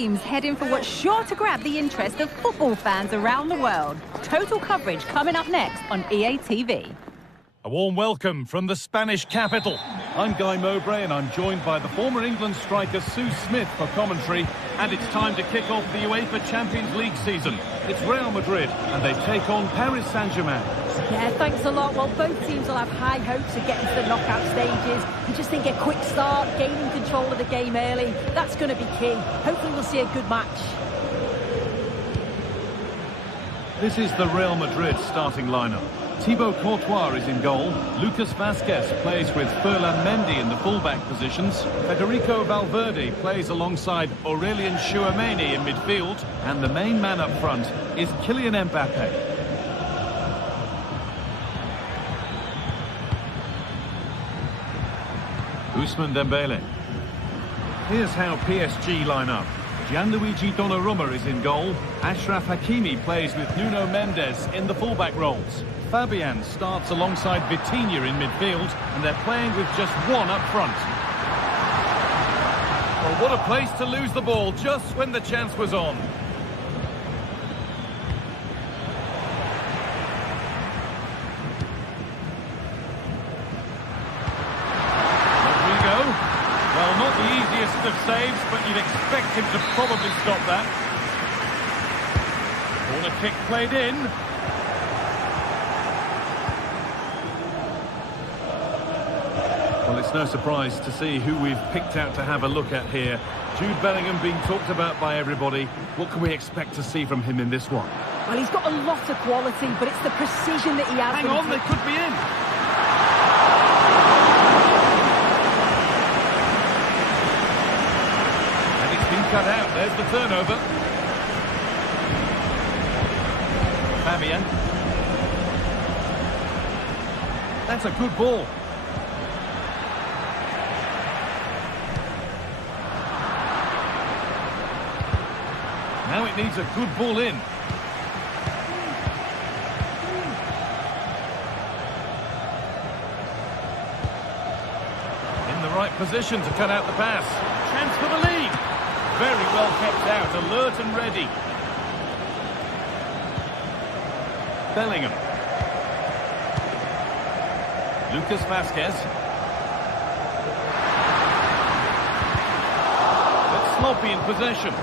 teams heading for what's sure to grab the interest of football fans around the world. Total coverage coming up next on EA TV. A warm welcome from the Spanish capital. I'm Guy Mowbray and I'm joined by the former England striker Sue Smith for commentary. And it's time to kick off the UEFA Champions League season. It's Real Madrid and they take on Paris Saint-Germain. Yeah, thanks a lot. Well, both teams will have high hopes of getting to the knockout stages. You just think a quick start, gaining control of the game early, that's going to be key. Hopefully we'll see a good match. This is the Real Madrid starting lineup. Thibaut Courtois is in goal. Lucas Vazquez plays with Ferland Mendy in the fullback positions. Federico Valverde plays alongside Aurelien Tchouameni in midfield. And the main man up front is Kylian Mbappe. Ousmane Dembele. Here's how PSG line up. Gianluigi Donnarumma is in goal. Achraf Hakimi plays with Nuno Mendes in the fullback roles. Fabian starts alongside Vitinha in midfield, and they're playing with just one up front. Well, what a place to lose the ball just when the chance was on. Rodrigo. Well, not the easiest of saves, but you'd expect him to probably stop that. Corner kick played in. Well, it's no surprise to see who we've picked out to have a look at here. Jude Bellingham being talked about by everybody. What can we expect to see from him in this one? Well, he's got a lot of quality, but it's the precision that he has. Hang on, they could be in. And it's been cut out. There's the turnover. Fabian. That's a good ball. Now it needs a good ball in. In the right position to cut out the pass. Chance for the lead. Very well kept out, alert and ready. Bellingham. Lucas Vazquez. But sloppy in possession.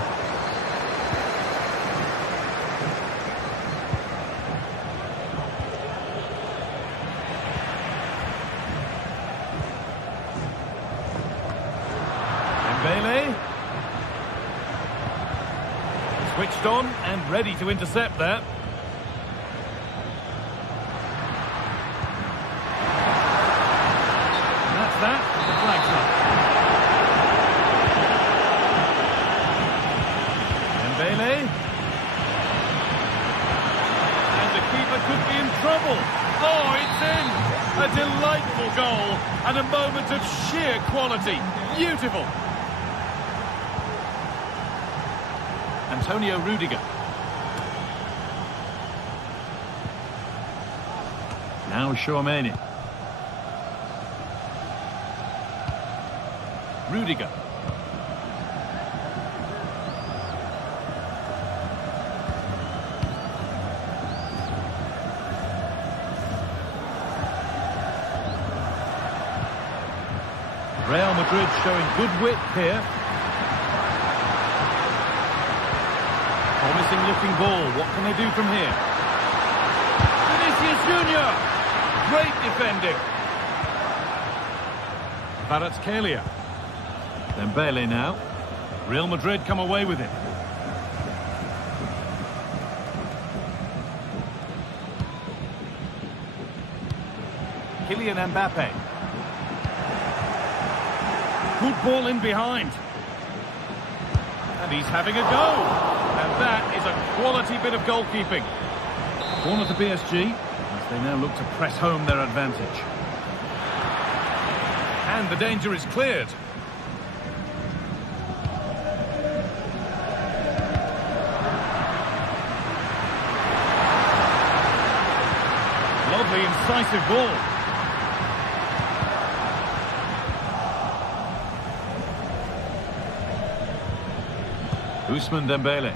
Dembele. Switched on and ready to intercept that. And that's that. The flag's up. Dembele. And the keeper could be in trouble. Oh, it's in! A delightful goal and a moment of sheer quality. Beautiful. Antonio Rudiger. Now Tchouameni. Rudiger. Real Madrid showing good wit here. Promising looking ball. What can they do from here? Vinicius Junior. Great defending. Kvaratskhelia. Dembele now. Real Madrid come away with it. Kylian Mbappe. Good ball in behind. And he's having a go. And that is a quality bit of goalkeeping. Corner to PSG as they now look to press home their advantage. And the danger is cleared. Lovely, incisive ball. Ousmane Dembele.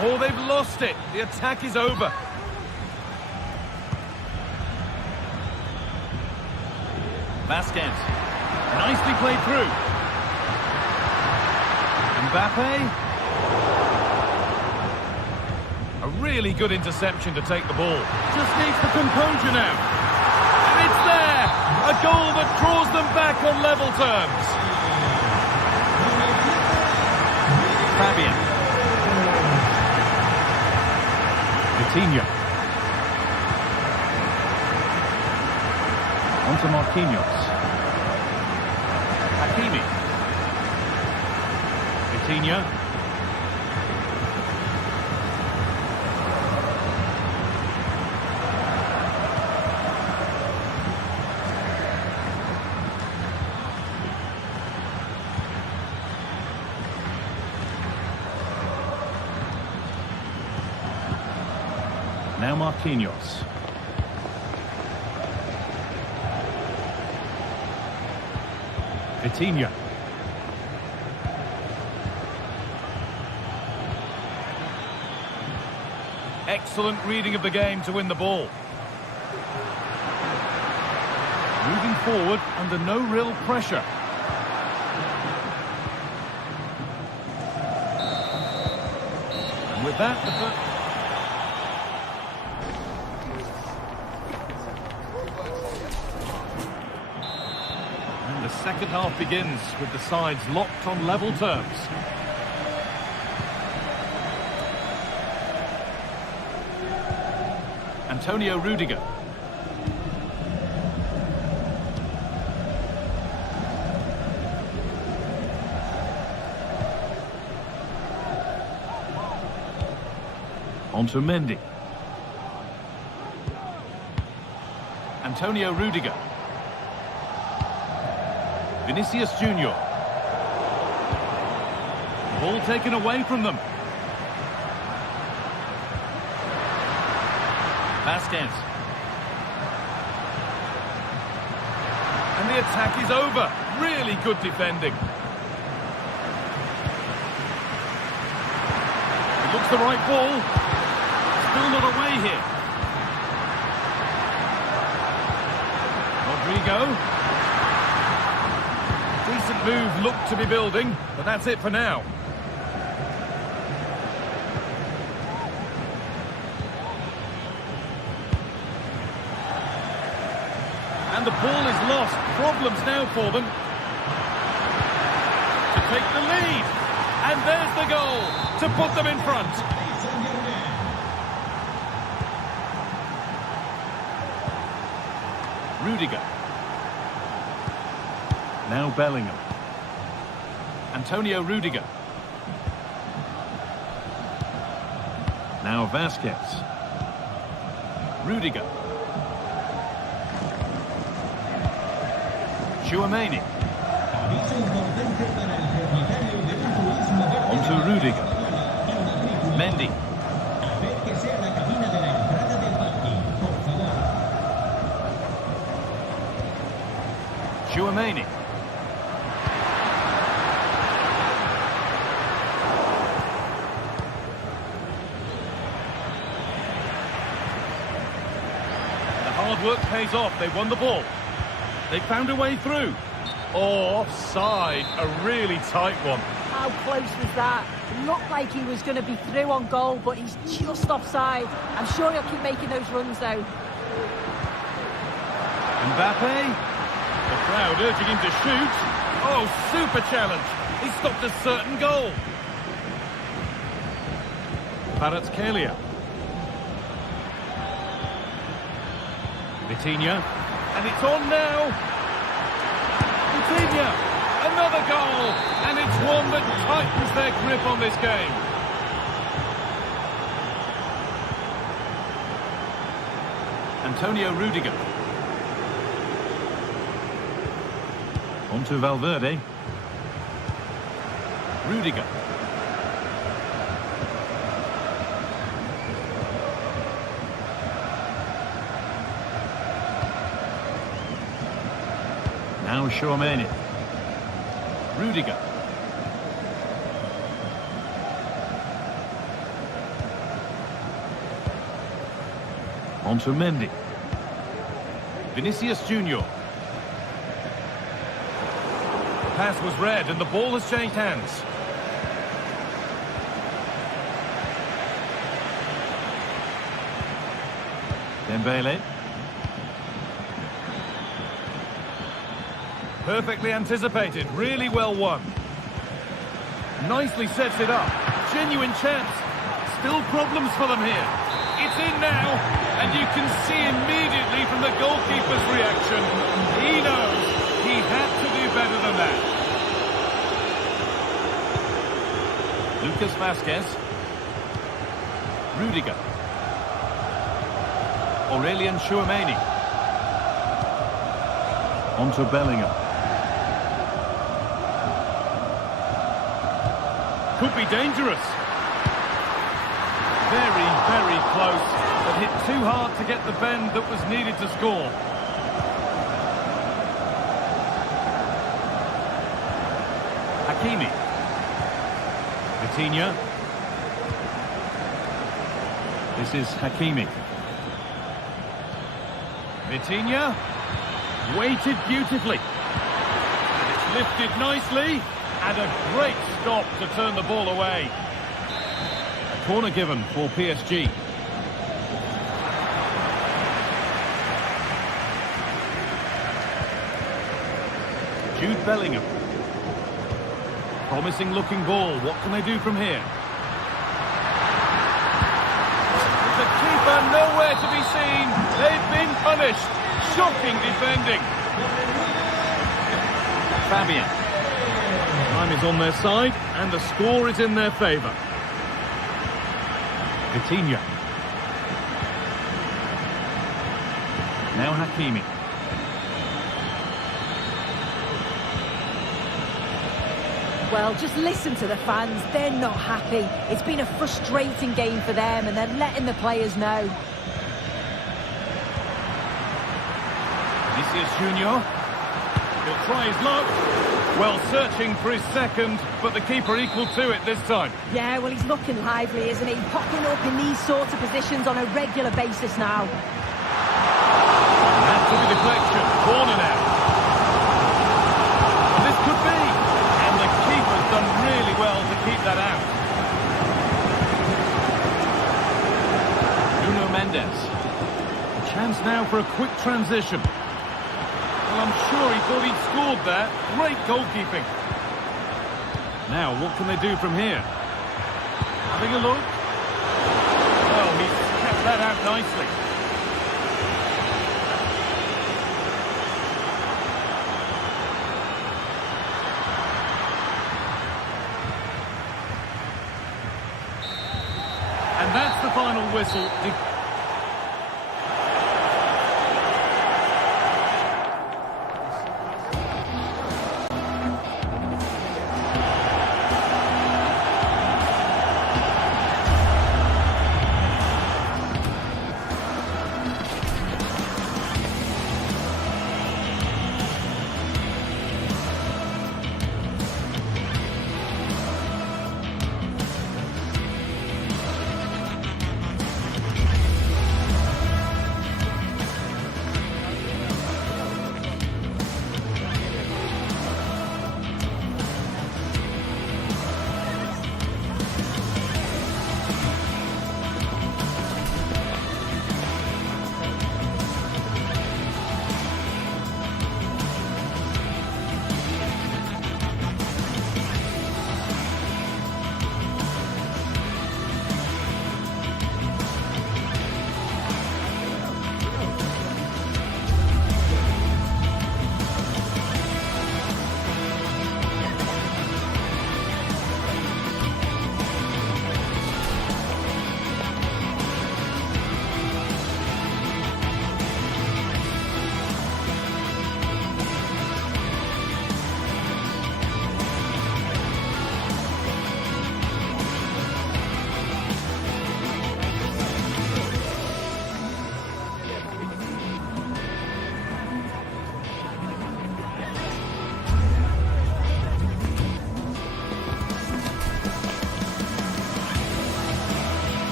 Oh, they've lost it. The attack is over. Vasquez. Nicely played through. Mbappe. A really good interception to take the ball. Just needs the composure now. And it's there! A goal that draws them back on level terms. Fabian. Coutinho. On to Marquinhos. Hakimi. Coutinho. Now Marquinhos. Coutinho. Excellent reading of the game to win the ball. Moving forward under no real pressure. And with that, the second half begins with the sides locked on level terms. Antonio Rudiger. On to Mendy. Antonio Rudiger. Vinicius Junior. Ball taken away from them. Vasquez. And the attack is over. Really good defending. It looks the right ball. Still not away here. Rodrigo. Decent move looked to be building, but that's it for now. And the ball is lost. Problems now for them. To take the lead. And there's the goal to put them in front. Rudiger. Now Bellingham. Antonio Rudiger. Now Vasquez. Rudiger. Tchouaméni. On to Rudiger. Mendy. Tchouaméni. The hard work pays off. They won the ball. They found a way through. Oh, offside. A really tight one. How close was that? It looked like he was going to be through on goal, but he's just offside. I'm sure he'll keep making those runs, though. Mbappe. The crowd urging him to shoot. Oh, super challenge. He stopped a certain goal. Kvaratskhelia. Vitinha. And it's on now. Vitinha. Another goal. And it's one that tightens their grip on this game. Antonio Rudiger. On to Valverde. Rudiger. Now Tchouaméni. Rudiger. On to Mendy. Vinicius Junior. The pass was read and the ball has changed hands. Dembele. Perfectly anticipated, really well won. Nicely sets it up. Genuine chance. Still problems for them here. It's in now, and you can see immediately from the goalkeeper's reaction, he knows he had to do better than that. Lucas Vazquez. Rudiger. Aurelien Tchouameni. On to Bellingham. Could be dangerous. Very, very close, but hit too hard to get the bend that was needed to score. Hakimi. Vitinha. This is Hakimi. Vitinha. Weighted beautifully. And it's lifted nicely. And a great stop to turn the ball away. A corner given for PSG. Jude Bellingham. Promising looking ball. What can they do from here? The keeper nowhere to be seen. They've been punished. Shocking defending. Fabian. Time is on their side, and the score is in their favour. Vitinha. Now Hakimi. Well, just listen to the fans. They're not happy. It's been a frustrating game for them, and they're letting the players know. Vinicius Junior. He'll try his luck. Well, searching for his second, but the keeper equal to it this time. Yeah, well, he's looking lively, isn't he? Popping up in these sorts of positions on a regular basis now. That took a deflection. Corner now. And this could be. And the keeper's done really well to keep that out. Nuno Mendes. A chance now for a quick transition. Well, I'm sure he thought he'd scored there. Great goalkeeping. Now, what can they do from here? Having a look. Well, he's kept that out nicely. And that's the final whistle.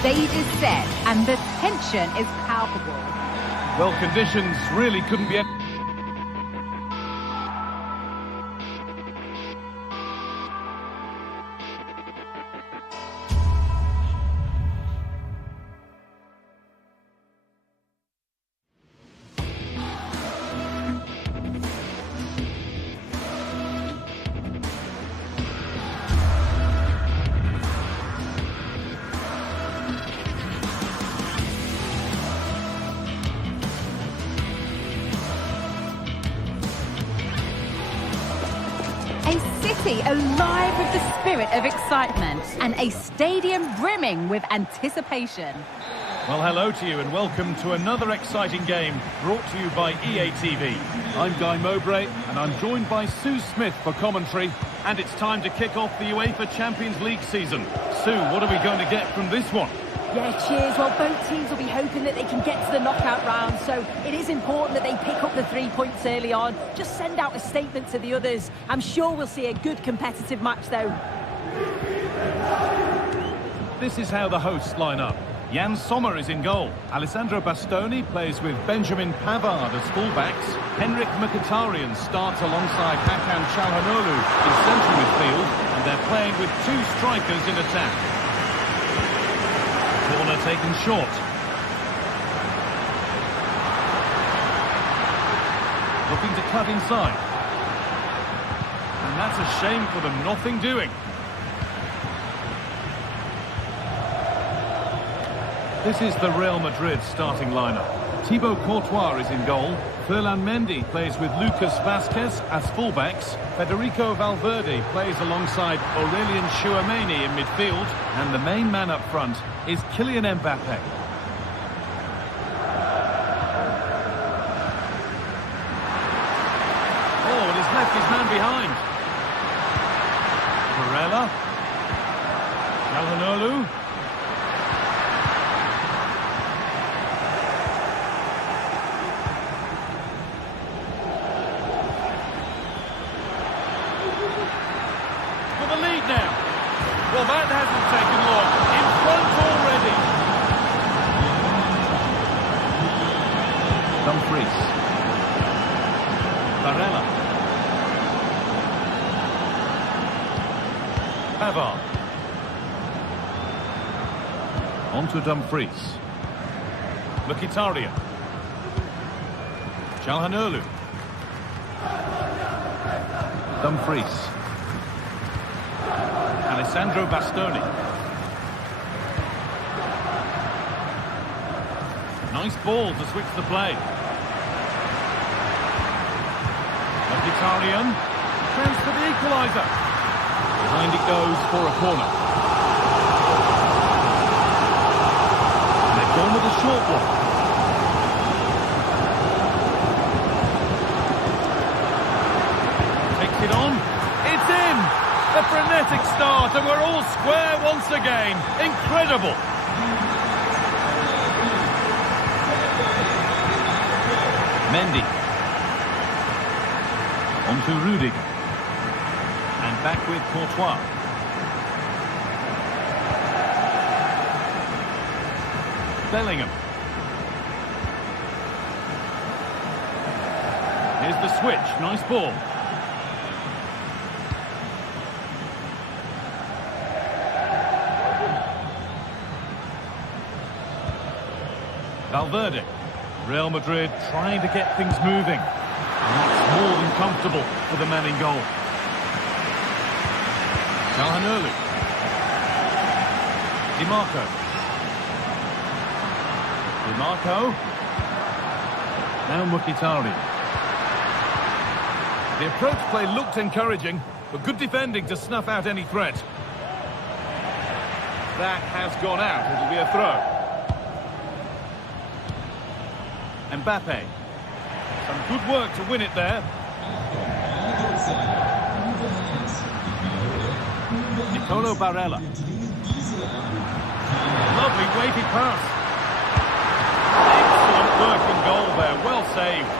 stage is set and the tension is palpable. Well, conditions really couldn't be any... A city alive with the spirit of excitement and a stadium brimming with anticipation. Well, hello to you and welcome to another exciting game brought to you by EA TV. I'm Guy Mowbray and I'm joined by Sue Smith for commentary, and it's time to kick off the UEFA Champions League season. Sue, what are we going to get from this one? Yeah, cheers. Well, both teams will be hoping that they can get to the knockout round, so it is important that they pick up the 3 points early on. Just send out a statement to the others. I'm sure we'll see a good competitive match, though. This is how the hosts line up. Jan Sommer is in goal. Alessandro Bastoni plays with Benjamin Pavard as fullbacks. Henrik Mkhitaryan starts alongside Hakan Çalhanoğlu in central midfield, and they're playing with 2 strikers in attack. Corner taken short. Looking to cut inside. And that's a shame for them, nothing doing. This is the Real Madrid starting lineup. Thibaut Courtois is in goal. Ferland Mendy plays with Lucas Vazquez as fullbacks. Federico Valverde plays alongside Aurelien Tchouameni in midfield. And the main man up front is Kylian Mbappe. Oh, and he's left his man behind. Barella. Çalhanoğlu. For the lead now. Well, that hasn't taken long. In front already. Dumfries. Barella. Pavard. On to Dumfries. Mkhitaryan. Çalhanoğlu. Dumfries. Alessandro Bastoni. Nice ball to switch the play. Mkhitaryan. Chance for the equaliser. Behind it goes for a corner. And they've gone with a short one. Takes it on. It's in! A frenetic start, and we're all square once again. Incredible! Mendy. On to Rudiger. And back with Courtois. Bellingham. Here's the switch. Nice ball. Valverde. Real Madrid trying to get things moving. And that's more than comfortable for the man in goal. Çalhanoğlu. Di Marco. Now Mkhitaryan. The approach play looked encouraging, but good defending to snuff out any threat. That has gone out. It'll be a throw. Mbappe. Some good work to win it there. Nicolo Barella. Lovely weighted pass. Excellent work in goal there. Well saved.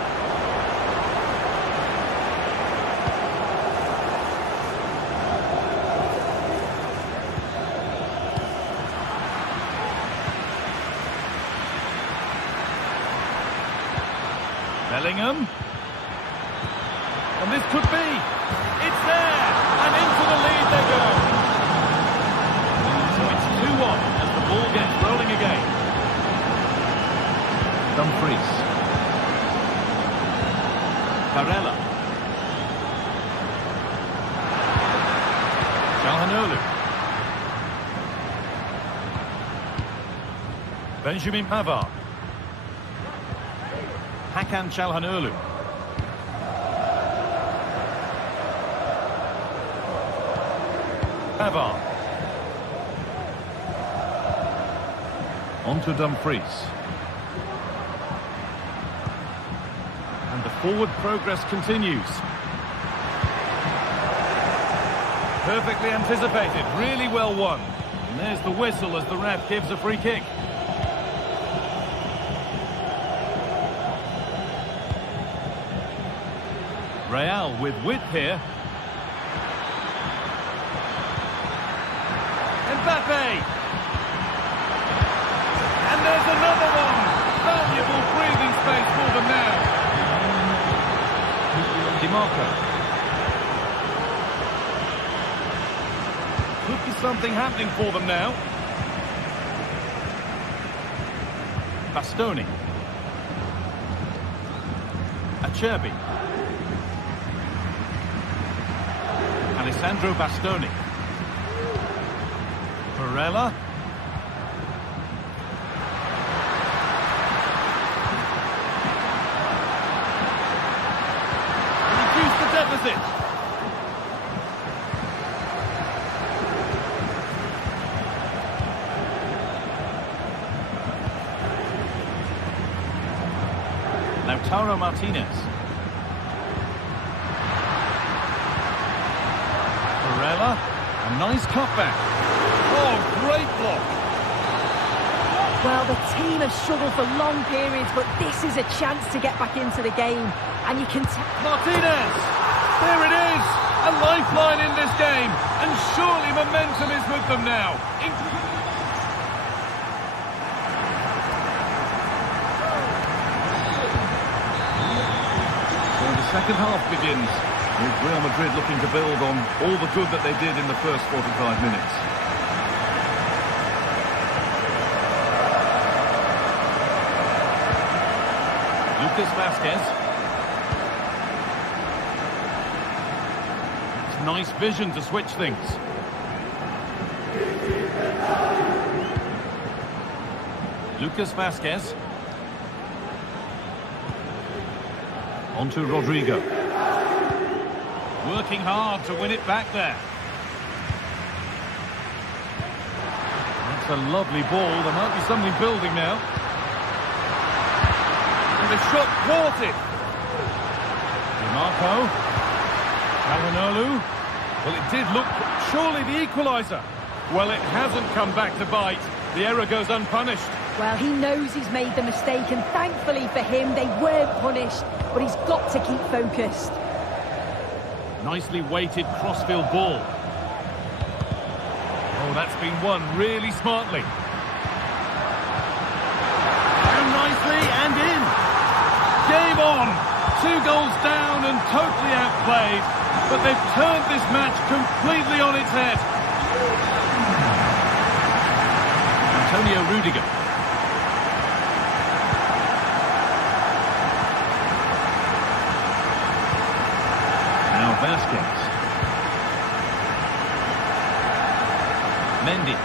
Bellingham. And this could be. It's there. And into the lead they go. So it's 2-1 as the ball gets rolling again. Dumfries. Carella. Calhanoglu. Benjamin Pavard. Hakan Calhanoglu. Pavard. On to Dumfries. And the forward progress continues. Perfectly anticipated, really well won. And there's the whistle as the ref gives a free kick. Real with width here. Mbappe! And there's another one! Valuable breathing space for them now. DiMarco. Could be something happening for them now. Bastoni. Acerbi. Alessandro Bastoni. Barella. Reduce the deficit. Lautaro Martinez. Barella. A nice cutback. Oh, great block. Well, the team has struggled for long periods, but this is a chance to get back into the game. And you can tell... Martinez! There it is! A lifeline in this game. And surely momentum is with them now. Well, the second half begins, with Real Madrid looking to build on all the good that they did in the first 45 minutes. Lucas Vazquez. It's nice vision to switch things. Lucas Vazquez. On to Rodrigo. Working hard to win it back there. That's a lovely ball. There might be something building now. The shot thwarted. DiMarco. Calhanoglu. Well, it did look... Surely the equaliser. Well, it hasn't come back to bite. The error goes unpunished. Well, he knows he's made the mistake, and thankfully for him, they weren't punished. But he's got to keep focused. Nicely weighted crossfield ball. Oh, that's been won really smartly. And nicely and in. Game on. 2 goals down and totally outplayed. But they've turned this match completely on its head. Antonio Rudiger. Now Vazquez. Mendy.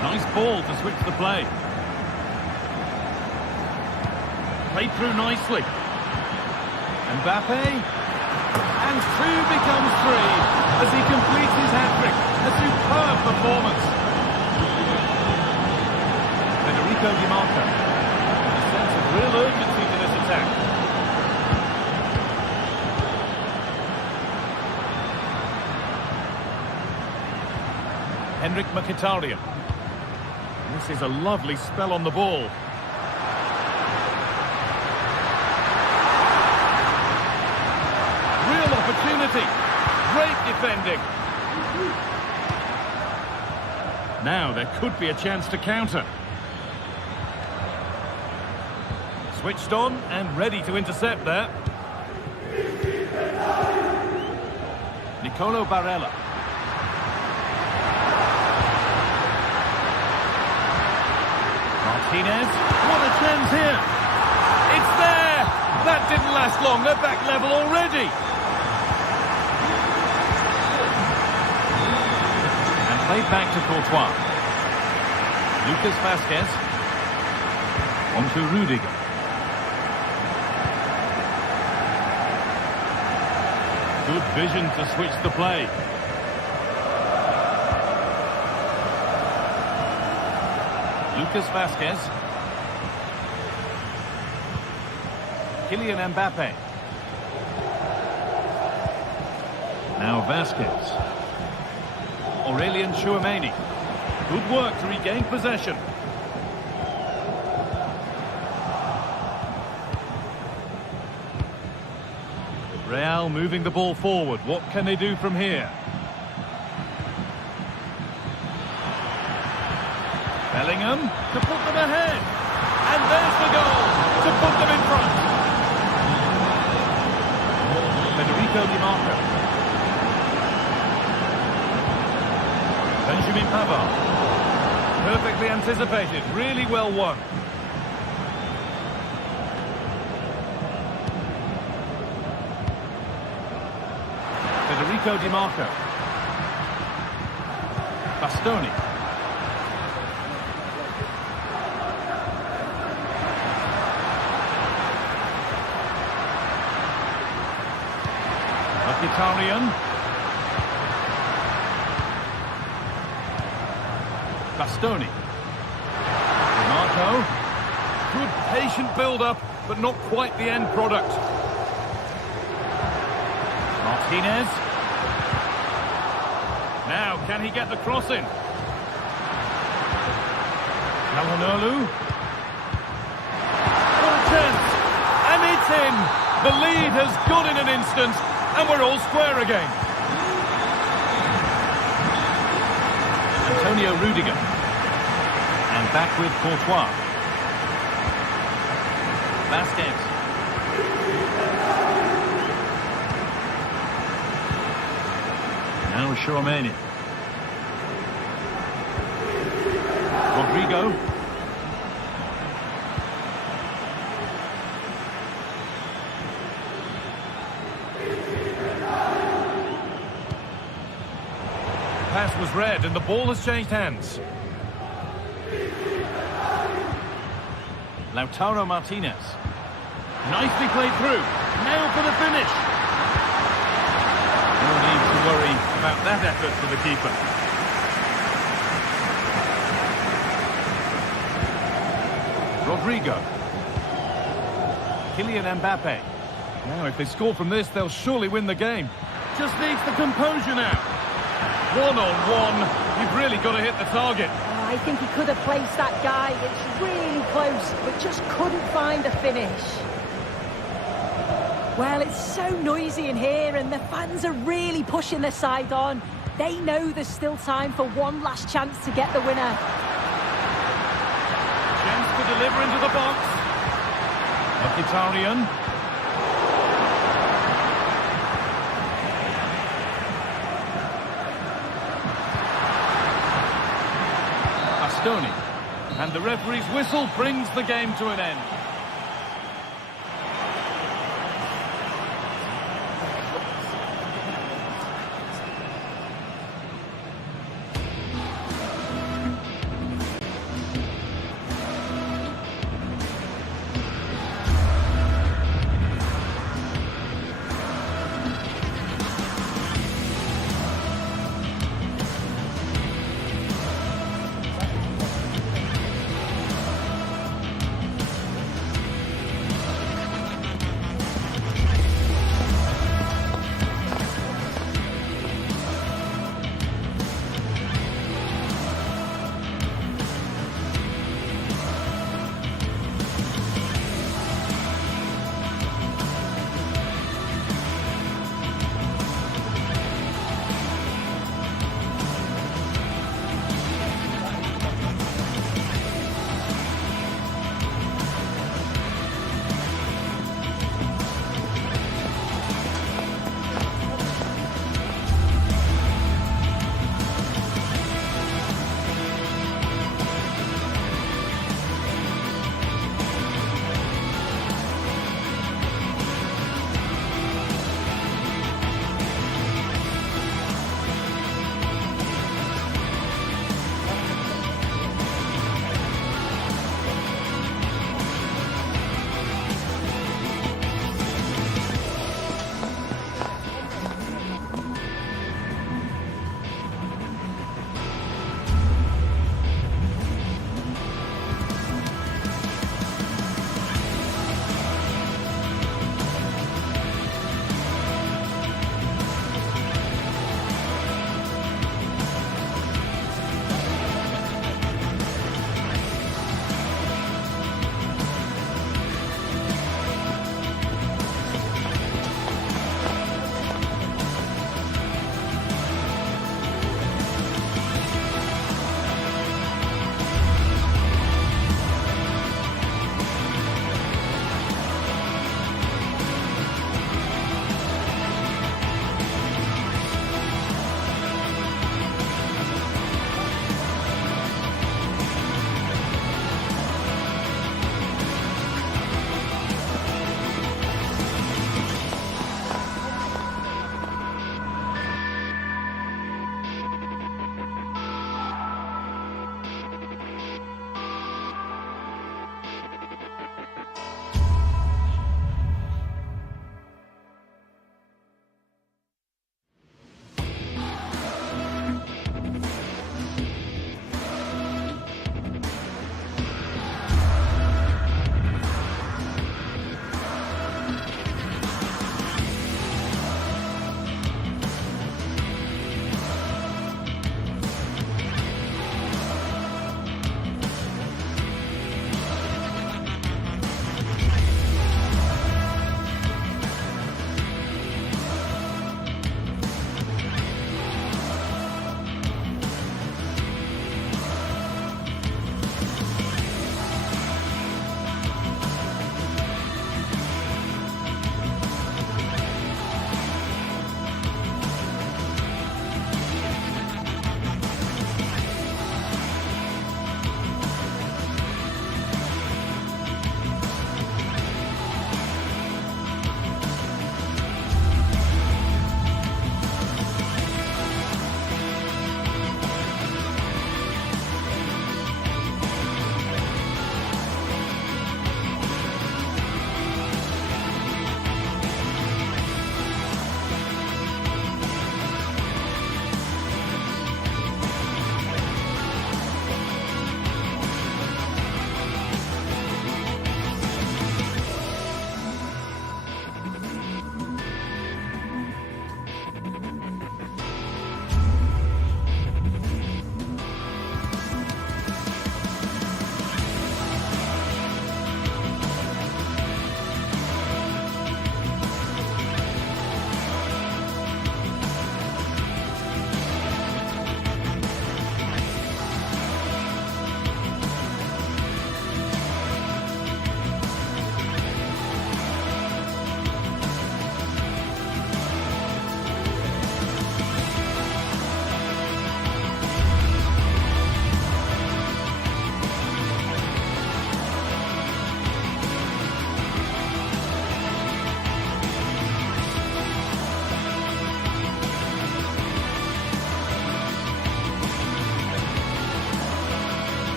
Nice ball to switch the play. Played through nicely. Mbappe. And 2 becomes 3 as he completes his hat-trick. A superb performance. Federico Di Marco. A sense of real urgency for this attack. Henrik Mkhitaryan. This is a lovely spell on the ball. Real opportunity. Great defending. Now there could be a chance to counter. Switched on and ready to intercept there. Nicolo Barella. Martinez. What a chance here. It's there. That didn't last long. They're back level already. And played back to Courtois. Lucas Vazquez. On to Rudiger. Good vision to switch the play. Lucas Vazquez. Kylian Mbappe. Now Vazquez. Aurelien Tchouameni. Good work to regain possession. Real moving the ball forward. What can they do from here? Bellingham to put them ahead. And there's the goal to put them in front. Federico Di Marco. Benjamin Pavard. Perfectly anticipated. Really well won. Federico Di Marco. Bastoni. Mkhitaryan. Bastoni. Di Marco. Good patient build-up, but not quite the end product. Martinez. Now, can he get the cross in? Calhanoglu. What a chance! And it's in! The lead has gone in an instant, and we're all square again. Antonio Rudiger. And back with Courtois. Vazquez. Now Tchouameni. Rodrigo. Pass was read and the ball has changed hands. Lautaro Martinez. Nicely played through. Now for the finish. No need to worry about that effort for the keeper. Rodrigo. Kylian Mbappe. Now, if they score from this, they'll surely win the game. Just needs the composure now. One-on-one. You've really got to hit the target. I think he could have placed that guy. It's really close, but just couldn't find a finish. Well, it's so noisy in here, and the fans are really pushing their side on. They know there's still time for one last chance to get the winner. Chance to deliver into the box. Mkhitaryan. Bastoni. And the referee's whistle brings the game to an end.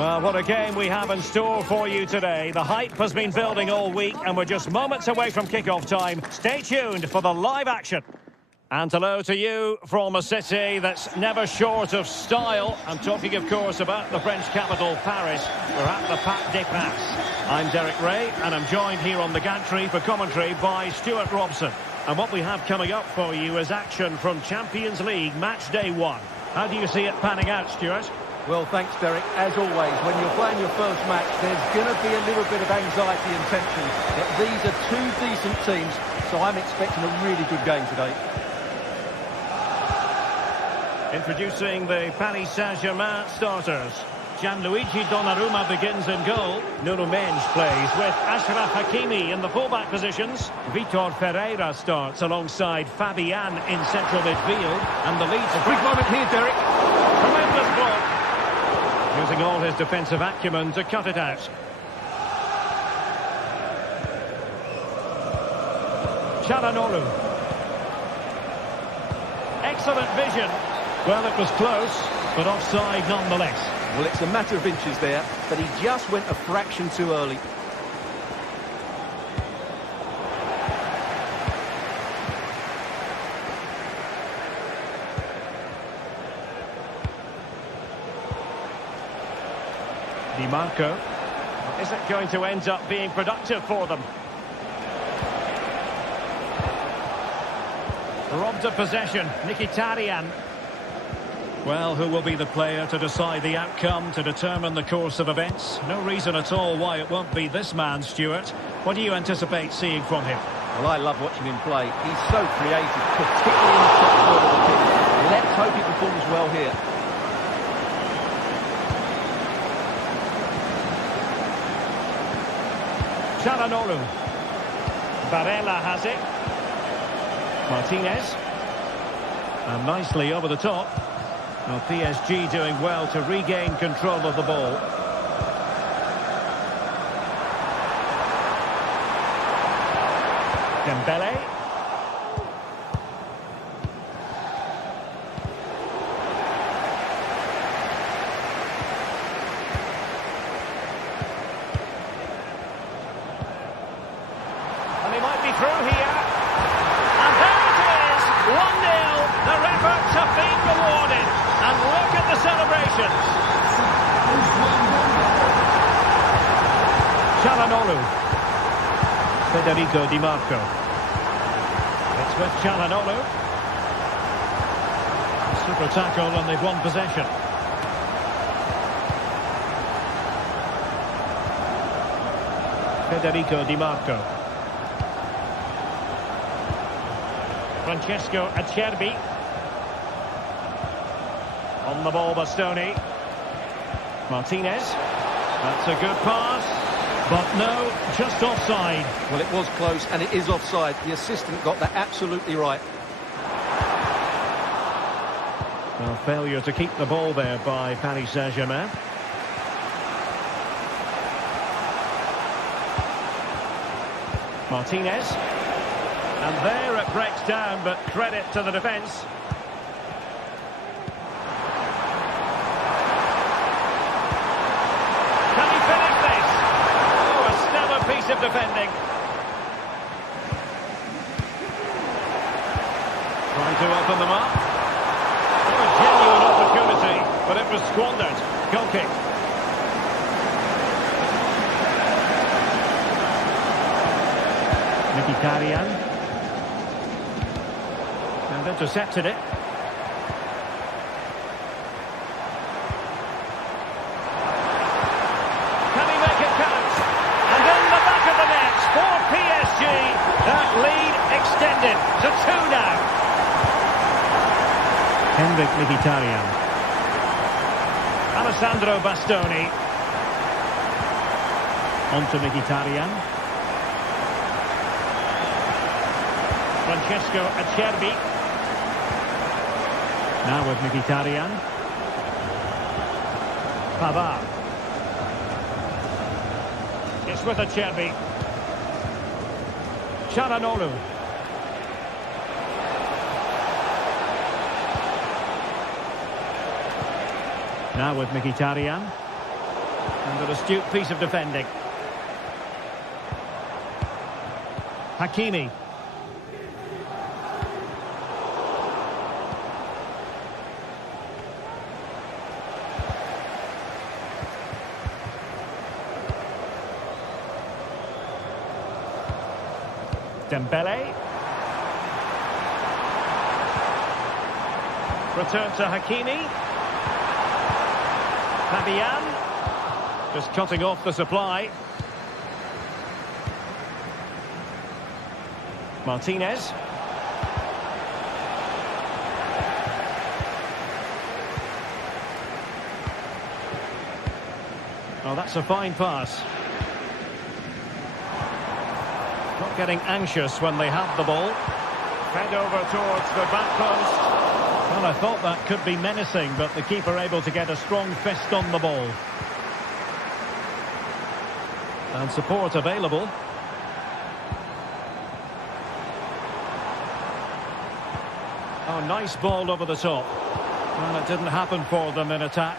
Well, what a game we have in store for you today. The hype has been building all week, and we're just moments away from kickoff time. Stay tuned for the live action. And hello to you from a city that's never short of style. I'm talking, of course, about the French capital, Paris. We're at the Parc des Princes. I'm Derek Ray, and I'm joined here on the gantry for commentary by Stuart Robson. And what we have coming up for you is action from Champions League Match Day 1. How do you see it panning out, Stuart? Well, thanks, Derek. As always, when you're playing your first match, there's going to be a little bit of anxiety and tension. But these are two decent teams, so I'm expecting a really good game today. Introducing the Paris Saint-Germain starters. Gianluigi Donnarumma begins in goal. Nuno Mendes plays with Achraf Hakimi in the fullback positions. Vitor Ferreira starts alongside Fabian in central midfield. And the lead's A big moment here, Derek. tremendous block. Using all his defensive acumen to cut it out. Çalhanoğlu. Excellent vision. Well, it was close, but offside nonetheless. Well, it's a matter of inches there, but he just went a fraction too early. Di Marco. Is it going to end up being productive for them? Robbed of possession, Mkhitaryan. Well, who will be the player to decide the outcome, to determine the course of events? No reason at all why it won't be this man, Stuart. What do you anticipate seeing from him? Well, I love watching him play. He's so creative, particularly in the top third of the pitch. Let's hope he performs well here. Çalhanoğlu. Barella has it. Martinez. And nicely over the top. Well, PSG doing well to regain control of the ball. Dembele. And he might be through here. And there it is! 1-0. Their efforts have been rewarded. And look at the celebrations. Çalhanoğlu. Federico Di Marco. It's with Çalhanoğlu. Super tackle and they've won possession. Federico Di Marco. Francesco Acerbi. On the ball, Bastoni. Martinez. That's a good pass. But no, just offside. Well, it was close, and it is offside. The assistant got that absolutely right. Well, failure to keep the ball there by Paris Saint-Germain. Martinez. And there it breaks down, but credit to the defence. Can he finish this? Oh, a stellar piece of defending. Trying to open them up. Oh, a genuine opportunity, but it was squandered. Goal kick. Mkhitaryan. And intercepted it. Can he make it count? And in the back of the net for PSG. That lead extended to 2 now. Henrik Mkhitaryan. Alessandro Bastoni. On to Mkhitaryan. Francesco Acerbi. Now with Mkhitaryan. Pavard. It's with Acerbi. Çalhanoğlu. Now with Mkhitaryan. And an astute piece of defending. Hakimi. Dembele. Return to Hakimi. Fabian. Just cutting off the supply. Martinez. Oh, that's a fine pass. Not getting anxious when they have the ball. Fed over towards the back post. Well, I thought that could be menacing, but the keeper able to get a strong fist on the ball. And support available. Oh, nice ball over the top. Well, it didn't happen for them in attack.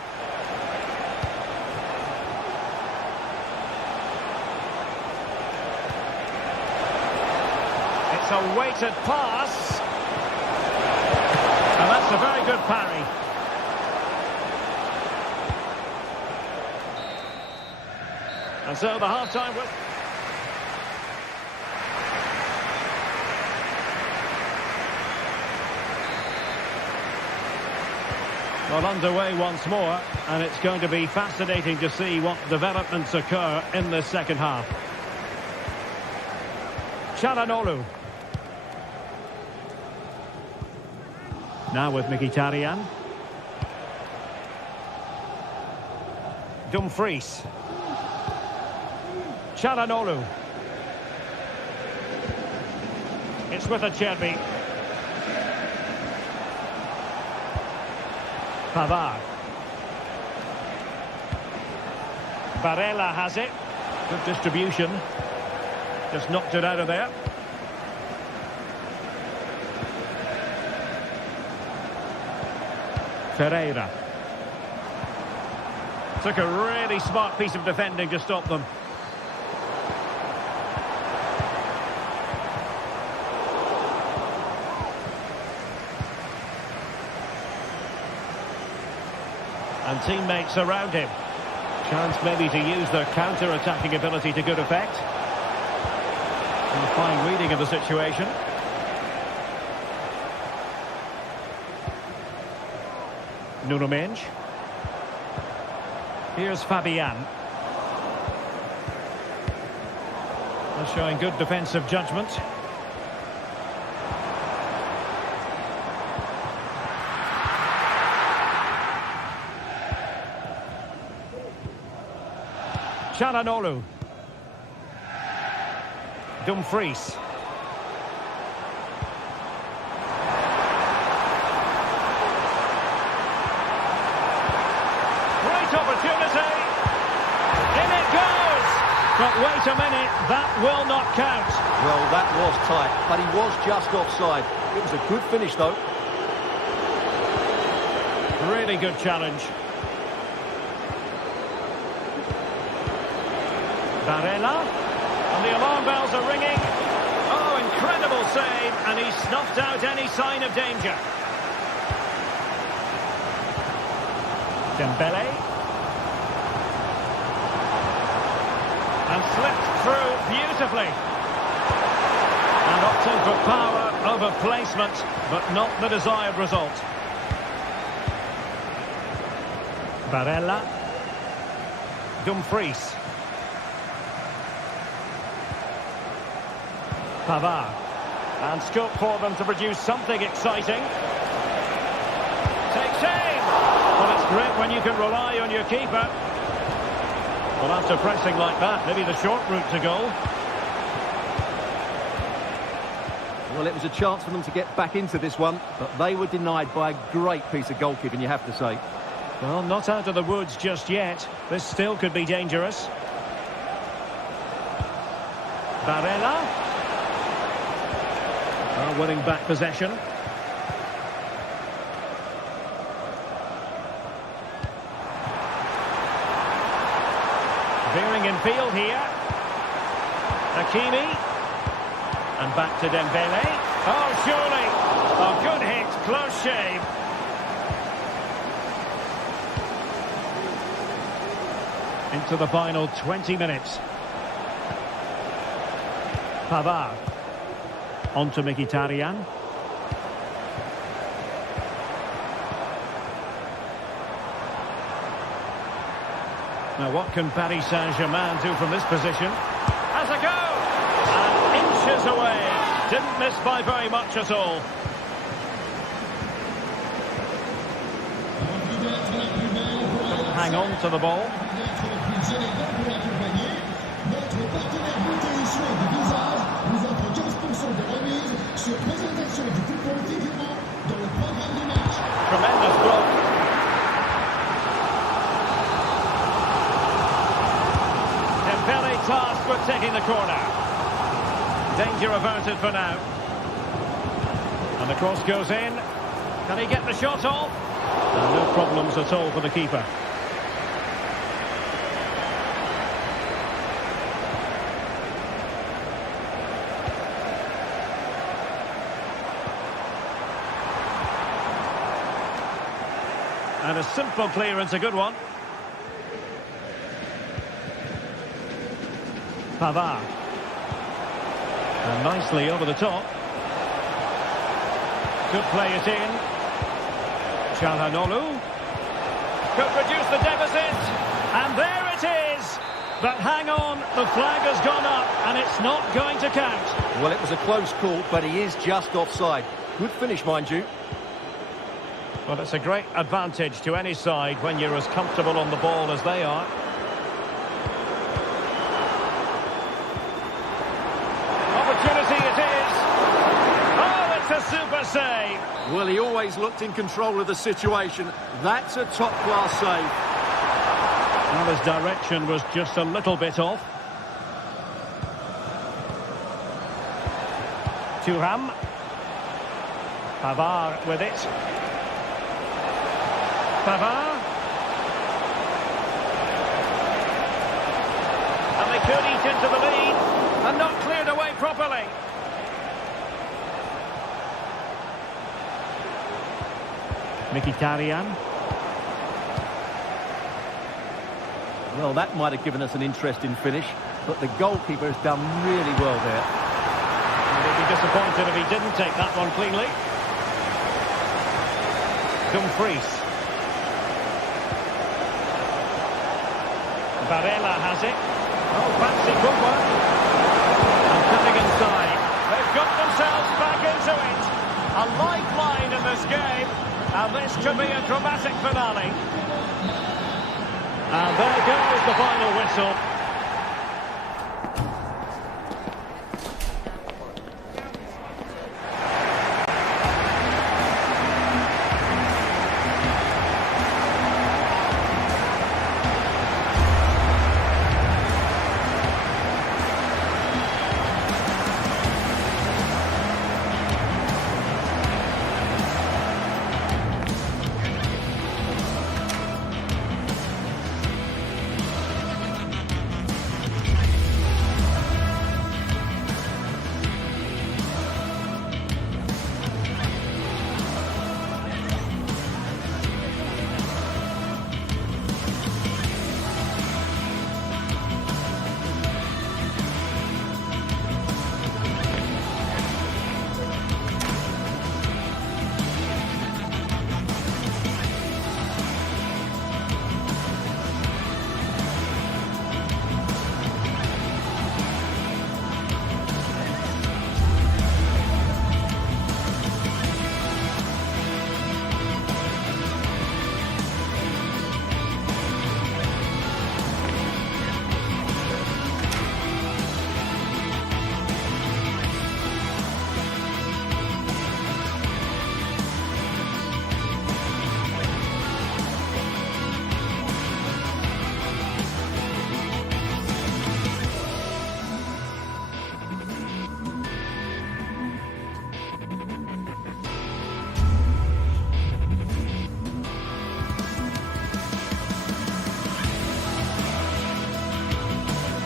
It's a weighted pass. And that's a very good parry. And so the half-time whistle. Well, underway once more, and it's going to be fascinating to see what developments occur in the second half. Çalhanoğlu. Now with Mkhitaryan. Dumfries. Çalhanoğlu. It's with Acerbi. Pavard. Barella has it. Good distribution. Just knocked it out of there. Ferreira. Took a really smart piece of defending to stop them. And teammates around him. Chance maybe to use their counter-attacking ability to good effect. And a fine reading of the situation. Nuno Mendes. Here's Fabian. They're showing good defensive judgment. Çalhanoğlu. Dumfries. Great opportunity. In it goes. But wait a minute, that will not count. Well, that was tight, but he was just offside. It was a good finish, though. Really good challenge. Barella, and the alarm bells are ringing. Oh, incredible save, and he snuffed out any sign of danger. Dembele. And slipped through beautifully. And opting for power over placement, but not the desired result. Barella. Dumfries. Pavard. And scope for them to produce something exciting. Takes aim! Well, it's great when you can rely on your keeper. Well, after pressing like that, maybe the short route to goal. Well, it was a chance for them to get back into this one, but they were denied by a great piece of goalkeeping, you have to say. Well, not out of the woods just yet. This still could be dangerous. Barella. Winning back possession. Veering in field here. Hakimi. And back to Dembele. Oh, surely. Oh, good hit. Close shave. Into the final 20 minutes. Pavard. On to Mkhitaryan. Now what can Paris Saint-Germain do from this position? Has a go! And inches away. Didn't miss by very much at all. Couldn't hang on to the ball. Tremendous block. Dembele tasked with taking the corner. Danger averted for now. And the cross goes in. Can he get the shot off? No problems at all for the keeper. And a simple clearance, a good one. Pavard. And nicely over the top. Could play it in. Çalhanoğlu. Could reduce the deficit. And there it is. But hang on, the flag has gone up and it's not going to count. Well, it was a close call, but he is just offside. Good finish, mind you. Well, it's a great advantage to any side when you're as comfortable on the ball as they are. Opportunity it is. Oh, it's a super save. Well, he always looked in control of the situation. That's a top-class save. Well, his direction was just a little bit off. Thuram. Pavard with it. Pavard. And they could eat into the lead. And not cleared away properly. Mkhitaryan. Well, that might have given us an interesting finish, but the goalkeeper has done really well there. He'd be disappointed if he didn't take that one cleanly. Dumfries. Barella has it. Oh, fancy footwork. And cutting inside. They've got themselves back into it. A lifeline in this game. And this could be a dramatic finale. And there goes the final whistle.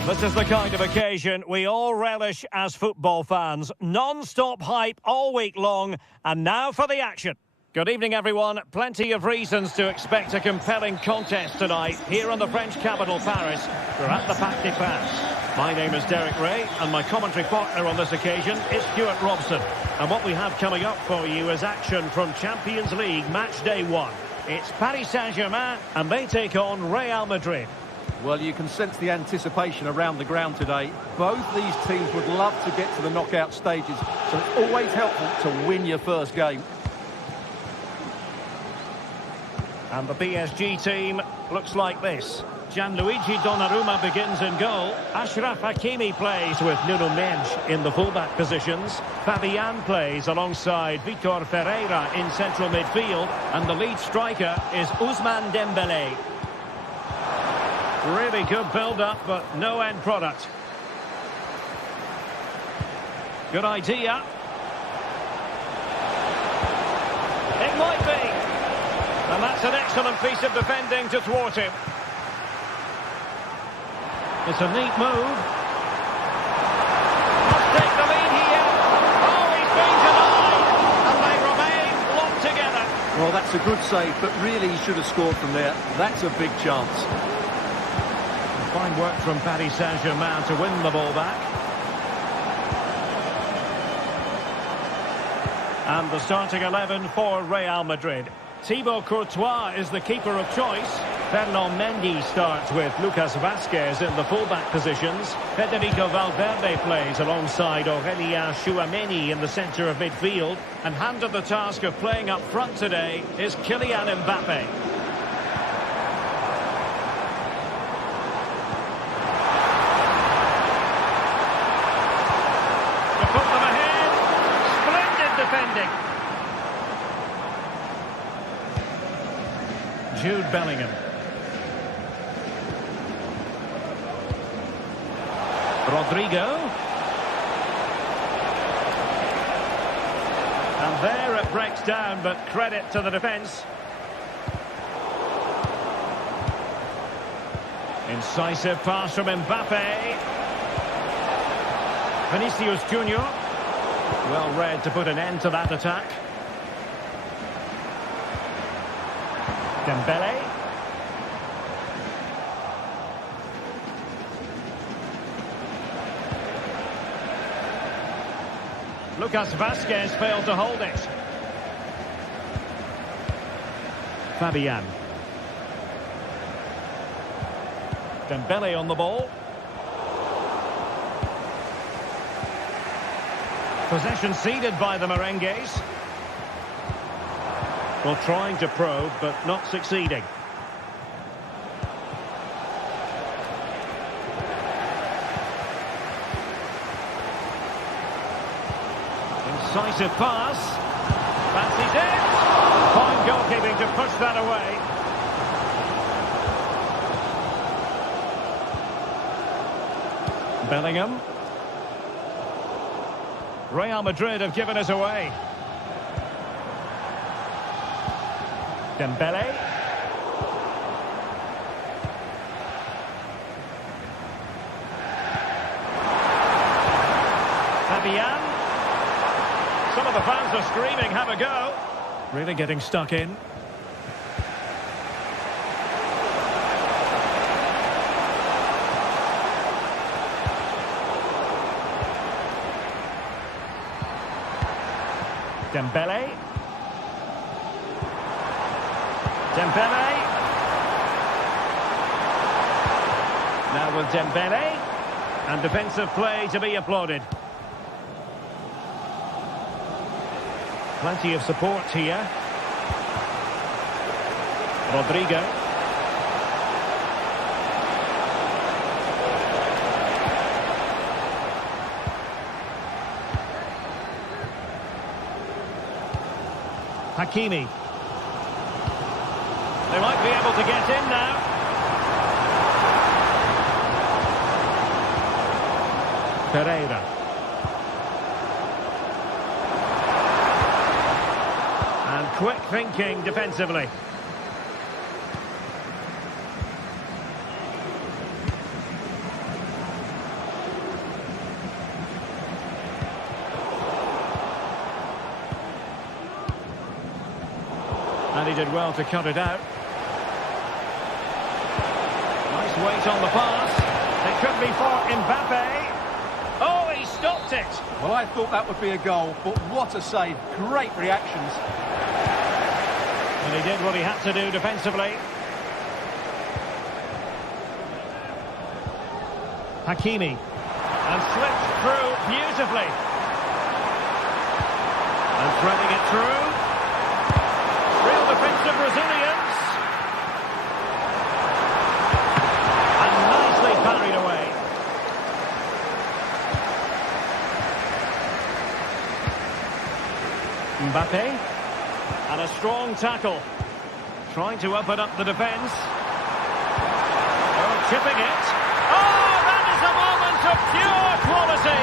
This is the kind of occasion we all relish as football fans. Non-stop hype all week long, and now for the action. Good evening, everyone. Plenty of reasons to expect a compelling contest tonight here in the French capital, Paris. We're at the Parc des Princes. My name is Derek Ray, and my commentary partner on this occasion is Stuart Robson. And what we have coming up for you is action from Champions League Match Day 1. It's Paris Saint-Germain, and they take on Real Madrid. Well, you can sense the anticipation around the ground today. Both these teams would love to get to the knockout stages, so it's always helpful to win your first game. And the PSG team looks like this. Gianluigi Donnarumma begins in goal. Achraf Hakimi plays with Nuno Mendes in the fullback positions. Fabian plays alongside Vitor Ferreira in central midfield. And the lead striker is Ousmane Dembélé. Really good build-up, but no end product. Good idea. It might be. And that's an excellent piece of defending to thwart him. It's a neat move. Must take the lead here. Oh, he's been denied. And they remain locked together. Well, that's a good save, but really he should have scored from there. That's a big chance. Fine work from Paris Saint-Germain to win the ball back. And the starting 11 for Real Madrid. Thibaut Courtois is the keeper of choice. Ferland Mendy starts with Lucas Vazquez in the fullback positions. Federico Valverde plays alongside Aurélien Tchouameni in the centre of midfield. And handed the task of playing up front today is Kylian Mbappe. To put them ahead, splendid defending. Jude Bellingham. Rodrigo. And there it breaks down, but credit to the defence. Incisive pass from Mbappe. Vinicius Junior. Well read to put an end to that attack. Dembélé. Lucas Vazquez failed to hold it. Fabian. Dembélé on the ball. Possession ceded by the Merengues. Well, trying to probe, but not succeeding. Incisive pass. Fancies it. Fine goalkeeping to push that away. Bellingham. Real Madrid have given us away. Dembélé. Fabian. Some of the fans are screaming, have a go. Really getting stuck in. Dembélé. Dembélé. Now with Dembélé. And defensive play to be applauded. Plenty of support here. Rodrigo. Hakimi. They might be able to get in now. Ferreira. And quick thinking defensively. And he did well to cut it out. Nice weight on the pass. It could be for Mbappe. Oh, he stopped it. Well, I thought that would be a goal, but what a save. Great reactions. And he did what he had to do defensively. Hakimi. And slipped through beautifully. And threading it through. Real defensive resilience. And nicely carried away. Mbappe. And a strong tackle. Trying to open up the defence. Oh, chipping it. Oh, that is a moment of pure quality.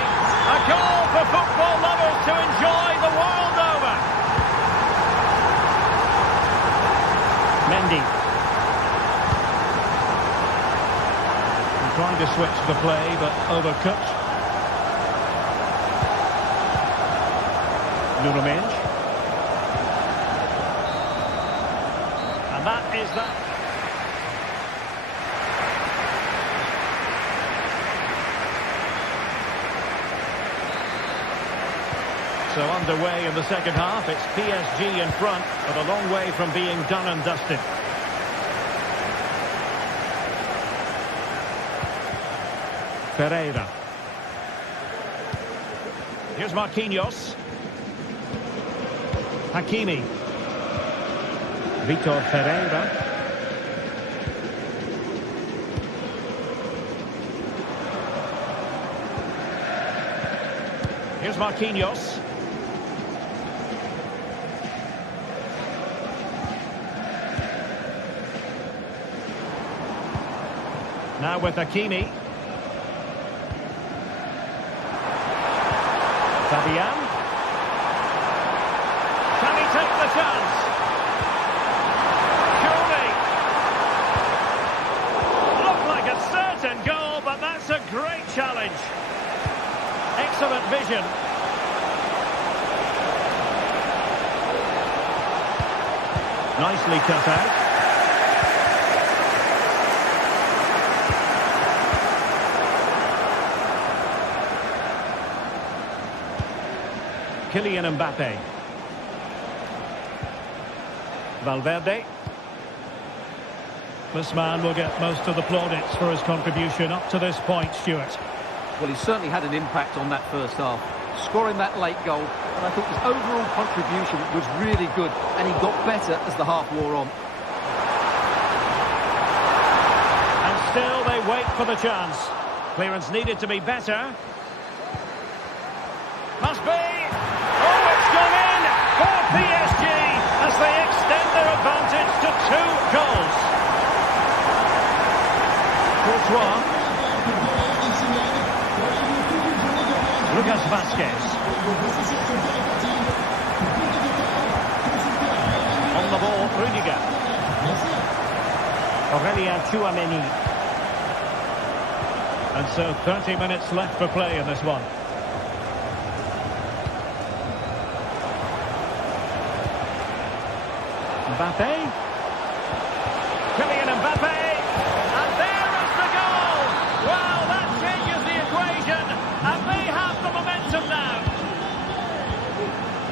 A goal for football lovers to enjoy the world over. Mendy. And trying to switch the play, but overcooked. Nuno Mendes. And that is that. So underway in the second half, it's PSG in front, but a long way from being done and dusted. Pereira. Here's Marquinhos. Hakimi. Vitor Pereira. Here's Marquinhos. Now with Hakimi. Fabian. Can he take the chance? Surely. Looked like a certain goal, but that's a great challenge. Excellent vision. Nicely cut out. Kylian Mbappe. Valverde. This man will get most of the plaudits for his contribution up to this point, Stuart. Well, he certainly had an impact on that first half. Scoring that late goal, and I thought his overall contribution was really good, and he got better as the half wore on. And still they wait for the chance. Clearance needed to be better. Must be! Oh, it's gone in for PSG as they extend their advantage to 2 goals. Courtois. Lucas Vazquez. On the ball, Rudiger. Aurelien Tchouameni. And so 30 minutes left for play in this one. Mbappe. Kylian Mbappe. And there is the goal. Well, that changes the equation. And they have the momentum now.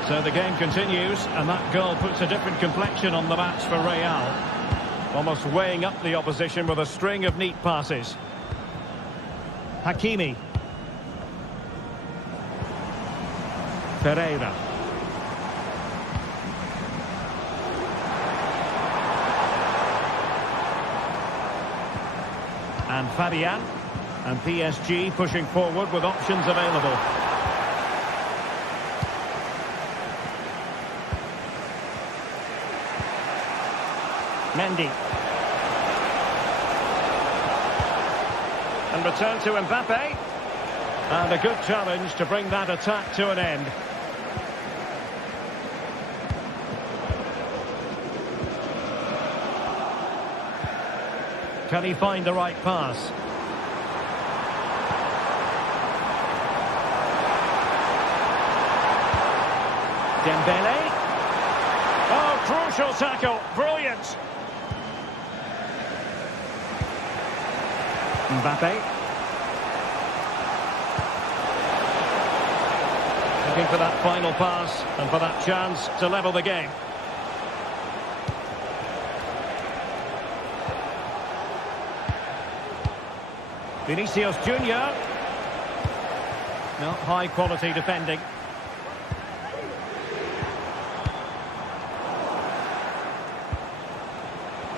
So the game continues. And that goal puts a different complexion on the match for Real. Almost weighing up the opposition with a string of neat passes. Hakimi. Pereira. And Fabian. And PSG pushing forward with options available. Mendy. And return to Mbappe. And a good challenge to bring that attack to an end. Can he find the right pass? Dembele. Oh, crucial tackle. Brilliant. Mbappe. Looking for that final pass and for that chance to level the game. Vinicius Junior. No, high quality defending.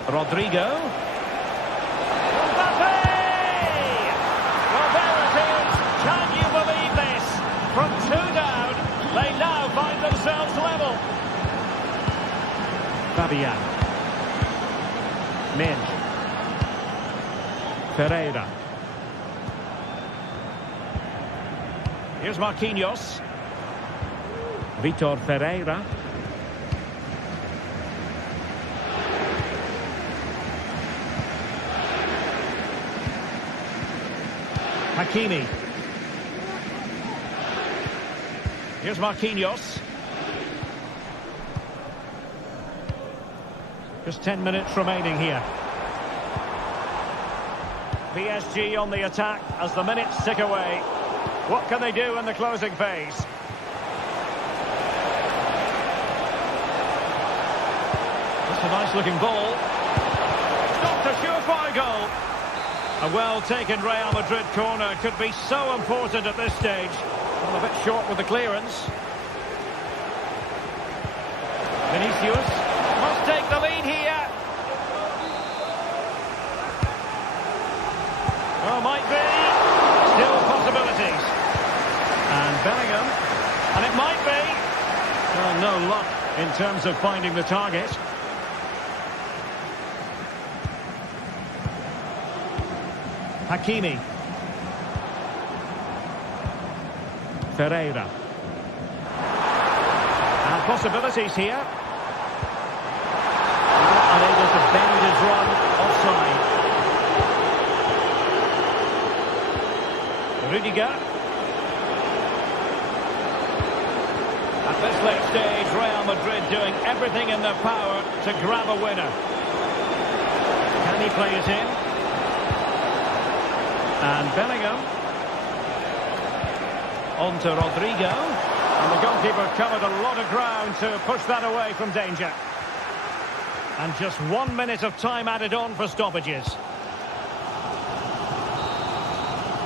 Rodrigo. Mbappe! Well, there it is. Can you believe this? From 2 down, they now find themselves level. Fabian. Mendes. Ferreira. Here's Marquinhos. Vitor Ferreira. Hakimi. Here's Marquinhos. Just 10 minutes remaining here. PSG on the attack as the minutes tick away. What can they do in the closing phase? That's a nice looking ball. Stopped a surefire goal. A well-taken Real Madrid corner could be so important at this stage. Well, a bit short with the clearance. Vinicius must take the lead here. Oh, might be. Still possibilities. And Bellingham. And it might be. Oh, no luck in terms of finding the target. Hakimi. Ferreira. And possibilities here. Unable to bend his run offside. Rudiger. At this late stage, Real Madrid doing everything in their power to grab a winner. Can he play it in? And Bellingham. On to Rodrigo. And the goalkeeper covered a lot of ground to push that away from danger. And just 1 minute of time added on for stoppages.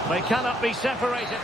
They cannot be separated.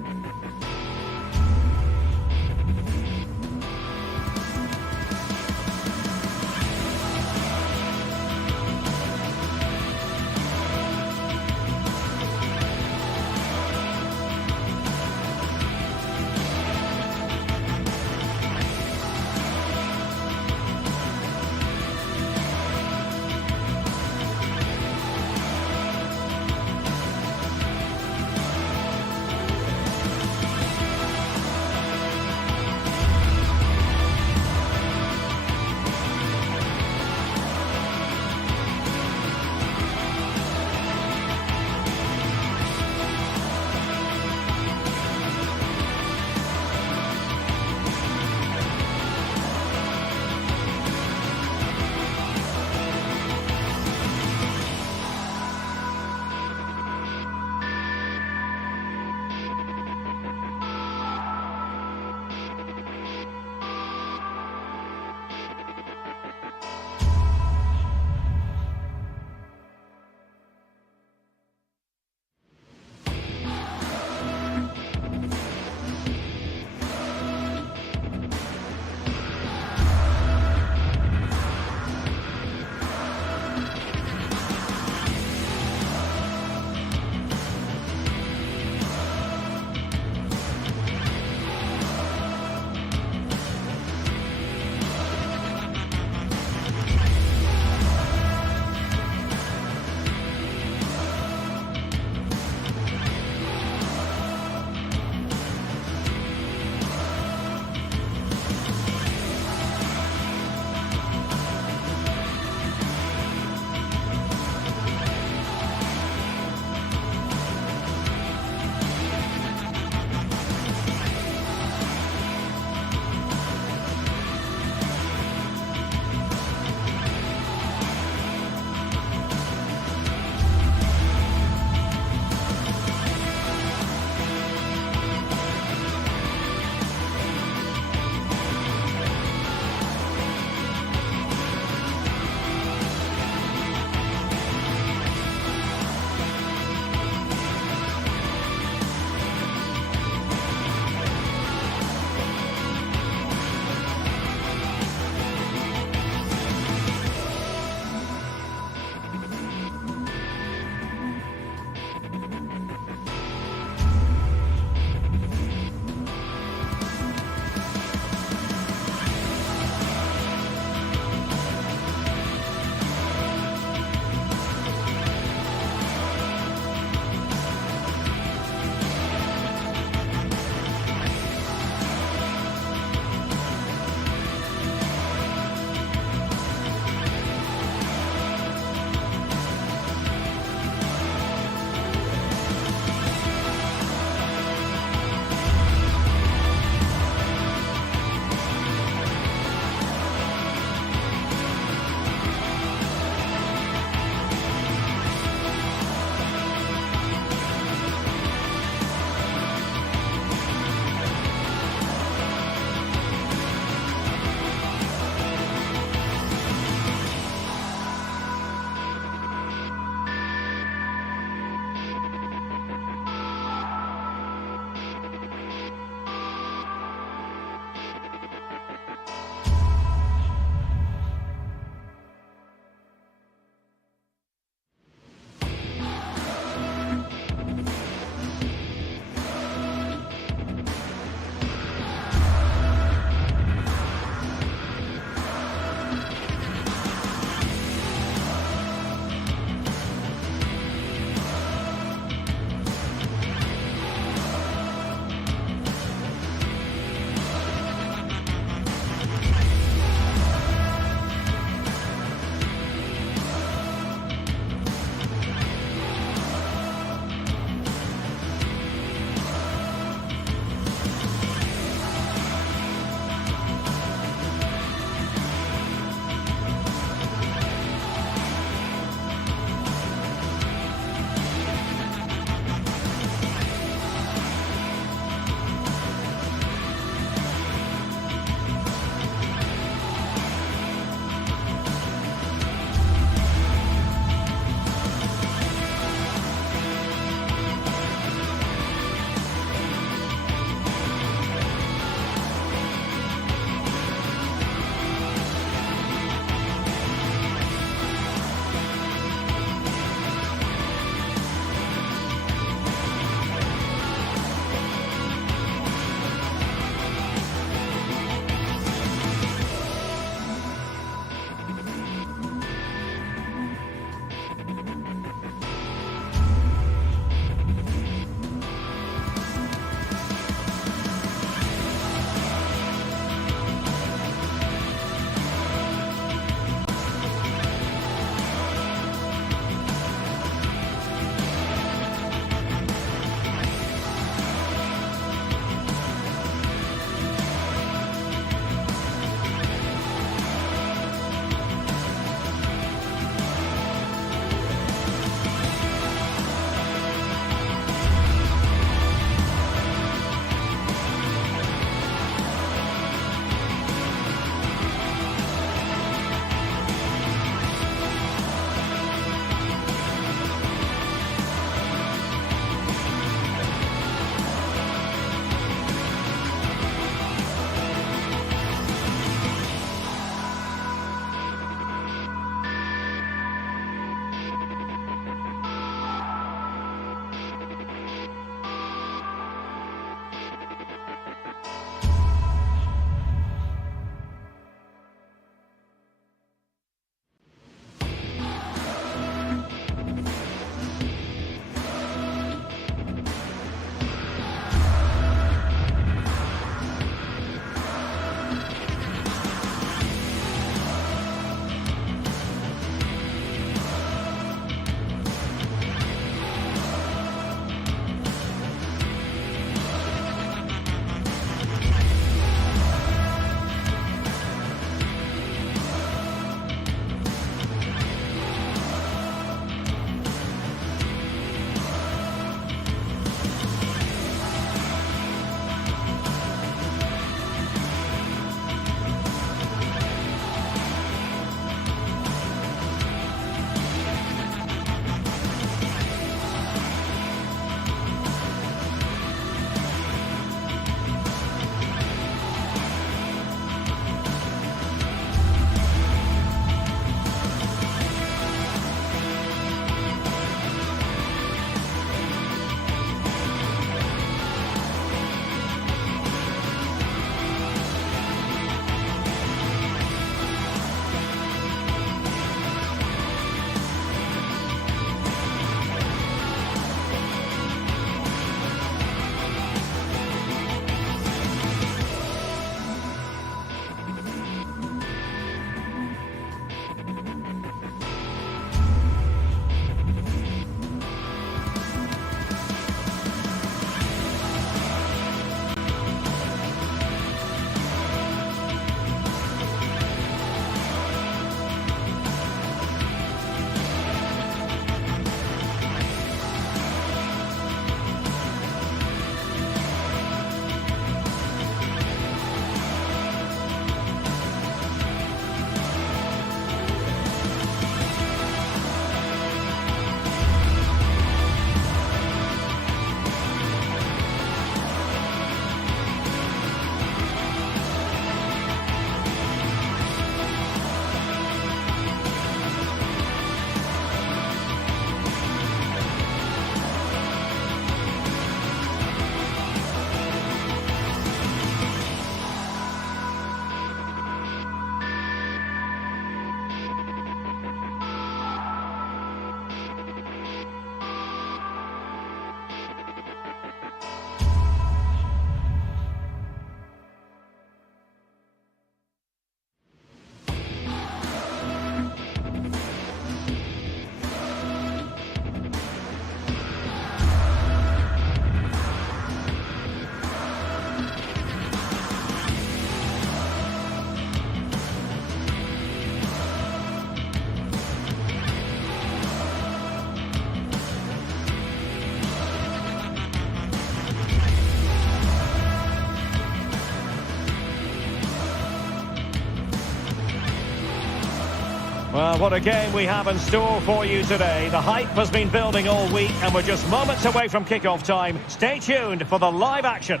Well, what a game we have in store for you today. The hype has been building all week and we're just moments away from kickoff time. Stay tuned for the live action.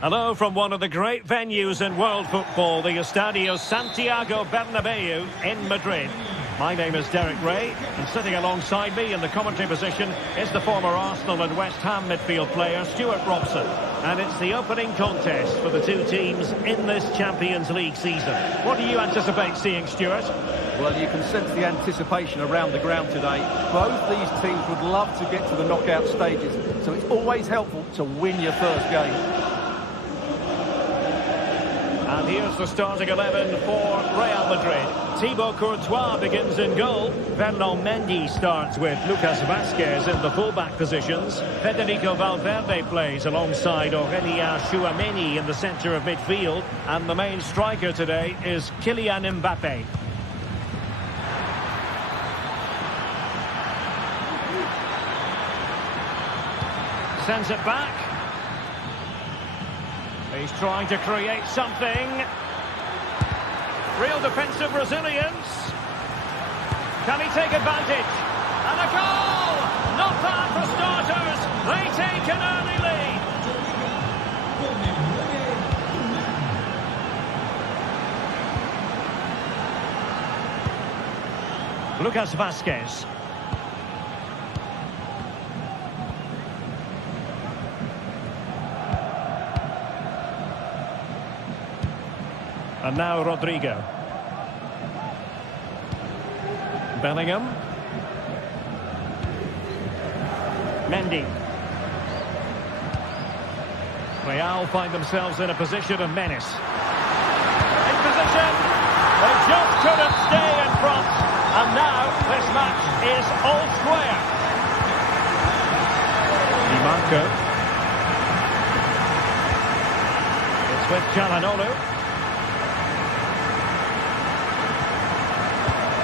Hello from one of the great venues in world football, the Estadio Santiago Bernabeu in Madrid. My name is Derek Ray, and sitting alongside me in the commentary position is the former Arsenal and West Ham midfield player, Stuart Robson. And it's the opening contest for the two teams in this Champions League season. What do you anticipate seeing, Stuart? Well, you can sense the anticipation around the ground today. Both these teams would love to get to the knockout stages, so it's always helpful to win your first game. And here's the starting 11 for Real Madrid. Thibaut Courtois begins in goal. Ferland Mendy starts with Lucas Vazquez in the fullback positions. Federico Valverde plays alongside Aurélien Tchouameni in the centre of midfield. And the main striker today is Kylian Mbappé. Sends it back. He's trying to create something. Real defensive resilience. Can he take advantage? And a goal! Not bad for starters. They take an early lead. Lucas Vazquez. And now Rodrigo. Bellingham. Mendy. Real find themselves in a position of menace. In position. They just couldn't stay in front. And now this match is all square. Di Marco. It's with Calhanoglu.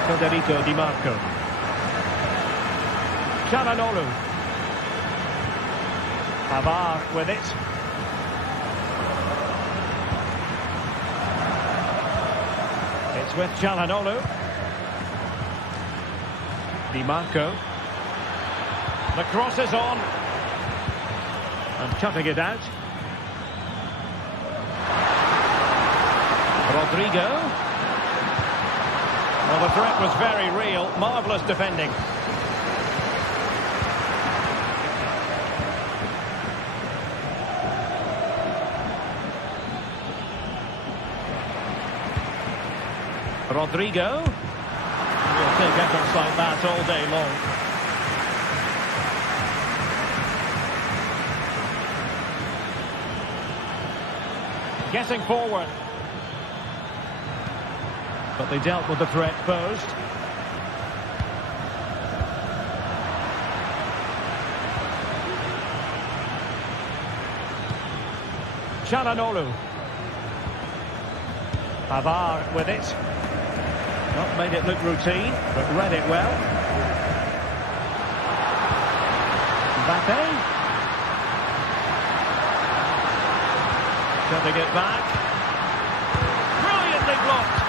Federico Di Marco. Calhanoglu. Pavard with it. It's with Calhanoglu. Di Marco. The cross is on. And cutting it out. Rodrigo. Well, the threat was very real. Marvellous defending. Rodrigo. He'll take efforts like that all day long. Getting forward. But they dealt with the threat posed. Calhanoglu. Pavard with it. Not made it look routine, but read it well. Mbappé. Cutting it back. Brilliantly blocked.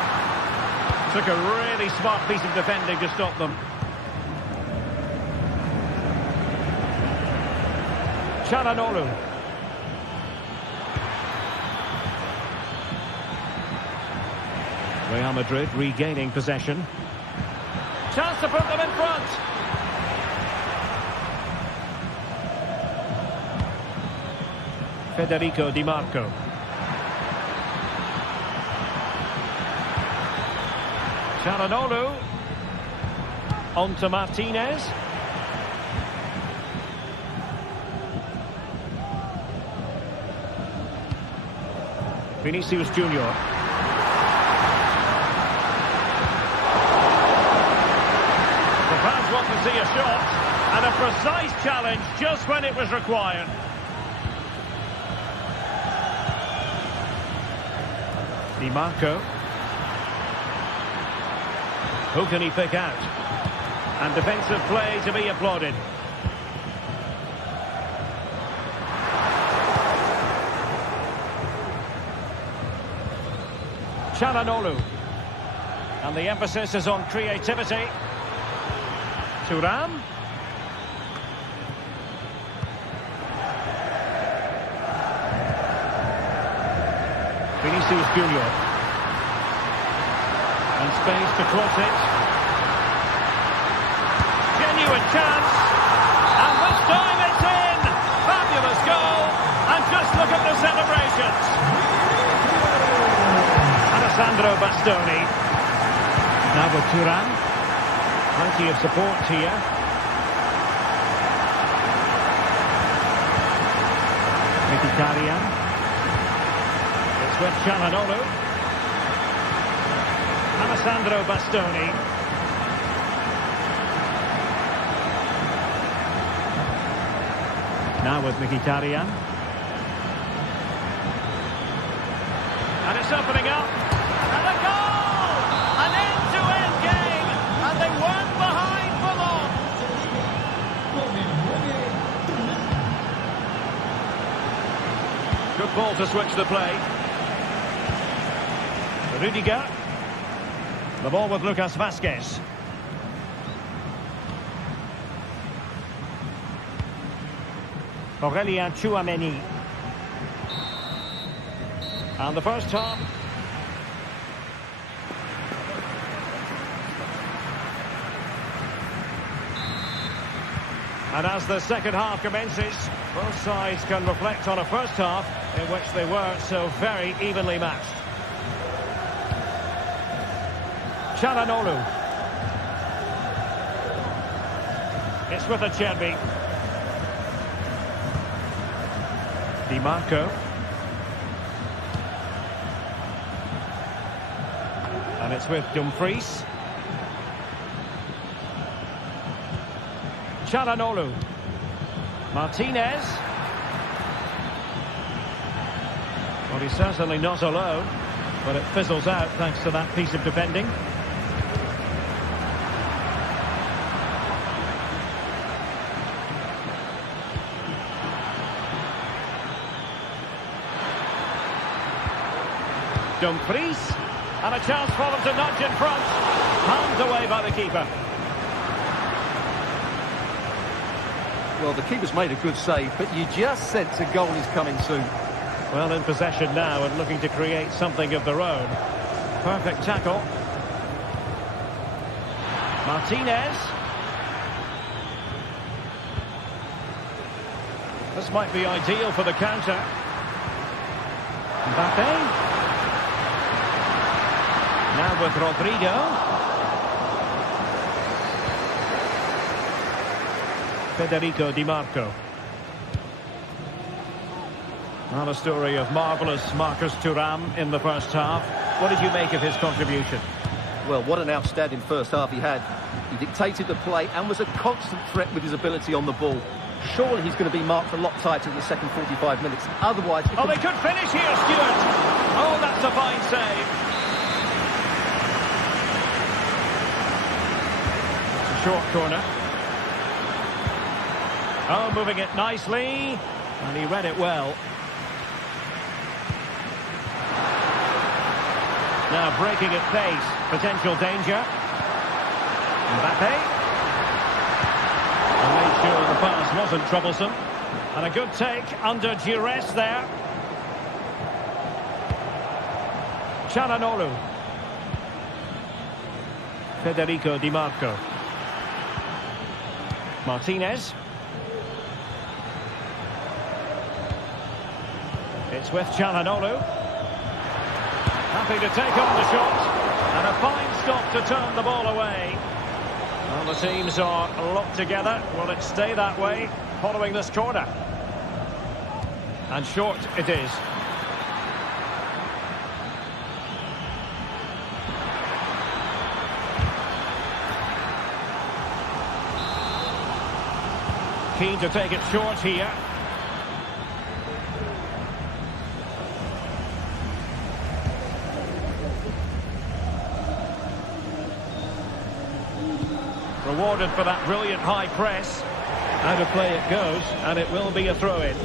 Took a really smart piece of defending to stop them. Calhanoglu. Real Madrid regaining possession. Chance to put them in front. Federico Di Marco. Calhanoglu. On to Martinez. Vinicius Junior. The fans want to see a shot, and a precise challenge just when it was required. Di Marco. Who can he pick out? And defensive play to be applauded. Calhanoglu. And the emphasis is on creativity. Thuram. Vinicius Junior. And space to cross it. Genuine chance. And this time it's in. Fabulous goal. And just look at the celebrations. Alessandro Bastoni. Now with Thuram. Plenty of support here. Mkhitaryan. It's with Çalhanoğlu. Alessandro Bastoni. Now with Mkhitaryan. And it's opening up. And a goal! An end-to-end game. And they weren't behind for long. Good ball to switch the play. Rudiger. The ball with Lucas Vazquez. Aurélien Tchouaméni. And the first half. And as the second half commences, both sides can reflect on a first half in which they weren't so very evenly matched. Çalhanoğlu. It's with Acerbi. Di Marco. And it's with Dumfries. Çalhanoğlu. Martinez. Well, he's certainly not alone, but it fizzles out thanks to that piece of defending. Dumfries, and a chance for them to nudge in front. Palmed away by the keeper. Well, the keeper's made a good save, but you just sense a goal is coming soon. Well, in possession now and looking to create something of their own. Perfect tackle. Martinez. This might be ideal for the counter. Mbappe. Now with Rodrigo. Federico Di Marco. Well, a story of marvellous Marcus Thuram in the first half. What did you make of his contribution? Well, what an outstanding first half he had. He dictated the play and was a constant threat with his ability on the ball. Surely he's going to be marked a lot tighter in the second 45 minutes. Otherwise... Oh, they could finish here, Stuart. Oh, that's a fine save. Short corner. Oh, moving it nicely. And he read it well. Now breaking at pace. Potential danger. Mbappe. And made sure the pass wasn't troublesome. And a good take under duress there. Çalhanoğlu. Federico Di Marco. Martinez. It's with Çalhanoğlu. Happy to take on the shot. And a fine stop to turn the ball away. Well, the teams are locked together. Will it stay that way following this corner? And short it is. Keen to take it short here. Rewarded for that brilliant high press. Out of play it goes, and it will be a throw-in.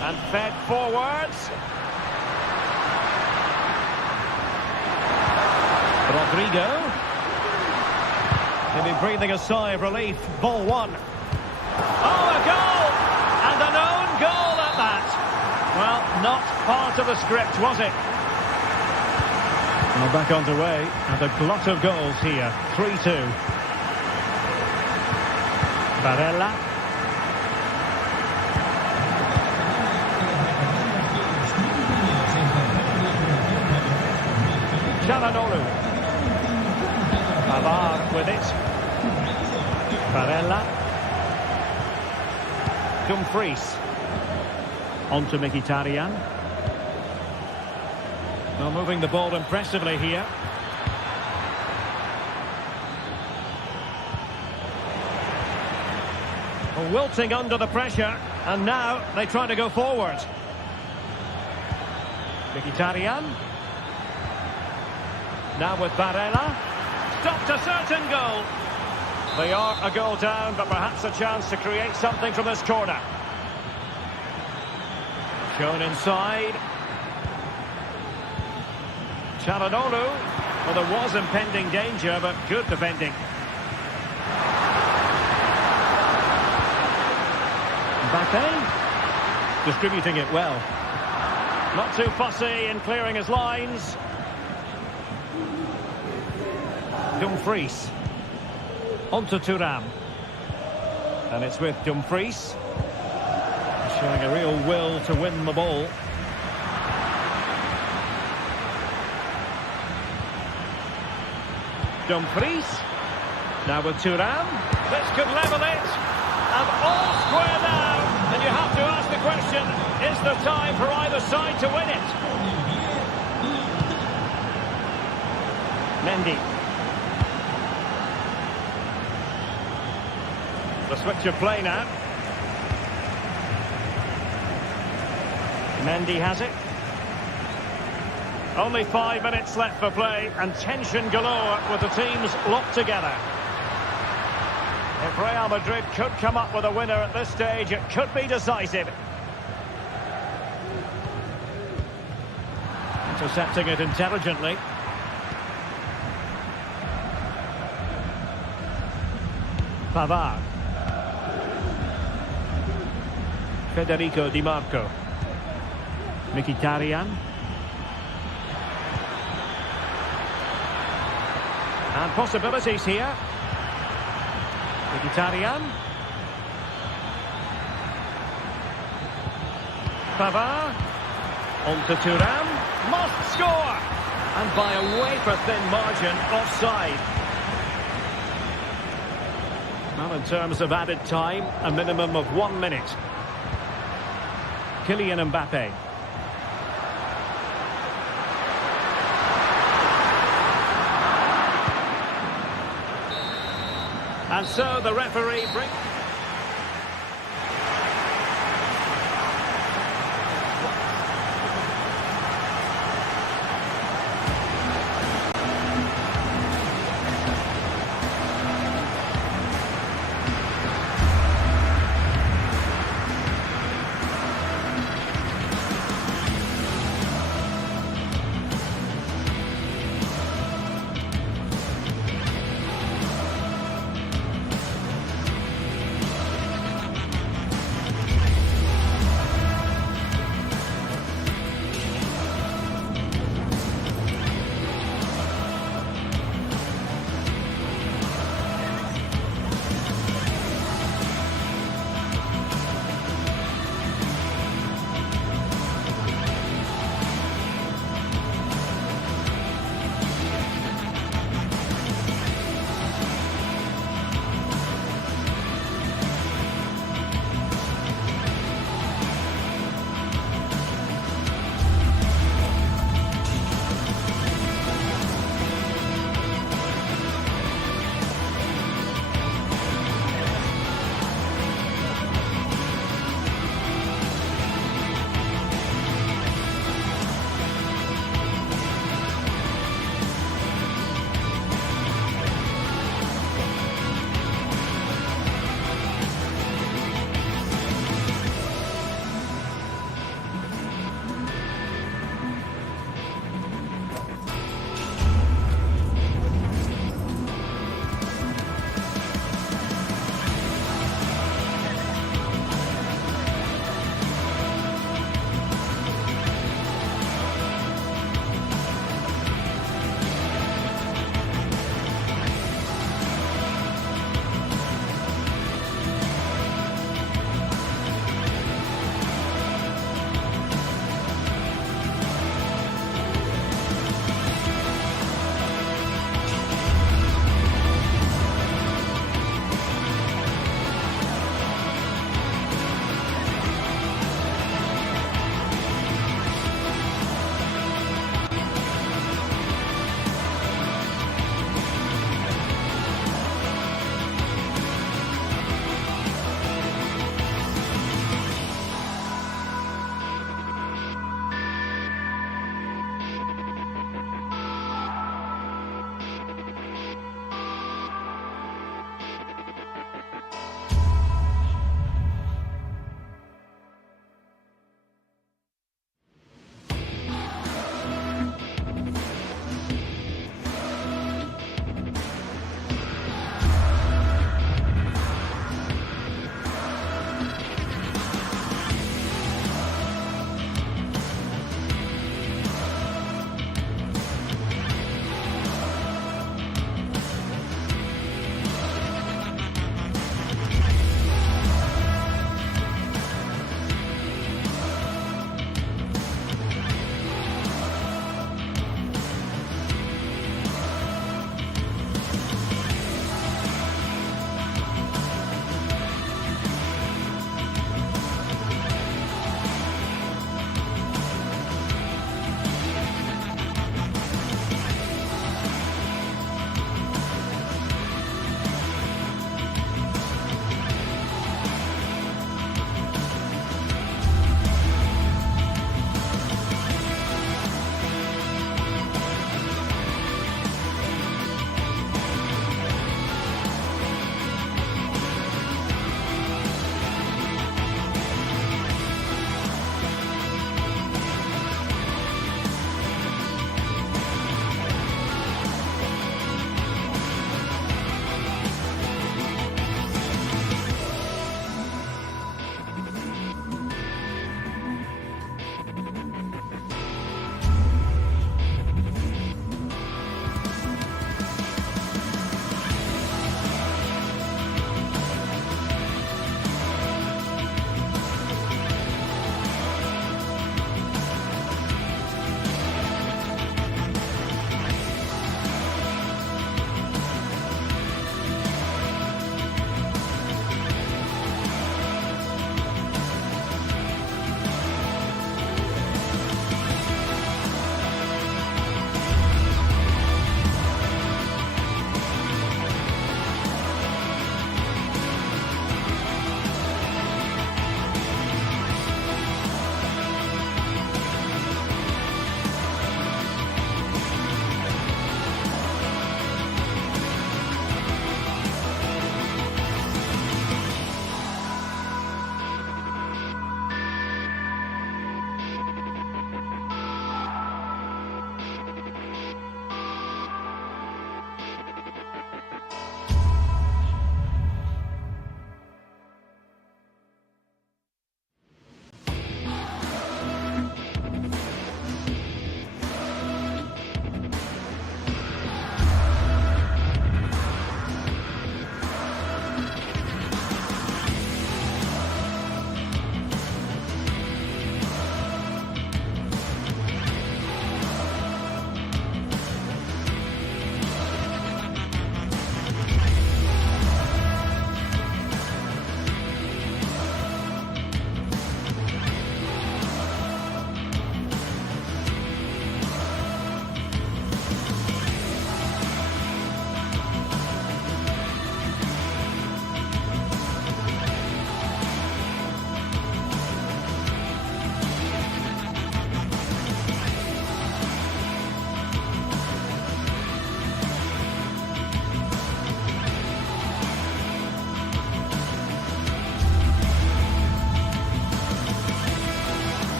And fed forwards. Rodrigo. Maybe breathing a sigh of relief. Ball one. Oh, a goal! And an own goal at that. Well, not part of the script, was it? Well, back underway, and a glut of goals here. 3-2. Barella. Çalhanoğlu. Pavard with it. Barella. Dumfries. On to Mkhitaryan. Well, moving the ball impressively here. Wilting under the pressure, and now they try to go forward. Mkhitaryan. Now with Barella. Stopped a certain goal. They are a goal down, but perhaps a chance to create something from this corner. Shown inside. Çalhanoğlu. Well, there was impending danger, but good defending. Mbappe. Distributing it well. Not too fussy in clearing his lines. Dumfries. On to Thuram. And it's with Dumfries. Showing a real will to win the ball. Dumfries. Now with Thuram. This could level it. And all square now. And you have to ask the question, is there time for either side to win it? Mendy. The switch of play now. Mendy has it. Only 5 minutes left for play, and tension galore with the teams locked together. If Real Madrid could come up with a winner at this stage, it could be decisive. Intercepting it intelligently. Pavard. Federico Di Marco. Mkhitaryan. And possibilities here. Mkhitaryan. Pavard. On to Thuram. Must score! And by a wafer-thin margin, offside. Well, in terms of added time, a minimum of 1 minute. Kylian Mbappe. And so the referee brings...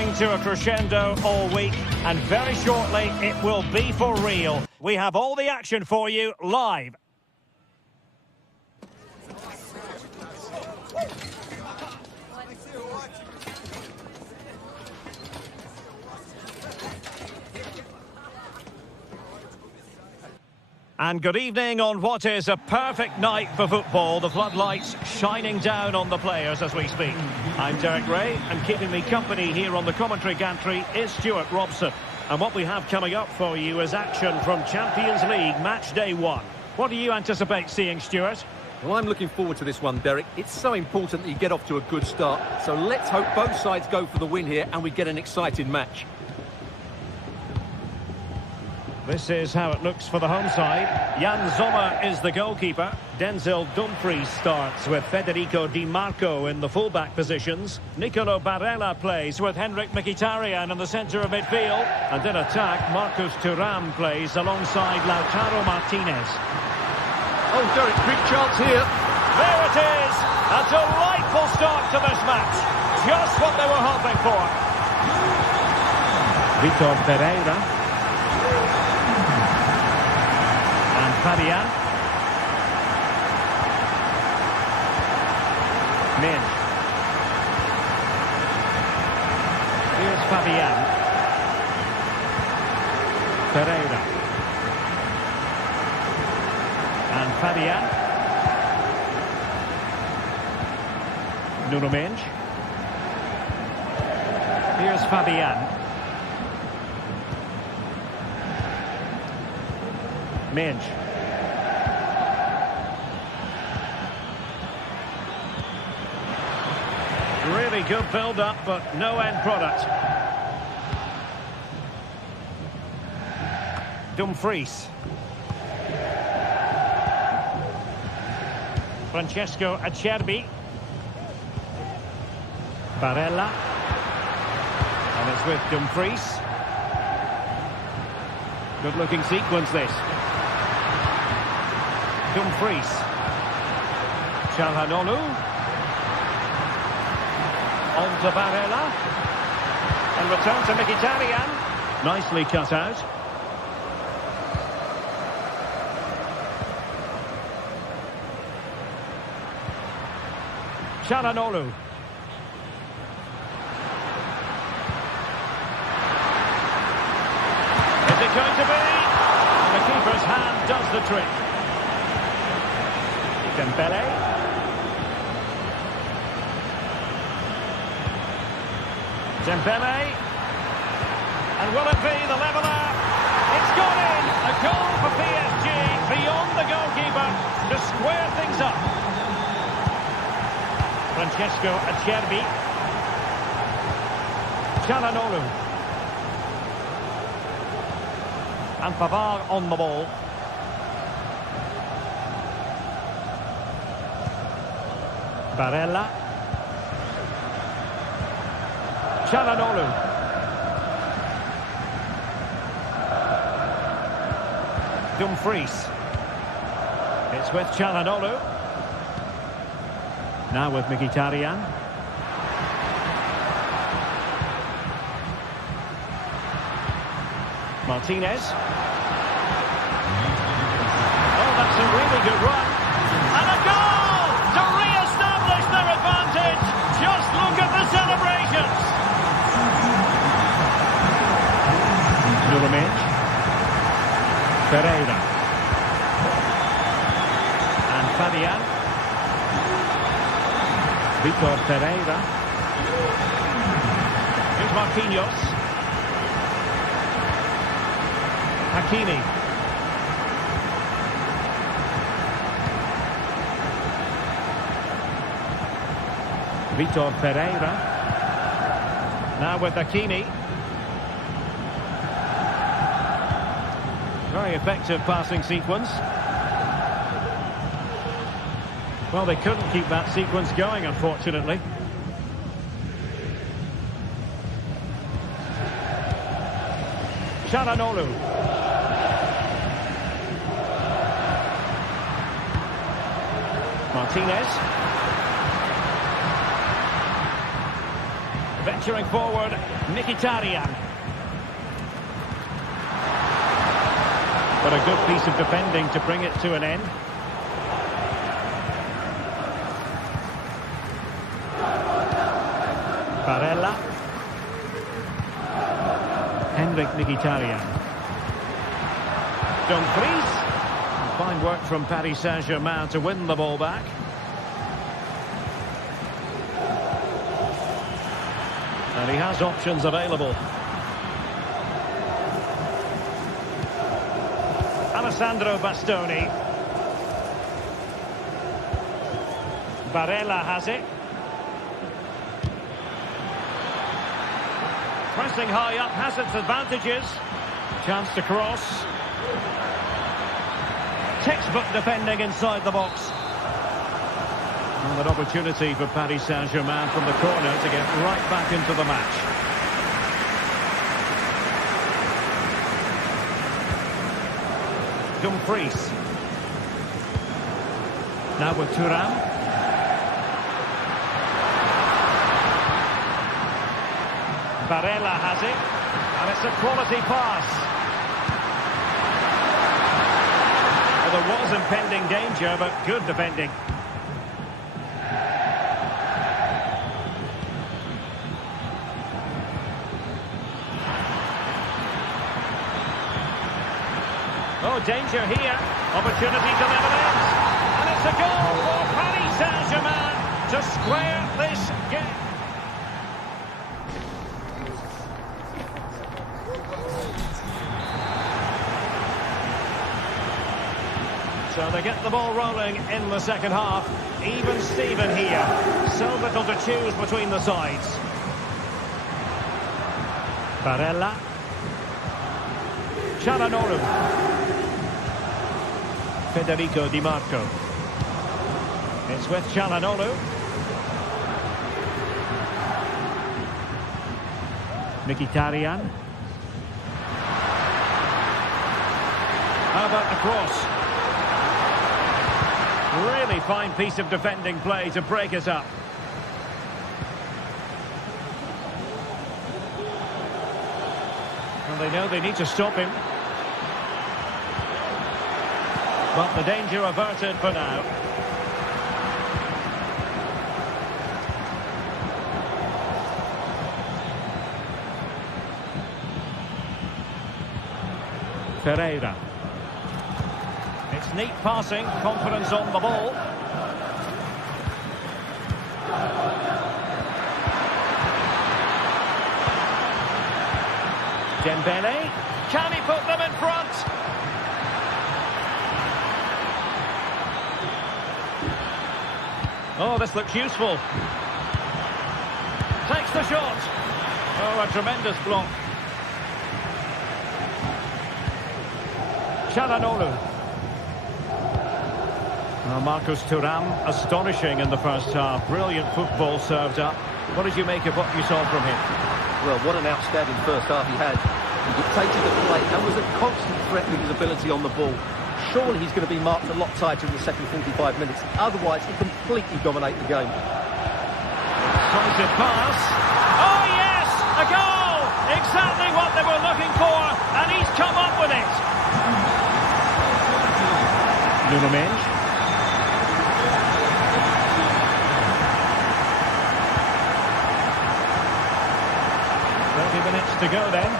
building to a crescendo all week, and very shortly it will be for real. We have all the action for you live. And good evening on what is a perfect night for football. The floodlights shining down on the players as we speak. I'm Derek Ray, and keeping me company here on the commentary gantry is Stuart Robson. And what we have coming up for you is action from Champions League match day 1. What do you anticipate seeing, Stuart? Well, I'm looking forward to this one, Derek. It's so important that you get off to a good start. So let's hope both sides go for the win here and we get an exciting match. This is how it looks for the home side. Jan Sommer is the goalkeeper. Denzel Dumfries starts with Federico Di Marco in the fullback positions. Nicolo Barella plays with Henrik Mkhitaryan in the centre of midfield. And in attack, Marcus Thuram plays alongside Lautaro Martinez. Oh, Derek, big chance here. There it is! A delightful start to this match. Just what they were hoping for. Vitor Pereira. Fabian. Min. Here's Fabian. Pereira. And Fabian. Nuno Mendes. Here's Fabian. Mendes. Really good build-up, but no end product. Dumfries. Francesco Acerbi. Barella. And it's with Dumfries. Good-looking sequence, this. Dumfries. Çalhanoğlu. On to Barella. And return to Mkhitaryan. Nicely cut out. Çalhanoğlu. Is it going to be? The keeper's hand does the trick. Dembele. Dembele, and will it be the leveller? It's gone in! A goal for PSG, beyond the goalkeeper, to square things up. Francesco Acerbi. Çalhanoğlu. And Pavard on the ball. Barella. Çalhanoğlu. Dumfries. It's with Çalhanoğlu. Now with Mkhitaryan. Martinez. Oh, that's a really good run. And a goal to re-establish their advantage. Just look at the celebrations. Nuno Mendes. Pereira. And Fabian. Vitor Pereira. Here's Marquinhos. Hakimi. Vitor Pereira. Now with Hakimi. Very effective passing sequence. Well, they couldn't keep that sequence going, unfortunately. Çalhanoğlu. Martinez. Venturing forward, Mkhitaryan. But a good piece of defending to bring it to an end. Barella. Henrik Mkhitaryan. Dumfries. Fine work from Paris Saint-Germain to win the ball back. And he has options available. Alessandro Bastoni. Barella has it. Pressing high up has its advantages. Chance to cross. Textbook defending inside the box. And an opportunity for Paris Saint-Germain from the corner to get right back into the match. Dumfries. Now with Thuram. Barella has it. And it's a quality pass. Well, there was impending danger, but good defending. Oh, danger here. Opportunity to level it. And it's a goal for Paris Saint-Germain to square this game. So they get the ball rolling in the second half. Even Steven here. So little to choose between the sides. Barella. Çalhanoğlu. Federico Di Marco. It's with Çalhanoğlu. Mkhitaryan. How about the cross? Really fine piece of defending play to break us up. And they know they need to stop him. But the danger averted for now. Ferreira. It's neat passing, confidence on the ball. Dembele. Can he put them in front? Oh, this looks useful. Takes the shot. Oh, a tremendous block. Çalhanoğlu. Well, Marcus Thuram, astonishing in the first half. Brilliant football served up. What did you make of what you saw from him? Well, what an outstanding first half he had. He dictated the play and was a constant threat with his ability on the ball. Surely he's going to be marked a lot tighter in the second 45 minutes. Otherwise, he'll completely dominate the game. Decisive pass. Oh, yes! A goal! Exactly what they were looking for, and he's come up with it. Nuno Mendes. 30 minutes to go then.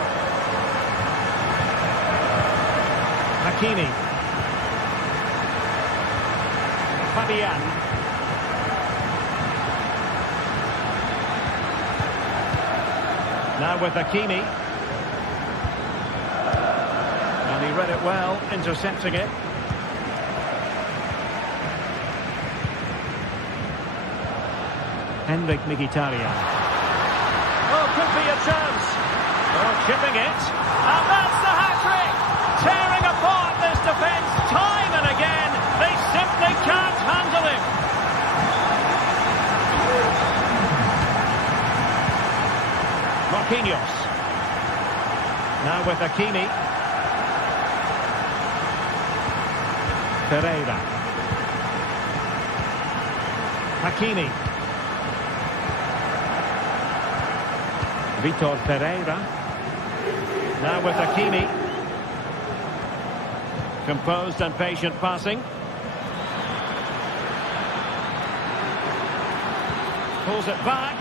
Hakimi. Fabian. Now with Hakimi. And he read it well, intercepting it. Henrik Mkhitaryan. Oh, could be a chance. Oh, chipping it. And that's the hat-trick. Tearing apart this defence time and again. They simply can't handle him. Marquinhos. Now with Hakimi. Ferreira. Hakimi. Vitor Pereira. Now with Hakimi. Composed and patient passing. Pulls it back.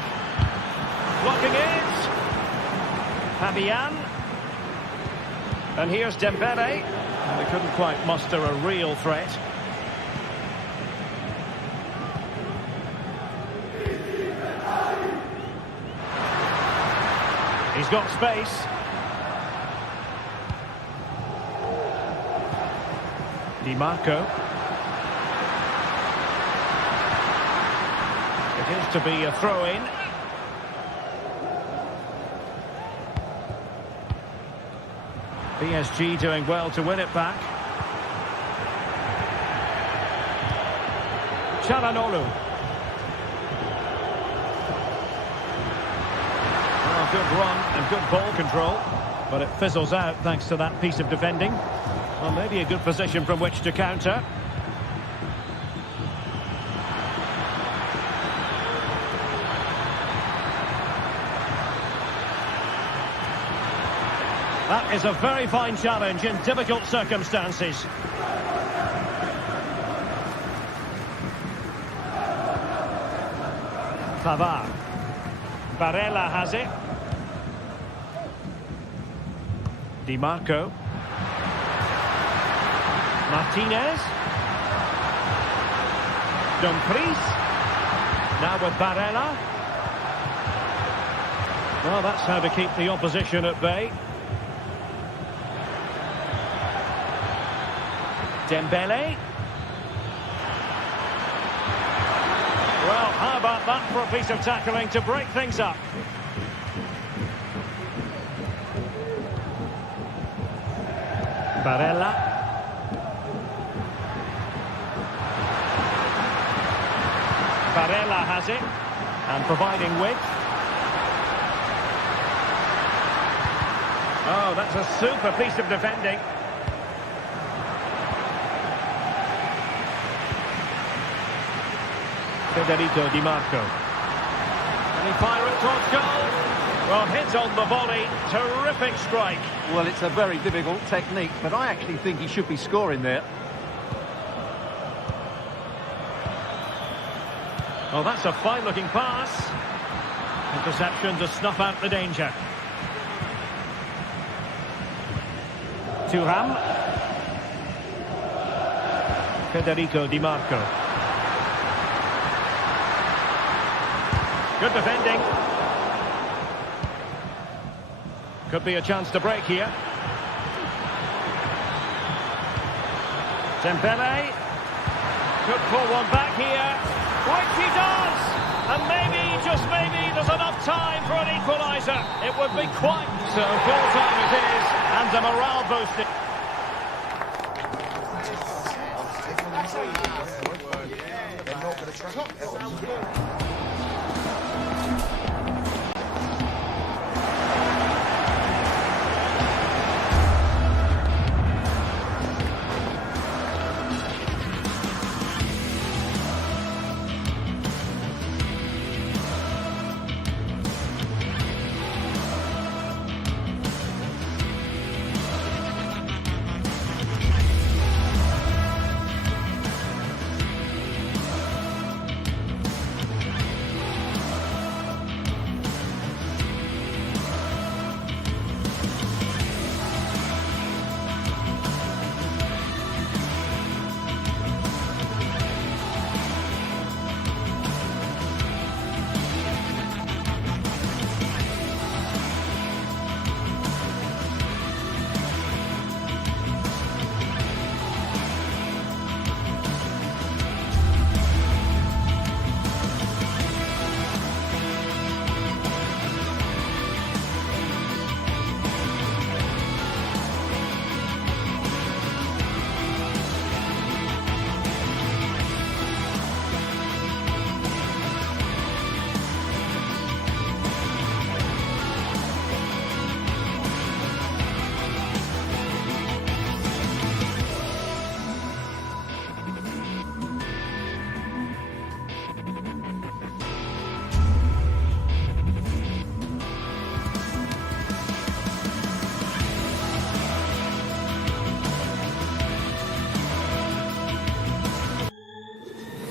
Blocking it. Fabian. And here's Dembele. And they couldn't quite muster a real threat. He's got space. Di Marco. It is to be a throw-in. PSG doing well to win it back. Çalhanoğlu. Well, good run and good ball control, but it fizzles out thanks to that piece of defending. Well, maybe a good position from which to counter. That is a very fine challenge in difficult circumstances. Pavard. Barella has it. Di Marco. Martinez. Dumfries. Now with Barella. Well, that's how to keep the opposition at bay. Dembele. Well, how about that for a piece of tackling to break things up? Barella. Barella has it, and providing width. Oh, that's a super piece of defending. Federico Di Marco. And he fire it towards goal. Well, hit on the volley. Terrific strike. Well, it's a very difficult technique, but I actually think he should be scoring there. Oh, that's a fine-looking pass. Interception to snuff out the danger. Thuram. Federico Di Marco. Good defending. Could be a chance to break here. Dembele. Could pull one back here. Which he does! And maybe, just maybe, there's enough time for an equaliser. It would be quite... So full time it is, and a morale boosting.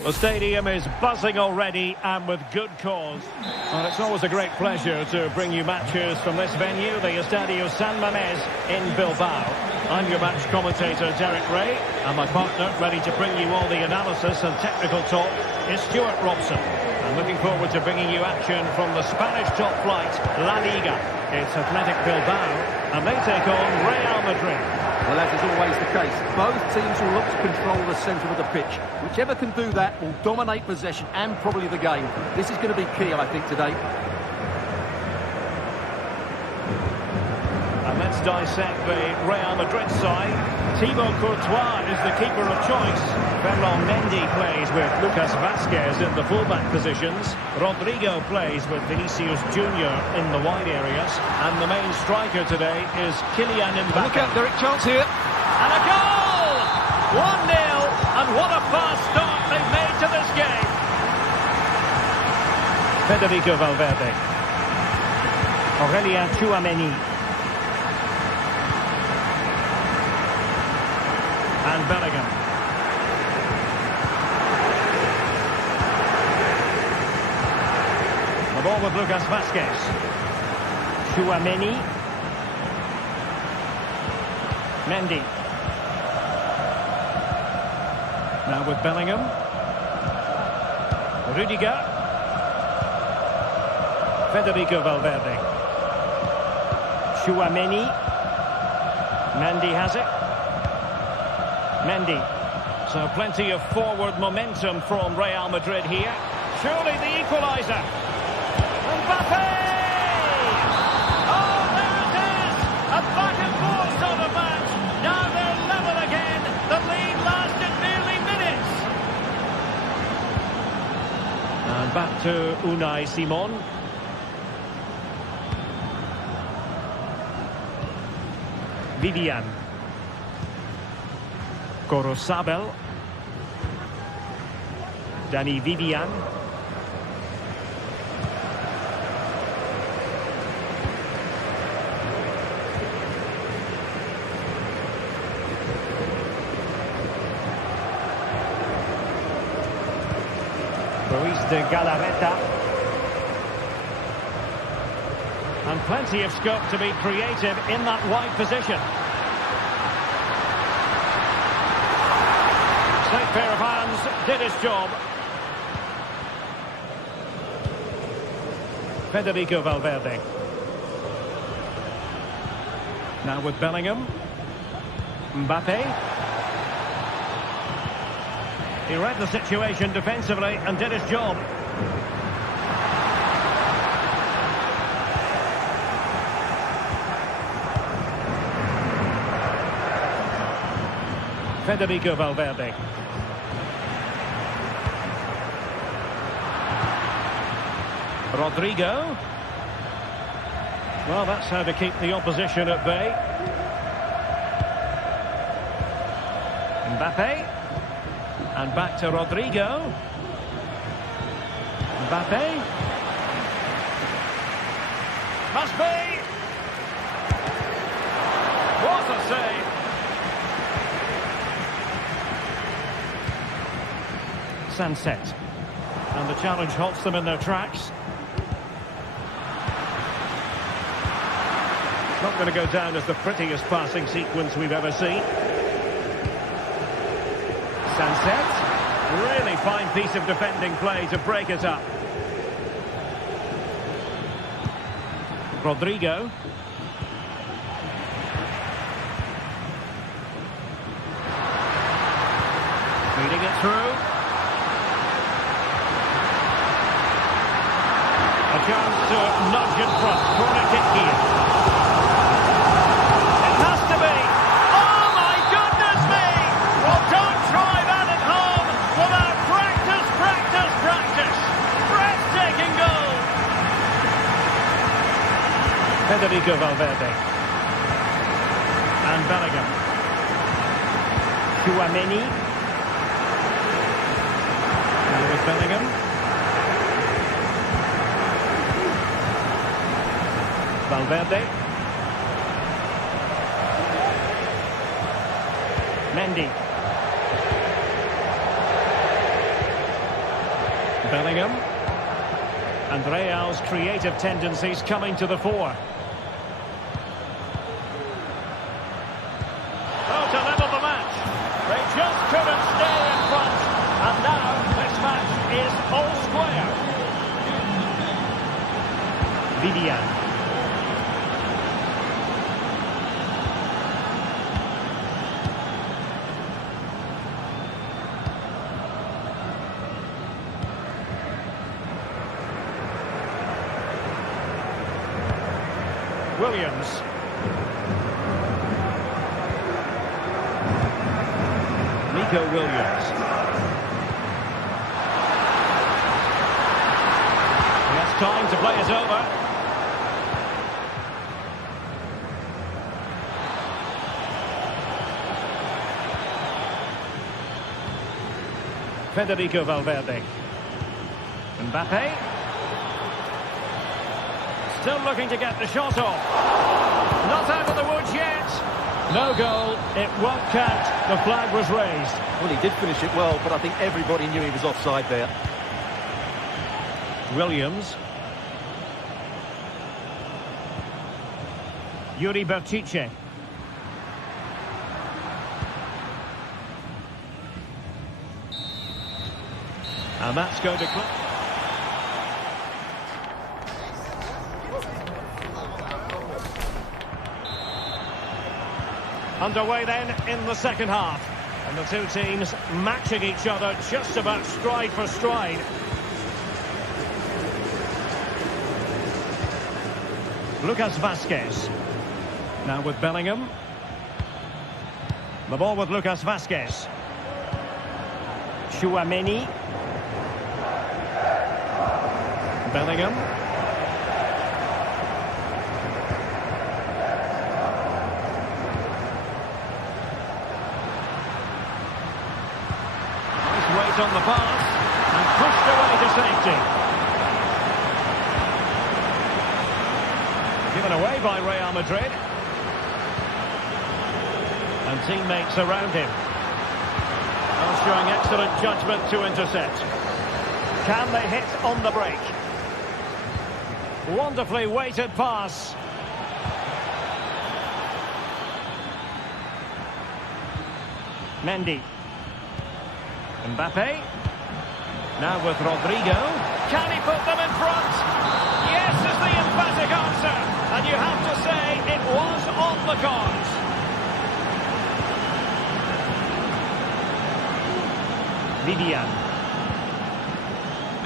The stadium is buzzing already, and with good cause. Well, it's always a great pleasure to bring you matches from this venue, the Estadio San Mamés in Bilbao. I'm your match commentator, Derek Ray, and my partner, ready to bring you all the analysis and technical talk, is Stuart Robson. I'm looking forward to bringing you action from the Spanish top flight, La Liga. It's Athletic Bilbao, and they take on Real Madrid. Well, as is always the case, both teams will look to control the centre of the pitch. Whichever can do that will dominate possession and probably the game. This is going to be key, I think, today. And let's dissect the Real Madrid side. Thibaut Courtois is the keeper of choice. Ferland Mendy plays with Lucas Vazquez in the fullback positions. Rodrigo plays with Vinicius Junior in the wide areas. And the main striker today is Kylian Mbappe. Look out, Derek, chance here. And a goal! 1-0, and what a fast start they've made to this game. Federico Valverde. Aurélien Tchouameni. And Bellingham. The ball with Lucas Vazquez. Tchouameni. Mendy. Now with Bellingham. Rudiger. Federico Valverde. Tchouameni. Mendy has it. Mendy. So plenty of forward momentum from Real Madrid here. Surely the equaliser. Mbappe! Oh, there it is! A back-and-forth sort of match. Now they're level again. The lead lasted nearly minutes. And back to Unai Simon. Vivian. Gorosabel. Dani Vivian. Ruiz de Galarreta. And plenty of scope to be creative in that wide position. Safe pair of hands, did his job. Federico Valverde. Now with Bellingham. Mbappe. He read the situation defensively and did his job. Federico Valverde. Rodrigo. Well, that's how to keep the opposition at bay. Mbappe. And back to Rodrigo. Mbappe. Must be. What a save. Sunset. And the challenge halts them in their tracks. Not going to go down as the prettiest passing sequence we've ever seen. Sunset. Really fine piece of defending play to break it up. Rodrigo. Feeding it through. A chance to nudge in front. Corner kick here. It has to be. Oh my goodness me! Well, don't try that at home without practice, practice, practice. Breathtaking goal. Federico Valverde. And Bellingham. Tchouameni. Now with Bellingham. Valverde. Mendy. Bellingham. And Real's creative tendencies coming to the fore. Oh, to level the match. They just couldn't stay in front. And now this match is all square. Vivian. Williams. Nico Williams. He has time to play it over. Federico Valverde. Mbappe. Still looking to get the shot off. Not out of the woods yet. No goal. It won't count. The flag was raised. Well, he did finish it well, but I think everybody knew he was offside there. Williams. Yuri Bertice. And that's going to... Underway then in the second half. And the two teams matching each other just about stride for stride. Lucas Vazquez. Now with Bellingham. The ball with Lucas Vazquez. Chouameni. Bellingham. Weight on the pass and pushed away to safety. Given away by Real Madrid. And teammates around him. Well, showing excellent judgment to intercept. Can they hit on the break? Wonderfully weighted pass. Mendy. Mbappe. Now with Rodrigo. Can he put them in front? Yes is the emphatic answer. And you have to say it was on the cards. Vivian.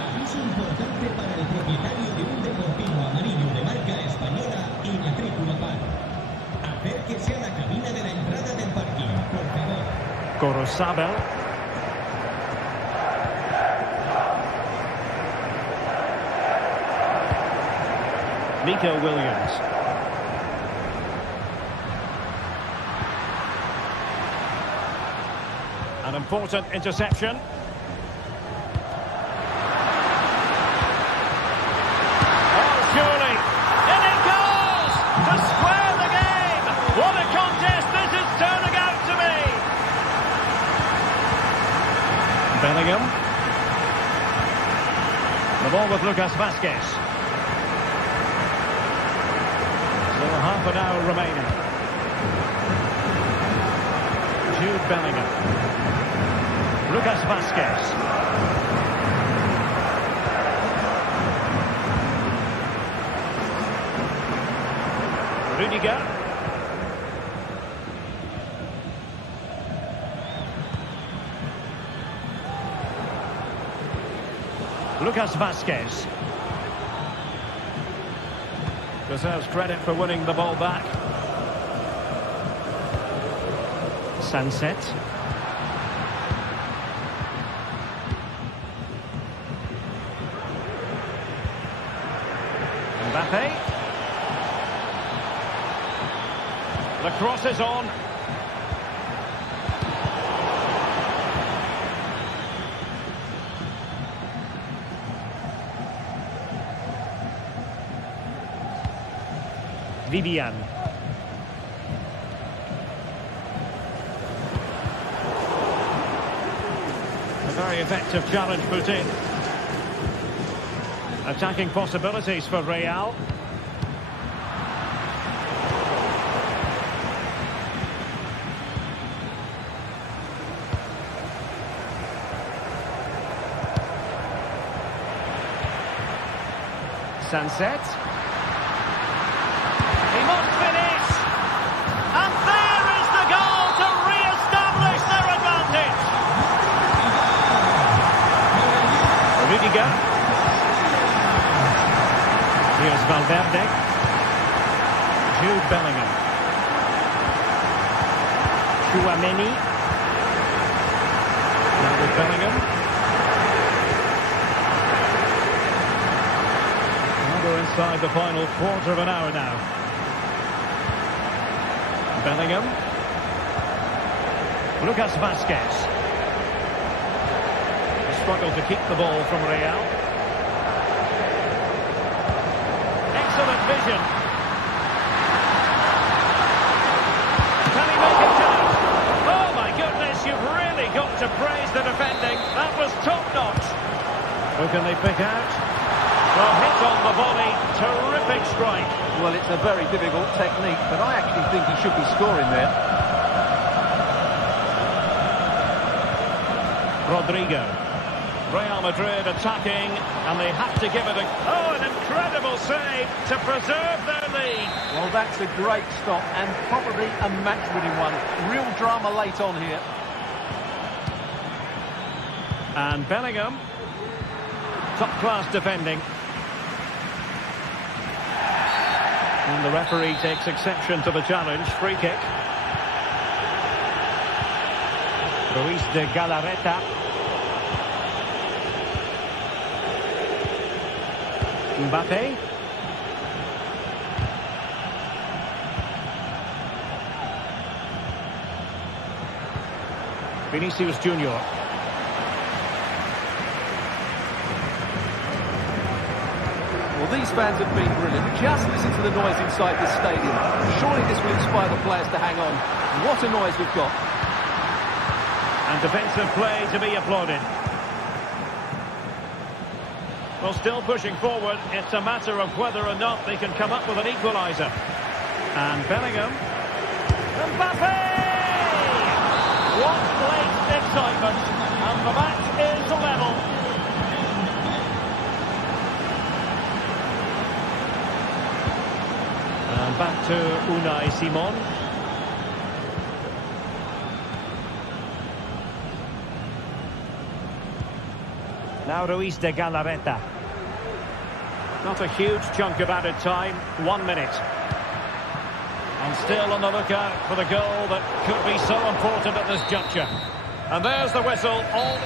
Aviso importante para el propietario de un deportivo amarillo de marca española y matrícula par. Acérquese a la cabina de la entrada del parking, por favor. Gorosabel. Nico Williams. An important interception. Oh, surely. And it goes! To square the game! What a contest this is turning out to be! Bellingham. The ball with Lucas Vazquez. Half an hour remaining. Jude Bellingham. Lucas Vazquez. Rudiger. Lucas Vazquez. Deserves credit for winning the ball back. Sunset. Mbappe. The cross is on. Vivian. A very effective challenge put in. Attacking possibilities for Real. Sunset. He must finish. And there is the goal to re-establish their advantage. Rudiger. Here's Valverde. Jude Bellingham. Chouameni. Now with Bellingham. We're inside the final quarter of an hour now. Bellingham. Lucas Vazquez. Struggled to keep the ball from Real. Excellent vision. Can he make it count? Oh my goodness, you've really got to praise the defending. That was top-notch. Who can they pick out? Well, hit on the volley, terrific strike. Well, it's a very difficult technique, but I actually think he should be scoring there. Rodrigo. Real Madrid attacking, and they have to give it a... Oh, an incredible save to preserve their lead. Well, that's a great stop, and probably a match-winning one. Real drama late on here. And Bellingham. Top-class defending. And the referee takes exception to the challenge. Free kick. Ruiz de Galarreta. Mbappe. Vinicius Junior. Well, these fans have been brilliant. Just listen to the noise inside this stadium. Surely this will inspire the players to hang on. What a noise we've got. And defensive play to be applauded. Well, still pushing forward. It's a matter of whether or not they can come up with an equaliser. And Bellingham. Mbappe! What great excitement. And the match is level. And back to Unai Simon. Now Ruiz de Galarreta. Not a huge chunk of added time, 1 minute. And still on the lookout for the goal that could be so important at this juncture. And there's the whistle. All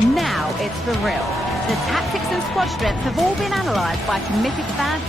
Now it's for real. The tactics and squad strength have all been analysed by committed fans.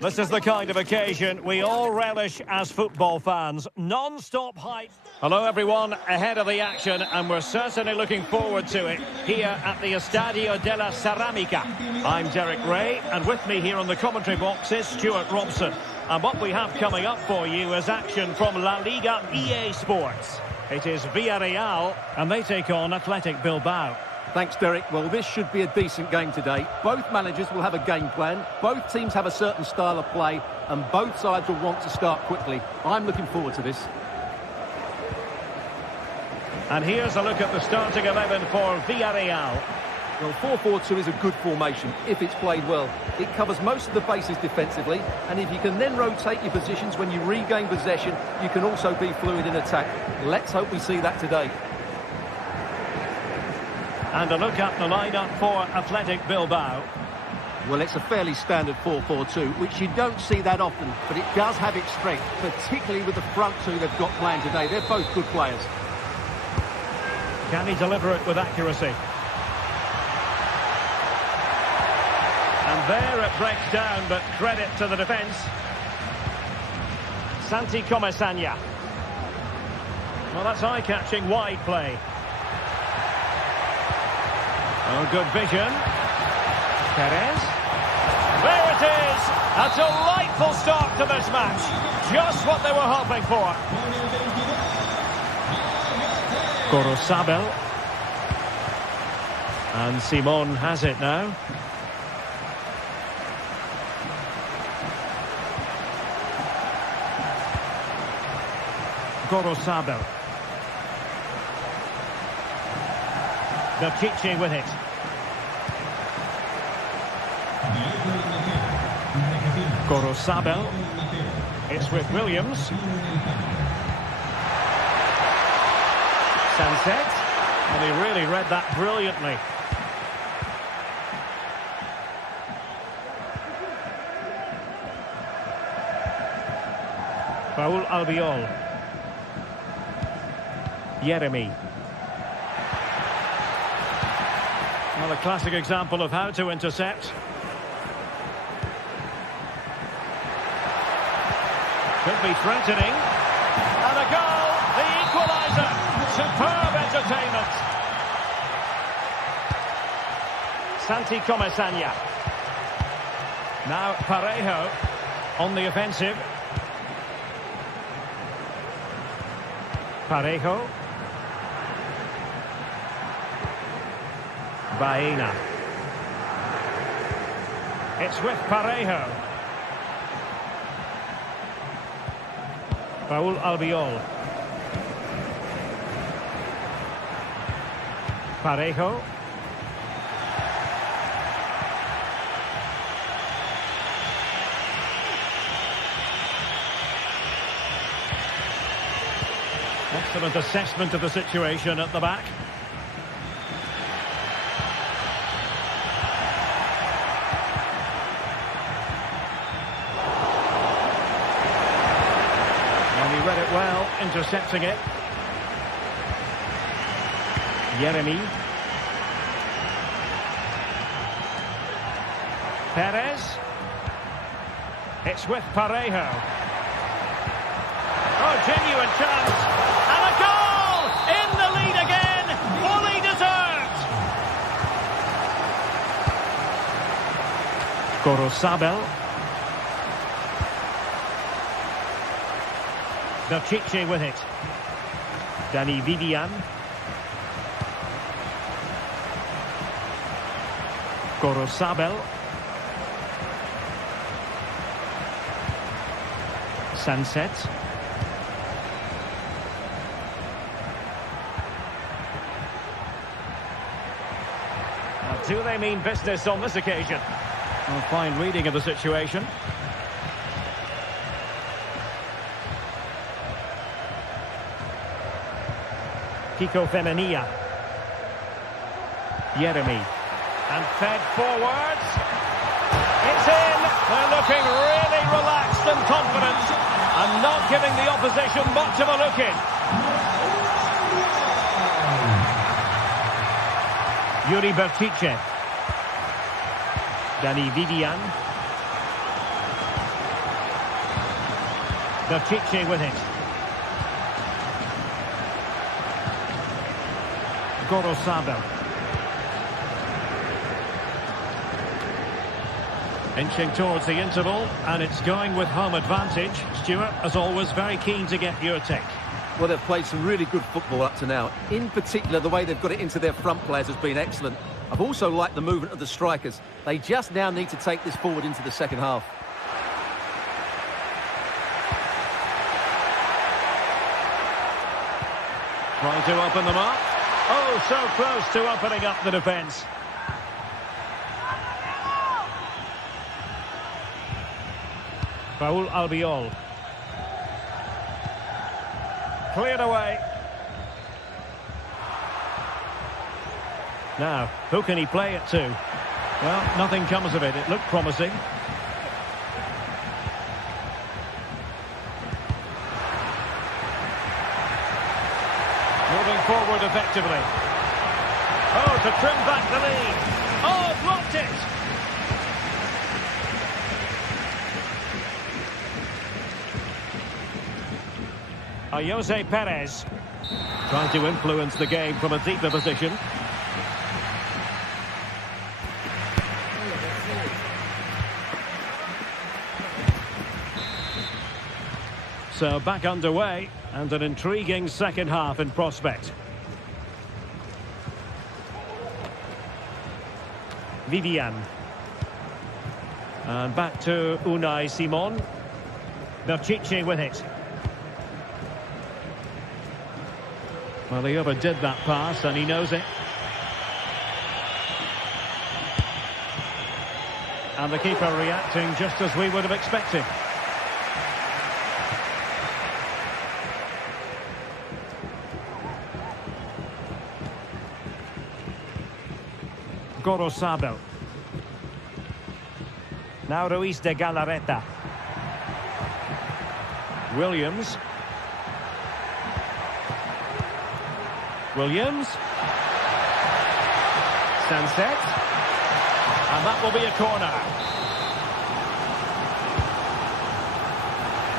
This is the kind of occasion we all relish as football fans. Non-stop hype. Hello everyone, ahead of the action, and we're certainly looking forward to it here at the Estadio de la Ceramica. I'm Derek Ray, and with me here on the commentary box is Stuart Robson. And what we have coming up for you is action from La Liga EA Sports. It is Villarreal, and they take on Athletic Bilbao. Thanks, Derek. Well, this should be a decent game today. Both managers will have a game plan. Both teams have a certain style of play, and both sides will want to start quickly. I'm looking forward to this. And here's a look at the starting 11 for Villarreal. Well, 4-4-2 is a good formation if it's played well. It covers most of the bases defensively, and if you can then rotate your positions when you regain possession, you can also be fluid in attack. Let's hope we see that today. And a look at the lineup for Athletic Bilbao. Well, it's a fairly standard 4-4-2, which you don't see that often, but it does have its strength, particularly with the front two they've got playing today. They're both good players. Can he deliver it with accuracy? And there it breaks down, but credit to the defence. Santi Comesaña. Well, that's eye-catching wide play. Oh, good vision. Perez. There it is! A delightful start to this match. Just what they were hoping for. Gorosabel. And Simon has it now. Gorosabel. Belkici with it. Gorosabel. It's with Williams. Sunset. And he really read that brilliantly. Raúl Albiol. Yeremy. Well, a classic example of how to intercept. Could be threatening. And a goal, the equaliser. Superb entertainment. Santi Comesaña. Now Parejo on the offensive. Parejo. Baena. It's with Parejo. Raúl Albiol. Parejo. Excellent assessment of the situation at the back. Read it well, intercepting it. Yeremy. Perez. It's with Parejo. Oh, genuine chance. And a goal! In the lead again! Fully deserved! Gorosabel. Belkici with it. Dani Vivian. Gorosabel. Sunset. Do they mean business on this occasion? Well, fine reading of the situation. Kickoff Femenia. Jeremy. And fed forwards. It's in. They're looking really relaxed and confident. And not giving the opposition much of a look in. Yuri Bertice. Dani Vivian. Bertice with it. Gorosabel. Inching towards the interval, and it's going with home advantage. Stuart, as always, very keen to get your take. Well, they've played some really good football up to now. In particular, the way they've got it into their front players has been excellent. I've also liked the movement of the strikers. They just now need to take this forward into the second half. Trying to open them up. Oh, so close to opening up the defence. Raul Albiol. Cleared away. Now, who can he play it to? Well, nothing comes of it. It looked promising. Moving forward effectively. Oh, to trim back the lead. Oh, blocked it. Jose Perez trying to influence the game from a deeper position. So back underway, and an intriguing second half in prospect. Vivian. And back to Unai Simon. Bertice with it. Well, he overdid that pass, and he knows it. And the keeper reacting just as we would have expected. Gorosabel. Now Ruiz de Galarreta. Williams. Sunset. And that will be a corner.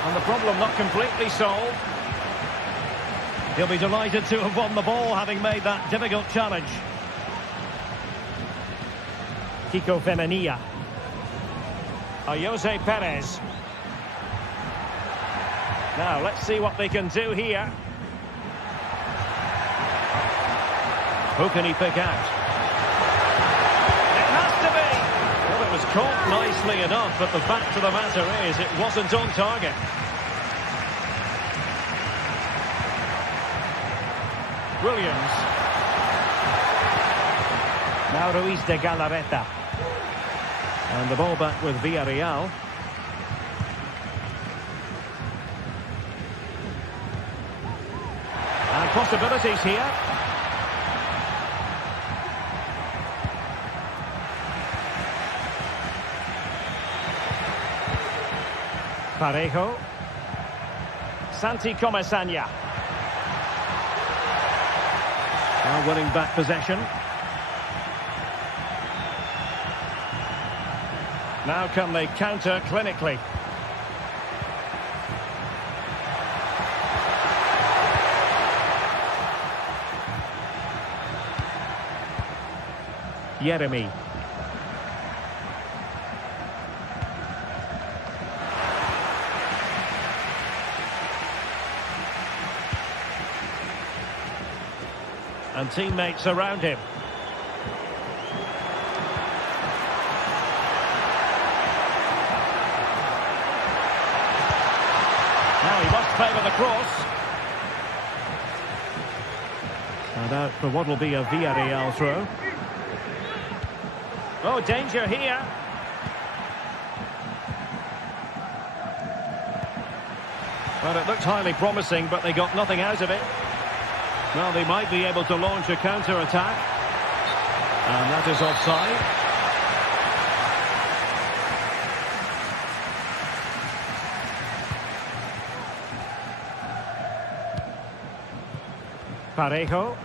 And the problem not completely solved. He'll be delighted to have won the ball, having made that difficult challenge. Kickoff Femenia. Jose Perez. Now, let's see what they can do here. Who can he pick out? It has to be! Well, it was caught nicely enough, but the fact of the matter is it wasn't on target. Williams. Now Ruiz de Galarreta. And the ball back with Villarreal. And possibilities here. Parejo. Santi Comesaña. Now winning back possession. Now can they counter clinically? Jeremy. And teammates around him. Now he must favour the cross. And out for what will be a Villarreal throw. Oh, danger here. Well, it looked highly promising, but they got nothing out of it. Well, they might be able to launch a counter-attack. And that is offside. Parejo.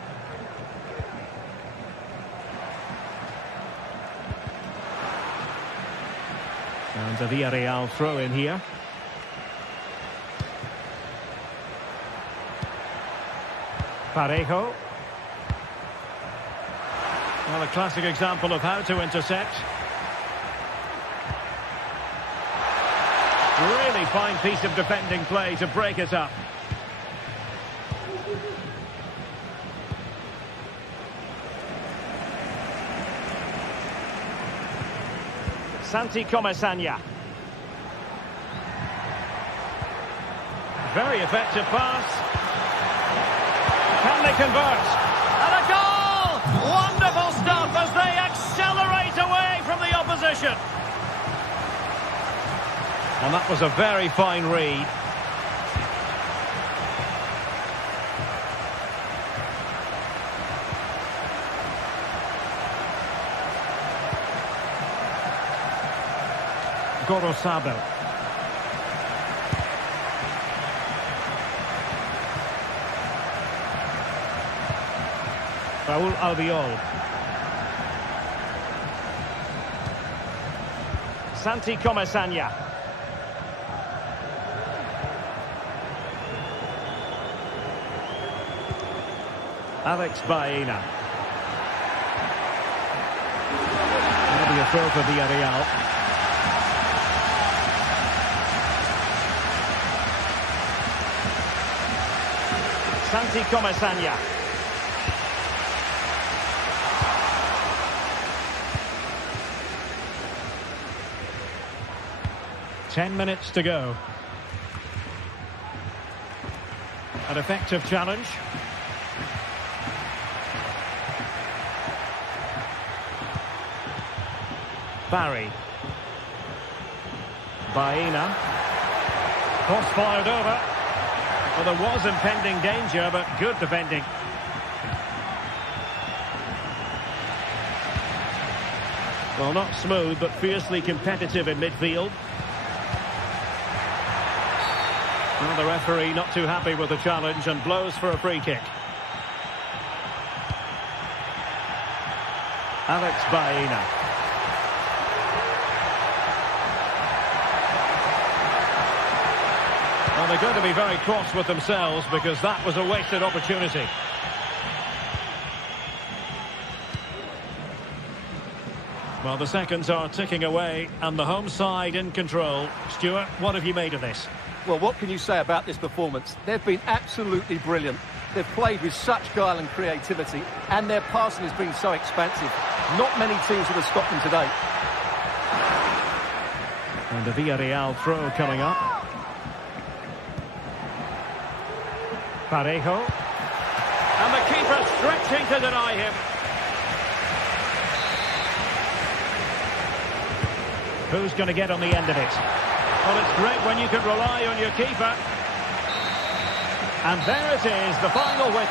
And a Villarreal throw in here. Parejo. Well, a classic example of how to intercept. Really fine piece of defending play to break it up. Santi Comesaña. Very effective pass. Can they convert? And a goal! Wonderful stuff as they accelerate away from the opposition. And that was a very fine read. Gorosabel. Raúl Albiol. Santi Comesaña. Alex Baena. That'll be a throw for Villarreal. Santi Comesaña. Ten minutes to go. An effective challenge. Barry. Baena. Cross fired over. Well, there was impending danger, but good defending. Well, not smooth, but fiercely competitive in midfield. Well, the referee not too happy with the challenge and blows for a free kick. Alex Baena. Well, they're going to be very cross with themselves because that was a wasted opportunity. Well, the seconds are ticking away and the home side in control. Stuart, what have you made of this? Well, what can you say about this performance? They've been absolutely brilliant. They've played with such guile and creativity, and their passing has been so expansive. Not many teams would have stopped them today. And a Villarreal throw coming up. Parejo. And the keeper stretching to deny him. Who's going to get on the end of it? Well, it's great when you can rely on your keeper. And there it is, the final win.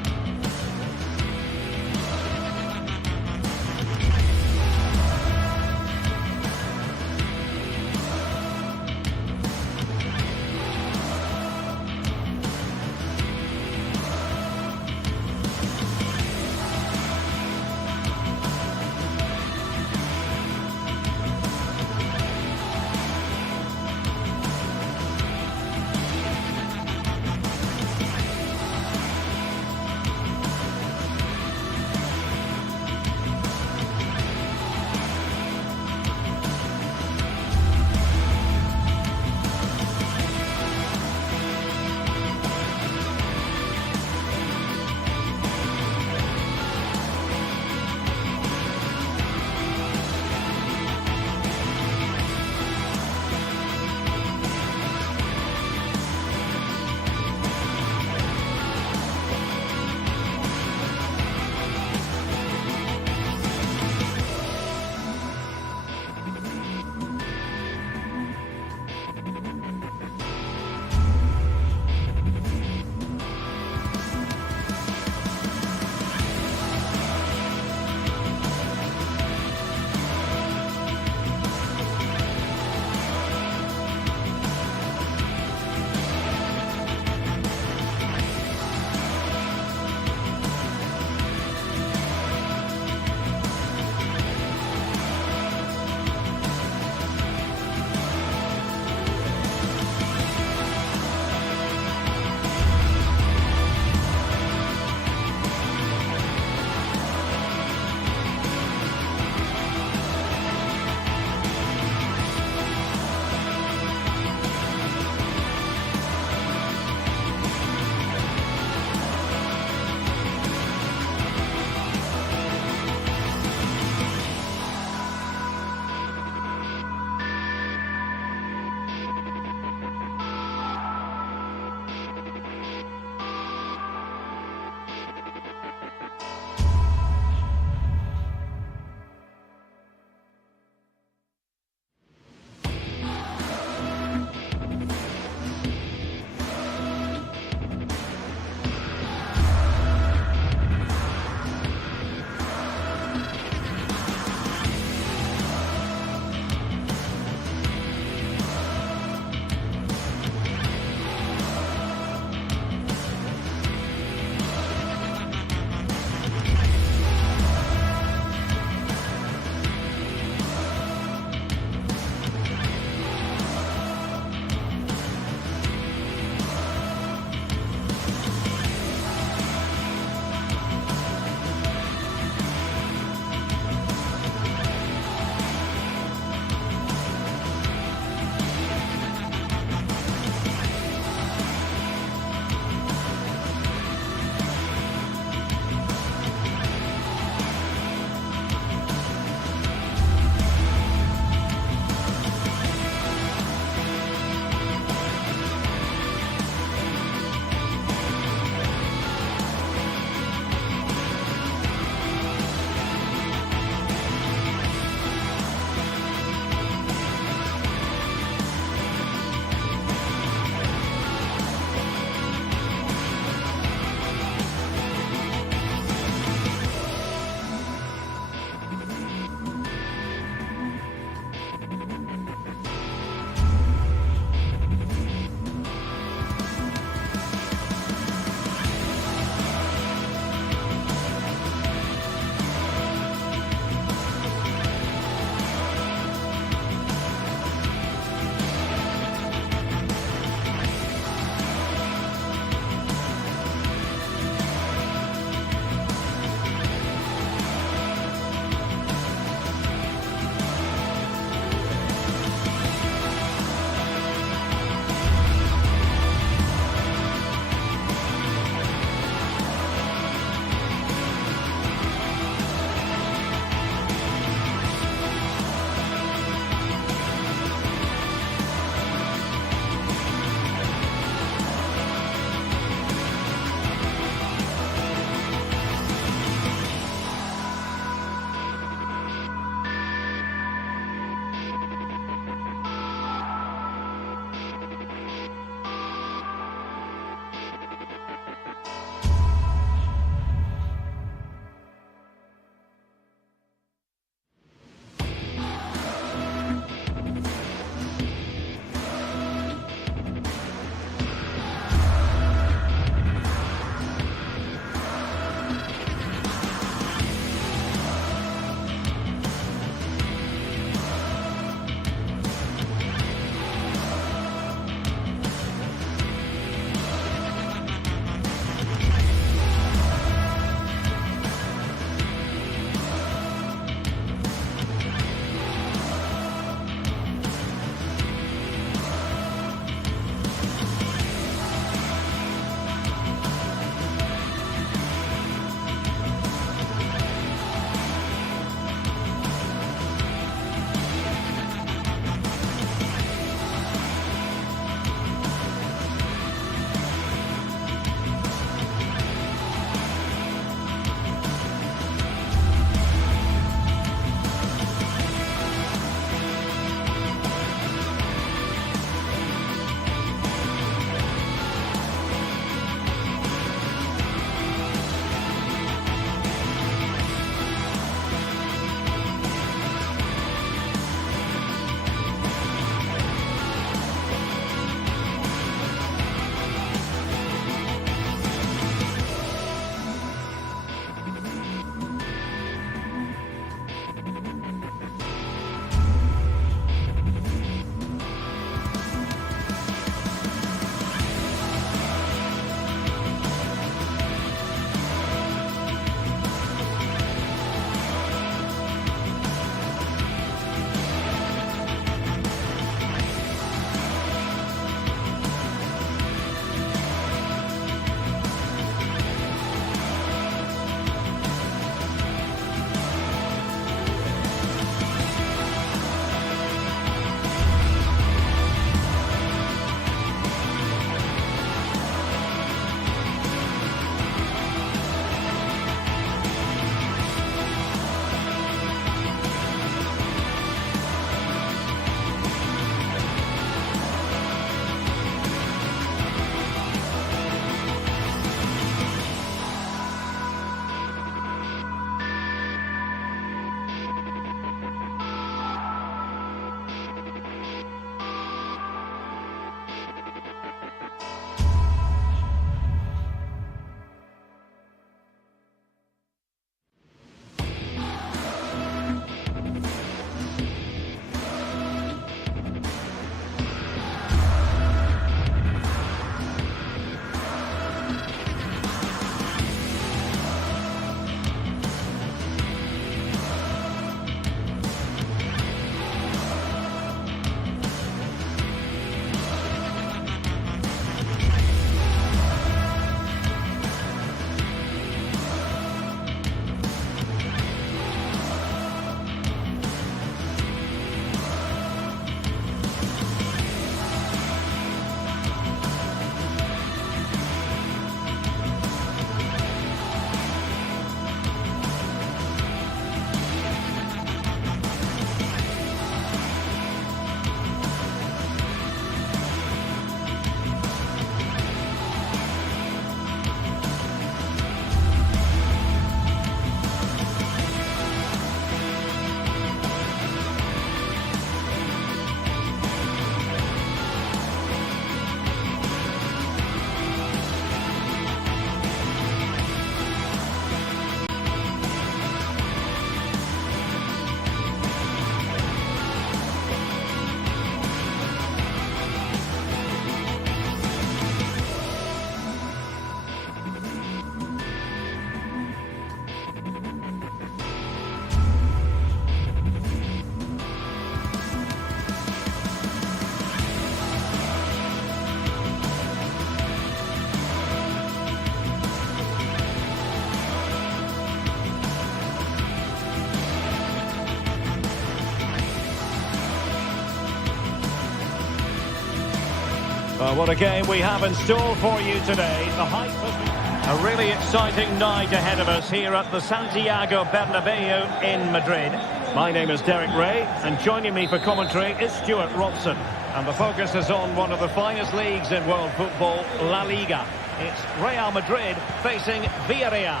Well, what a game we have in store for you today. The hype of a really exciting night ahead of us here at the Santiago Bernabeu in Madrid. My name is Derek Ray, and joining me for commentary is Stuart Robson. And the focus is on one of the finest leagues in world football, La Liga. It's Real Madrid facing Villarreal.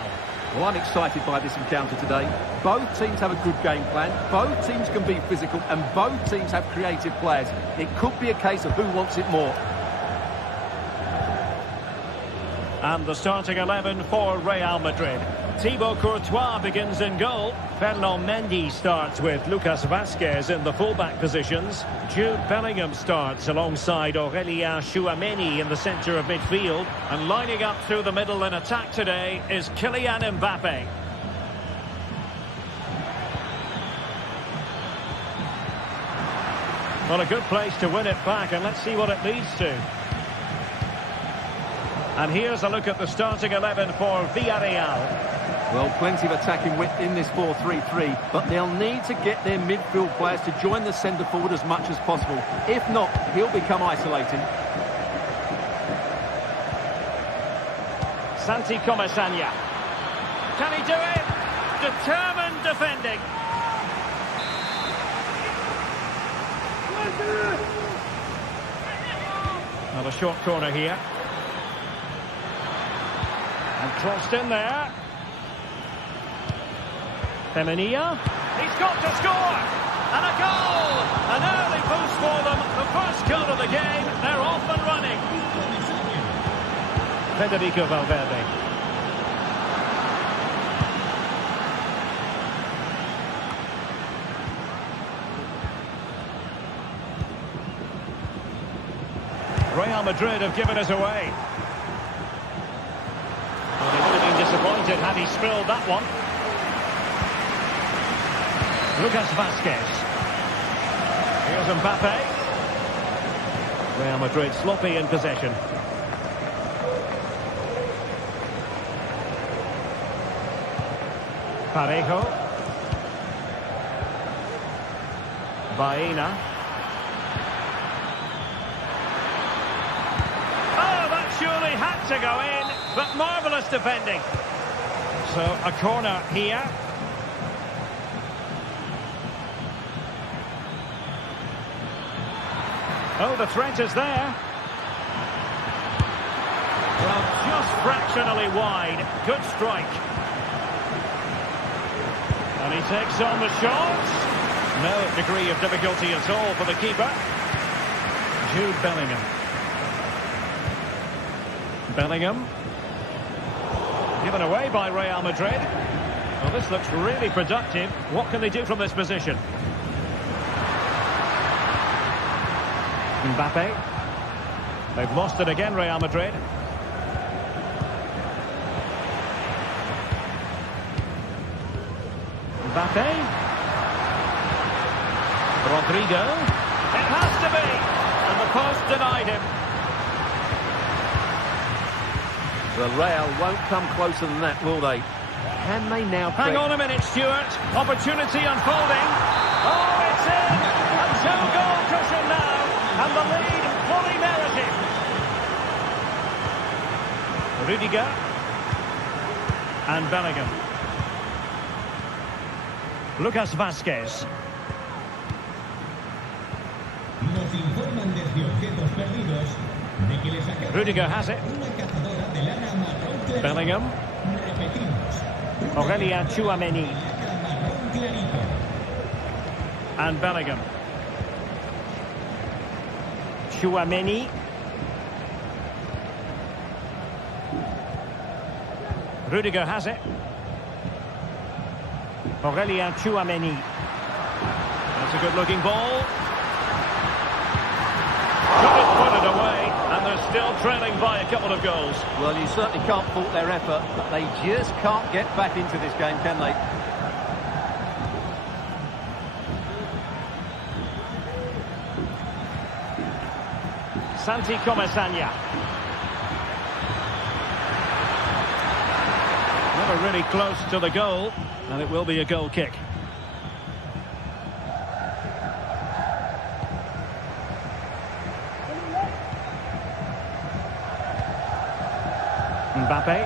Well, I'm excited by this encounter today. Both teams have a good game plan, both teams can be physical, and both teams have creative players. It could be a case of who wants it more. And the starting 11 for Real Madrid. Thibaut Courtois begins in goal. Ferland Mendy starts with Lucas Vazquez in the fullback positions. Jude Bellingham starts alongside Aurélien Tchouaméni in the centre of midfield. And lining up through the middle in attack today is Kylian Mbappe. Well, a good place to win it back, and let's see what it leads to. And here's a look at the starting 11 for Villarreal. Well, plenty of attacking width in this 4-3-3, but they'll need to get their midfield players to join the centre forward as much as possible. If not, he'll become isolating. Santi Comesaña. Can he do it? Determined defending. Well, a short corner here. And crossed in there. Femenia. He's got to score! And a goal! An early boost for them. The first goal of the game. They're off and running. Federico Valverde. Real Madrid have given us away. Well, they would have been disappointed had he spilled that one. Lucas Vazquez. Here's Mbappe. Real Madrid sloppy in possession. Parejo. Baena. Oh, that surely had to go in, but marvellous defending. So a corner here. Oh, the threat is there. Well, just fractionally wide. Good strike. And he takes on the shot. No degree of difficulty at all for the keeper. Jude Bellingham. Bellingham. Given away by Real Madrid. Well, this looks really productive. What can they do from this position? Mbappe. They've lost it again, Real Madrid. Mbappe. Rodrigo. It has to be. And the post denied him. The Real won't come closer than that, will they? Can they now... Hang on a minute, Stuart. Opportunity unfolding. Oh, it's in. A two-goal cushion now. And the lead fully merited. Rudiger. And Bellingham. Lucas Vazquez. Nos informan desde objetos perdidos de que les acaba Rudiger has it. una cazadora de lana marrón clarito. Bellingham. Repetimos. Aurélien Tchouaméni. Marrón clarito. And Bellingham. Tchouaméni. Rudiger has it. Aurélien Tchouaméni. That's a good-looking ball. Couldn't put it away, and they're still trailing by a couple of goals. Well, you certainly can't fault their effort, but they just can't get back into this game, can they? Santi Comesaña. Never really close to the goal, and it will be a goal kick. Mbappe.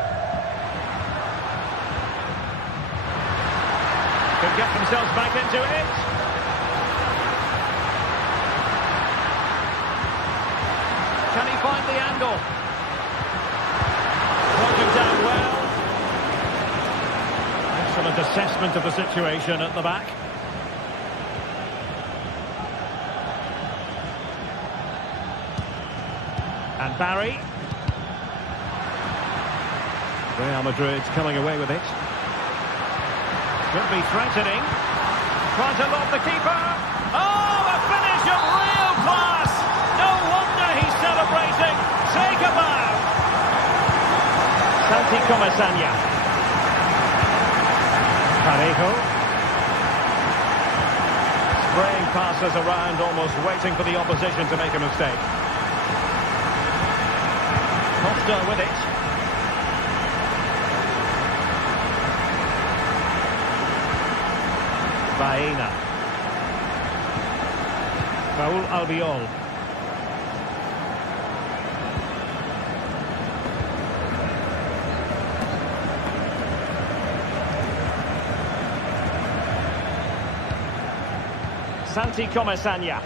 Could get themselves back into it. Can he find the angle? Broken down well. Excellent assessment of the situation at the back. And Barry. Real Madrid coming away with it. Could be threatening. Trying to lob the keeper. Oh, a finish of real class. No wonder he's celebrating. Take a bow. Santi Comasagna. Parejo. Spraying passes around, almost waiting for the opposition to make a mistake. Costa with it. Baena. Raúl Albiol. Santi Comasagna.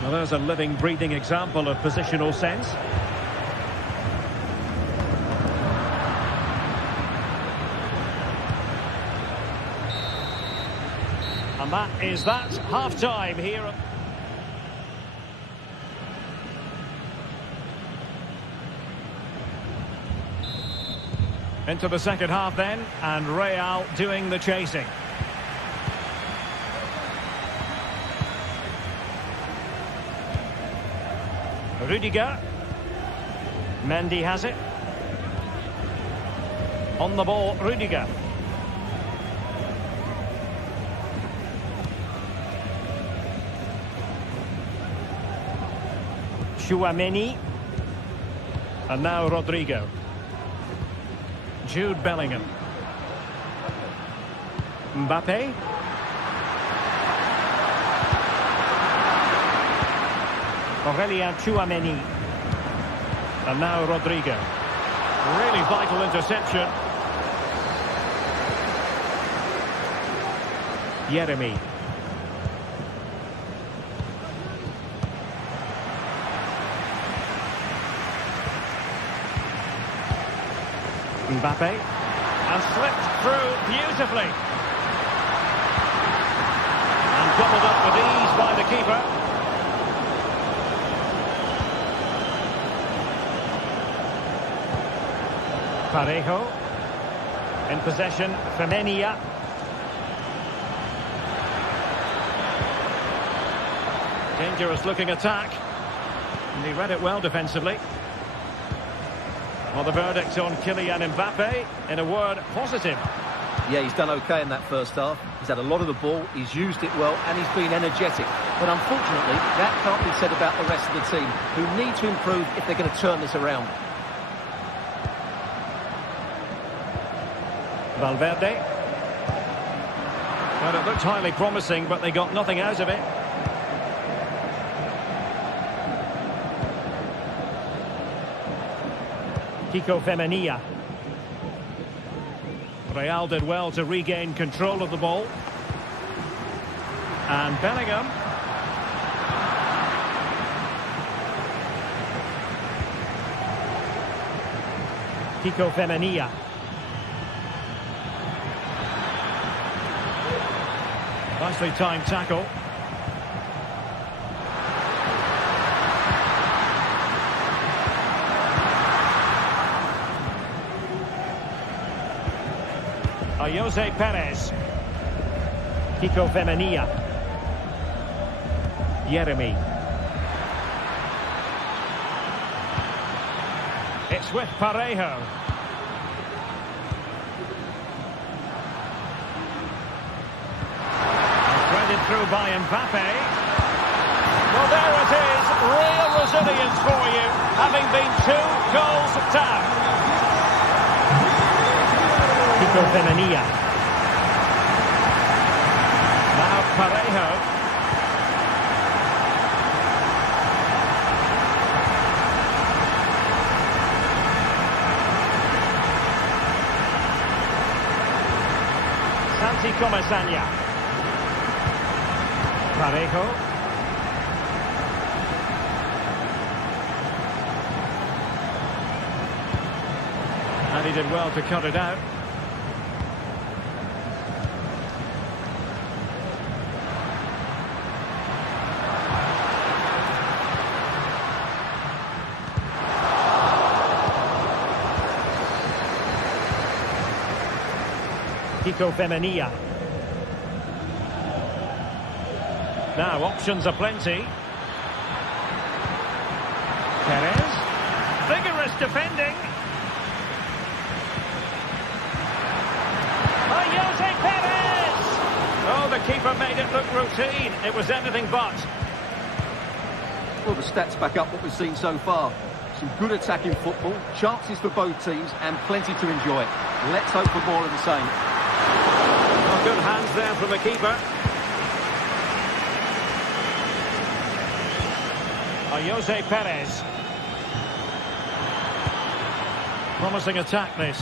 Well, there's a living, breathing example of positional sense. And that is that. Half-time here. Into the second half then, and Real doing the chasing. Rudiger. Mendy has it. On the ball, Rudiger. Tchouaméni. And now Rodrigo. Jude Bellingham. Mbappe. Aurélien Tchouaméni. And now Rodrigo. Really vital interception. Yeremy. Mbappe. And slipped through beautifully. And gobbled up with ease by the keeper. Parejo. In possession, Femenia. Dangerous looking attack. And he read it well defensively. Well, the verdict on Kylian Mbappe, in a word, positive. Yeah, he's done okay in that first half. He's had a lot of the ball, he's used it well, and he's been energetic. But unfortunately, that can't be said about the rest of the team, who need to improve if they're going to turn this around. Valverde. Well, it looked highly promising, but they got nothing out of it. Kiko Femenia. Real did well to regain control of the ball. And Bellingham. Kiko Femenia. Nicely timed tackle. Jose Perez. Kiko Femenia. Yeremy. It's with Parejo. Threaded through by Mbappe. Well, there it is. Real resilience for you, having been 2 goals down. Kiko Femenia. Now Parejo. Santi Comesaña. Parejo. And he did well to cut it out. Femenia. Now options are plenty. Perez, vigorous defending. Oh, Jose Perez! Oh, the keeper made it look routine. It was anything but. Well, the stats back up what we've seen so far. Some good attacking football, chances for both teams, and plenty to enjoy. Let's hope for more of the same. Well, good hands there from the keeper. Jose Perez. Promising attack, this.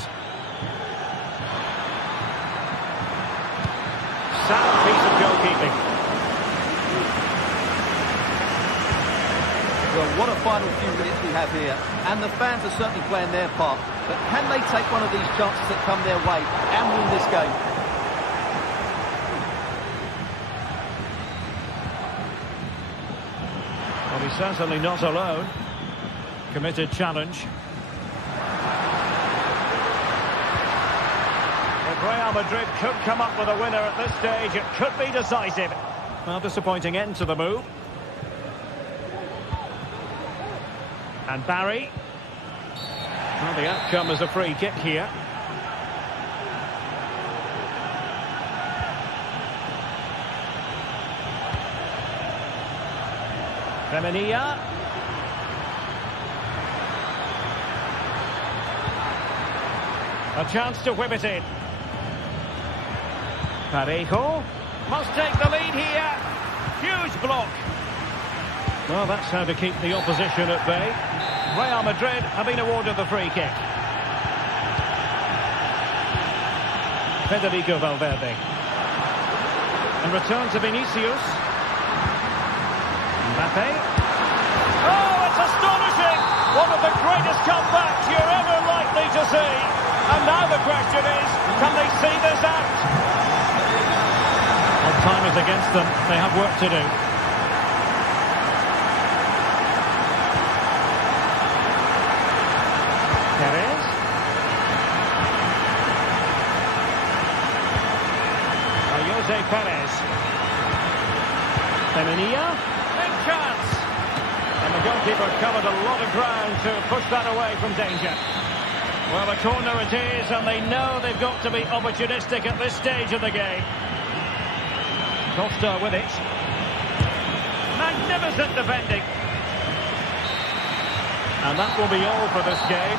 Sound piece of goalkeeping. Well, what a final few minutes we have here. And the fans are certainly playing their part. But can they take one of these chances that come their way and win this game? Well, he's certainly not alone. Committed challenge. If Real Madrid could come up with a winner at this stage, it could be decisive. Well, disappointing end to the move. And Barry. Well, the outcome is a free kick here. Femenia. A chance to whip it in. Parejo must take the lead here. Huge block. Well, that's how to keep the opposition at bay. Real Madrid have been awarded the free kick. Federico Valverde. And return to Vinicius. Mbappe. Oh, it's astonishing! One of the greatest comebacks you're ever likely to see. And now the question is, can they see this out? Well, time is against them. They have work to do. Perez. Jose Perez. Femenia. Big chance. And the goalkeeper covered a lot of ground to push that away from danger. Well, a corner it is, and they know they've got to be opportunistic at this stage of the game. Costa with it. Magnificent defending. And that will be all for this game.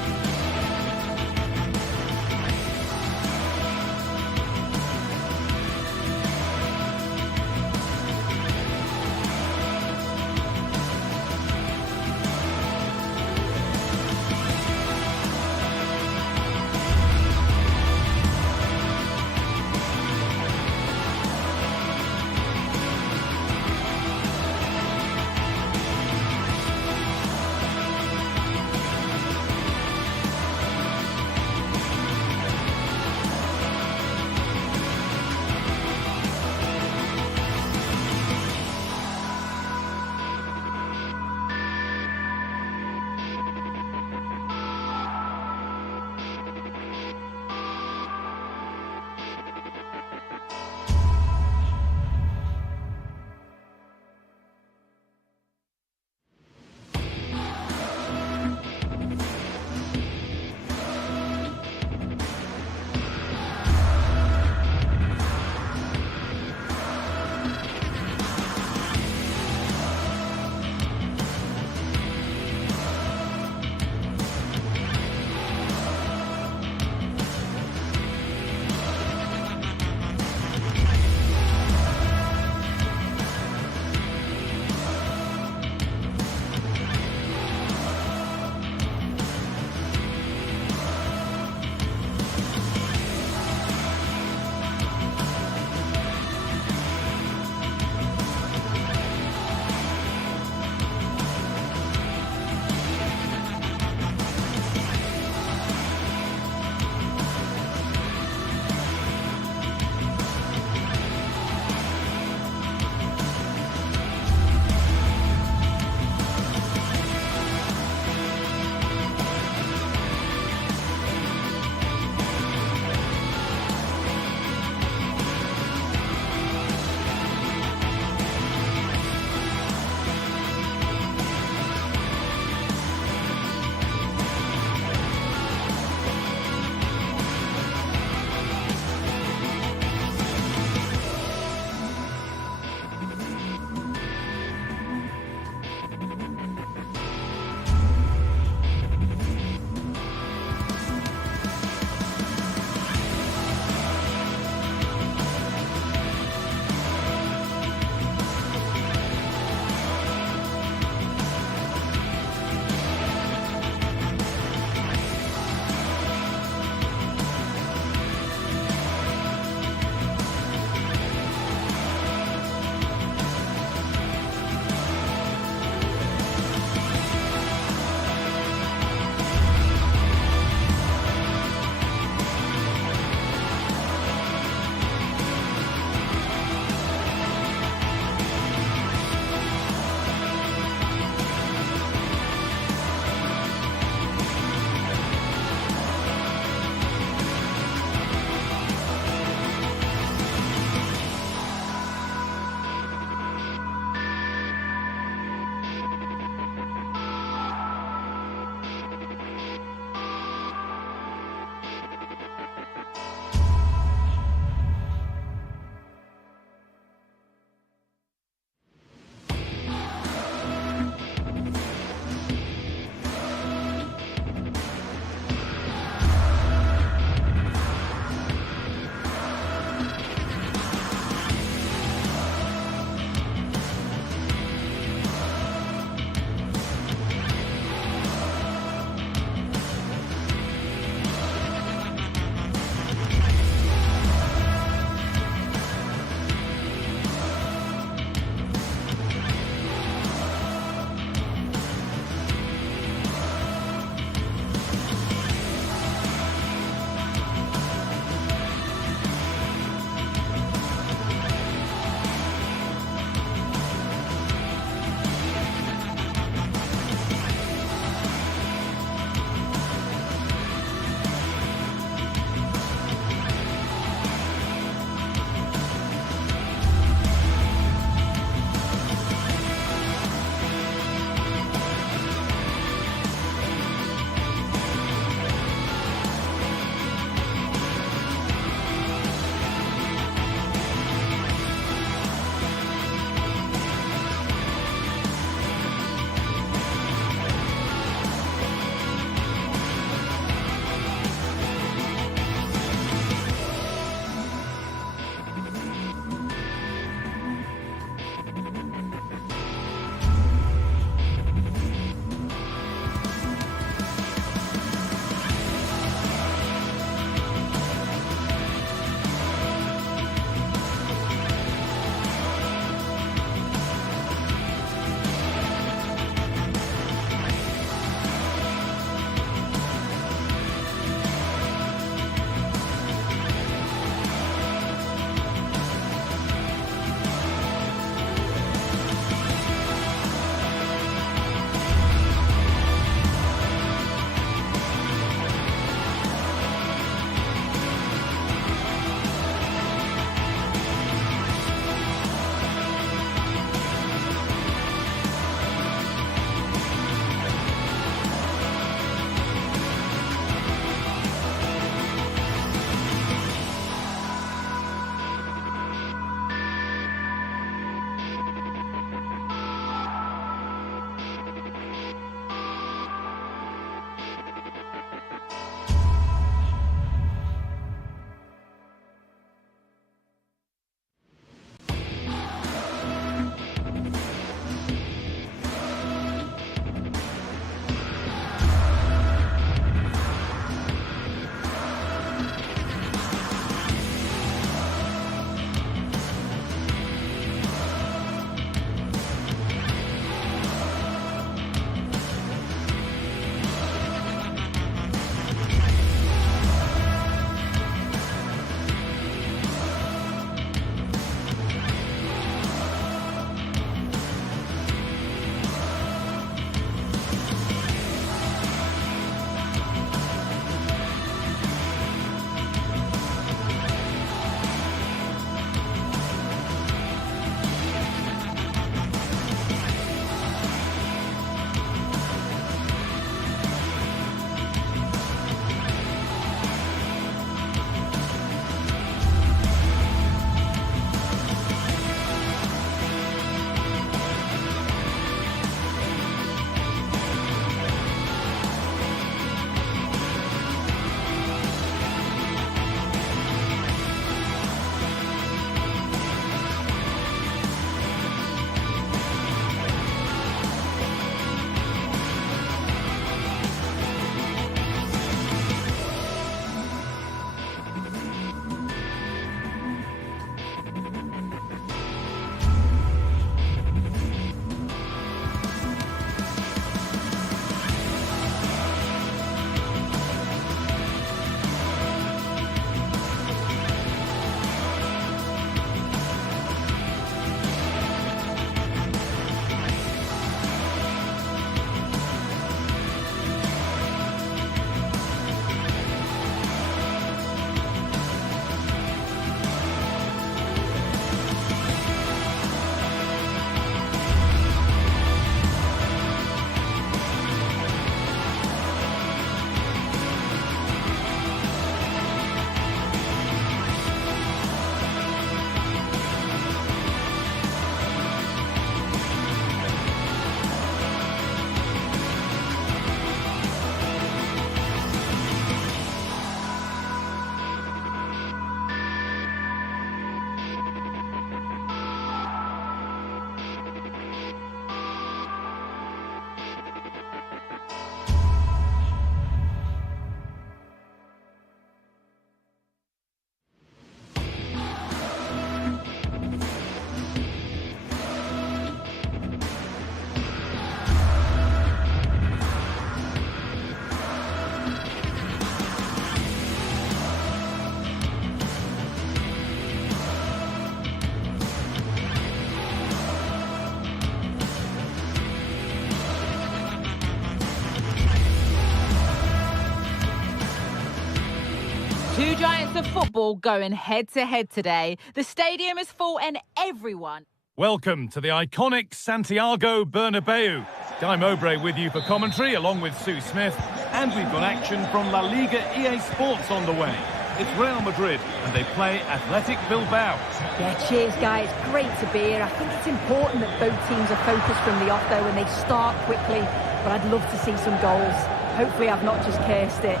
Two giants of football going head-to-head today. The stadium is full and everyone... Welcome to the iconic Santiago Bernabeu. Guy Mowbray with you for commentary, along with Sue Smith. And we've got action from La Liga Sports on the way. It's Real Madrid, and they play Athletic Bilbao. Yeah, cheers, guys. Great to be here. I think it's important that both teams are focused from the off, though, and they start quickly. But I'd love to see some goals. Hopefully I've not just cursed it.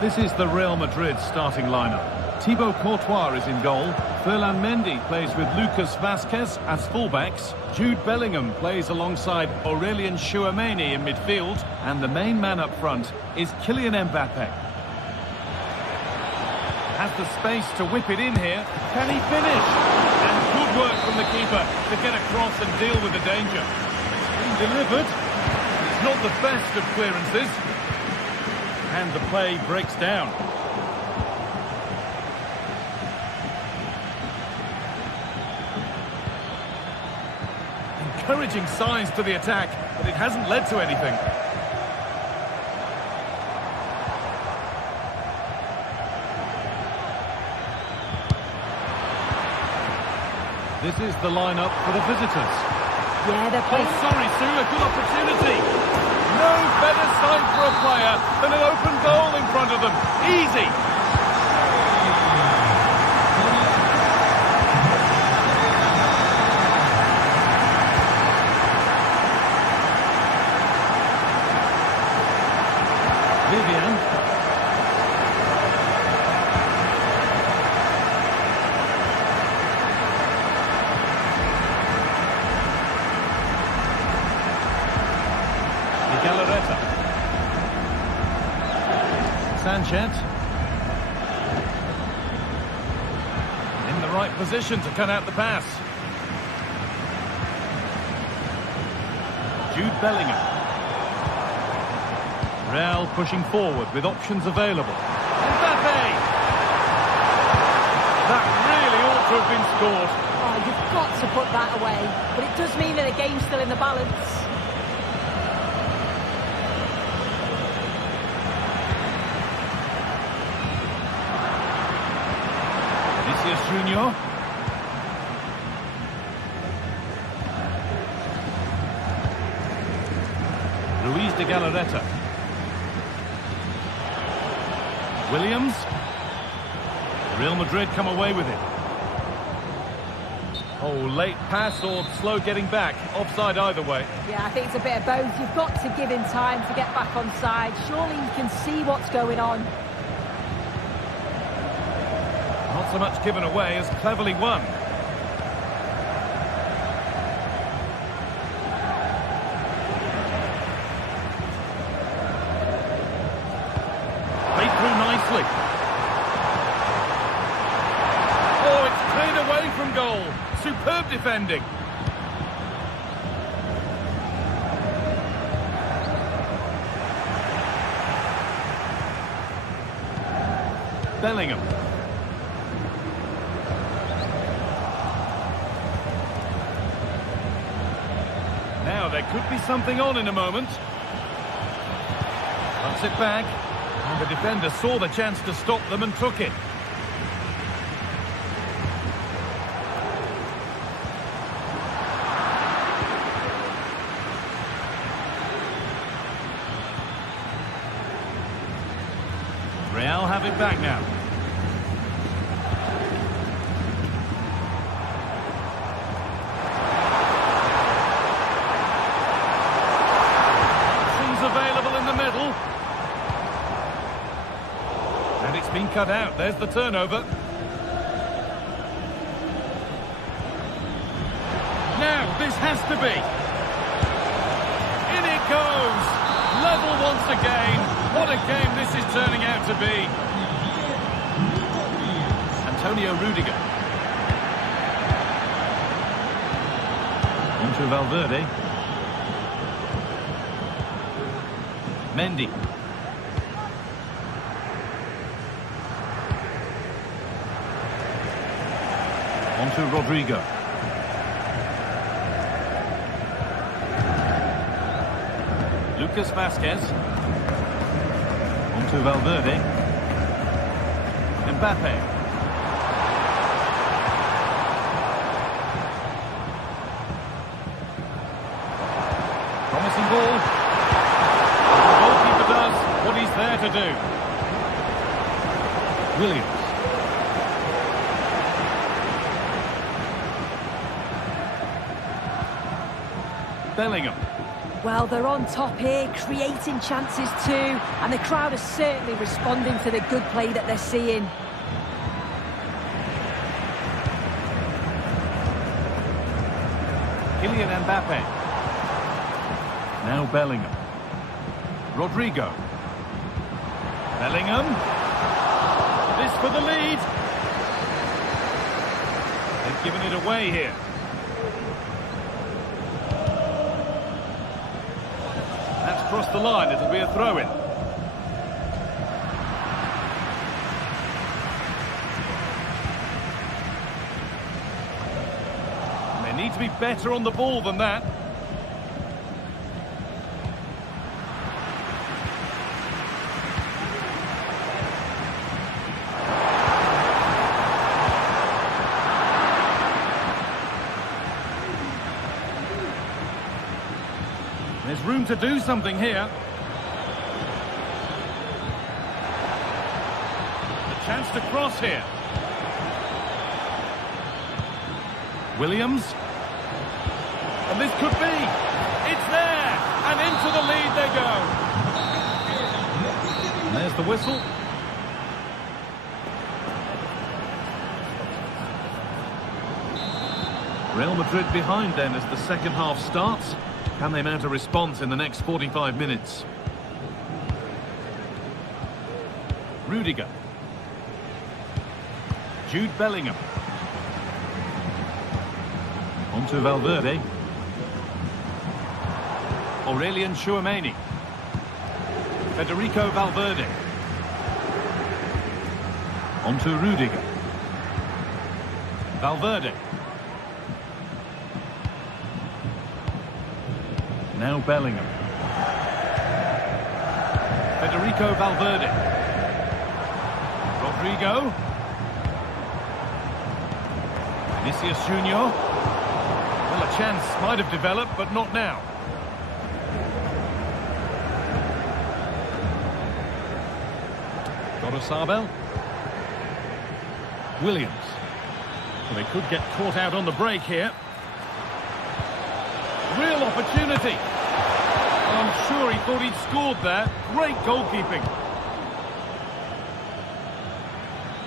This is the Real Madrid starting lineup. Thibaut Courtois is in goal. Ferland Mendy plays with Lucas Vazquez as fullbacks. Jude Bellingham plays alongside Aurelien Tchouameni in midfield. And the main man up front is Kylian Mbappe. Has the space to whip it in here. Can he finish? And good work from the keeper to get across and deal with the danger. It's been delivered. It's not the best of clearances. And the play breaks down. Encouraging signs to the attack, but it hasn't led to anything. This is the lineup for the visitors. Yeah, they're playing... Oh, sorry, Sue, a good opportunity. No better sight for a player than an open goal in front of them. Easy. Vivian. Galarreta. Sanchez. In the right position to cut out the pass. Jude Bellingham. Real pushing forward with options available. Mbappe! That really ought to have been scored. Oh, you've got to put that away. But it does mean that the game's still in the balance. Junior. Luis de Galarreta. Williams. Real Madrid come away with it. Oh, late pass or slow getting back. Offside either way. Yeah, I think it's a bit of both. You've got to give him time to get back on side. Surely he can see what's going on. Not so much given away as cleverly won. Played through nicely. Oh, it's cleared away from goal. Superb defending. Bellingham. Now, there could be something on in a moment. Puts it back. And the defender saw the chance to stop them and took it. Real have it back now. Available in the middle. And it's been cut out. There's the turnover. Now, this has to be. In it goes. Level once again. What a game this is turning out to be. Antonio Rudiger. Into Valverde. Mendy. On to Rodrigo. Lucas Vazquez. On On to Valverde. Mbappe. Promising ball. The goalkeeper does what he's there to do. Williams. Bellingham. Well, they're on top here, creating chances too, and the crowd are certainly responding to the good play that they're seeing. Kylian Mbappe. Now Bellingham. Rodrigo. Bellingham. This for the lead. They've given it away here. That's crossed the line. It'll be a throw-in. They need to be better on the ball than that. There's room to do something here. A chance to cross here. Williams. And this could be. It's there. And into the lead they go. And there's the whistle. Real Madrid behind then as the second half starts. Can they mount a response in the next 45 minutes? Rudiger. Jude Bellingham. On to Valverde. Aurelien Tchouameni. Federico Valverde. On to Rudiger. Valverde. Now Bellingham. Federico Valverde. Rodrigo. Vinicius Junior. Well, a chance might have developed, but not now. Sabel. Williams. Well, they could get caught out on the break here. Real opportunity. I'm sure he thought he'd scored there. Great goalkeeping.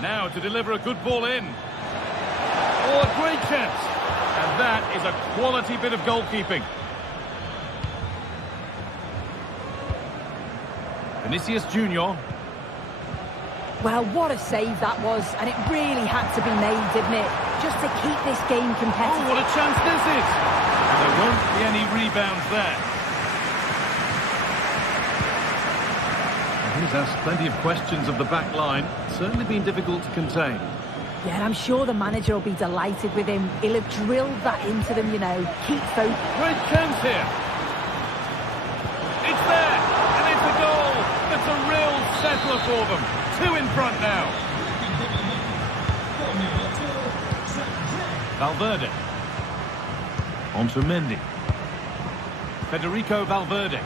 Now to deliver a good ball in. Oh, a great chance. And that is a quality bit of goalkeeping. Vinicius Junior. Well, what a save that was, and it really had to be made, didn't it? Just to keep this game competitive. Oh, what a chance this is! And there won't be any rebounds there. He's asked plenty of questions of the back line. Certainly been difficult to contain. Yeah, I'm sure the manager will be delighted with him. He'll have drilled that into them, you know. Keep focused. Great chance here. It's there, and it's a goal. It's a real settler for them. 2 in front now. Valverde. On to Mendy. Federico Valverde.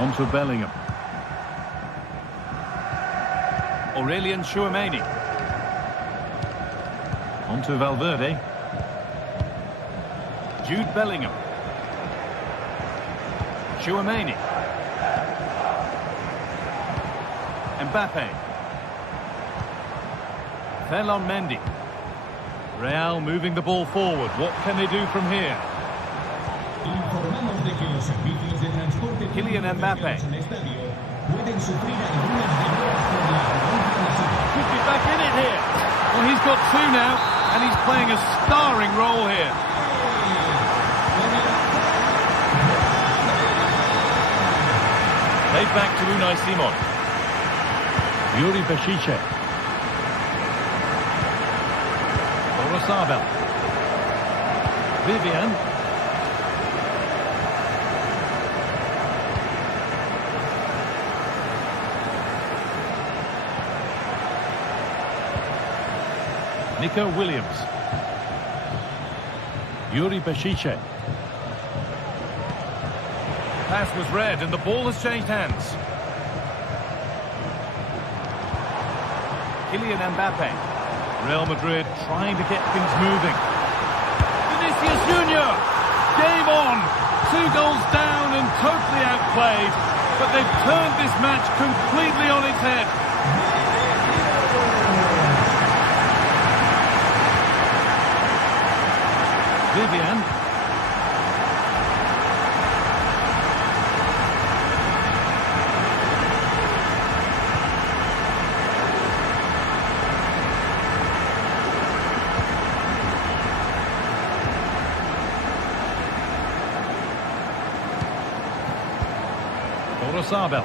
On to Bellingham. Aurelien Tchouameni. On to Valverde. Jude Bellingham. Tchouameni. Mbappe. Ferland Mendy. Real moving the ball forward. What can they do from here? Kylian Mbappe. Could be back in it here. Well, he's got 2 now, and he's playing a starring role here. Played back to Unai Simon. Yuri Bešiček. Sabel. Vivian. Nico Williams. Yuri Beshice. Pass was read and the ball has changed hands. Kylian Mbappe. Real Madrid trying to get things moving. Vinicius Junior. Game on. 2 goals down and totally outplayed. But they've turned this match completely on its head. Vivian. Sabel.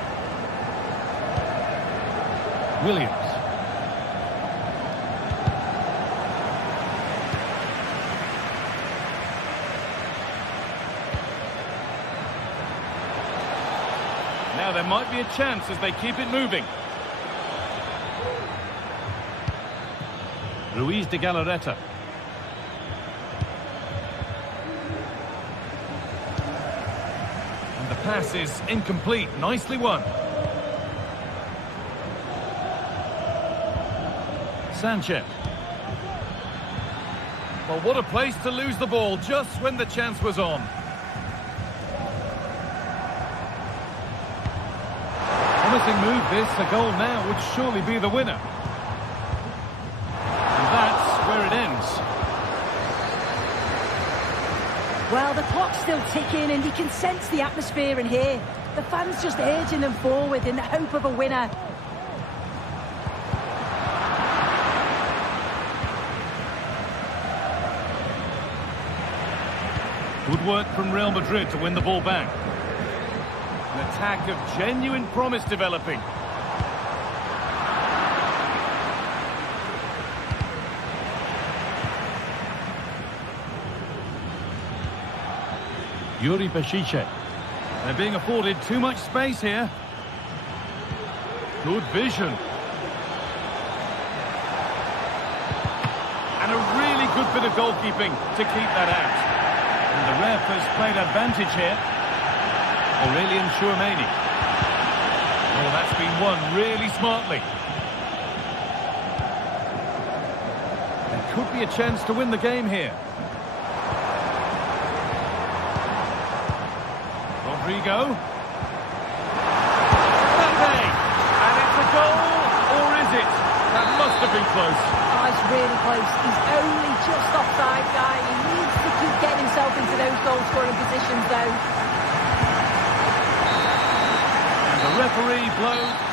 Williams. Now there might be a chance as they keep it moving. Ruiz de Galarreta. Pass is incomplete. Nicely won. Sanchez. Well, what a place to lose the ball just when the chance was on. Promising move this. A goal now would surely be the winner. And that's where it ends. Well, the clock's still ticking and you can sense the atmosphere in here. The fans just urging them forward in the hope of a winner. Good work from Real Madrid to win the ball back. An attack of genuine promise developing. Yuri Beshice. They're being afforded too much space here. Good vision. And a really good bit of goalkeeping to keep that out. And the ref has played advantage here. Aurelian Chouameni. Oh, that's been won really smartly. There could be a chance to win the game here. Rodrigo. Mbappe! And it's a goal, or is it? That must have been close. Oh, it's really close. He's only just offside, guy. He needs to keep getting himself into those goal-scoring positions, though. And the referee blows.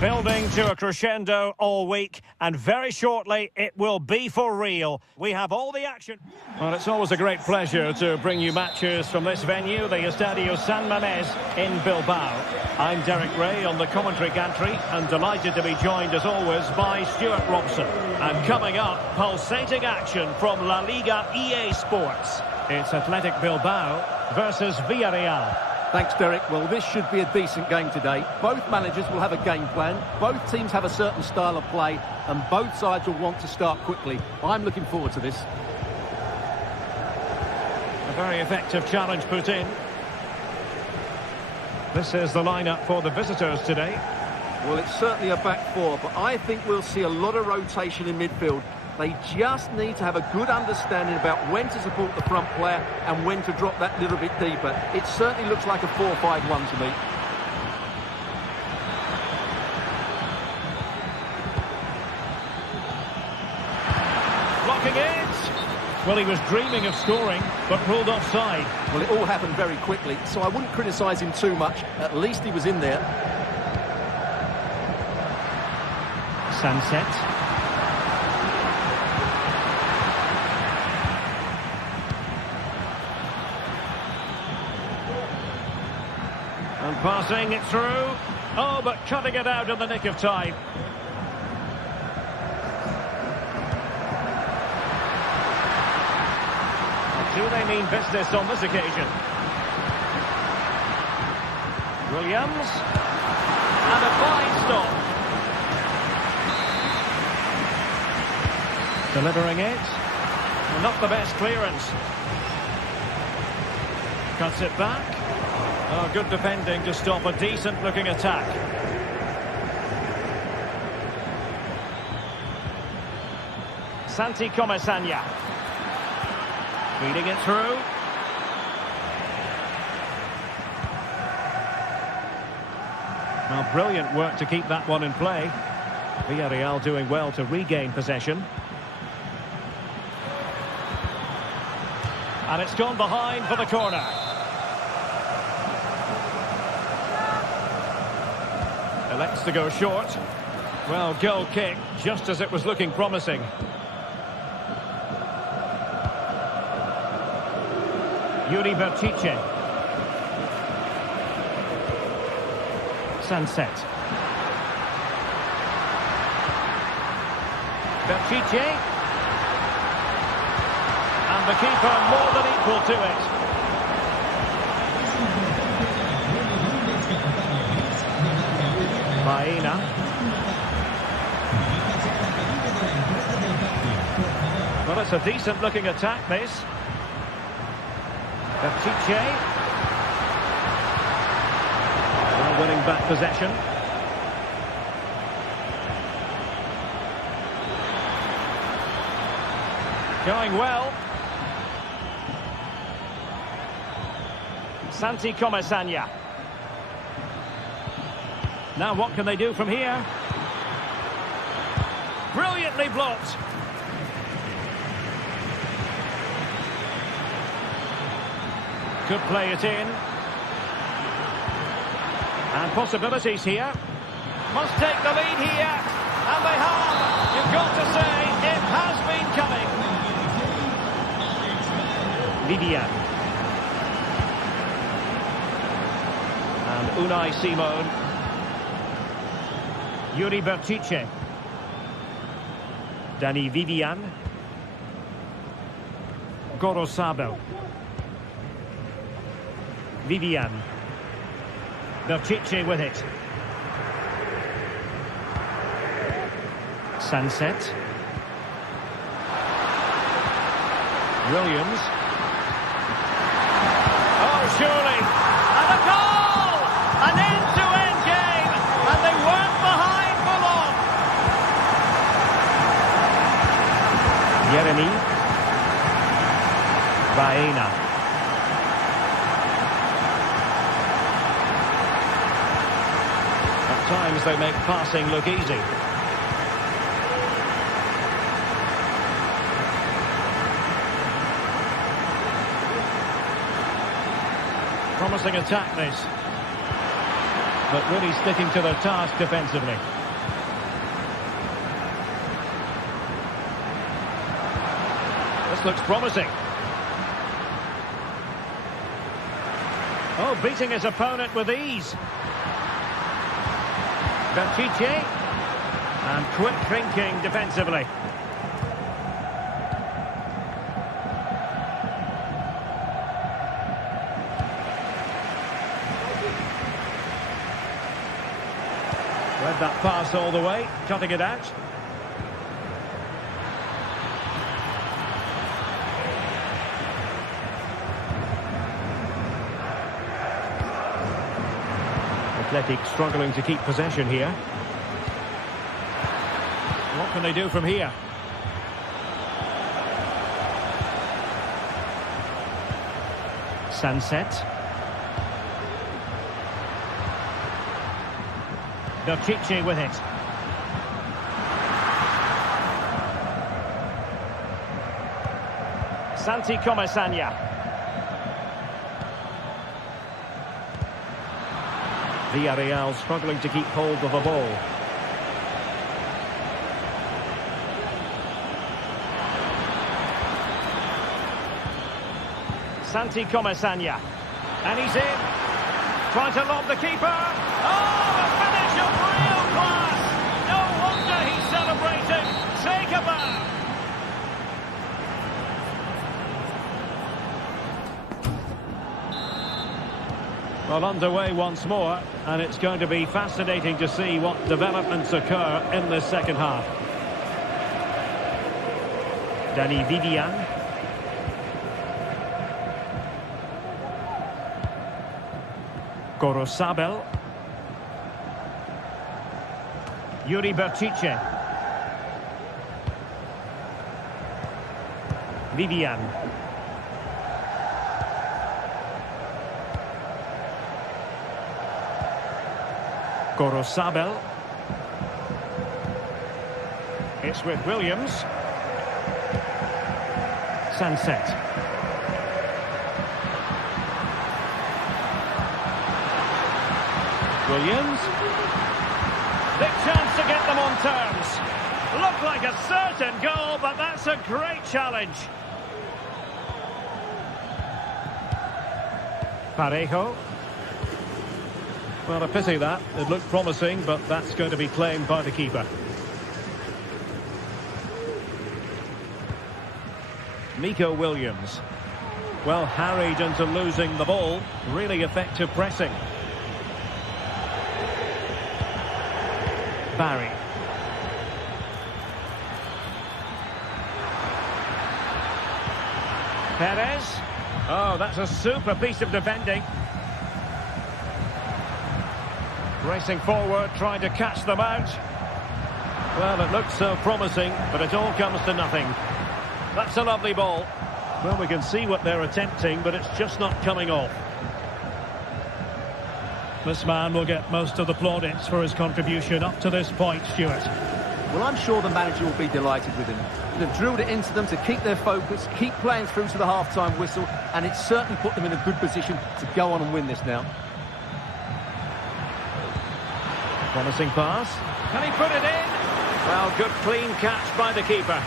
Building to a crescendo all week, and very shortly it will be for real. We have all the action. Well, it's always a great pleasure to bring you matches from this venue, the Estadio San Mamés in Bilbao. I'm Derek Ray on the commentary gantry, and delighted to be joined as always by Stuart Robson. And coming up, pulsating action from La Liga EA Sports. It's Athletic Bilbao versus Villarreal. Thanks, Derek. Well, this should be a decent game today. Both managers will have a game plan. Both teams have a certain style of play, and both sides will want to start quickly. I'm looking forward to this. A very effective challenge put in. This is the lineup for the visitors today. Well, it's certainly a back four, but I think we'll see a lot of rotation in midfield. They just need to have a good understanding about when to support the front player and when to drop that little bit deeper. It certainly looks like a 4-5-1 to me. Blocking it! Well, he was dreaming of scoring, but ruled offside. Well, it all happened very quickly, so I wouldn't criticise him too much. At least he was in there. Sunset. And passing it through. Oh, but cutting it out in the nick of time. Do they mean business on this occasion? Williams. And a fine stop. Delivering it. Not the best clearance. Cuts it back. Oh, good defending to stop a decent-looking attack. Santi Comesaña. Feeding it through. Well, brilliant work to keep that one in play. Villarreal doing well to regain possession. And it's gone behind for the corner. Elects to go short. Well, goal kick, just as it was looking promising. Yuri Bertice. Sunset. Bertice. And the keeper more than equal to it. Baena. Well, it's a decent-looking attack, this. Bertice. Well, winning back possession. Going well. Santi Comesaña. Now what can they do from here? Brilliantly blocked. Could play it in. And possibilities here. Must take the lead here. And they have. You've got to say, it has been coming. Vivian. And Unai Simon. Yuri Bertice. Dani Vivian. Gorosabel. Vivian. Bertice with it. Sunset. Williams. Oh, surely. And a goal! An end-to-end game. And they weren't behind for long. Jeremy. Baena. At times they make passing look easy. Promising attack, this. but really sticking to their task defensively. This looks promising. Oh, beating his opponent with ease. Berchiche. And quick thinking defensively. Read that pass all the way, cutting it out. Athletic struggling to keep possession here. What can they do from here? Sunset. Berchiche with it. Santi Comasagna. Villarreal struggling to keep hold of the ball. Santi Comasagna. And he's in. Trying to lob the keeper. Oh, a finish of real class. No wonder he's celebrating. Take a bow. Well, underway once more, and it's going to be fascinating to see what developments occur in the second half. Dani Vivian. Gorosabel. Yuri Berchiche. Vivian. Gorosabel. It's with Williams. Sunset. Williams. Big chance to get them on terms. Looked like a certain goal, but that's a great challenge. Parejo. Well, a pity that. It looked promising, but that's going to be claimed by the keeper. Nico Williams. Well, harried into losing the ball. Really effective pressing. Barry. Perez. Oh, that's a super piece of defending. Racing forward, trying to catch them out. Well, it looked so promising, but it all comes to nothing. That's a lovely ball. Well, we can see what they're attempting, but it's just not coming off. This man will get most of the plaudits for his contribution up to this point, Stuart. Well, I'm sure the manager will be delighted with him. They've drilled it into them to keep their focus, keep playing through to the half-time whistle, and it's certainly put them in a good position to go on and win this now. Promising pass. Can he put it in? Well, good clean catch by the keeper.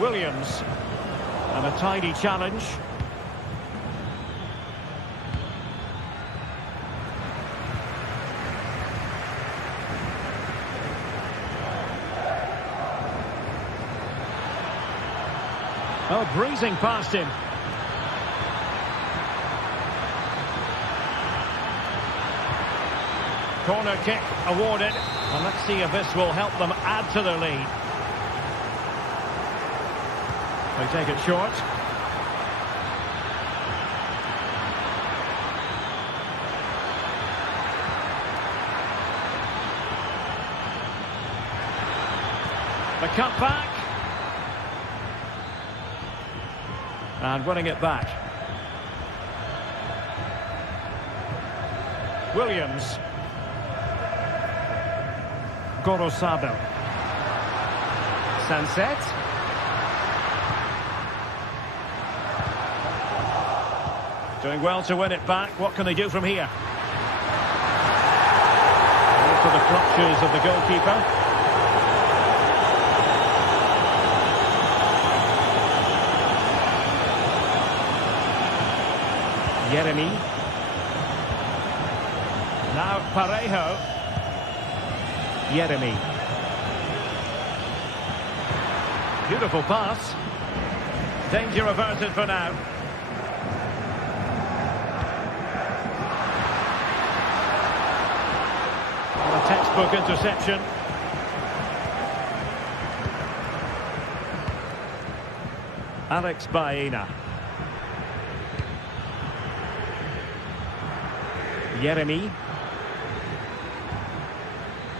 Williams. And a tidy challenge. Oh, breezing past him. Corner kick awarded. And let's see if this will help them add to their lead. They take it short. The cut back. And winning it back. Williams. Gorosabel. Sunset. Doing well to win it back. What can they do from here? Into the clutches of the goalkeeper. Yeremy. Now Parejo. Yeremy. Beautiful pass. Danger averted for now. A textbook interception. Alex Baena. Yeremy.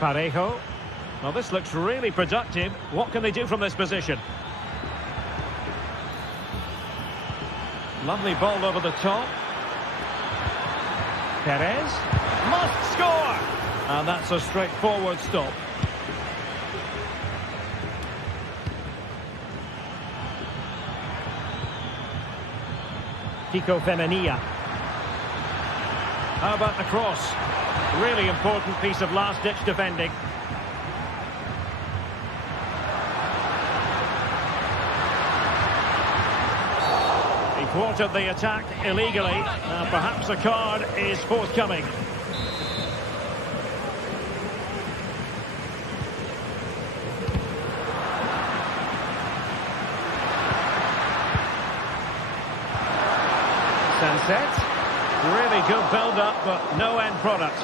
Parejo. Well, this looks really productive. What can they do from this position? Lovely ball over the top. Perez must score! And that's a straightforward stop. Kiko Femenia. How about the cross? Really important piece of last-ditch defending. He thwarted the attack illegally. Perhaps a card is forthcoming. Sunset. Really good build-up, but no end product.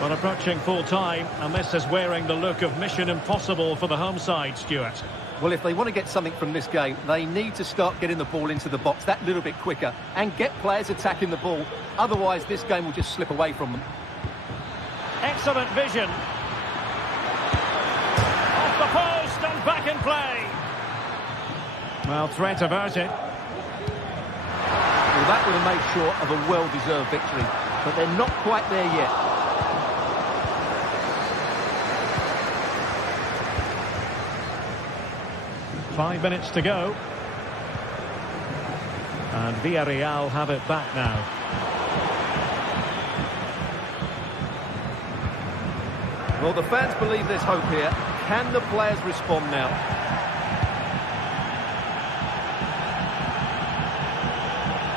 Well, approaching full-time, and this is wearing the look of Mission Impossible for the home side, Stuart. Well, if they want to get something from this game, they need to start getting the ball into the box that little bit quicker and get players attacking the ball. Otherwise, this game will just slip away from them. Excellent vision. Off the post and back in play. Well, threat averted. Well, that would have made sure of a well-deserved victory, but they're not quite there yet. Five minutes to go. And Villarreal have it back now. Well, the fans believe there's hope here. Can the players respond now?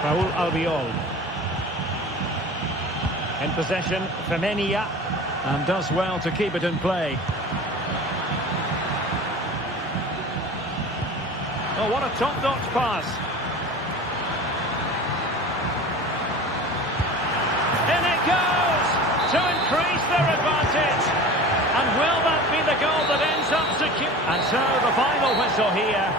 Raúl Albiol. In possession, Femenia, and does well to keep it in play. Oh, what a top-notch pass. In it goes to increase their advantage. And will that be the goal that ends up secure? And so the final whistle here.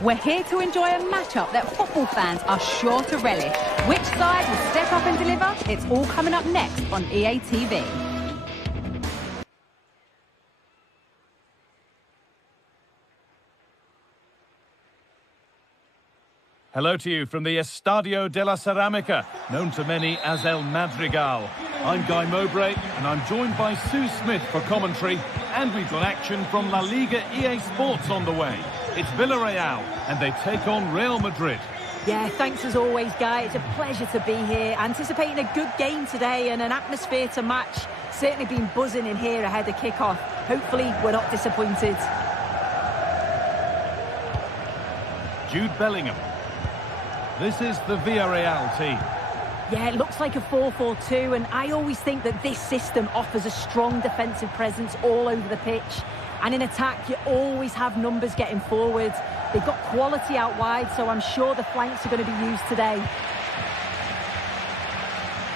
We're here to enjoy a matchup that football fans are sure to relish. Which side will step up and deliver? It's all coming up next on EA TV. Hello to you from the Estadio de la Ceramica, known to many as El Madrigal. I'm Guy Mowbray, and I'm joined by Sue Smith for commentary, and we've got action from La Liga EA Sports on the way. It's Villarreal, and they take on Real Madrid. Yeah, thanks as always, Guy. It's a pleasure to be here. Anticipating a good game today and an atmosphere to match. Certainly been buzzing in here ahead of kickoff. Hopefully, we're not disappointed. Jude Bellingham. This is the Villarreal team. Yeah, it looks like a 4-4-2, and I always think that this system offers a strong defensive presence all over the pitch. And in attack, you always have numbers getting forward. They've got quality out wide, so I'm sure the flanks are going to be used today.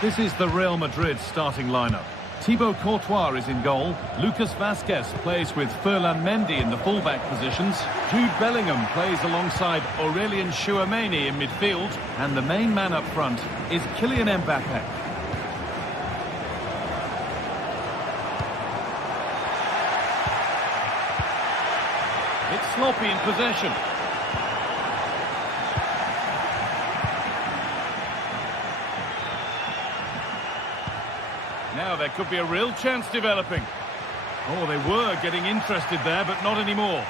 This is the Real Madrid starting lineup. Thibaut Courtois is in goal. Lucas Vazquez plays with Ferland Mendy in the fullback positions. Jude Bellingham plays alongside Aurelien Tchouameni in midfield. And the main man up front is Kylian Mbappe. It's sloppy in possession. Now there could be a real chance developing. Oh, they were getting interested there, but not anymore.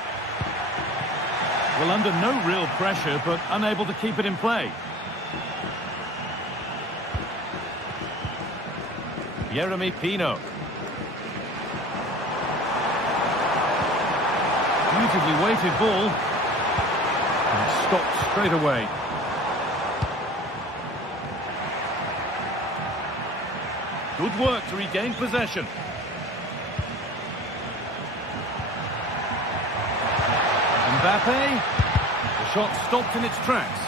Well, under no real pressure, but unable to keep it in play. Jeremy Pino. Beautifully weighted ball. And stopped straight away. Good work to regain possession. Mbappe. The shot stopped in its tracks.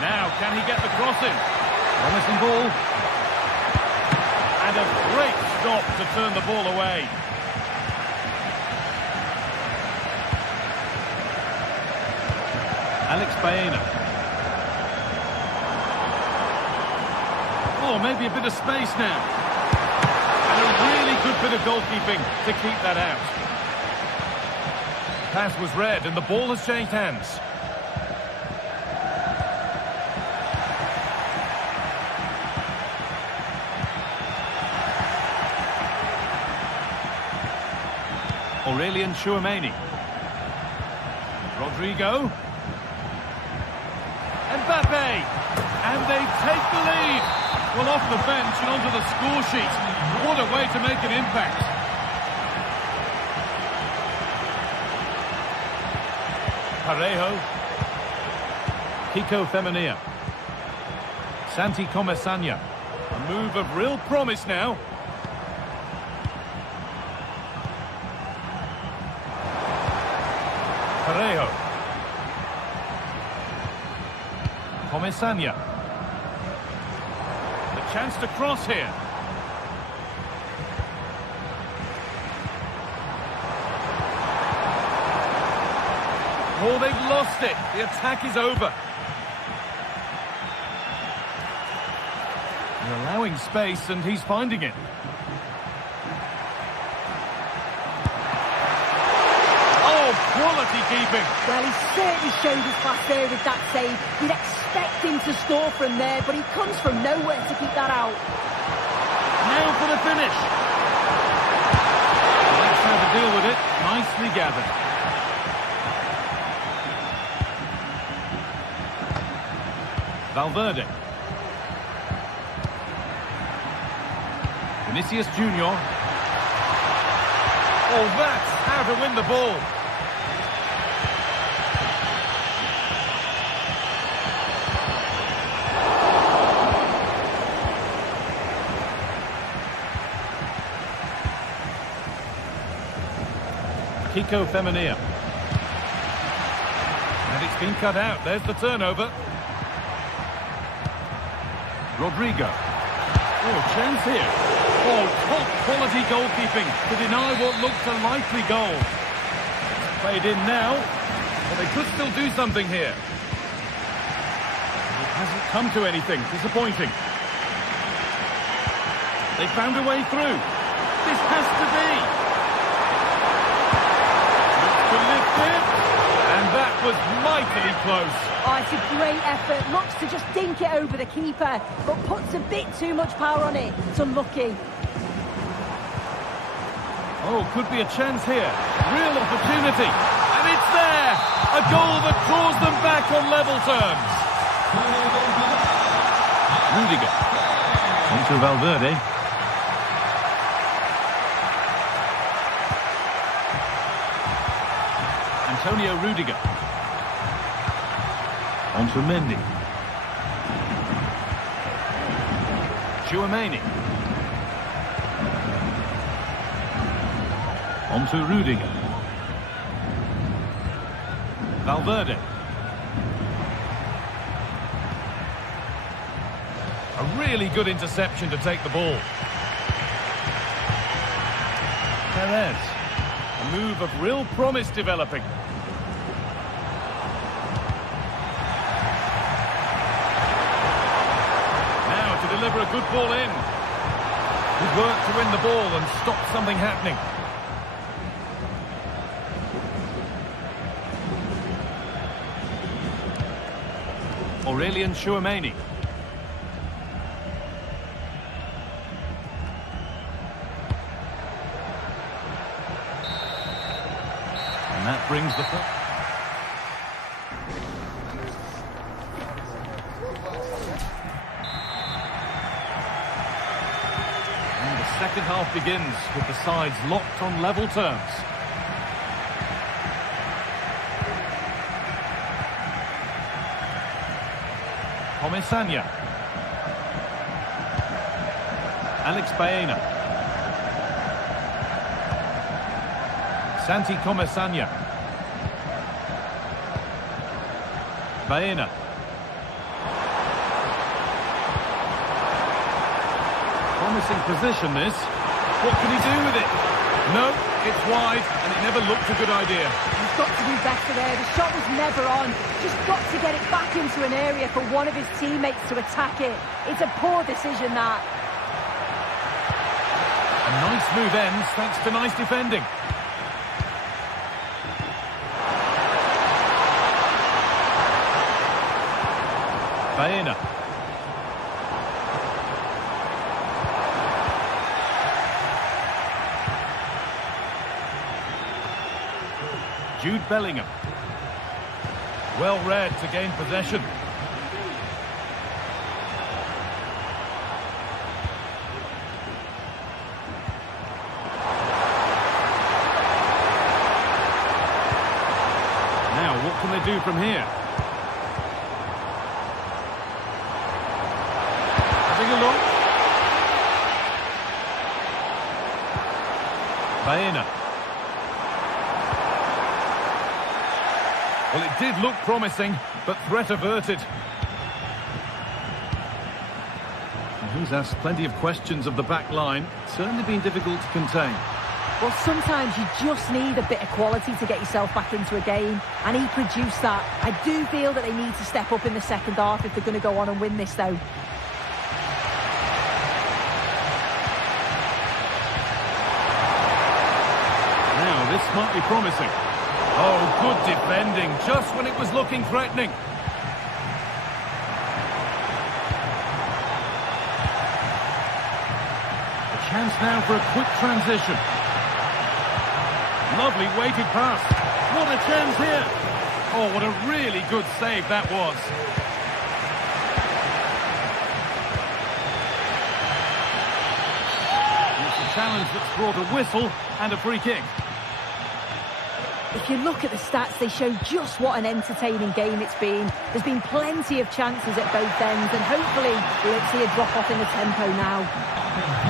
Now, can he get the cross in? Promising ball. And a great stop to turn the ball away. Alex Baena. Oh, maybe a bit of space now. And a really good bit of goalkeeping to keep that out. Pass was read and the ball has changed hands. Aurelien Tchouameni. Rodrigo. Mbappe. And they take the lead. Well, off the bench and onto the score sheet. What a way to make an impact. Parejo. Kiko Femenia. Santi Comesanya. A move of real promise now. Parejo. Comesanya. Chance to cross here. Oh, they've lost it. The attack is over. They're allowing space and he's finding it. Oh, quality keeping. Well, he certainly showed his class there with that save. You'd expect him to score from there, but he comes from nowhere to keep that out. Now for the finish. That's how to deal with it. Nicely gathered. Valverde. Vinicius Junior. Oh, that's how to win the ball. Kiko Femenia. And it's been cut out. There's the turnover. Rodrigo. Oh, chance here. Oh, top quality goalkeeping to deny what looked a likely goal. Played in now. Well, they could still do something here. It hasn't come to anything. Disappointing. They found a way through. This has to be. Looks to lift it. And that was mightily close. Oh, it's a great effort. Looks to just dink it over the keeper, but puts a bit too much power on it. It's unlucky. Oh, could be a chance here. Real opportunity. And it's there. A goal that draws them back on level terms. Rudiger. Into Valverde. Antonio Rudiger. Onto Mendy. Tchouaméni. Onto Rudiger. Valverde. A really good interception to take the ball. Perez. A move of real promise developing. Now to deliver a good ball in. Good work to win the ball and stop something happening. Aurélien Tchouaméni. And that brings the... And the second half begins with the sides locked on level terms. Comesaña. Alex Baena. Santi Comesaña. Baena. Promising position this. What can he do with it? No, it's wide and it never looked a good idea. He's got to do better there. The shot was never on. Just got to get it back into an area for one of his teammates to attack it. It's a poor decision, that. A nice move ends thanks to nice defending. Baena. Jude Bellingham. Well read to gain possession. Now, what can they do from here? Having a look. Baena. Well, it did look promising, but threat averted. And he's asked plenty of questions of the back line. Certainly been difficult to contain. Well, sometimes you just need a bit of quality to get yourself back into a game, and he produced that. I do feel that they need to step up in the second half if they're going to go on and win this, though. Now, this might be promising. Oh, good defending, just when it was looking threatening. A chance now for a quick transition. Lovely weighted pass. What a chance here. Oh, what a really good save that was. It's a challenge that's brought a whistle and a free kick. If you look at the stats, they show just what an entertaining game it's been. There's been plenty of chances at both ends, and hopefully we won't see a drop-off in the tempo now.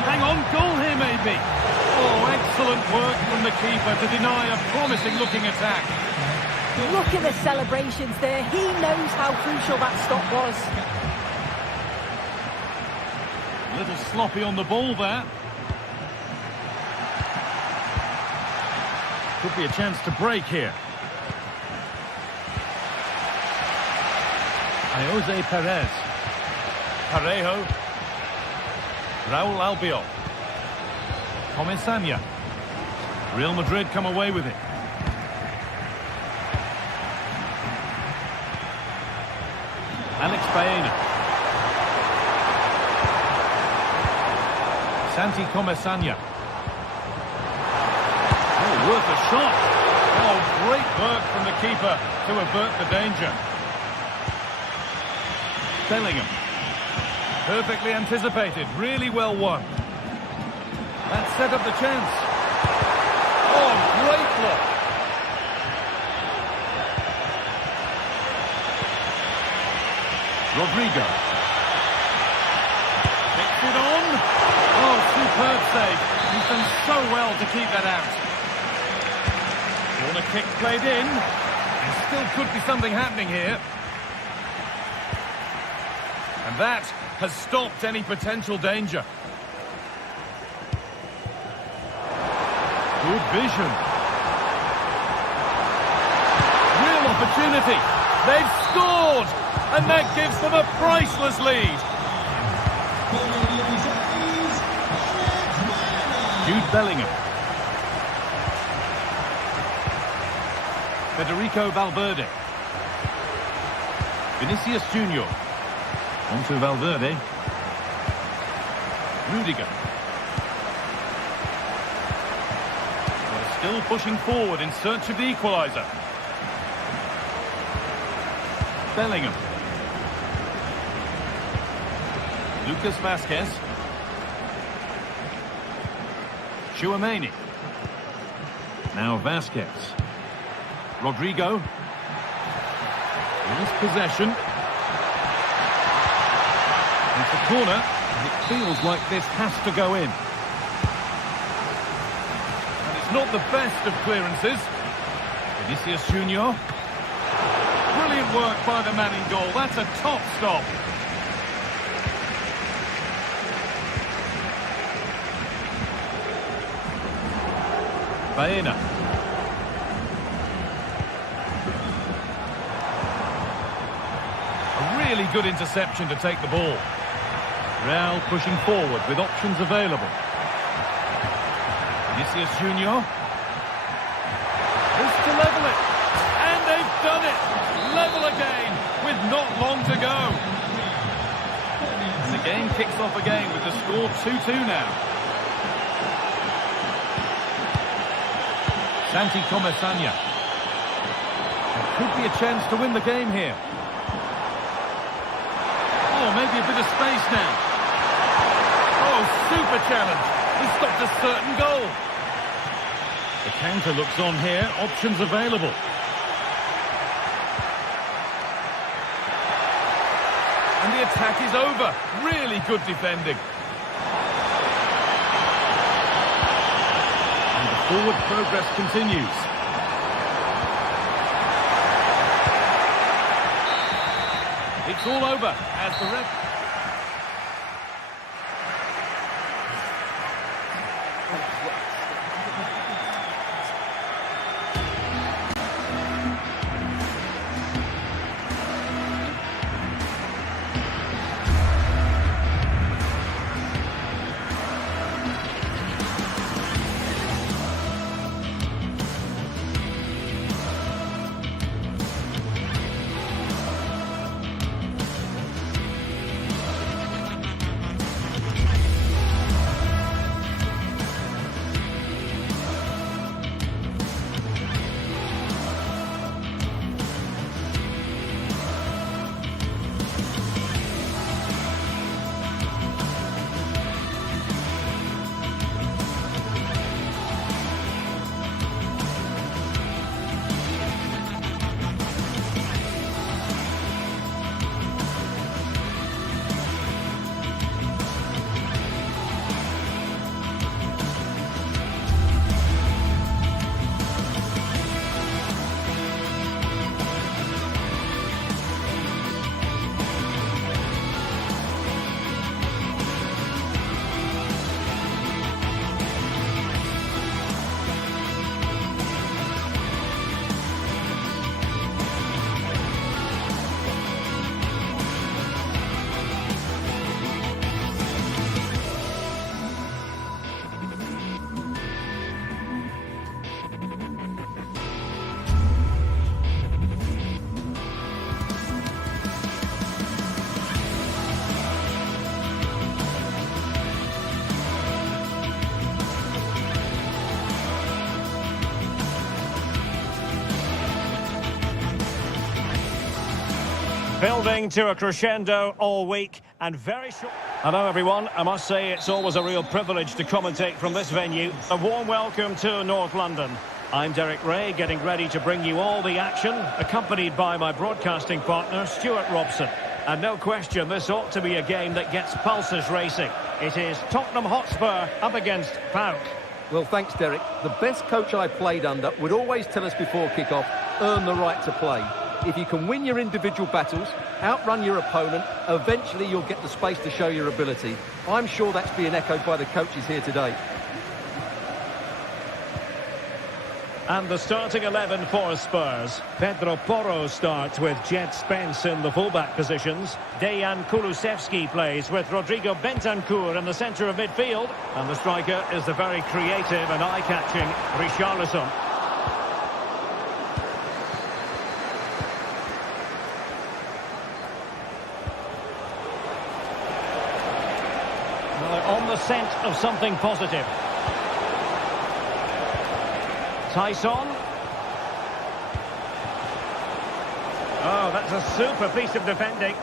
Hang on, goal here maybe. Oh, excellent work from the keeper to deny a promising-looking attack. Look at the celebrations there. He knows how crucial that stop was. A little sloppy on the ball there. Could be a chance to break here. Jose Perez. Parejo. Raul Albiol. Comesaña. Real Madrid come away with it. Alex Baena. Santi Comesaña. Oh, worth a shot. Oh, great work from the keeper to avert the danger. Bellingham. Perfectly anticipated, really well won. That set up the chance. Oh, great block. Rodrigo. Picks it on. Oh, superb save. He's done so well to keep that out. Corner kick played in. And still could be something happening here. And that has stopped any potential danger. Good vision. Real opportunity. They've scored! And that gives them a priceless lead. Jude Bellingham. Federico Valverde. Vinicius Junior. On to Valverde. Rudiger. They're still pushing forward in search of the equaliser. Bellingham. Lucas Vazquez. Tchouaméni. Now Vazquez. Rodrigo. Lost possession. It's a corner, and it feels like this has to go in. And it's not the best of clearances. Vinicius Junior. Brilliant work by the man in goal. That's a top stop. Baena. A really good interception to take the ball. Real pushing forward with options available. Vinicius Junior. This to level it. And they've done it. Level again with not long to go. And the game kicks off again with the score 2-2 now. Santi Comesaña. There could be a chance to win the game here. Oh, maybe a bit of space now. Oh, super challenge. He stopped a certain goal. The counter looks on here. Options available. And the attack is over. Really good defending. And the forward progress continues. It's all over as the ref... Building to a crescendo all week and very short. Hello everyone, I must say it's always a real privilege to commentate from this venue. A warm welcome to North London. I'm Derek Ray, getting ready to bring you all the action, accompanied by my broadcasting partner, Stuart Robson. And no question, this ought to be a game that gets pulses racing. It is Tottenham Hotspur up against PAOK. Well, thanks, Derek. The best coach I played under would always tell us before kick-off, earn the right to play. If you can win your individual battles, outrun your opponent, eventually you'll get the space to show your ability. I'm sure that's being echoed by the coaches here today. And the starting 11 for Spurs. Pedro Porro starts with Jed Spence in the fullback positions. Dejan Kulusevski plays with Rodrigo Bentancur in the centre of midfield. And the striker is the very creative and eye-catching Richarlison. Well, they're on the scent of something positive. Tyson. Oh, that's a super piece of defending.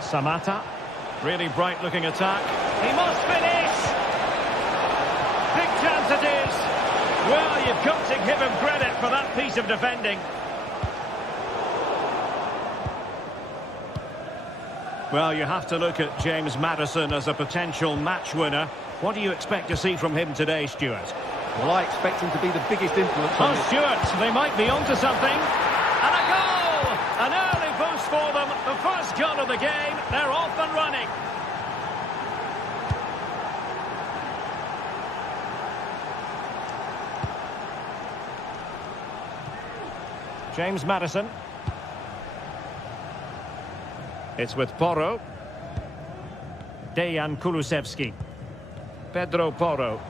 Samata. Really bright looking attack. He must finish! Big chance it is. Well, you've got to give him credit for that piece of defending. Well, you have to look at James Maddison as a potential match winner. What do you expect to see from him today, Stuart? Well, I expect him to be the biggest influence on Oh, Stuart, they might be onto something. And a goal! An early boost for them. The first goal of the game. They're off and running. James Maddison. It's with Porro. Dejan Kulusevski. Pedro Porro.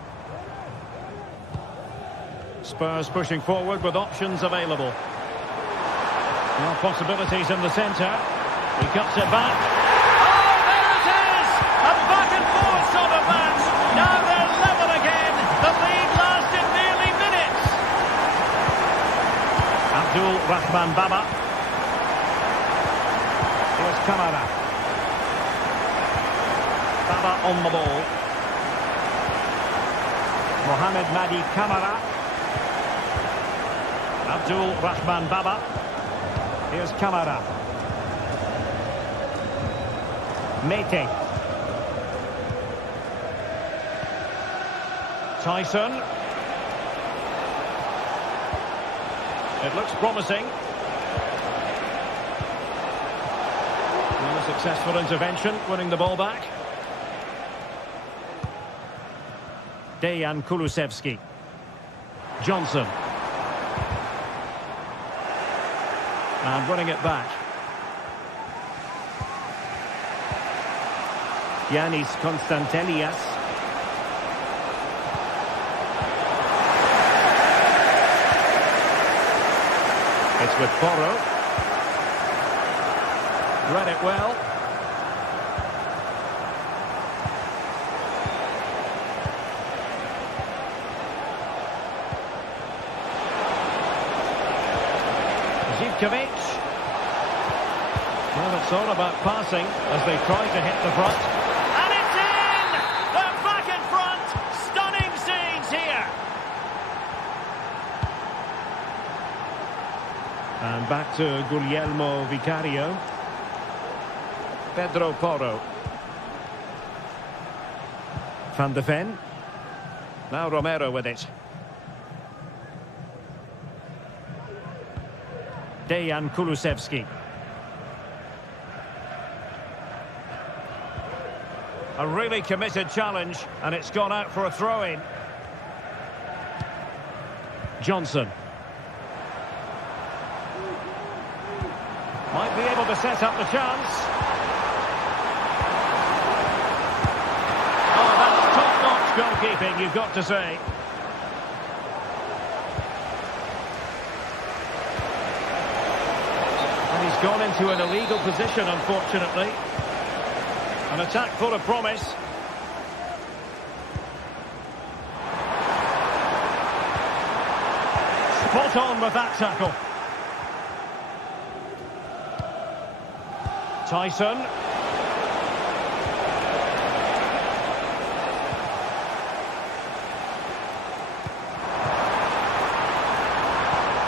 Spurs pushing forward with options available. Well, possibilities in the centre. He cuts it back. Oh, there it is! A back and forth sort of match. Now they're level again. The lead lasted nearly minutes. Abdul Rahman Baba. Here's Kamara. Baba on the ball. Mohamed Madi Kamara. Abdul Rahman Baba. Here's Kamara. Mete. Tyson. It looks promising. Well, a successful intervention, winning the ball back. Dejan Kulusevski. Johnson. And running it back. Yanis Konstantelias. It's with Porro. Read it well. Zivkovic. Well, it's all about passing as they try to hit the front. And it's in! They're back in front! Stunning scenes here! And back to Guglielmo Vicario. Pedro Porro. Van de Ven. Now Romero with it. Dejan Kulusevski. A really committed challenge, and it's gone out for a throw-in. Johnson. Might be able to set up the chance. Oh, that's top-notch goalkeeping, you've got to say. And he's gone into an illegal position, unfortunately. An attack full of promise. spot on with that tackle. Tyson.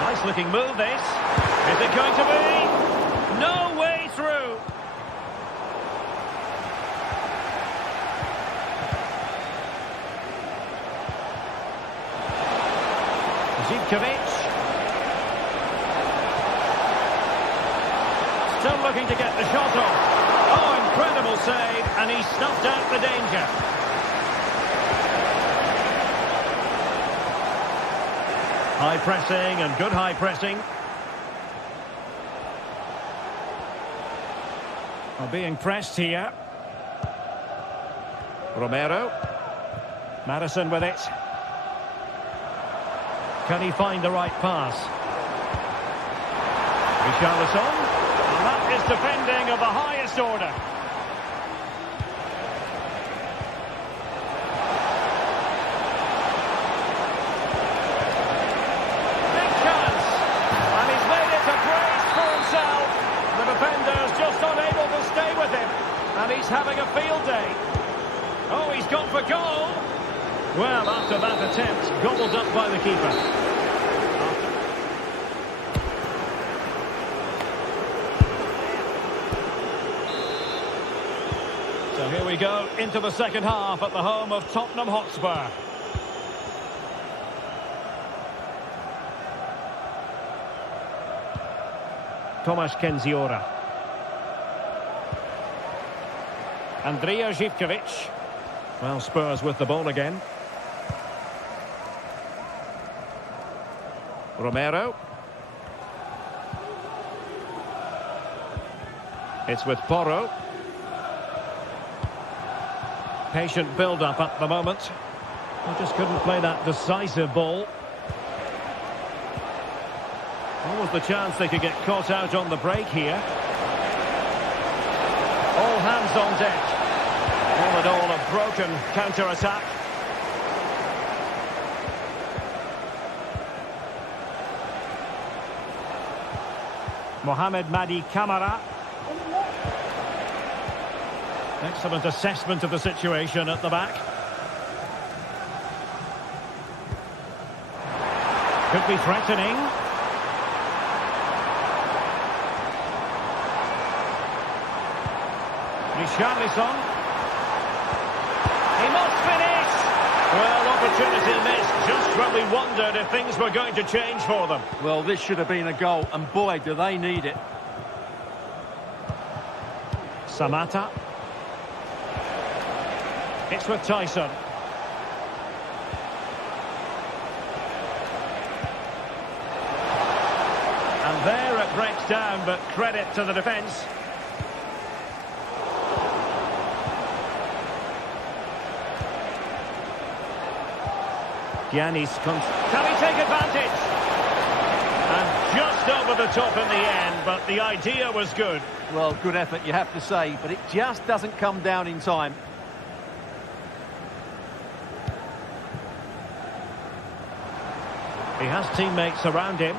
Nice looking move this. Is it going to be? No way through. Zivkovic. Still looking to get the shot off. Oh, incredible save, and he snuffed out the danger. High pressing and good high pressing. Are being pressed here. Romero. Madison with it. Can he find the right pass? Richarlison. And that is defending of the highest order. Big chance. And he's made it a brace for himself. The defender's just unable to stay with him. And he's having a field day. Oh, he's gone for goal. Well, after that attempt, gobbled up by the keeper. So here we go into the second half at the home of Tottenham Hotspur. Tomasz Kenziora. Andrija Zivkovic. Well, Spurs with the ball again. Romero. It's with Porro. Patient build-up at the moment. They just couldn't play that decisive ball. What was the chance they could get caught out on the break here? All hands on deck. All in all, a broken counter-attack. Mohamed Madi Camara. Excellent assessment of the situation at the back. Could be threatening. Richarlison. He must finish. Well, opportunity missed just when we wondered if things were going to change for them. Well, this should have been a goal, and boy, do they need it. Samatta. It's with Tyson. And there it breaks down, but credit to the defence. Can he take advantage? And just over the top in the end, but the idea was good. Well, good effort, you have to say, but it just doesn't come down in time. He has teammates around him.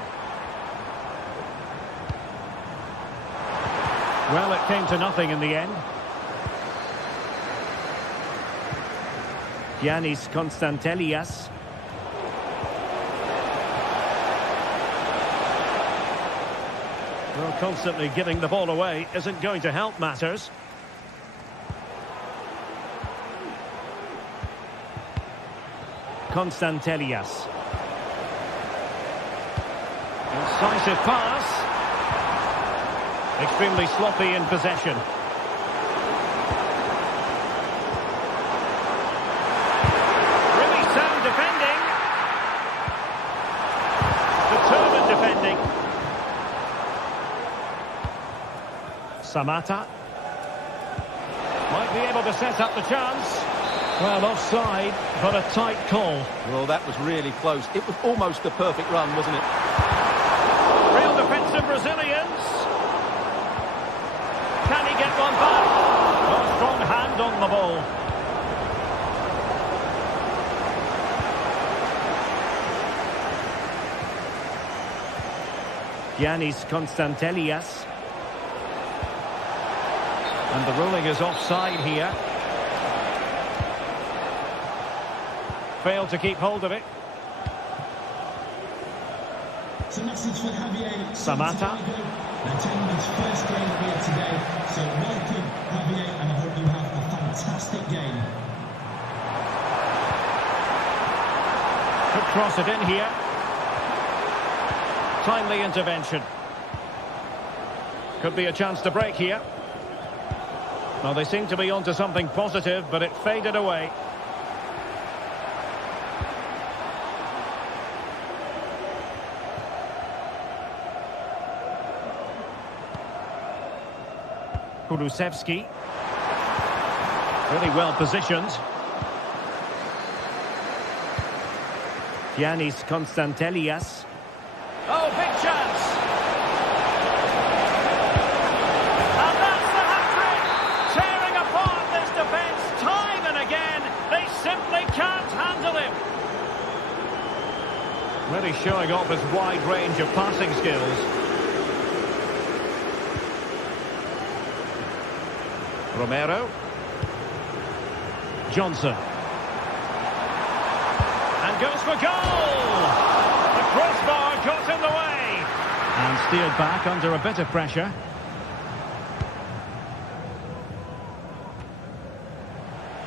Well, it came to nothing in the end. Giannis Konstantelias. Well, constantly giving the ball away isn't going to help matters. Konstantelias. Incisive pass. Extremely sloppy in possession. Really sound defending. Determined defending. Samatta. Might be able to set up the chance. Well, offside, but a tight call. Well, that was really close. It was almost a perfect run, wasn't it? Real defensive Brazilians. Can he get one back? A strong hand on the ball. Giannis Constantelias. And the ruling is offside here. Failed to keep hold of it. It's a message for Javier Samata. The gentleman's first game here today. So welcome, Javier, and I hope you have a fantastic game. Could cross it in here. Timely intervention. Could be a chance to break here. Well, they seem to be onto something positive, but it faded away. Kulusevski. Really well positioned. Giannis Constantelias. Oh, big chance! And that's the hat-trick! Tearing apart this defence time and again. They simply can't handle him. Really showing off his wide range of passing skills. Romero. Johnson. And goes for goal! The crossbar got in the way. And steered back under a bit of pressure.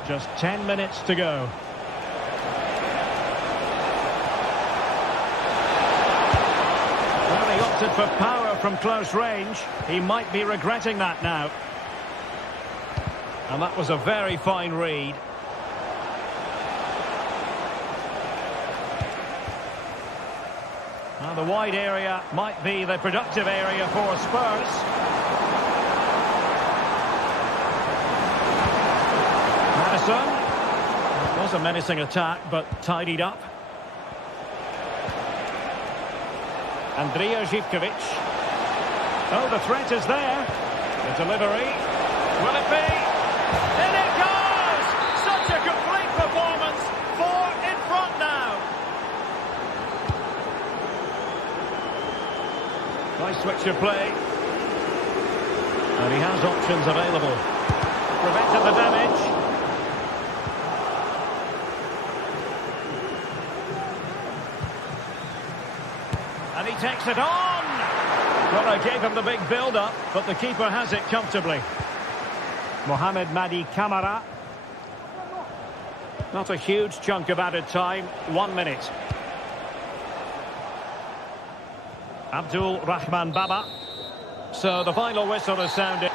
Just 10 minutes to go. Well, he opted for power from close range. He might be regretting that now. And that was a very fine read. Now the wide area might be the productive area for Spurs. Madison. It was a menacing attack, but tidied up. Andrija Živković. Oh, the threat is there. The delivery. Will it be? In it goes! Such a complete performance. 4 in front now. Nice switch of play. And he has options available. Prevented the damage. And he takes it on. Well, I gave him the big build-up, but the keeper has it comfortably. Mohamed Madi Camara. Not a huge chunk of added time. 1 minute. Abdul Rahman Baba. So the final whistle is sounded.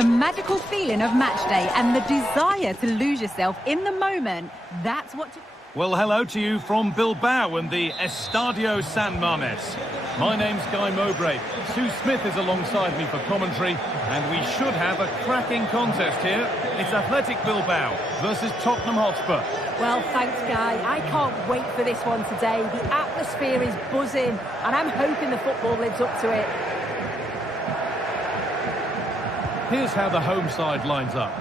The magical feeling of match day and the desire to lose yourself in the moment, that's what... Well, hello to you from Bilbao and the Estadio San Mamés. My name's Guy Mowbray. Sue Smith is alongside me for commentary, and we should have a cracking contest here. It's Athletic Bilbao versus Tottenham Hotspur. Well, thanks, Guy. I can't wait for this one today. The atmosphere is buzzing, and I'm hoping the football lives up to it. Here's how the home side lines up.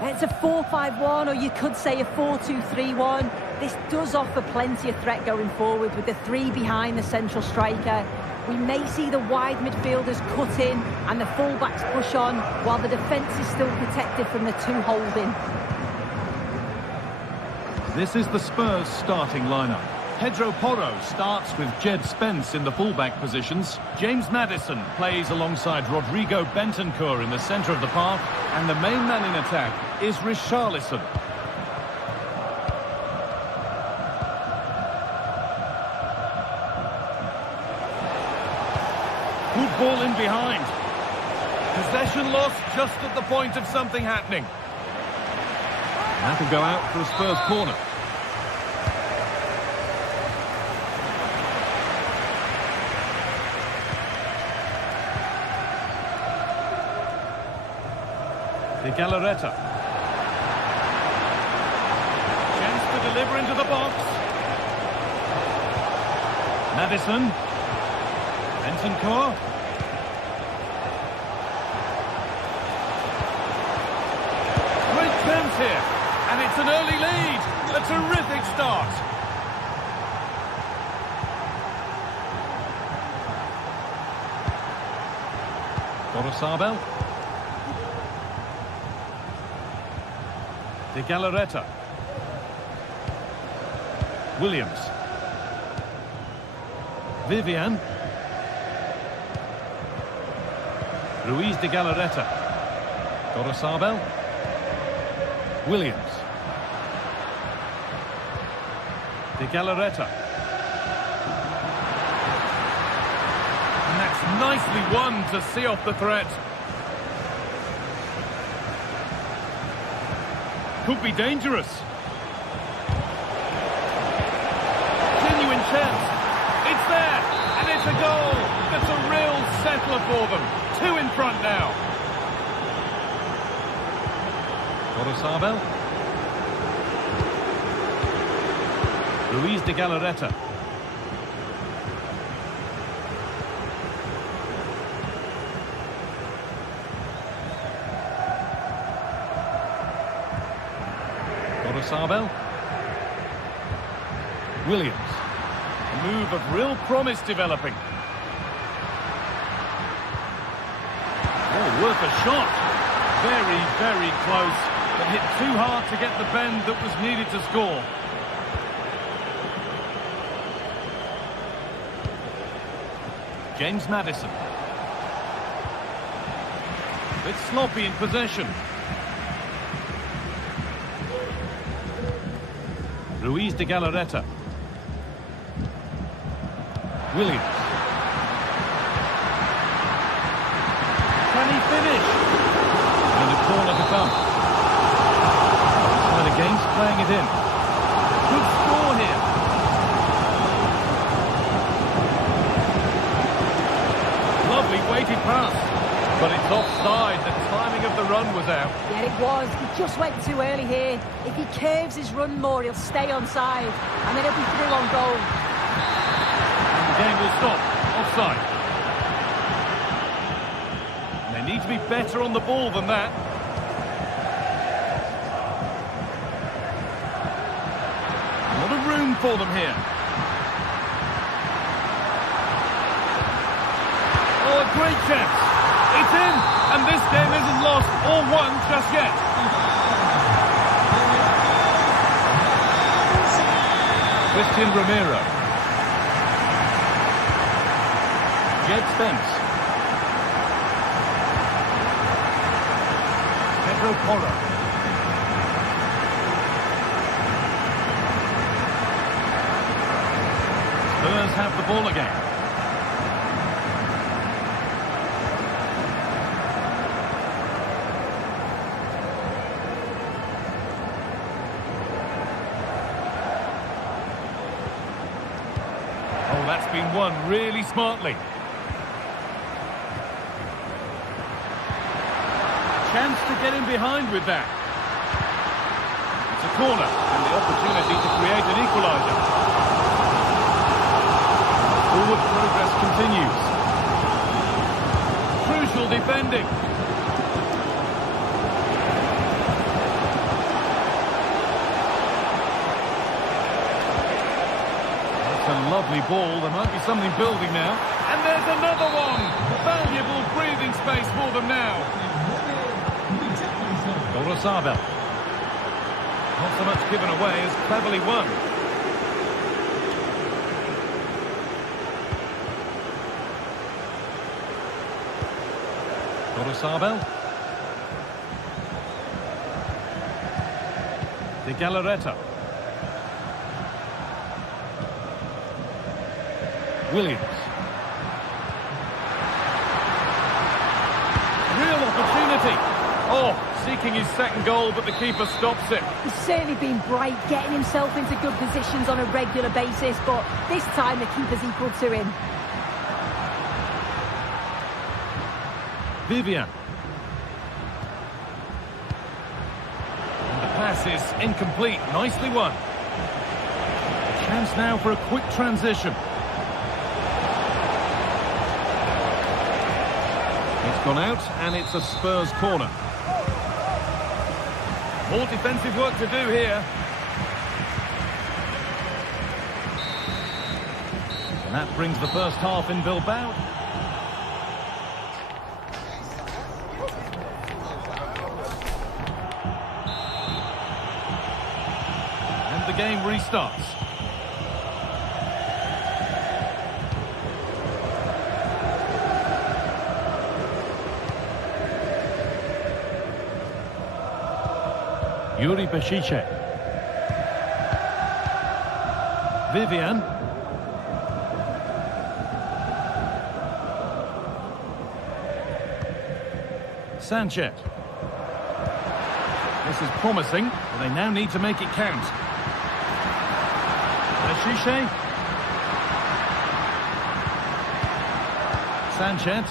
It's a 4-5-1, or you could say a 4-2-3-1. This does offer plenty of threat going forward with the three behind the central striker. We may see the wide midfielders cut in and the fullbacks push on, while the defence is still protected from the two holding. This is the Spurs starting lineup. Pedro Porro starts with Jed Spence in the fullback positions. James Maddison plays alongside Rodrigo Bentancur in the centre of the park. And the main man in attack is Richarlison. Good ball in behind. Possession lost just at the point of something happening. That can go out for a Spurs corner. De Galarreta. Chance to deliver into the box. Maddison. Bentancur. Great chance here. And it's an early lead. A terrific start. Gorosabel. De Galarreta. Williams. Vivian. Ruiz de Galarreta. Gorosabel. Williams. De Galarreta. And that's nicely won to see off the threat. Could be dangerous. Genuine chance. It's there, and it's a goal. That's a real settler for them. Two in front now. Gorosabel. Ruiz de Galarreta. Gorosabel. Williams. A move of real promise developing. Oh, worth a shot. Very, very close, but hit too hard to get the bend that was needed to score. James Maddison. A bit sloppy in possession. Ruiz de Galarreta. Williams. Can he finish? And a corner to come. So the game's playing it in. Good score here. Lovely weighted pass. But it's offside. The timing of the run was out. Yeah, it was. He just went too early here. If he curves his run more, he'll stay onside. And then he'll be through on goal. And the game will stop. Offside. And they need to be better on the ball than that. A lot of room for them here. Oh, a great chance. It's in, and this game isn't lost or won just yet. Christian Romero. Jed Spence. Pedro Porro. Spurs have the ball again. been won really smartly. Chance to get in behind with that. It's a corner and the opportunity to create an equaliser. Forward progress continues. Crucial defending. That's a lovely ball. There might be something building now. And there's another one. Valuable breathing space for them now. Gorosabel. Not so much given away as cleverly won. Gorosabel. De Galarreta. Williams. Real opportunity. Oh, seeking his second goal, but the keeper stops it. He's certainly been bright, getting himself into good positions on a regular basis, but this time the keeper's equal to him. Vivian. And the pass is incomplete. Nicely won. A chance now for a quick transition. It's gone out, and it's a Spurs corner. More defensive work to do here. And that brings the first half in Bilbao. And the game restarts. Yuri Beshiche. Vivian. Sanchez. This is promising, but they now need to make it count. Beshiche. Sanchez.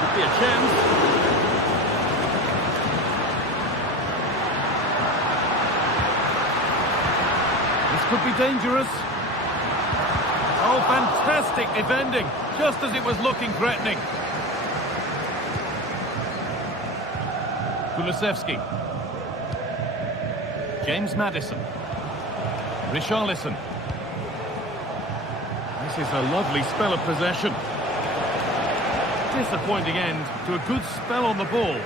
Could be a chance. Could be dangerous. Oh, fantastic defending, just as it was looking threatening. Kulusevski. James Maddison. Richarlison. This is a lovely spell of possession. Disappointing end to a good spell on the ball.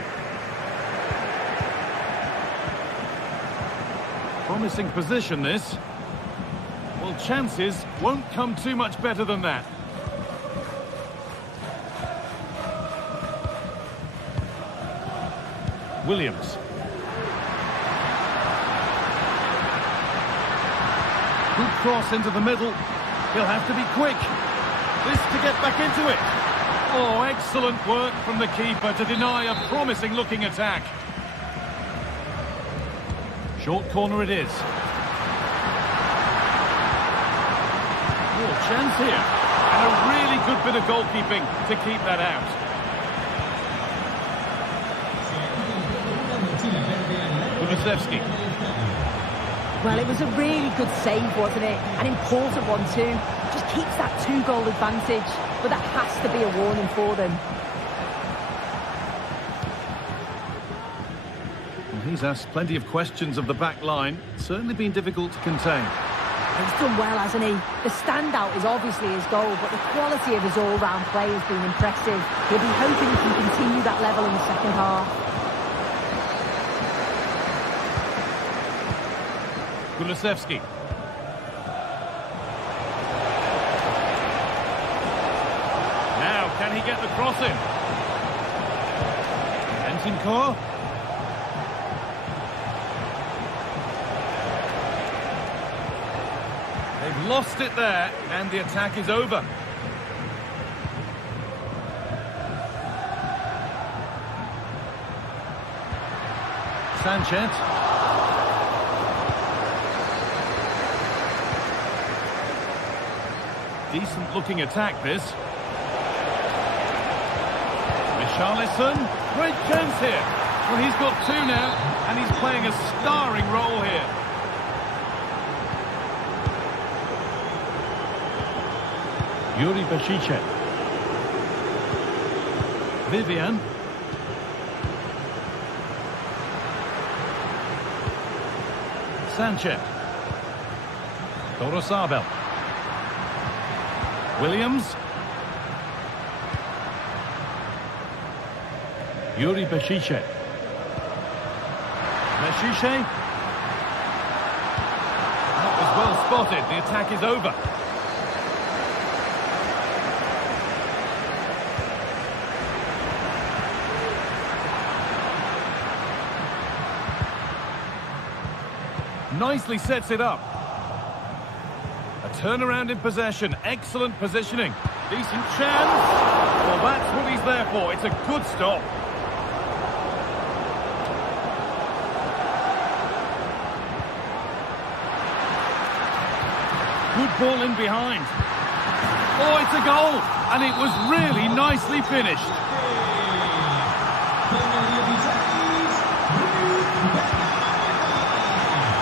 Promising position, this. Well, chances won't come too much better than that. Williams. Good cross into the middle. He'll have to be quick. This to get back into it. Oh, excellent work from the keeper to deny a promising-looking attack. Short corner it is. Chance here, and a really good bit of goalkeeping to keep that out. Kulusevski. Well, it was a really good save, wasn't it? An important one too. Just keeps that 2-goal advantage, but that has to be a warning for them. Well, he's asked plenty of questions of the back line. Certainly been difficult to contain. He's done well, hasn't he? The standout is obviously his goal, but the quality of his all-round play has been impressive. He'll be hoping he can continue that level in the second half. Kulusevski. Now, can he get the cross in? Bentancur. They've lost it there, and the attack is over. Sanchez. Decent-looking attack, this. Richarlison, great chance here. Well, he's got two now, and he's playing a starring role here. Yuri Bashicek. Vivian. Sanchez. Torosabel. Williams. Yuri Bashicek. Bashicek. That was well spotted. The attack is over. Nicely sets it up. A turnaround in possession. Excellent positioning. Decent chance. Well, that's what he's there for. It's a good stop. Good ball in behind. Oh, it's a goal. And it was really nicely finished.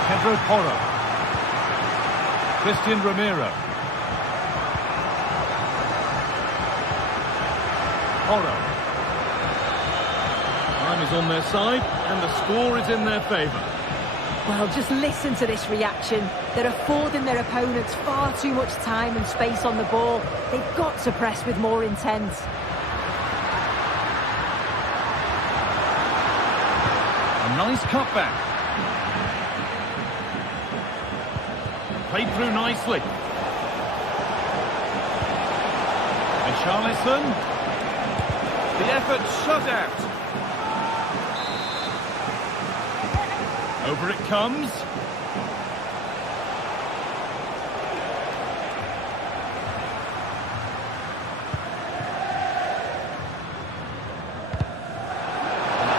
Pedro Porro. Christian Romero. Porro. Time is on their side, and the score is in their favour. Well, just listen to this reaction. They're affording their opponents far too much time and space on the ball. They've got to press with more intent. A nice cutback. Played through nicely. Richarlison. The effort shut out. Over it comes.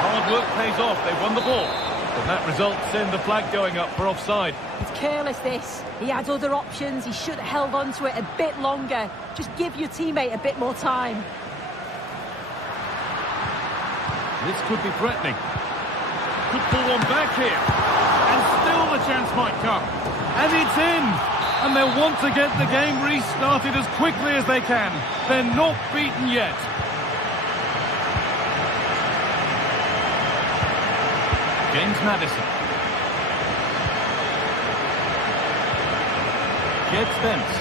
Hard work pays off. They've won the ball. But that results in the flag going up for offside. It's careless, this. He had other options. He should have held on to it a bit longer. Just give your teammate a bit more time. This could be threatening. Could pull one back here. And still the chance might come. And it's in. And they'll want to get the game restarted as quickly as they can. They're not beaten yet. James Maddison. Jed Spence.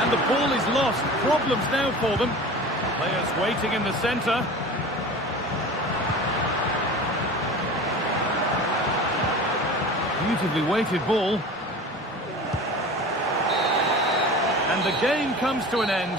And the ball is lost. Problems now for them. Players waiting in the centre. Beautifully weighted ball. And the game comes to an end.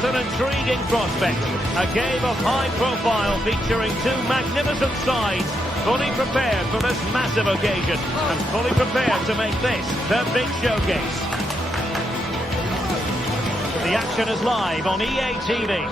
What an intriguing prospect. A game of high profile featuring two magnificent sides, fully prepared for this massive occasion and fully prepared to make this their big showcase. The action is live on EA TV.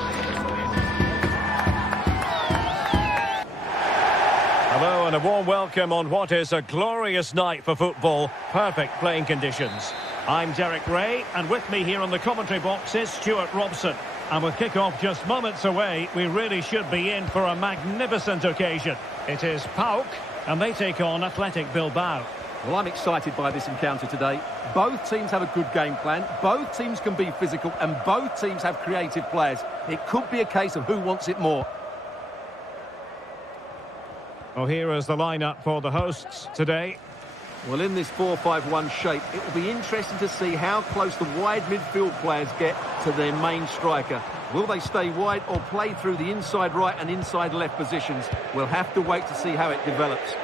Hello and a warm welcome on what is a glorious night for football. Perfect playing conditions. I'm Derek Ray, and with me here on the commentary box is Stuart Robson. And with kickoff just moments away, we really should be in for a magnificent occasion. It is PAOK, and they take on Athletic Bilbao. Well, I'm excited by this encounter today. Both teams have a good game plan, both teams can be physical, and both teams have creative players. It could be a case of who wants it more. Well, here is the lineup for the hosts today. Well, in this 4-5-1 shape, it will be interesting to see how close the wide midfield players get to their main striker. Will they stay wide or play through the inside right and inside left positions? We'll have to wait to see how it develops.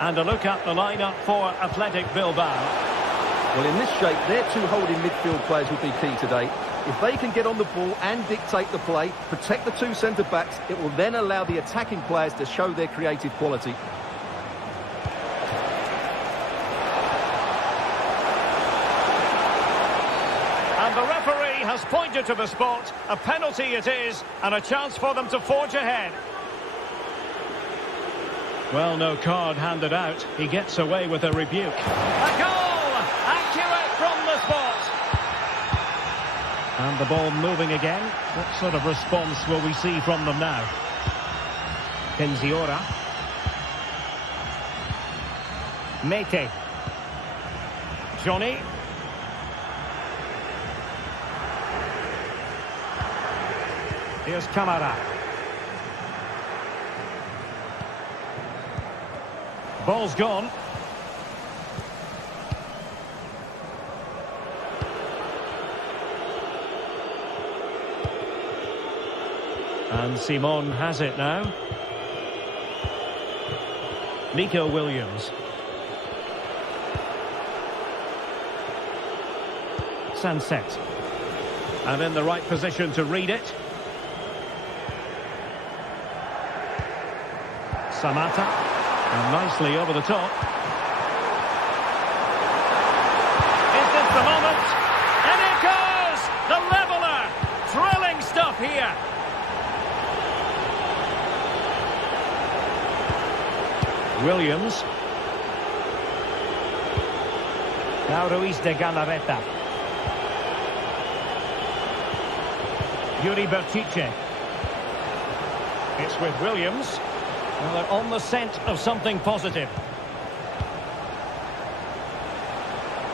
And a look at the lineup for Athletic Bilbao. Well, in this shape, their two holding midfield players will be key today. If they can get on the ball and dictate the play, protect the two centre-backs, it will then allow the attacking players to show their creative quality. And the referee has pointed to the spot. A penalty it is, and a chance for them to forge ahead. Well, no card handed out. He gets away with a rebuke. A goal! Accurate from the spot. And the ball moving again. What sort of response will we see from them now? Kenziora. Mete. Johnny. Here's Camara. Ball's gone. And Simon has it now. Nico Williams. Sunset. And in the right position to read it. Samata. And nicely over the top. Is this the moment? And it goes! The leveller! Thrilling stuff here. Williams. Now Ruiz de Galarreta. Yuri Bertice. It's with Williams. Well, they're on the scent of something positive.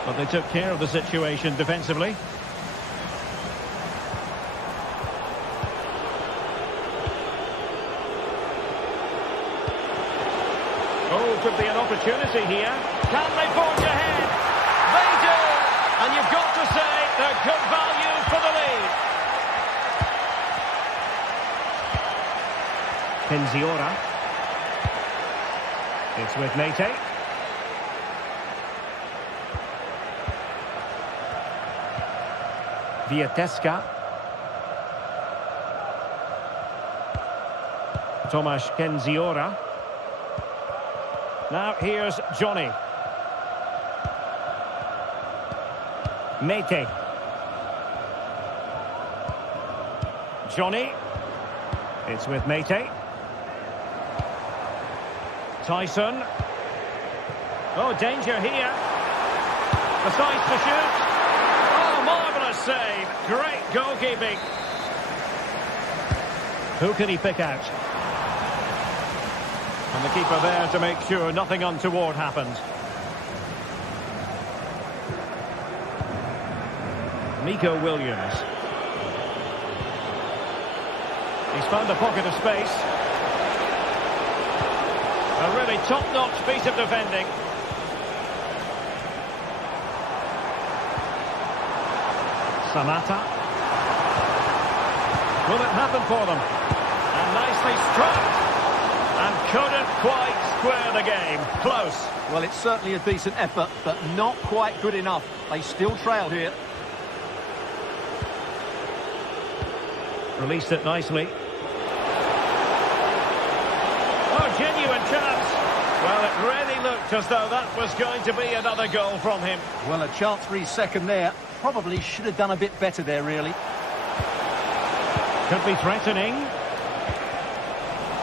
But they took care of the situation defensively. Oh, could be an opportunity here. Can they forge ahead? They do! And you've got to say they're good value for the lead. Kenziora. It's with Mete. Vieteska. Tomasz Kenziora. Now here's Johnny. Mete. Johnny. It's with Mete. Tyson. Oh, danger here. Decides to shoot. Oh, marvellous save. Great goalkeeping. Who can he pick out? And the keeper there to make sure nothing untoward happened. Nico Williams. He's found a pocket of space. A really top-notch piece of defending. Samata. Will it happen for them? And nicely struck. And couldn't quite square the game. Close. Well, it's certainly a decent effort, but not quite good enough. They still trail here. Released it nicely. Oh, genuine chance. Well, it really looked as though that was going to be another goal from him. Well, a chance for his second there. Probably should have done a bit better there, really. Could be threatening.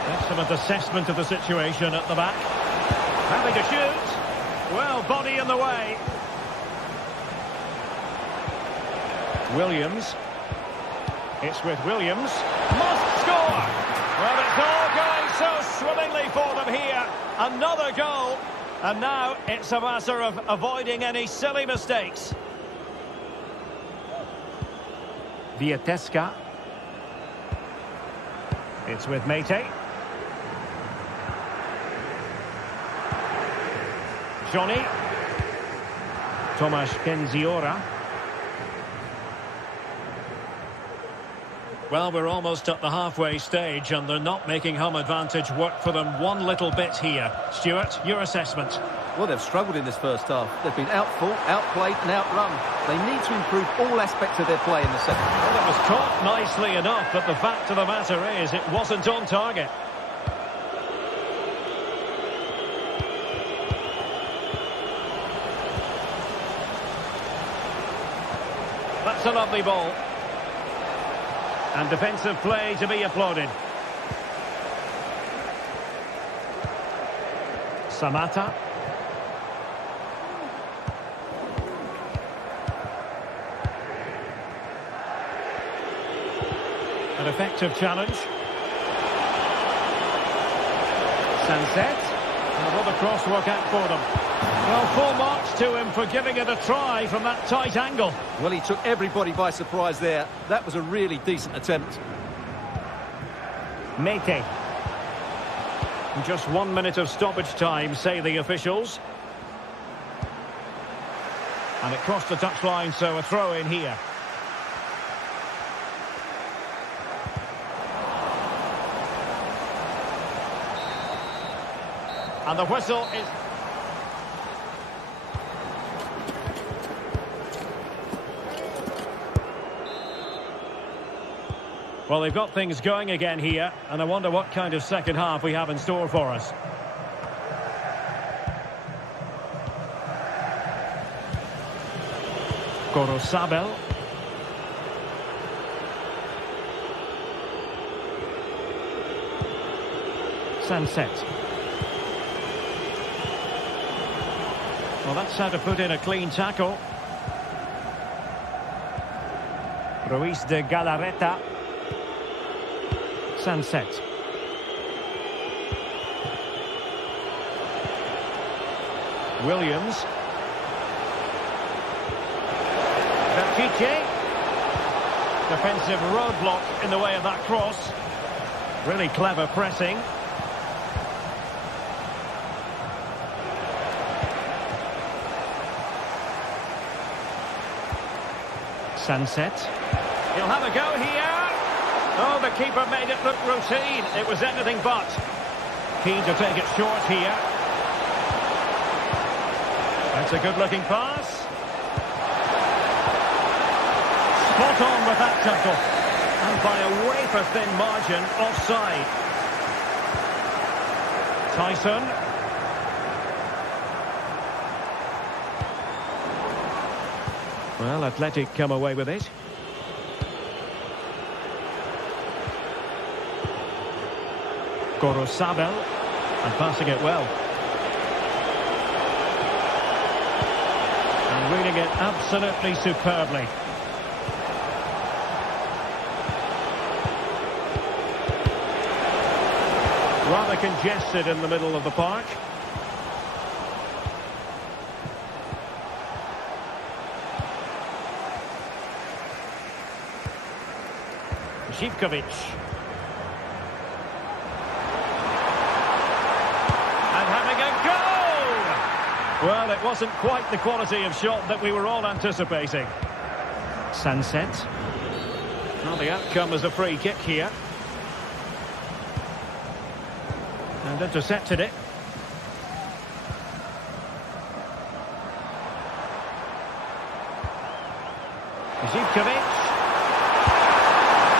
Excellent assessment of the situation at the back. Having to shoot. Well, body in the way. Williams. It's with Williams. Must score! Well, it's all going so swimmingly for them here. Another goal. And now it's a matter of avoiding any silly mistakes. Vietesca. It's with Mete. Johnny. Tomasz Kenziora. Well, we're almost at the halfway stage and they're not making home advantage work for them one little bit here. Stuart, your assessment? Well, they've struggled in this first half. They've been outfought, outplayed and outrun. They need to improve all aspects of their play in the second. Well, it was caught nicely enough, but the fact of the matter is it wasn't on target. That's a lovely ball. And defensive play to be applauded. Samata. An effective challenge. Sunset. And will the cross work out for them? Well, full marks to him for giving it a try from that tight angle. Well, he took everybody by surprise there. That was a really decent attempt. Mete. Just 1 minute of stoppage time, say the officials. And it crossed the touchline, so a throw in here. And the whistle is... Well, they've got things going again here, and I wonder what kind of second half we have in store for us. Gorosabel. Sunset. Well, that's how to put in a clean tackle. Ruiz de Galarreta. Sunset. Williams. Vertice. Defensive roadblock in the way of that cross. Really clever pressing. Sunset. He'll have a go here. Oh, the keeper made it look routine. It was anything but. Keen to take it short here. That's a good-looking pass. Spot on with that tackle. And by a wafer-thin margin, offside. Tyson. Well, Athletic come away with it. Gorosabel, and passing it well. And reading it absolutely superbly. Rather congested in the middle of the park. Zivkovic. Well, it wasn't quite the quality of shot that we were all anticipating. Sunset. Well, the outcome is a free kick here. And intercepted it. Zivkovic.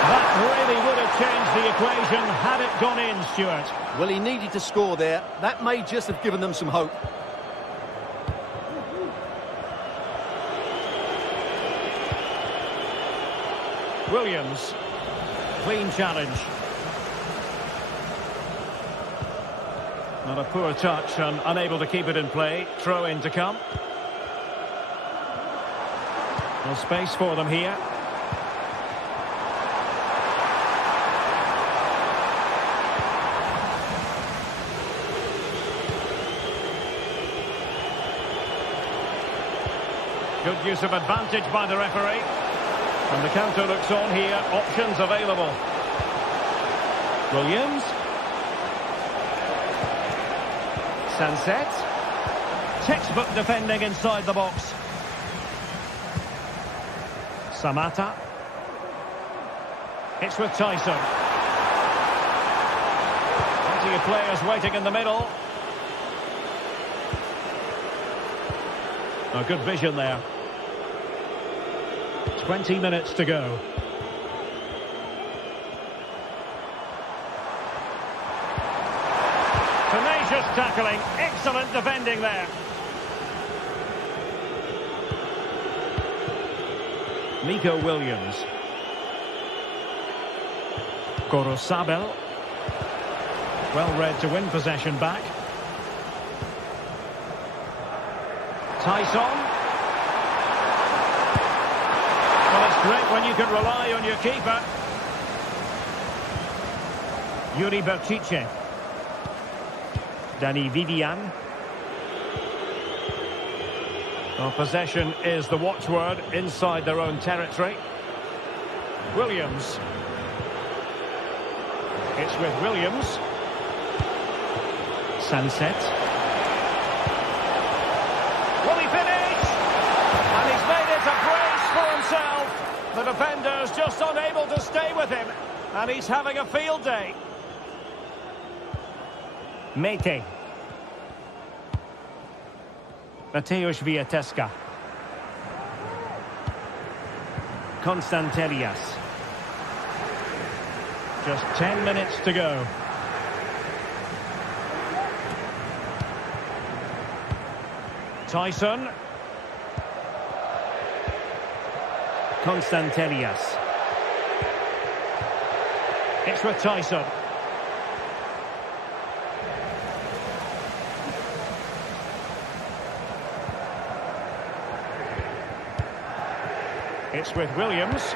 That really had it gone in, Stuart? Well, he needed to score there. That may just have given them some hope. Williams. Clean challenge. Not a poor touch and unable to keep it in play. Throw in to come. No space for them here. Good use of advantage by the referee. And the counter looks on here. Options available. Williams. Sunset. Textbook defending inside the box. Samata. It's with Tyson. Plenty of players waiting in the middle. Oh, good vision there. 20 minutes to go. Tenacious tackling. Excellent defending there. Nico Williams. Gorosabel. Well read to win possession back. Tyson. Well, it's great when you can rely on your keeper. Yuri Bertice. Dani Vivian. Well, possession is the watchword inside their own territory. Williams. It's with Williams. Sunset. Will he finish? And he's made it a brace for himself. The defender's just unable to stay with him. And he's having a field day. Mete. Mateusz Wiateska. Konstantelias. Just 10 minutes to go. Tyson. Konstantelias. It's with Tyson. It's with Williams.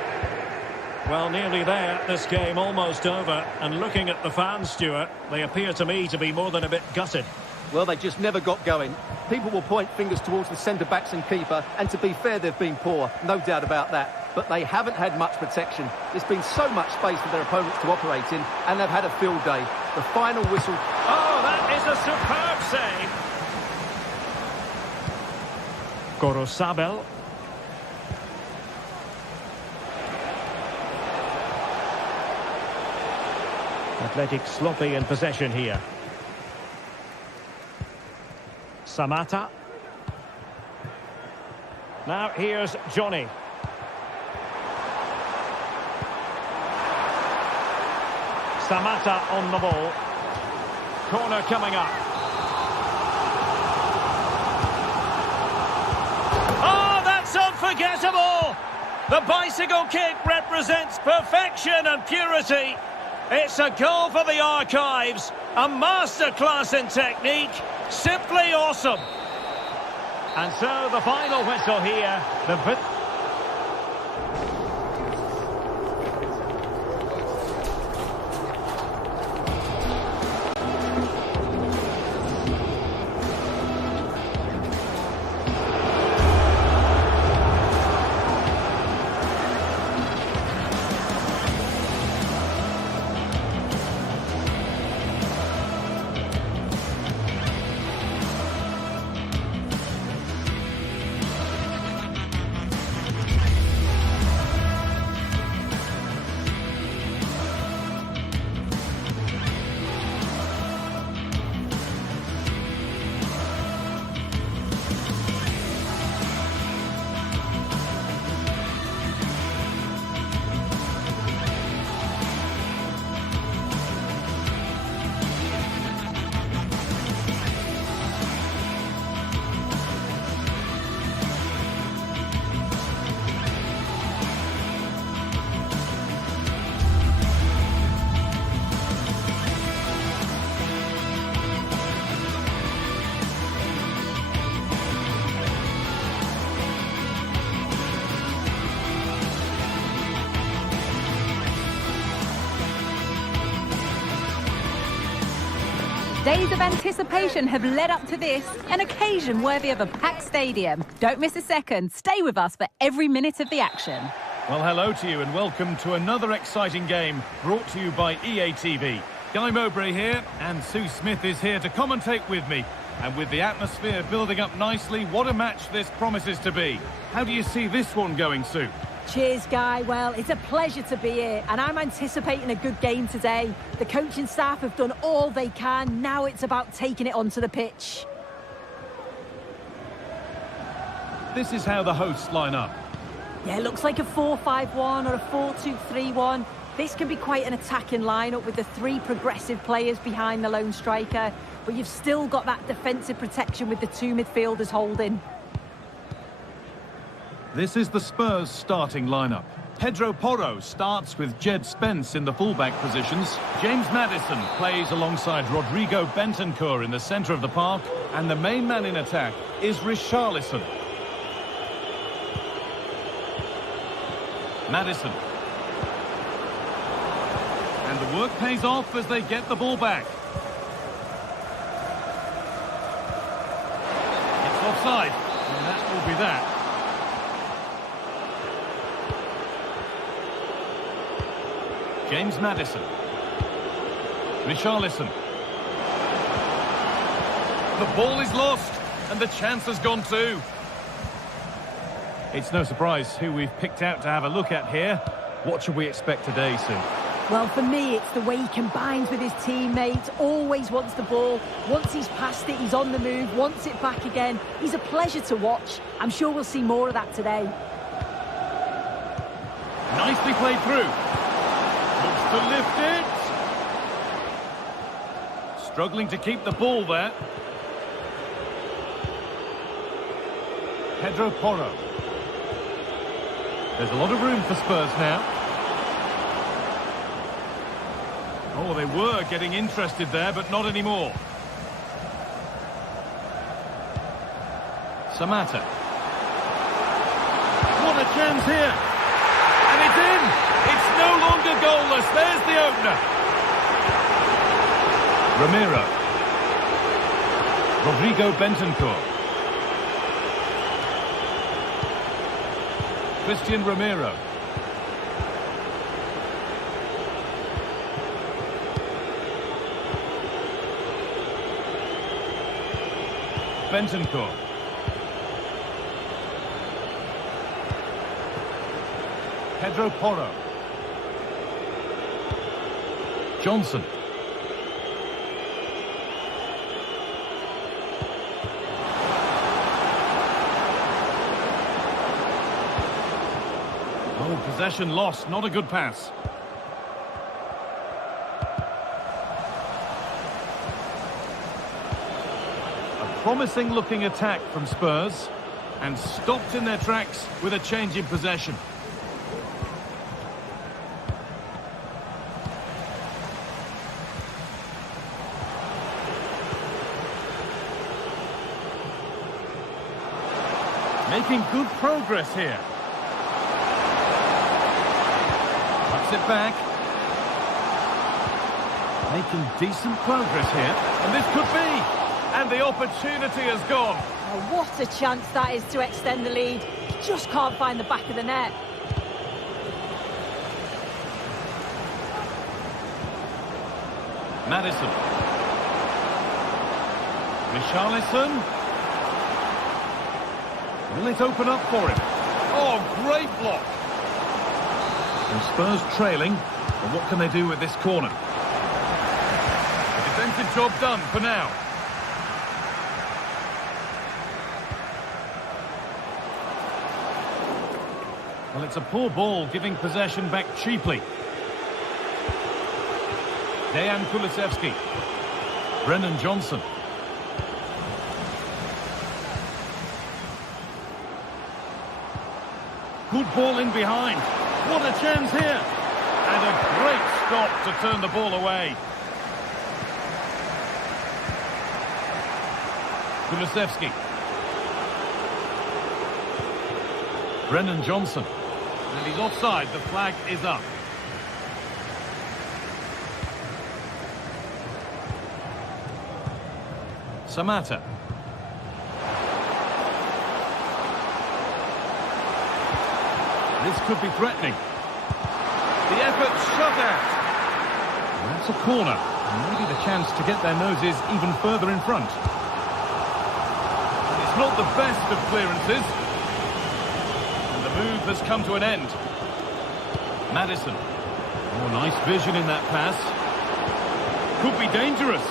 Well, nearly there. This game almost over. And looking at the fans, Stuart, they appear to me to be more than a bit gutted. Well, they just never got going. People will point fingers towards the centre-backs and keeper, and to be fair, they've been poor, no doubt about that. But they haven't had much protection. There's been so much space for their opponents to operate in, and they've had a field day. The final whistle... Oh, that is a superb save. Gorosabel. Athletic sloppy in possession here. Samata. Now here's Johnny. Samata on the ball. Corner coming up. Oh, that's unforgettable! The bicycle kick represents perfection and purity. It's a goal for the archives. A masterclass in technique. Simply awesome. And so the final whistle here. Days of anticipation have led up to this, an occasion worthy of a packed stadium. Don't miss a second. Stay with us for every minute of the action. Well, hello to you and welcome to another exciting game brought to you by EA TV. Guy Mowbray here, and Sue Smith is here to commentate with me. And with the atmosphere building up nicely, what a match this promises to be. How do you see this one going, Sue? Cheers, Guy. Well, it's a pleasure to be here, and I'm anticipating a good game today. The coaching staff have done all they can. Now it's about taking it onto the pitch. This is how the hosts line up. Yeah, it looks like a 4-5-1 or a 4-2-3-1. This can be quite an attacking lineup with the three progressive players behind the lone striker, but you've still got that defensive protection with the two midfielders holding. This is the Spurs starting lineup. Pedro Porro starts with Jed Spence in the fullback positions. James Maddison plays alongside Rodrigo Bentancur in the centre of the park. And the main man in attack is Richarlison. Maddison. And the work pays off as they get the ball back. It's offside. And that will be that. James Maddison. Richarlison. The ball is lost, and the chance has gone too. It's no surprise who we've picked out to have a look at here. What should we expect today, Sue? Well, for me, it's the way he combines with his teammates, always wants the ball. Once he's passed it, he's on the move, wants it back again. He's a pleasure to watch. I'm sure we'll see more of that today. Nicely played through. Looks to lift it. Struggling to keep the ball there. Pedro Porro. There's a lot of room for Spurs now. Oh, they were getting interested there, but not anymore. Samatta. What a chance here. And it's in. It's no longer goalless. There's the opener. Romero. Rodrigo Bentancur. Christian Romero. Bentancur. Pedro Porro. Johnson. Oh, possession lost. Not a good pass. Promising looking attack from Spurs, and stopped in their tracks with a change in possession. Making good progress here. Puts it back. Making decent progress here, and this could be. And the opportunity has gone. Oh, what a chance that is to extend the lead. Just can't find the back of the net. Maddison. Richarlison. Will it open up for him? Oh, great block. And Spurs trailing. And what can they do with this corner? A defensive job done for now. Well, it's a poor ball, giving possession back cheaply. Dejan Kulusevski. Brennan Johnson. Good ball in behind. What a chance here. And a great stop to turn the ball away. Kulusevski. Brennan Johnson. And he's offside. The flag is up. Samata. This could be threatening. The effort shut out. And that's a corner. And maybe the chance to get their noses even further in front. And it's not the best of clearances. And the move has come to an end. Maddison. Oh, nice vision in that pass. Could be dangerous.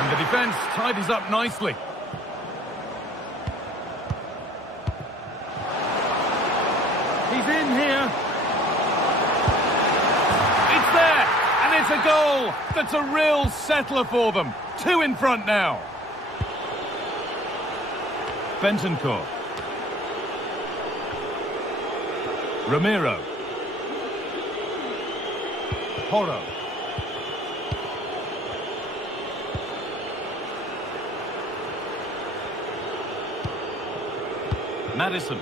And the defence tidies up nicely. He's in here. It's there, and it's a goal. That's a real settler for them. 2 in front now. Bentancur. Ramiro. Porro. Maddison.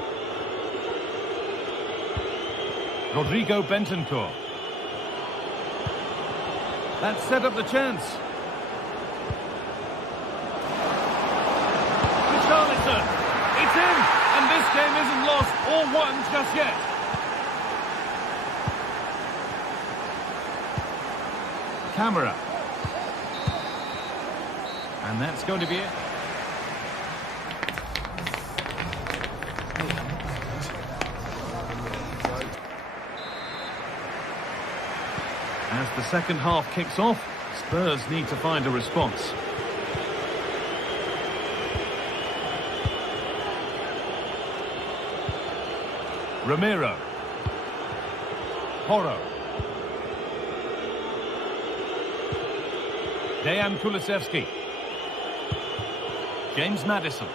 Rodrigo Bentancur. That set up the chance. Richarlison. It's in, and this game isn't lost or won just yet. Camera. And that's going to be it. As the second half kicks off, Spurs need to find a response. Ramiro. Porro. Dejan Kulusevski. James Maddison.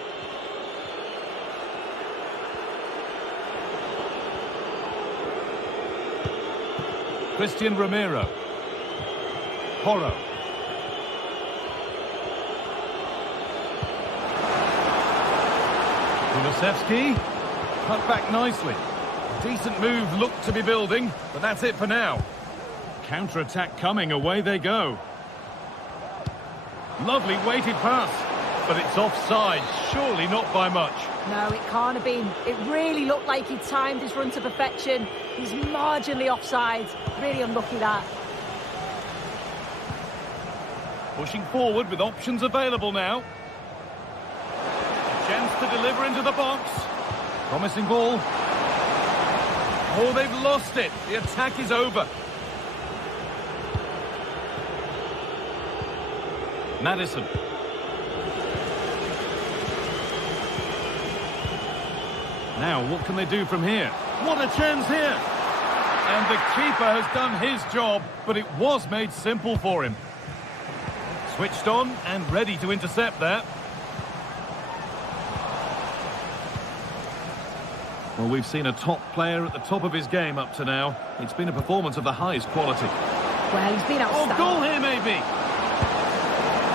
Christian Ramiro. Porro. Kulusevski. Cut back nicely. Decent move looked to be building, but that's it for now. Counter-attack coming, away they go. Lovely weighted pass, but it's offside, surely not by much. No, it can't have been. It really looked like he timed his run to perfection. He's marginally offside. Really unlucky that. Pushing forward with options available now. Chance to deliver into the box. Promising ball. Oh, they've lost it. The attack is over. Maddison. Now, what can they do from here? What a chance here! And the keeper has done his job, but it was made simple for him. Switched on and ready to intercept that. Well, we've seen a top player at the top of his game up to now. It's been a performance of the highest quality. Well, he's been outstanding. Oh, goal here maybe!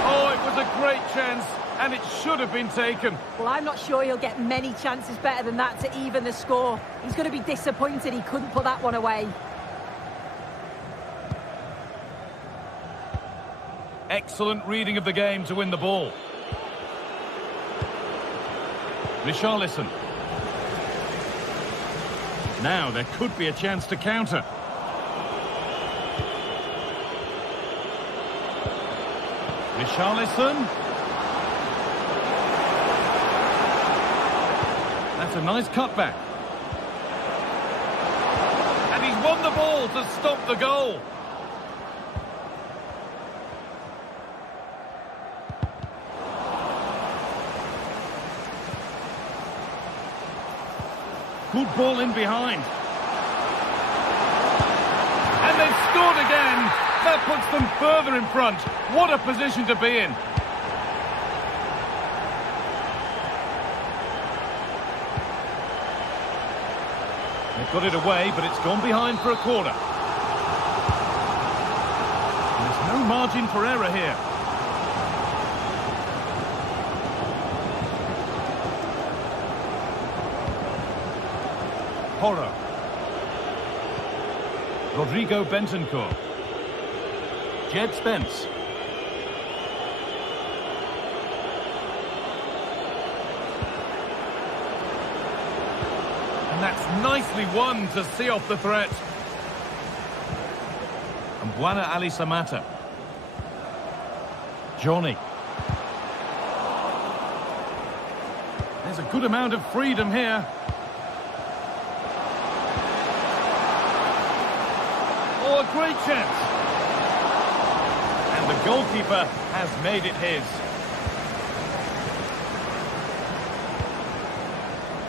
Oh, it was a great chance, and it should have been taken. Well, I'm not sure he'll get many chances better than that to even the score. He's going to be disappointed he couldn't put that one away. Excellent reading of the game to win the ball. Richarlison. Now there could be a chance to counter. Richarlison. That's a nice cutback. And he's won the ball to stop the goal. Good ball in behind. And they've scored again. That puts them further in front. What a position to be in. They've got it away, but it's gone behind for a corner. There's no margin for error here. Porro. Rodrigo Bentancur. Jed Spence. nicely won to see off the threat. And Buana Ali Samata. Johnny. There's a good amount of freedom here. Oh, a great chance. And the goalkeeper has made it his.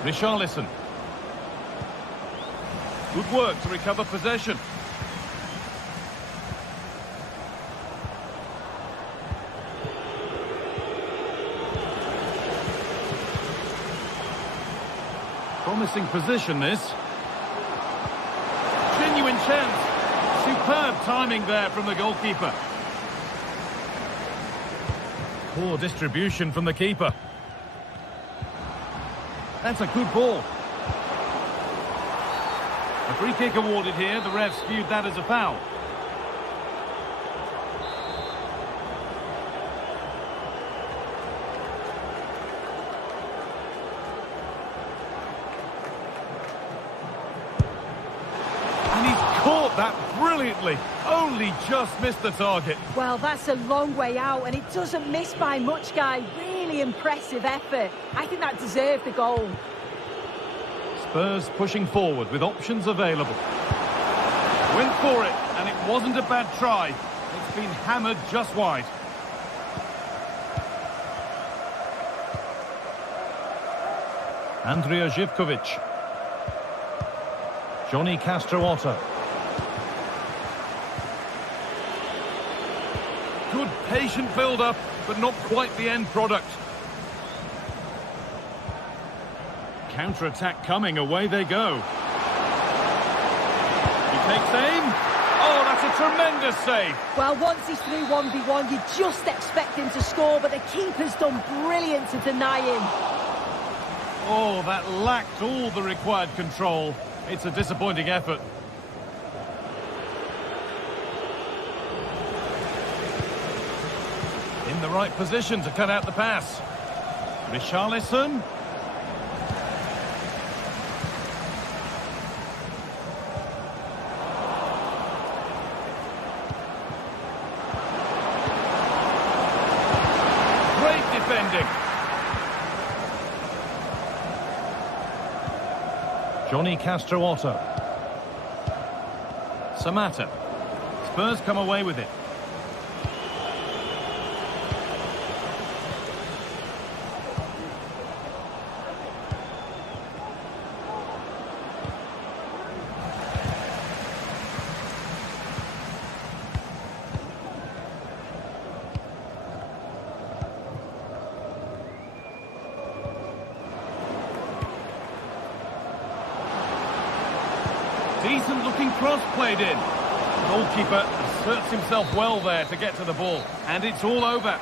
Richarlison. Good work to recover possession. Promising position, this. Genuine chance. Superb timing there from the goalkeeper. Poor distribution from the keeper. That's a good ball. A free kick awarded here. The refs viewed that as a foul. And he's caught that brilliantly. Only just missed the target. Well, that's a long way out, and it doesn't miss by much, guy. Really impressive effort. I think that deserved the goal. Spurs pushing forward with options available. Went for it, and it wasn't a bad try. It's been hammered just wide. Andrija Živković. Johnny Castro-Otto. Good patient build-up, but not quite the end product. Counter-attack coming, away they go. He takes aim. Oh, that's a tremendous save. Well, once he's through 1v1, you just expect him to score, but the keeper's done brilliant to deny him. Oh, that lacked all the required control. It's a disappointing effort. In the right position to cut out the pass. Richarlison. Great defending. Johnny Castro-Otto. Samata. Spurs come away with it. Decent looking cross played in. Goalkeeper asserts himself well there to get to the ball. And it's all over.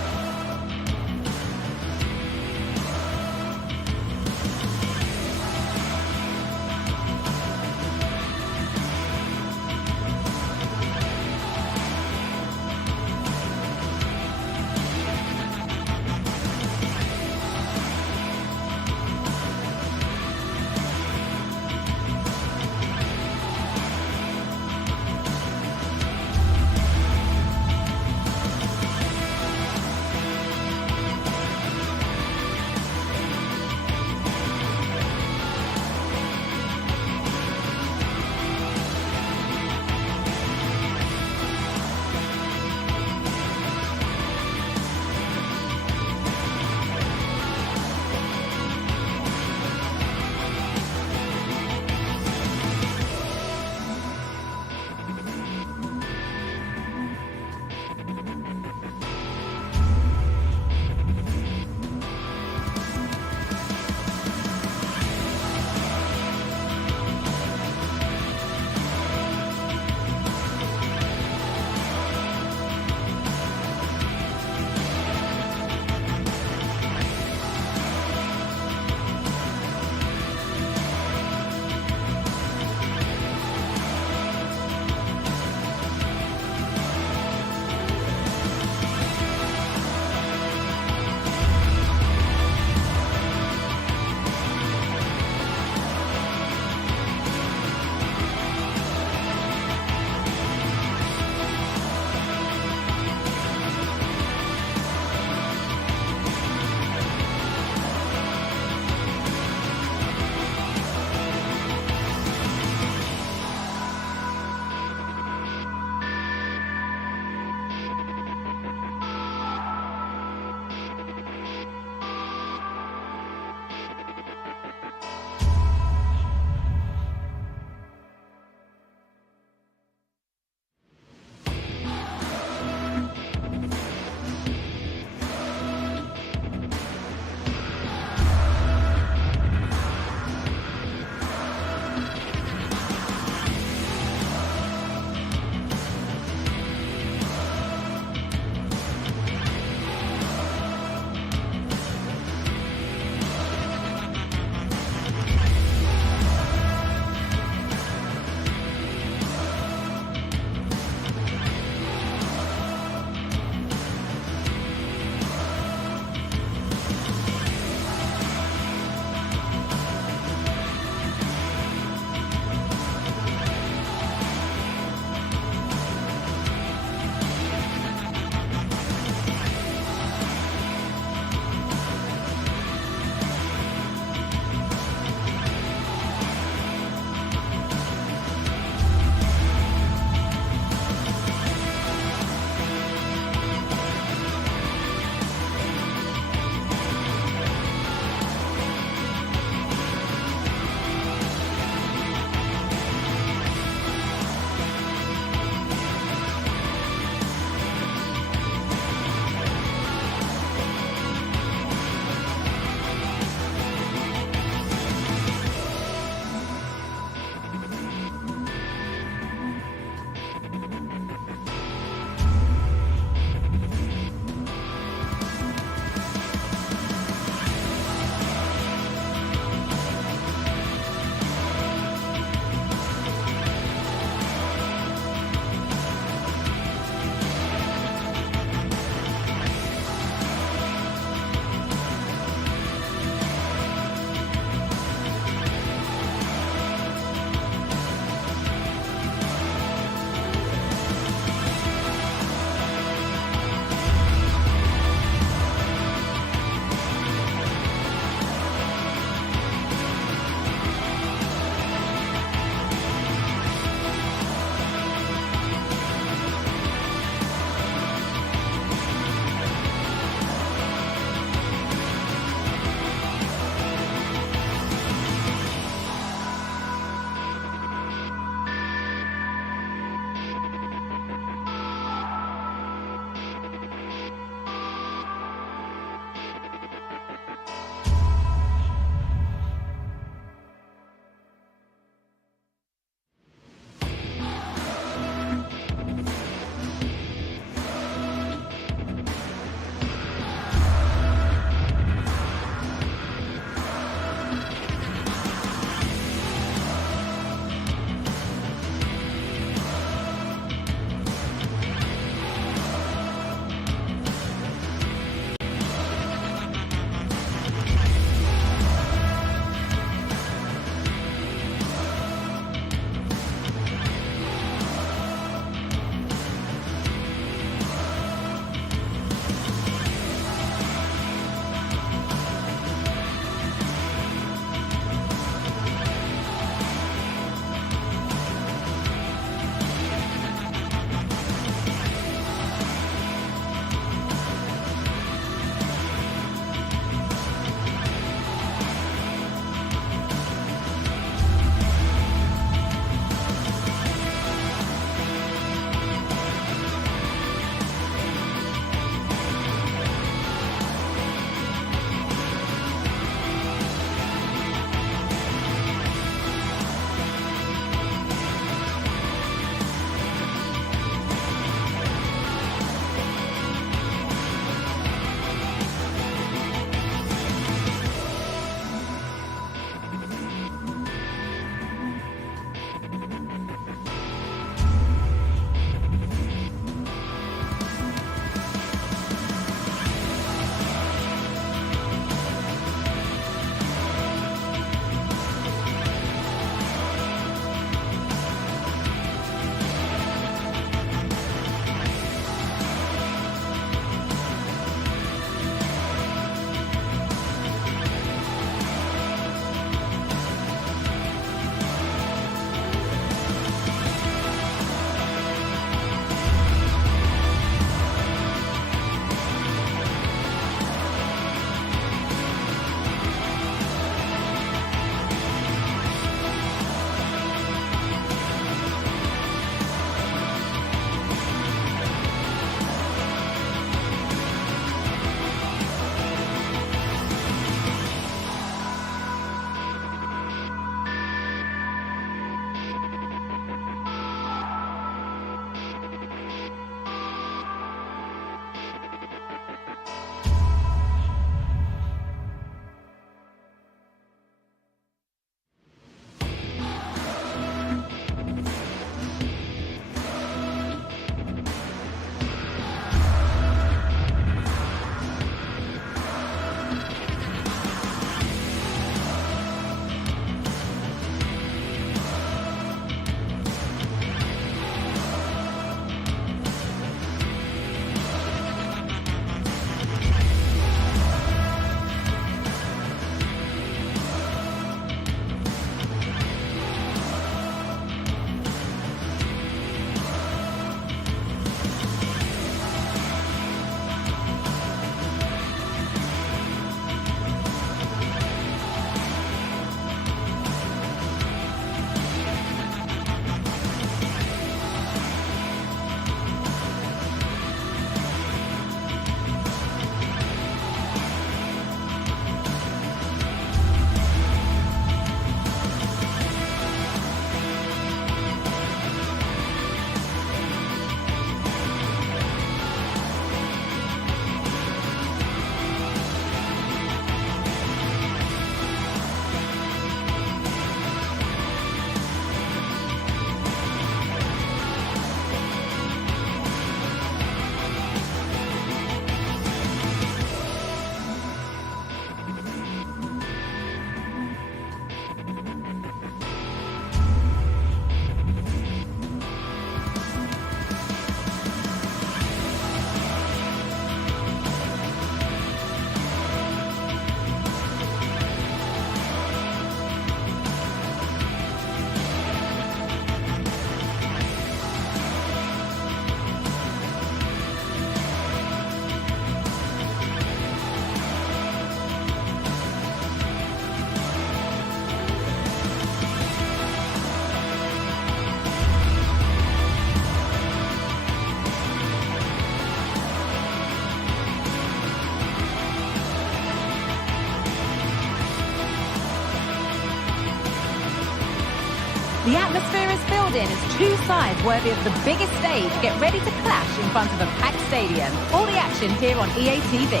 in as two sides worthy of the biggest stage get ready to clash in front of a packed stadium. All the action here on EA TV.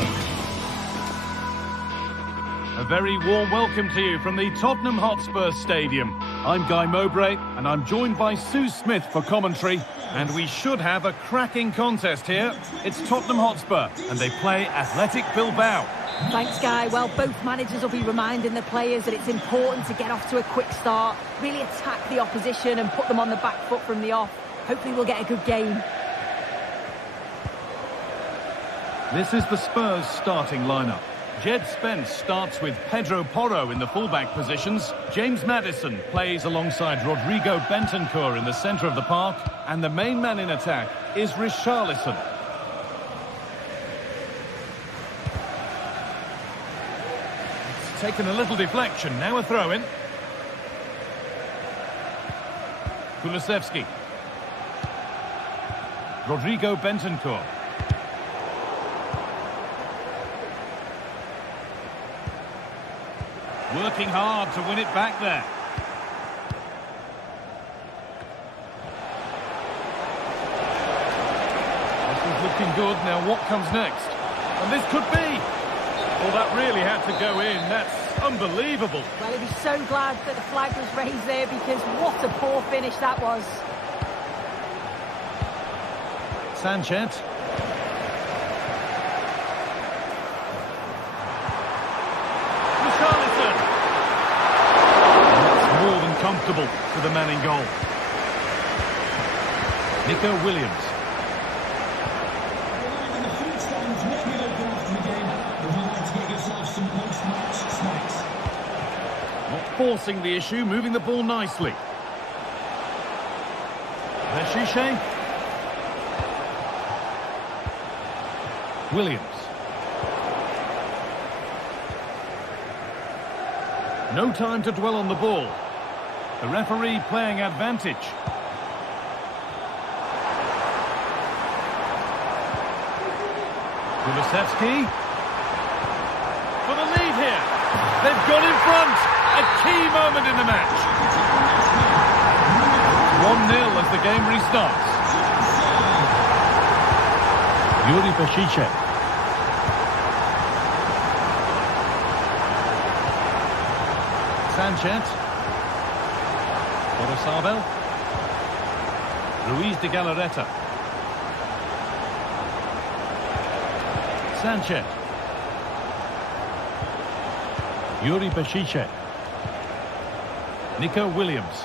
A very warm welcome to you from the Tottenham Hotspur Stadium. I'm Guy Mowbray and I'm joined by Sue Smith for commentary. And we should have a cracking contest here. It's Tottenham Hotspur and they play Athletic Bilbao. Thanks, Guy. Well, both managers will be reminding the players that it's important to get off to a quick start, really attack the opposition and put them on the back foot from the off. Hopefully we'll get a good game. This is the Spurs starting lineup. Jed Spence starts with Pedro Porro in the fullback positions. James Maddison plays alongside Rodrigo Bentancur in the centre of the park. And the main man in attack is Richarlison. It's taken a little deflection, now a throw-in. Kulusevski. Rodrigo Bentancur. Working hard to win it back there. This is looking good. Now what comes next? And this could be. Well, that really had to go in. That's unbelievable. Well, he'd be so glad that the flag was raised there because what a poor finish that was. Sanchez. Comfortable for the man in goal. Nico Williams. Not forcing the issue, moving the ball nicely. Shishe. Williams. No time to dwell on the ball. The referee playing advantage. Kulusevski. For the lead here. They've got in front. A key moment in the match. 1-0 as the game restarts. Yuri Peshice. Sanchez. Sabel. Ruiz de Galarreta. Sanchez. Yuri Peshice. Nico Williams.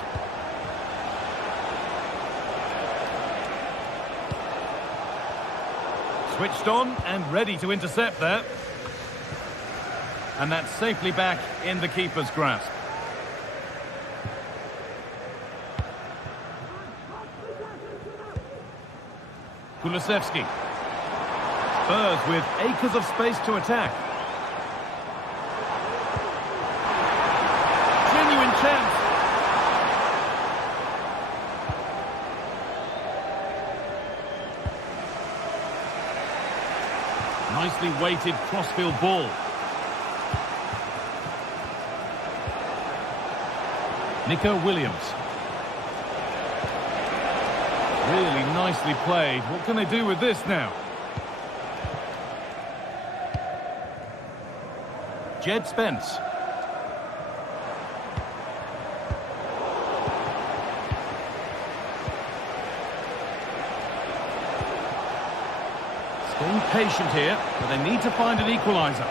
Switched on and ready to intercept there. And that's safely back in the keeper's grasp. Kulusevski. Spurs with acres of space to attack. Genuine chance. Nicely weighted crossfield ball. Nico Williams. Really nicely played. What can they do with this now? Jed Spence. Staying patient here, but they need to find an equaliser.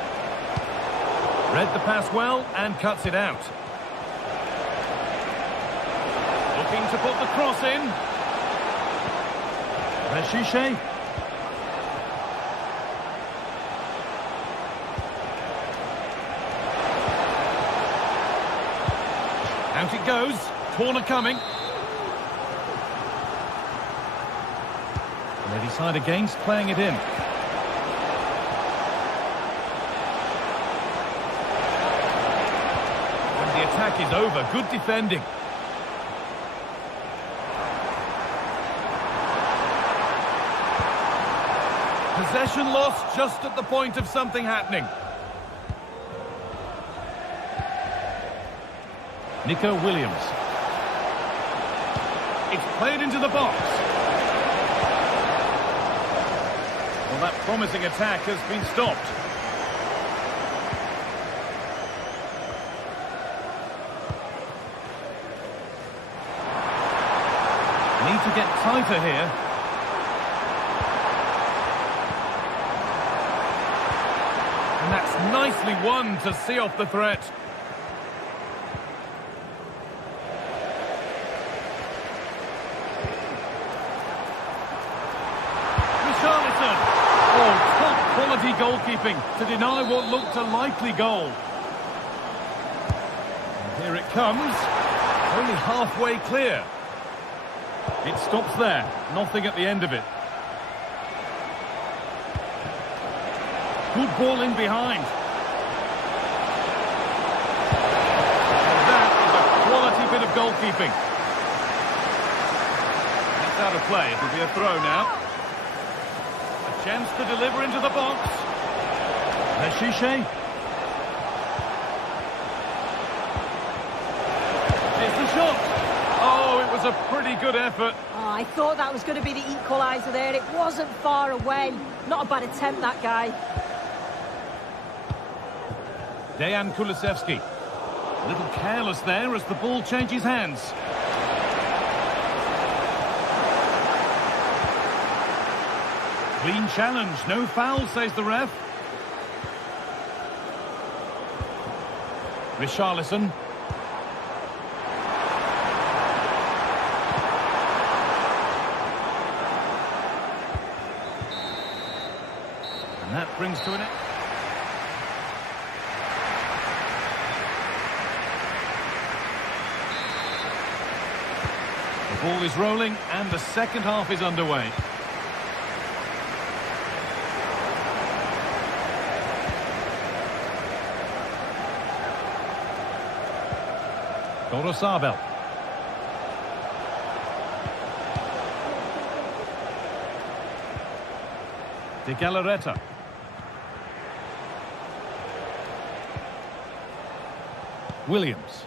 Read the pass well and cuts it out. Looking to put the cross in. Peshice. Out it goes. Corner coming. And they decide against playing it in. And the attack is over. Good defending. Possession lost just at the point of something happening. Nico Williams. It's played into the box. Well, that promising attack has been stopped. Need to get tighter here. And that's nicely won to see off the threat. Richarlison. Oh, top quality goalkeeping to deny what looked a likely goal. And here it comes. Only halfway clear. It stops there. Nothing at the end of it. Good ball in behind. And that is a quality bit of goalkeeping. It's out of play. It'll be a throw now. A chance to deliver into the box. Meshiche. Here's the shot. Oh, it was a pretty good effort. Oh, I thought that was going to be the equaliser there. It wasn't far away. Not a bad attempt, that guy. Dejan Kulusevski. A little careless there as the ball changes hands. Clean challenge, no foul, says the ref. Richarlison. And that brings to an end. The ball is rolling and the second half is underway. Gorosabel. De Galarreta. Williams.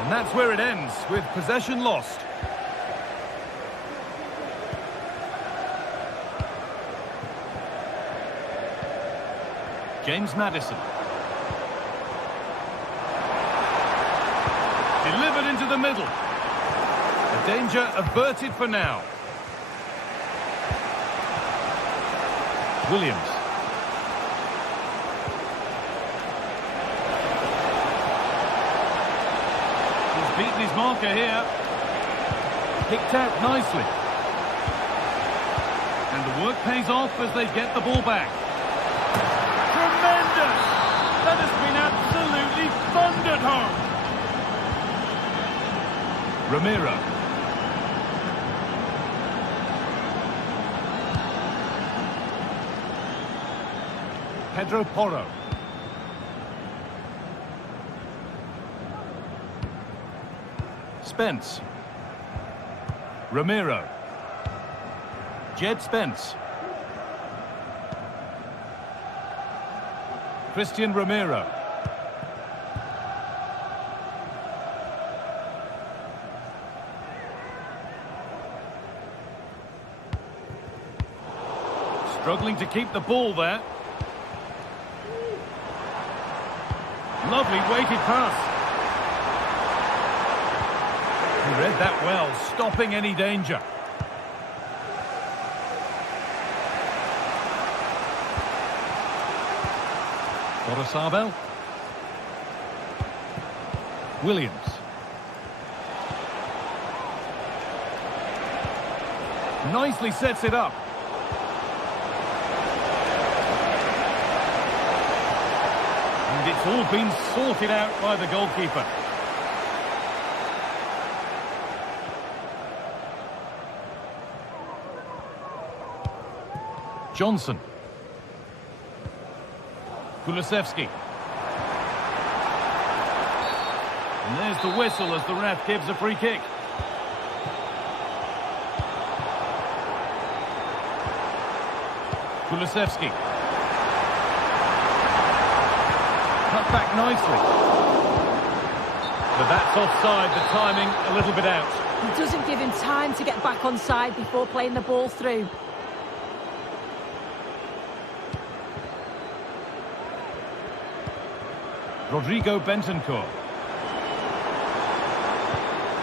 And that's where it ends, with possession lost. James Maddison. Delivered into the middle. The danger averted for now. Williams. He's beaten his marker here. Picked out nicely. And the work pays off as they get the ball back. Tremendous! That has been absolutely thundered home. Romero. Pedro Porro. Spence. Romero. Jed Spence. Christian Romero. Struggling to keep the ball there. Lovely weighted pass. He read that well, stopping any danger. Gorosabel. Williams. Nicely sets it up. And it's all been sorted out by the goalkeeper. Johnson. Kulusevski. And there's the whistle as the ref gives a free kick. Kulusevski. Cut back nicely. But that's offside, the timing a little bit out. He doesn't give him time to get back on side before playing the ball through. Rodrigo Bentancur.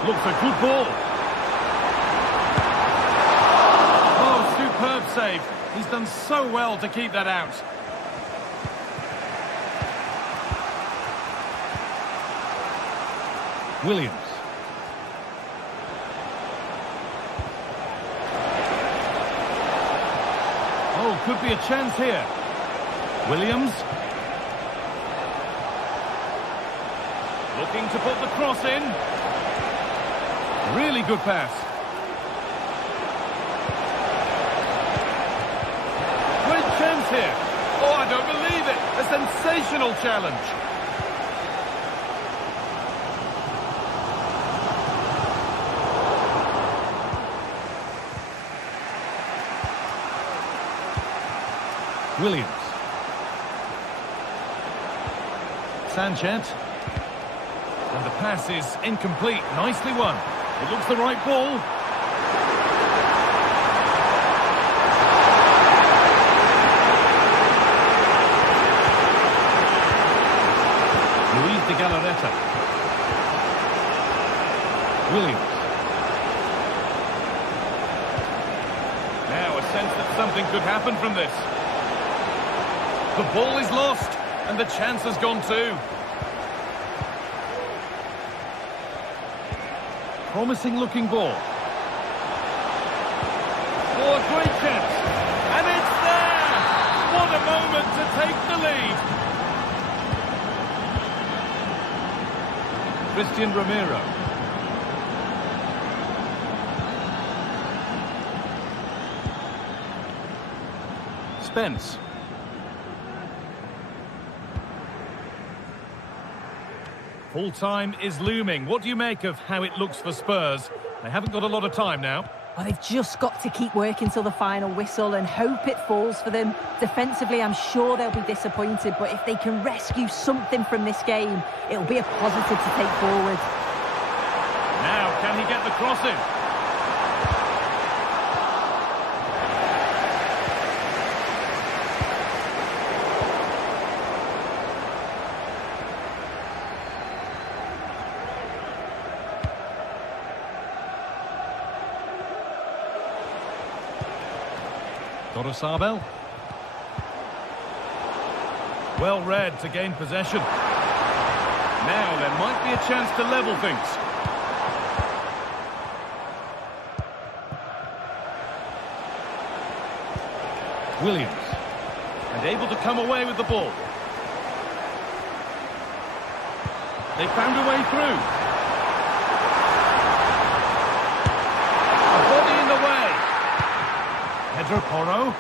Looks a good ball. Oh, superb save. He's done so well to keep that out. Williams. Oh, could be a chance here. Williams. Looking to put the cross in. Really good pass. Great chance here. Oh, I don't believe it. A sensational challenge. Williams. Sanchez. And the pass is incomplete. Nicely won. It looks the right ball. Luis de Galarreta. Williams. Now a sense that something could happen from this. The ball is lost, and the chance has gone too. Promising looking ball. Oh, a great chance. And it's there! What a moment to take the lead. Christian Romero. Spence. Full time is looming. What do you make of how it looks for Spurs? They haven't got a lot of time now. Well, they've just got to keep working till the final whistle and hope it falls for them. Defensively, I'm sure they'll be disappointed, but if they can rescue something from this game, it'll be a positive to take forward. Now, can he get the cross in? Sabel. Well read to gain possession. Now there might be a chance to level things. Williams. And able to come away with the ball. They found a way through. A body in the way. Pedro Porro.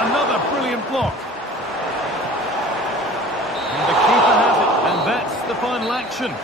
Another brilliant block. And the keeper has it. And that's the final action.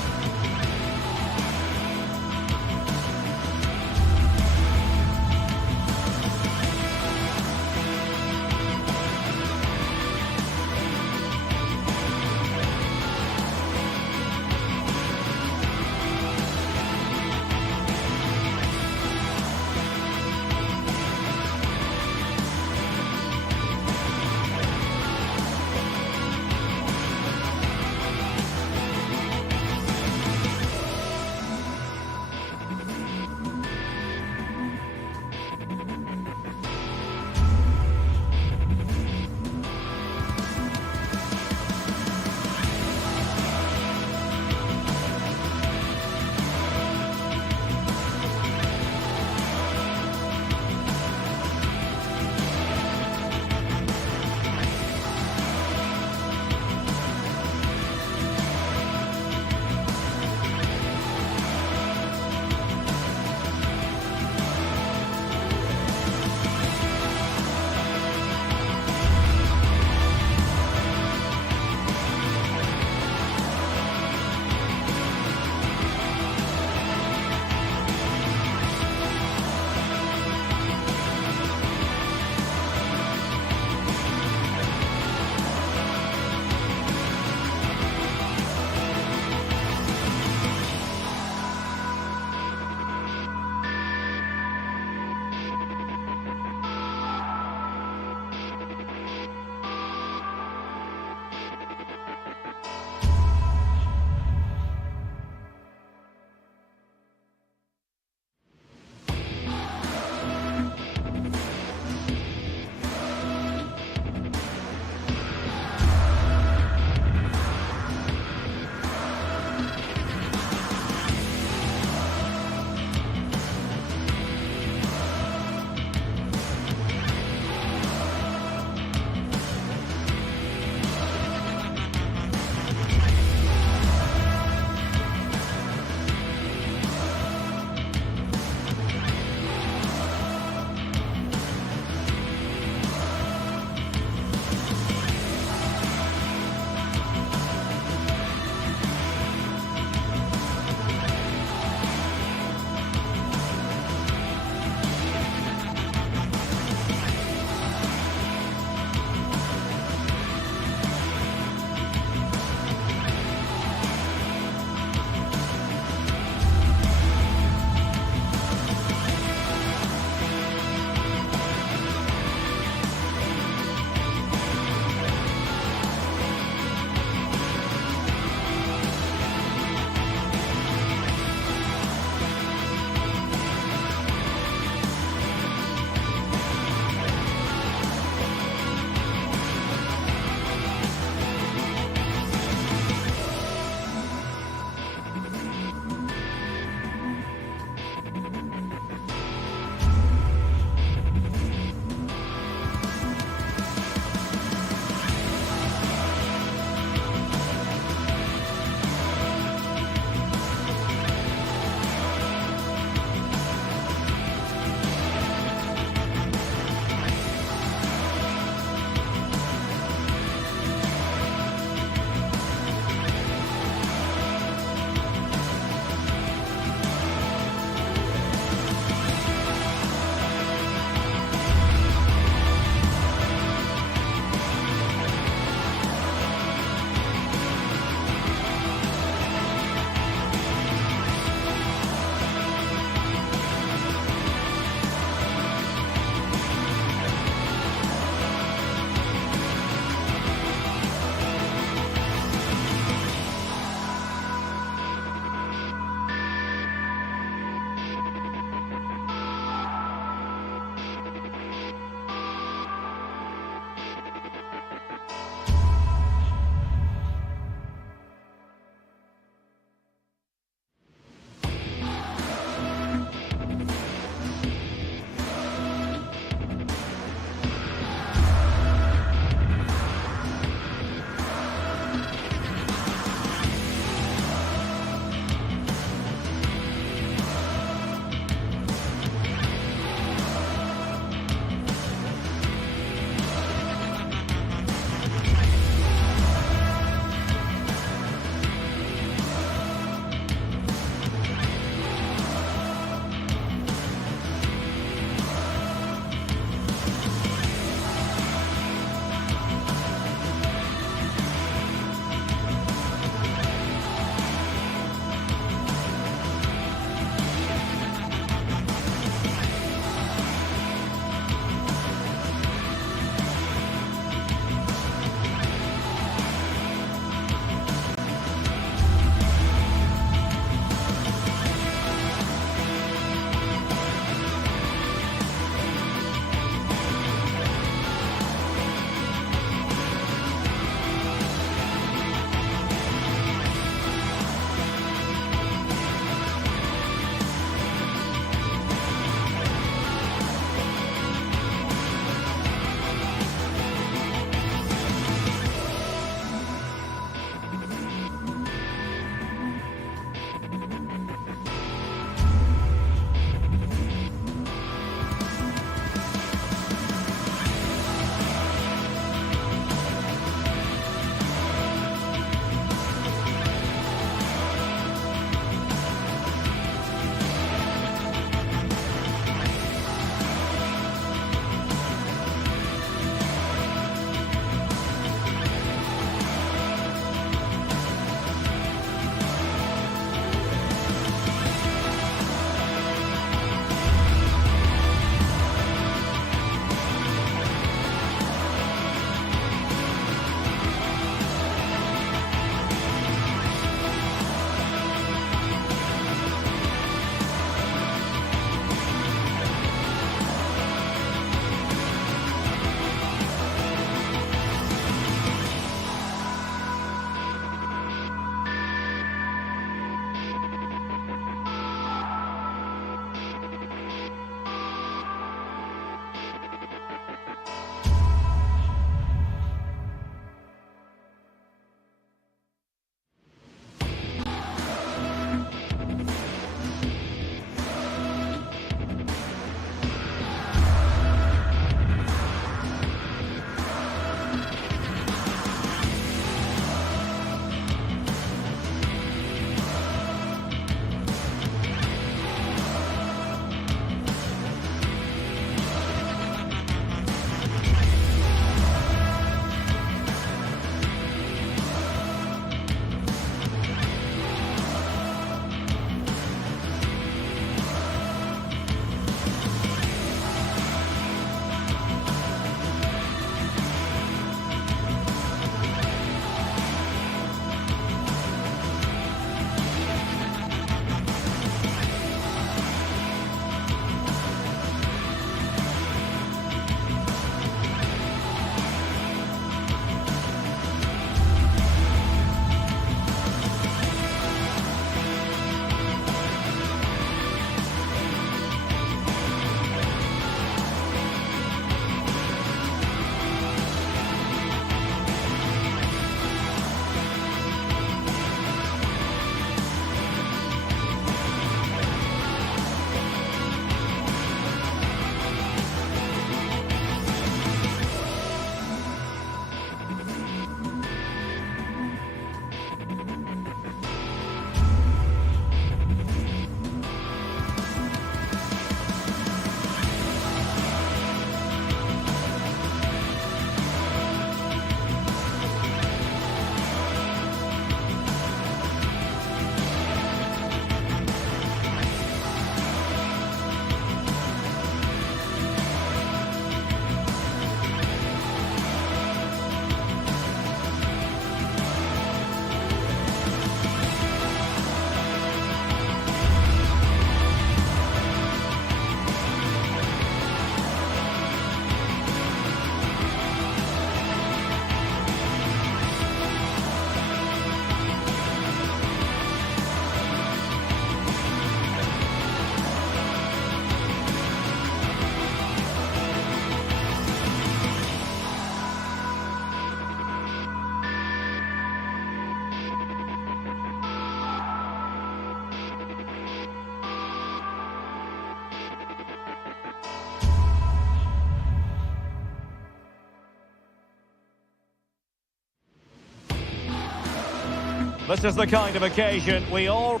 This is the kind of occasion we all...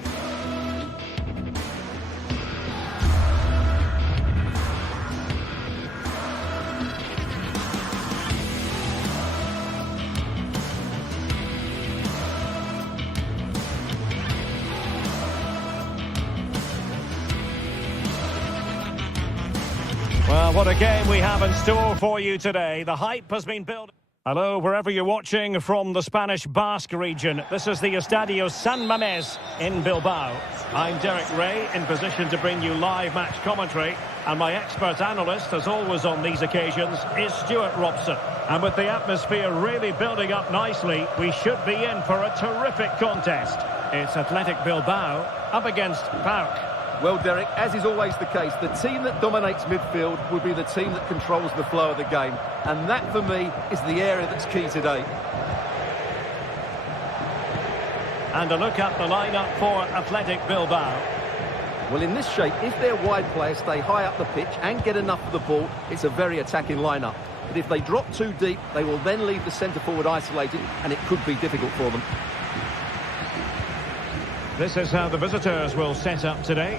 Well, what a game we have in store for you today. The hype has been built. Hello, wherever you're watching from the Spanish Basque region. This is the Estadio San Mamés in Bilbao. I'm Derek Ray, in position to bring you live match commentary. And my expert analyst, as always on these occasions, is Stuart Robson. And with the atmosphere really building up nicely, we should be in for a terrific contest. It's Athletic Bilbao up against PAOK. Well, Derek, as is always the case, the team that dominates midfield will be the team that controls the flow of the game. And that, for me, is the area that's key today. And a look at the lineup for Athletic Bilbao. Well, in this shape, if their wide players stay high up the pitch and get enough of the ball, it's a very attacking lineup. But if they drop too deep, they will then leave the centre-forward isolated, and it could be difficult for them. This is how the visitors will set up today.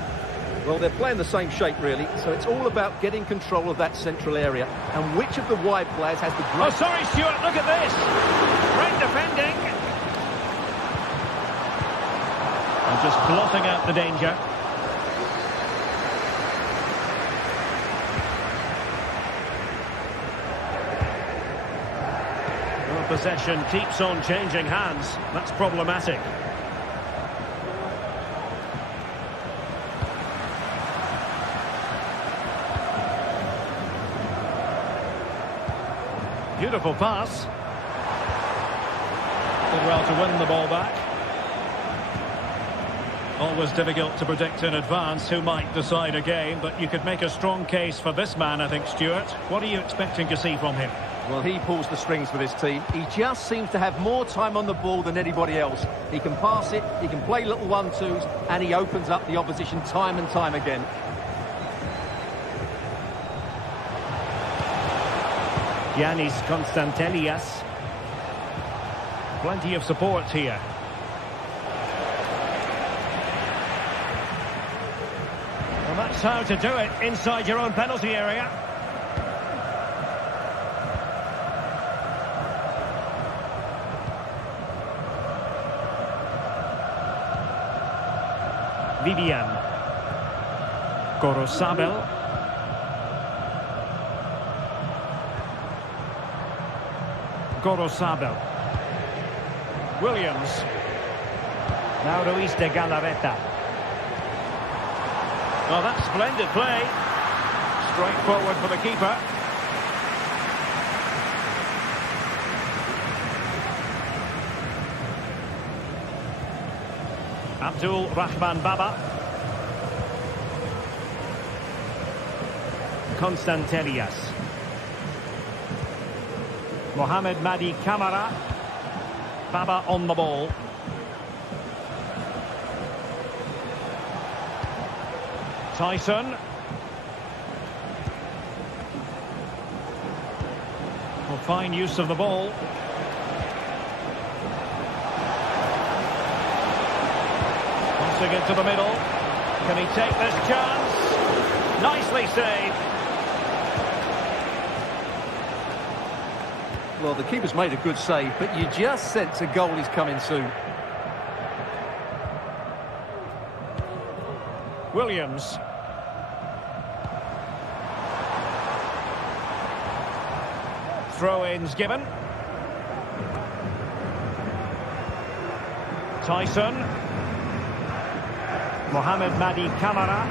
Well, they're playing the same shape, really, so it's all about getting control of that central area. And which of the wide players has the... Oh, sorry, Stuart, look at this! Great defending! And just blotting out the danger. Well, possession keeps on changing hands. That's problematic. Beautiful pass. Did well to win the ball back. Always difficult to predict in advance who might decide a game, but you could make a strong case for this man, I think, Stuart. What are you expecting to see from him? Well, he pulls the strings for this team. He just seems to have more time on the ball than anybody else. He can pass it, he can play little 1-2s, and he opens up the opposition time and time again. Giannis Constantelias. Plenty of support here. Well, that's how to do it inside your own penalty area. Vivian. Gorosabel. Gorosabel. Williams. Now Ruiz de Galarreta. Well, that's splendid play. Straight forward for the keeper. Abdul Rahman Baba. Constantelias. Mohamed Madi Camara. Baba on the ball. Tyson. Well, fine use of the ball. Passing into the middle. Can he take this chance? Nicely saved. Well, the keeper's made a good save, but you just sense a goal is coming soon. Williams. Throw-ins given. Tyson. Mohamed Madi Camara.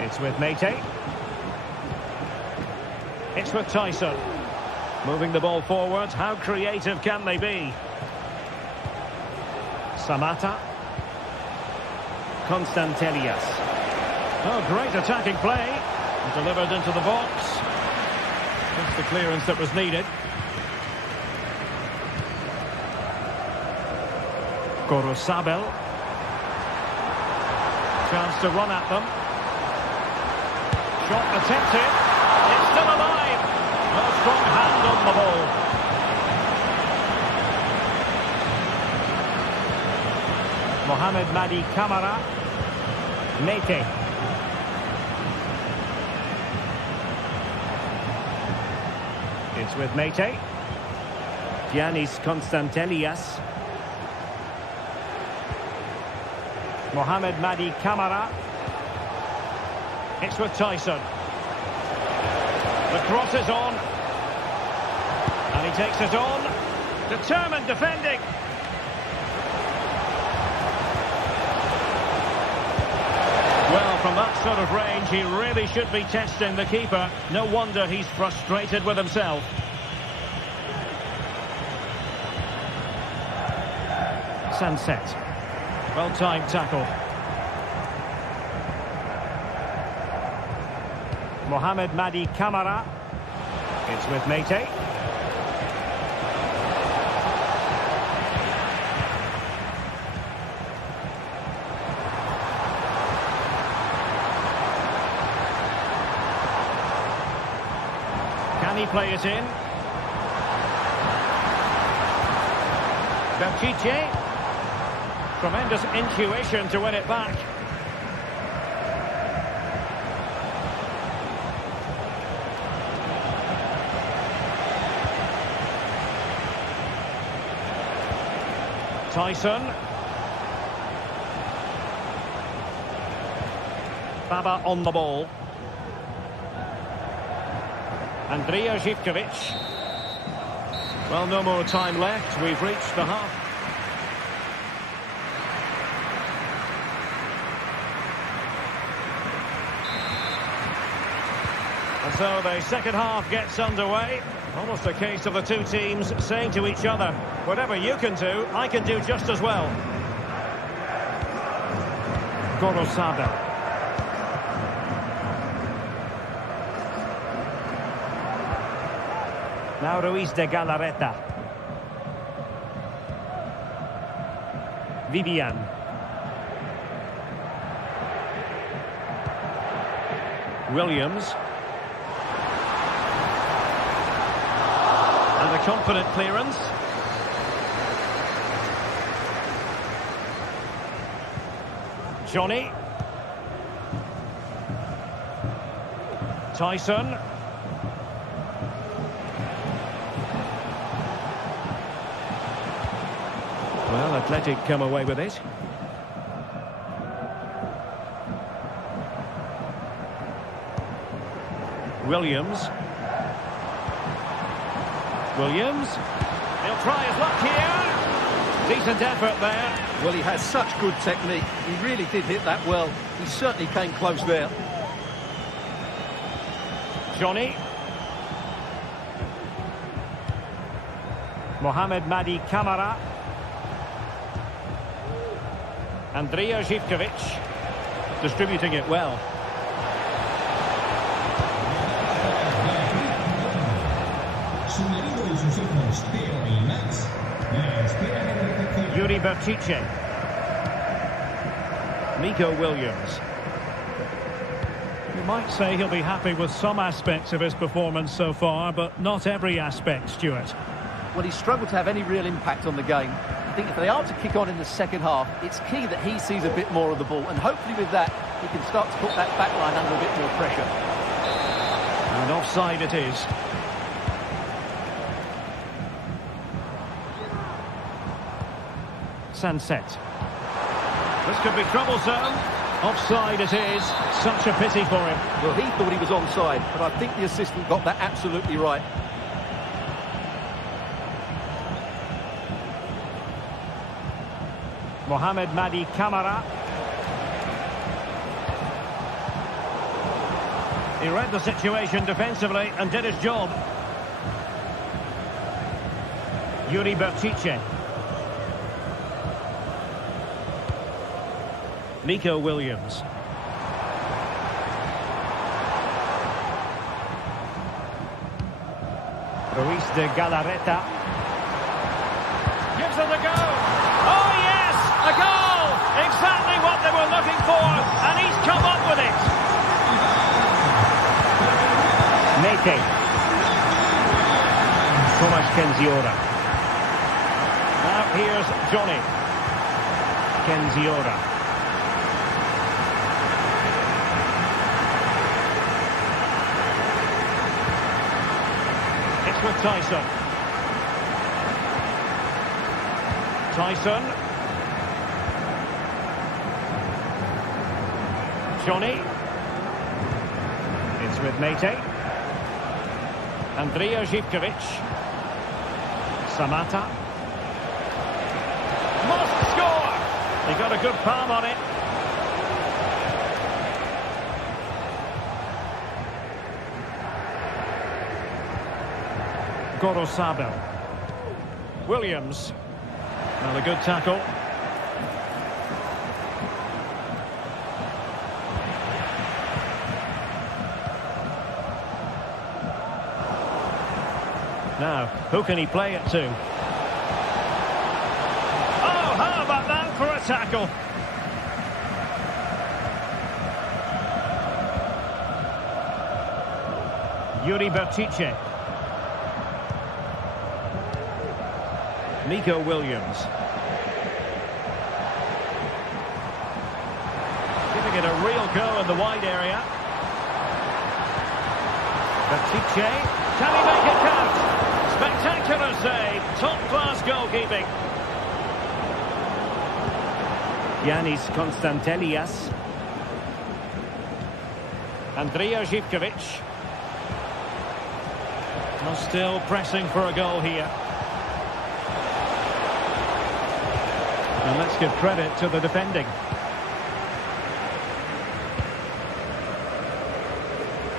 It's with Mete. It's with Tyson. Moving the ball forward. How creative can they be? Samata. Constantelias. Oh, great attacking play. Delivered into the box. Just the clearance that was needed. Gorosabel. Chance to run at them. Shot attempted. It's still alive. A strong hand on the ball. Mohamed Madi Camara. Mete. It's with Mete. Giannis Constantelias. Mohamed Madi Camara. It's with Tyson. The cross is on. And he takes it on. Determined defending. Well, from that sort of range, he really should be testing the keeper. No wonder he's frustrated with himself. Sunset. Well-timed tackle. Mohamed Madi Camara. It's with Mete. Can he play it in? Berchiche. Tremendous intuition to win it back. Tyson. Baba on the ball. Andrija Živković. Well, no more time left. We've reached the half. And so the second half gets underway. Almost a case of the two teams saying to each other, whatever you can do, I can do just as well. Gorosada. Now Ruiz de Galarreta. Vivian. Williams. And a confident clearance. Johnny. Tyson. Well, Athletic come away with it. Williams. Williams. He'll try his luck here. Decent effort there. Well, he has such good technique. He really did hit that well. He certainly came close there. Johnny. Mohamed Madi Camara. Andrija Živković. Distributing it well. Su marido y sus hijos, Theo y Max, le esperan en recepción. Yuri Berchiche. Nico Williams. You might say he'll be happy with some aspects of his performance so far, but not every aspect, Stuart. Well, he's struggled to have any real impact on the game. I think if they are to kick on in the second half, it's key that he sees a bit more of the ball, and hopefully with that, he can start to put that back line under a bit more pressure. And offside it is. Sunset. This could be troublesome. Offside it is. Such a pity for him. Well, he thought he was onside, but I think the assistant got that absolutely right. Mohamed Madi Camara. He read the situation defensively and did his job. Yuri Berchiche. Nico Williams. Ruiz de Galarreta. Gives it a go. Oh, yes! A goal! Exactly what they were looking for, and he's come up with it. Mete. Tomas Kenziora. Now here's Johnny. Kenziora. It's with Tyson. Tyson. Johnny. It's with Mate. Andrija Zivkovic. Samata. Must score! He got a good palm on it. Gorosabel. Williams. Well, a good tackle. Now, who can he play it to? Oh, how about that for a tackle? Yuri Bertice. Nico Williams. Giving it a real go in the wide area. Bertice. Can he make it count? Spectacular save. Top-class goalkeeping. Yanis Konstantelias. Andrija Zivkovic. Well, still pressing for a goal here. And let's give credit to the defending.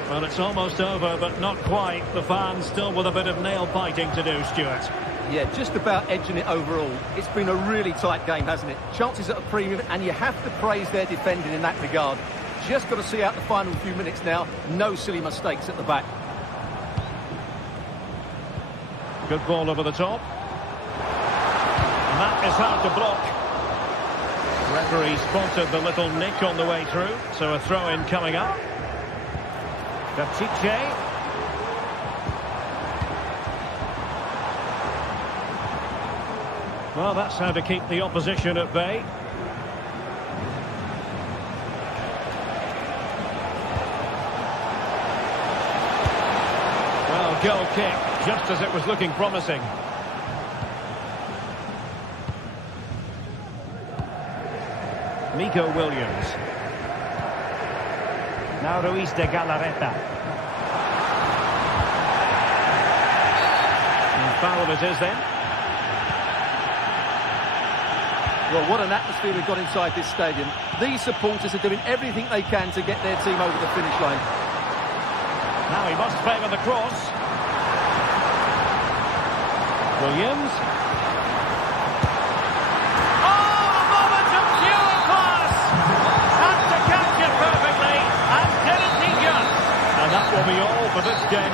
Well, it's almost over, but not quite. The fans still with a bit of nail-biting to do, Stuart. Yeah, just about edging it overall. It's been a really tight game, hasn't it? Chances at a premium, and you have to praise their defending in that regard. Just got to see out the final few minutes now. No silly mistakes at the back. Good ball over the top. And that is hard to block. Referee spotted the little nick on the way through, so a throw-in coming up. Bertice. Well, that's how to keep the opposition at bay. Well, goal kick, just as it was looking promising. Nico Williams. Now Ruiz de Galarreta. And foul it is then. Well, what an atmosphere we've got inside this stadium. These supporters are doing everything they can to get their team over the finish line. Now he must favour the cross. Williams. That will be all for this game.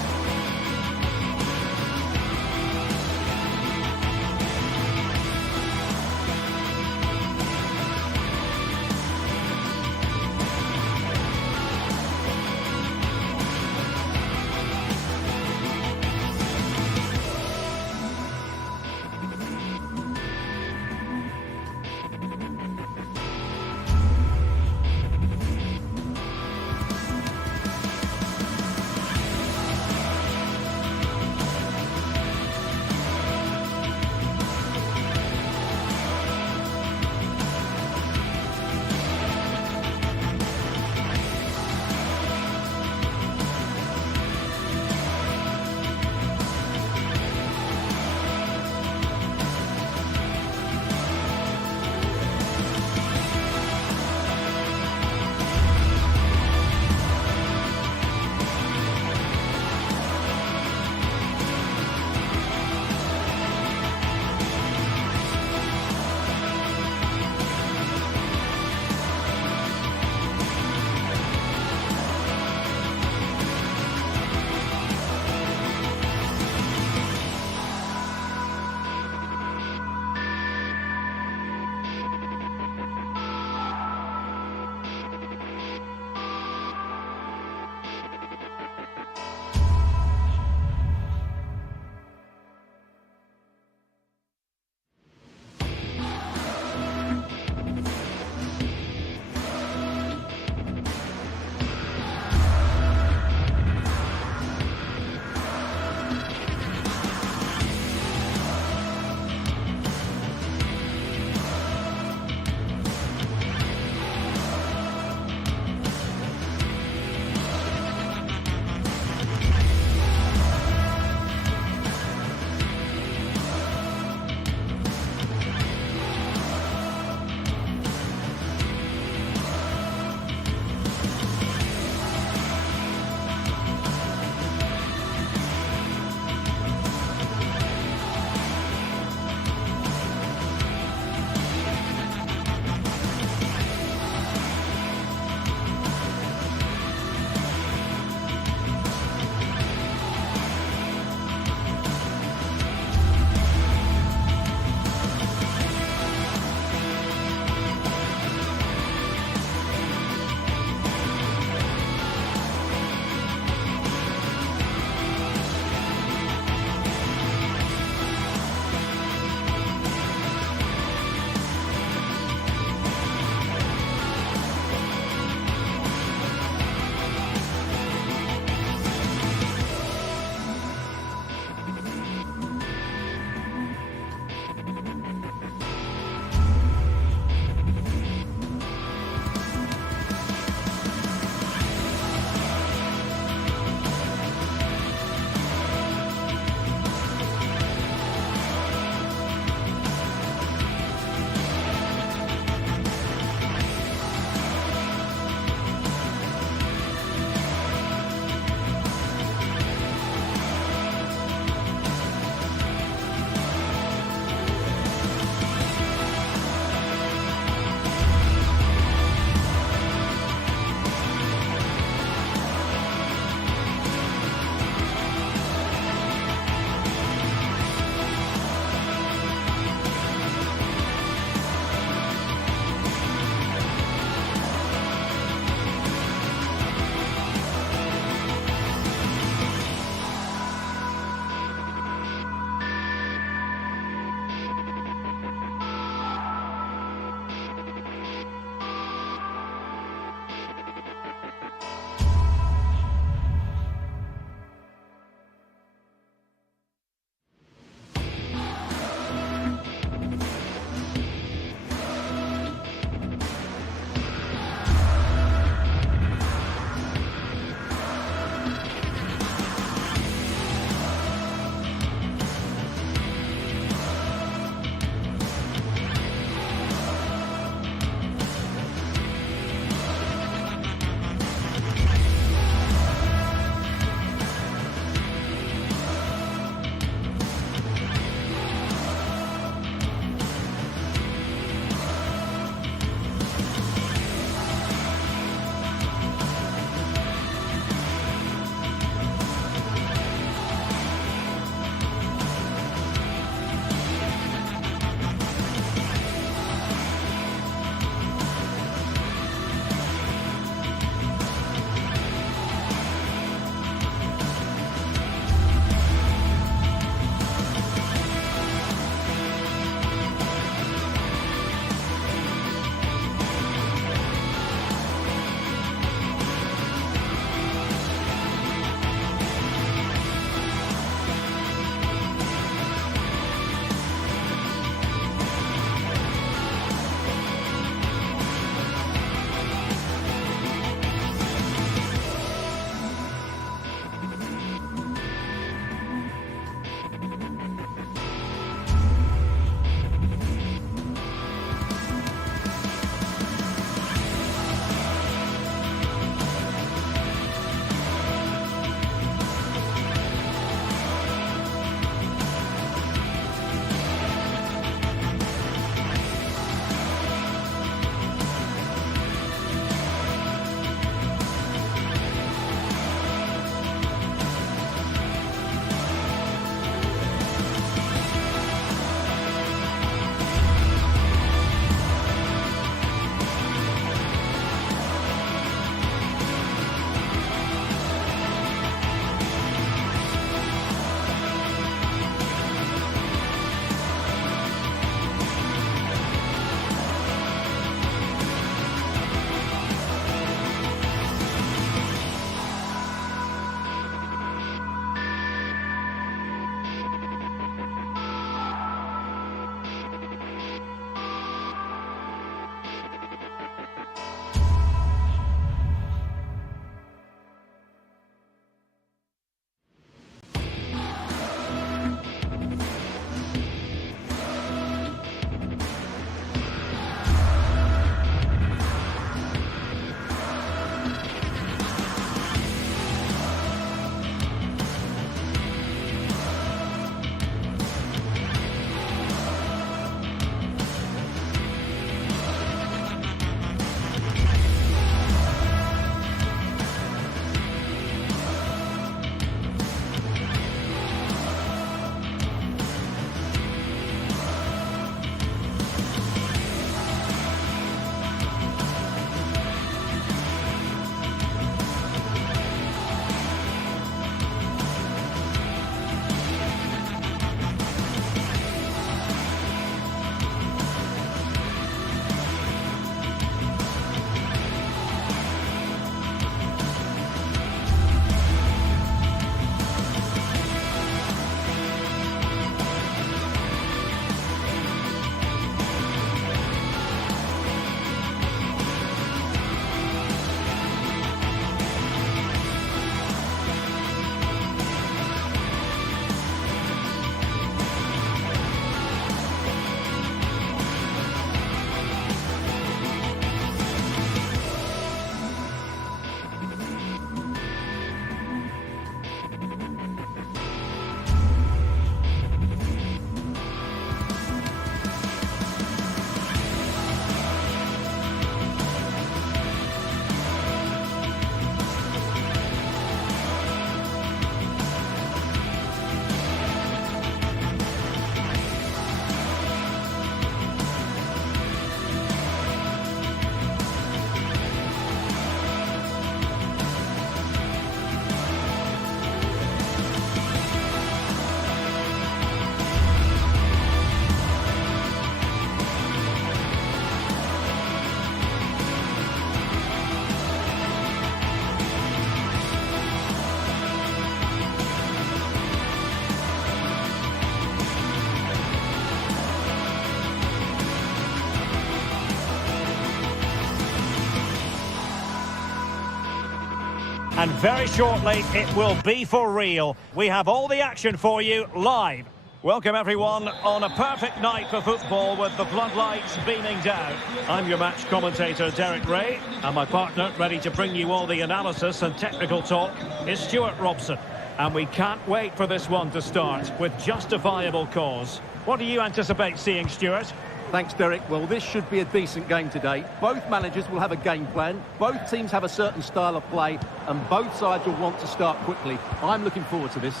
and very shortly it will be for real. We have all the action for you live. Welcome everyone on a perfect night for football with the floodlights beaming down. I'm your match commentator Derek Ray, and my partner ready to bring you all the analysis and technical talk is Stuart Robson. And we can't wait for this one to start with justifiable cause. What do you anticipate seeing, Stuart? Thanks, Derek. Well, this should be a decent game today. Both managers will have a game plan. Both teams have a certain style of play, and both sides will want to start quickly. I'm looking forward to this.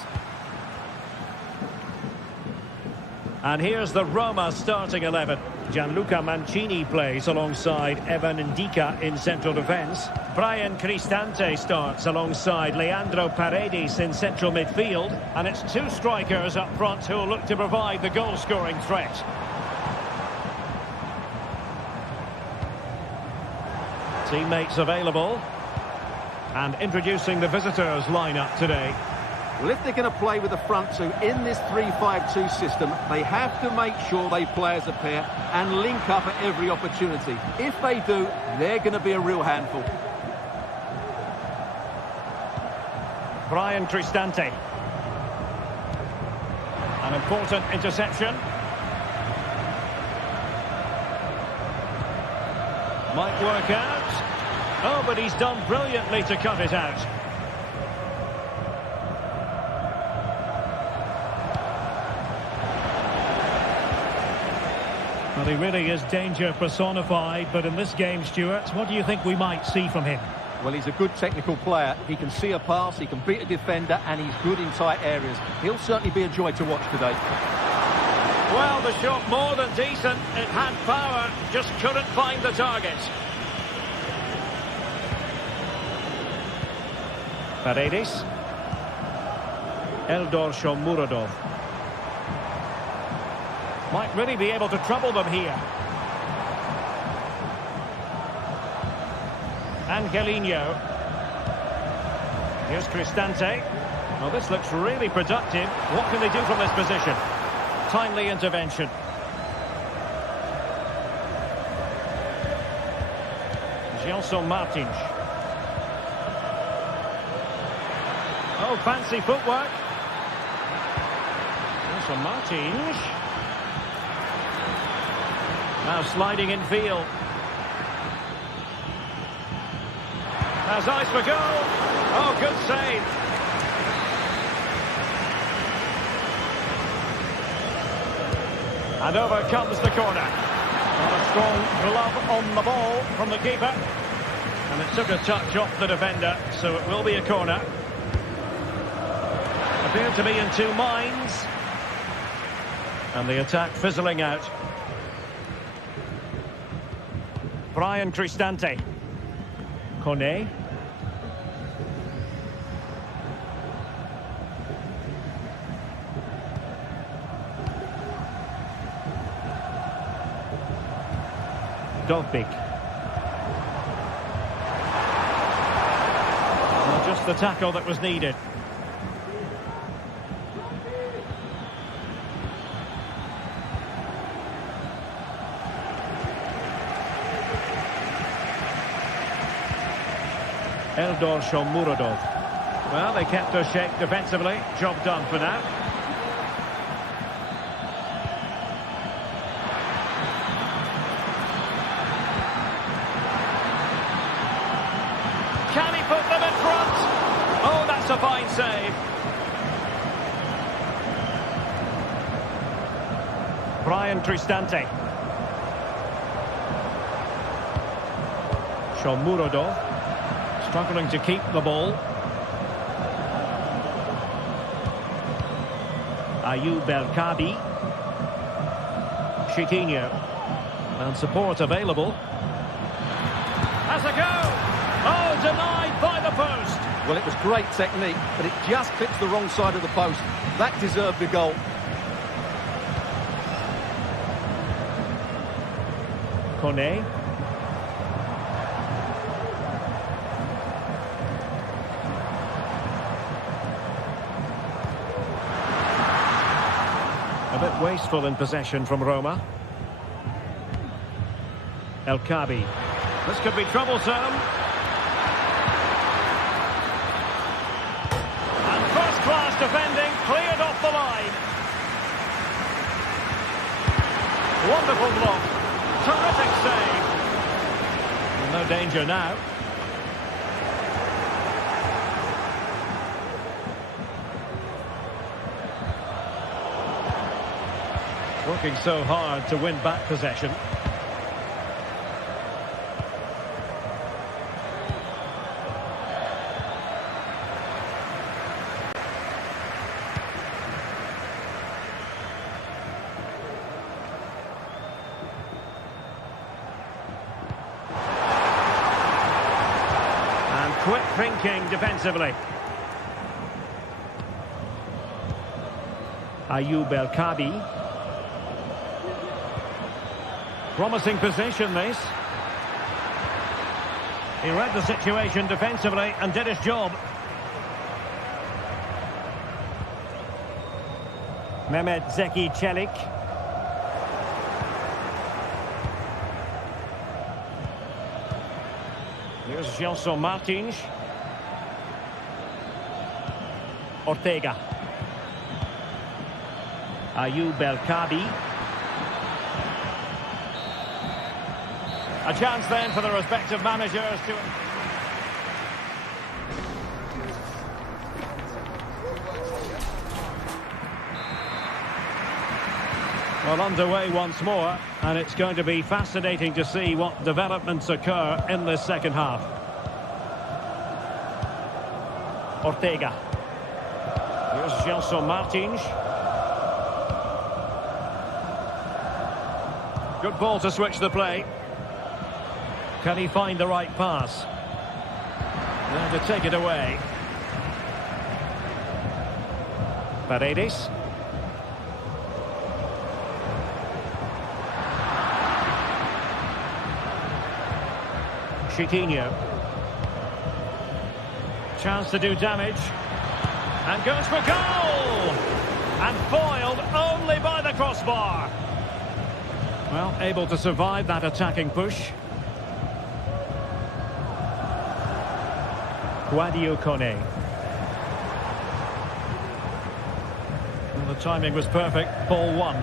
And here's the Roma starting 11. Gianluca Mancini plays alongside Evan Ndika in central defence. Brian Cristante starts alongside Leandro Paredes in central midfield. And it's two strikers up front who will look to provide the goal-scoring threat. Teammates available. And introducing the visitors lineup today. Well, if they're going to play with the front two in this 3-5-2 system, they have to make sure they play as a pair and link up at every opportunity. If they do, they're going to be a real handful. Brian Cristante. An important interception. Might work out. Oh, but he's done brilliantly to cut it out. Well, he really is danger personified, but in this game, Stuart, what do you think we might see from him? Well, he's a good technical player. He can see a pass, he can beat a defender, and he's good in tight areas. He'll certainly be a joy to watch today. Well, the shot more than decent. It had power, just couldn't find the target. Paredes. Eldor Shomurodov. Might really be able to trouble them here. Angelino. Here's Cristante. Well, this looks really productive. What can they do from this position? Timely intervention. Gelson Martins. Oh, fancy footwork. Gelson Martins. Now sliding in field. Has eyes for goal. Oh, good save. And over comes the corner. Well, a strong glove on the ball from the keeper. And it took a touch off the defender, so it will be a corner. Appeared to be in two minds. And the attack fizzling out. Brian Cristante. Kone. Dovbik. Well, just the tackle that was needed. Eldor Shomurodov. Well, they kept her shape defensively. Job done for now. Can he put them in front? Oh, that's a fine save. Brian Cristante. Shomurodov. Struggling to keep the ball. Ayoub El-Kabi. Chiquinho. And support available. Has a go! Oh, denied by the post! Well, it was great technique, but it just clips the wrong side of the post. That deserved a goal. Kone. A bit wasteful in possession from Roma. El-Kabi. This could be troublesome. defending, cleared off the line. Wonderful block. Terrific save. No danger now. Working so hard to win back possession. And quick thinking defensively. Ayoub El Kabi. Promising position, this. He read the situation defensively and did his job. Mehmet Zeki Çelik. Here's Gelson Martins. Ortega. Ayoub El Kabi. A chance then for the respective managers to... Well, underway once more, and it's going to be fascinating to see what developments occur in this second half. Ortega. Here's Gelson Martins. Good ball to switch the play. Can he find the right pass? And to take it away. Paredes. Chiquinho. Chance to do damage. And goes for goal! And foiled only by the crossbar. Well, able to survive that attacking push. Guadio Kone. Well, the timing was perfect. Ball one.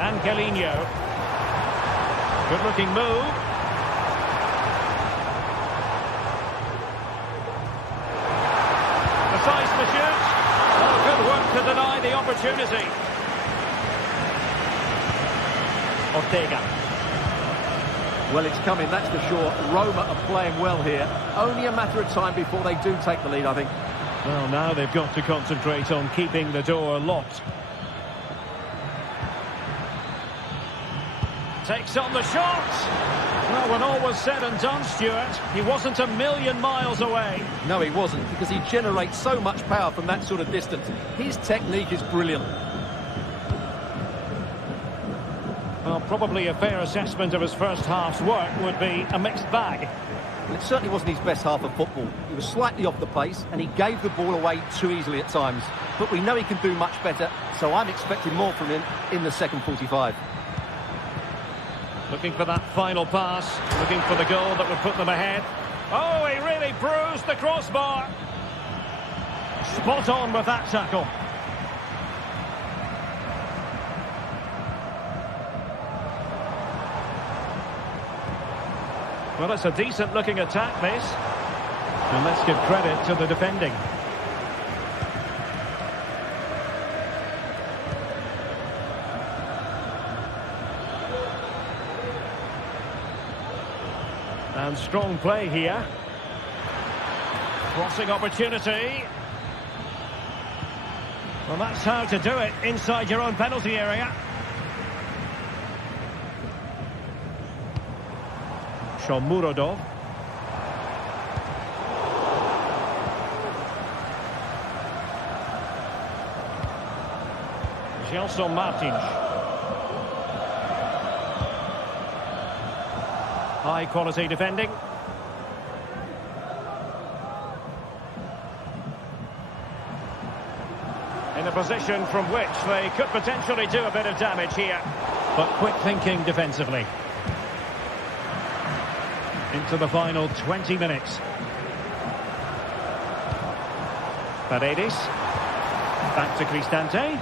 Angelino. Good looking move. Precise to shoot. Oh, good work to deny the opportunity. Ortega. Well, it's coming, that's for sure. Roma are playing well here. Only a matter of time before they do take the lead, I think. Well, now they've got to concentrate on keeping the door locked. Takes on the shot. Well, when all was said and done, Stuart, he wasn't a million miles away. No, he wasn't, because he generates so much power from that sort of distance. His technique is brilliant. Well, probably a fair assessment of his first half's work would be a mixed bag. Well, it certainly wasn't his best half of football. He was slightly off the pace, and he gave the ball away too easily at times. But we know he can do much better, so I'm expecting more from him in the second 45. Looking for that final pass, looking for the goal that would put them ahead. Oh, he really bruised the crossbar. Spot on with that tackle. Well, it's a decent-looking attack, this. And let's give credit to the defending. And strong play here. Crossing opportunity. Well, that's how to do it inside your own penalty area. Shomurodov. Gelson Martins. High quality defending. In a position from which they could potentially do a bit of damage here. But quick thinking defensively. into the final 20 minutes. Paredes. Back to Cristante.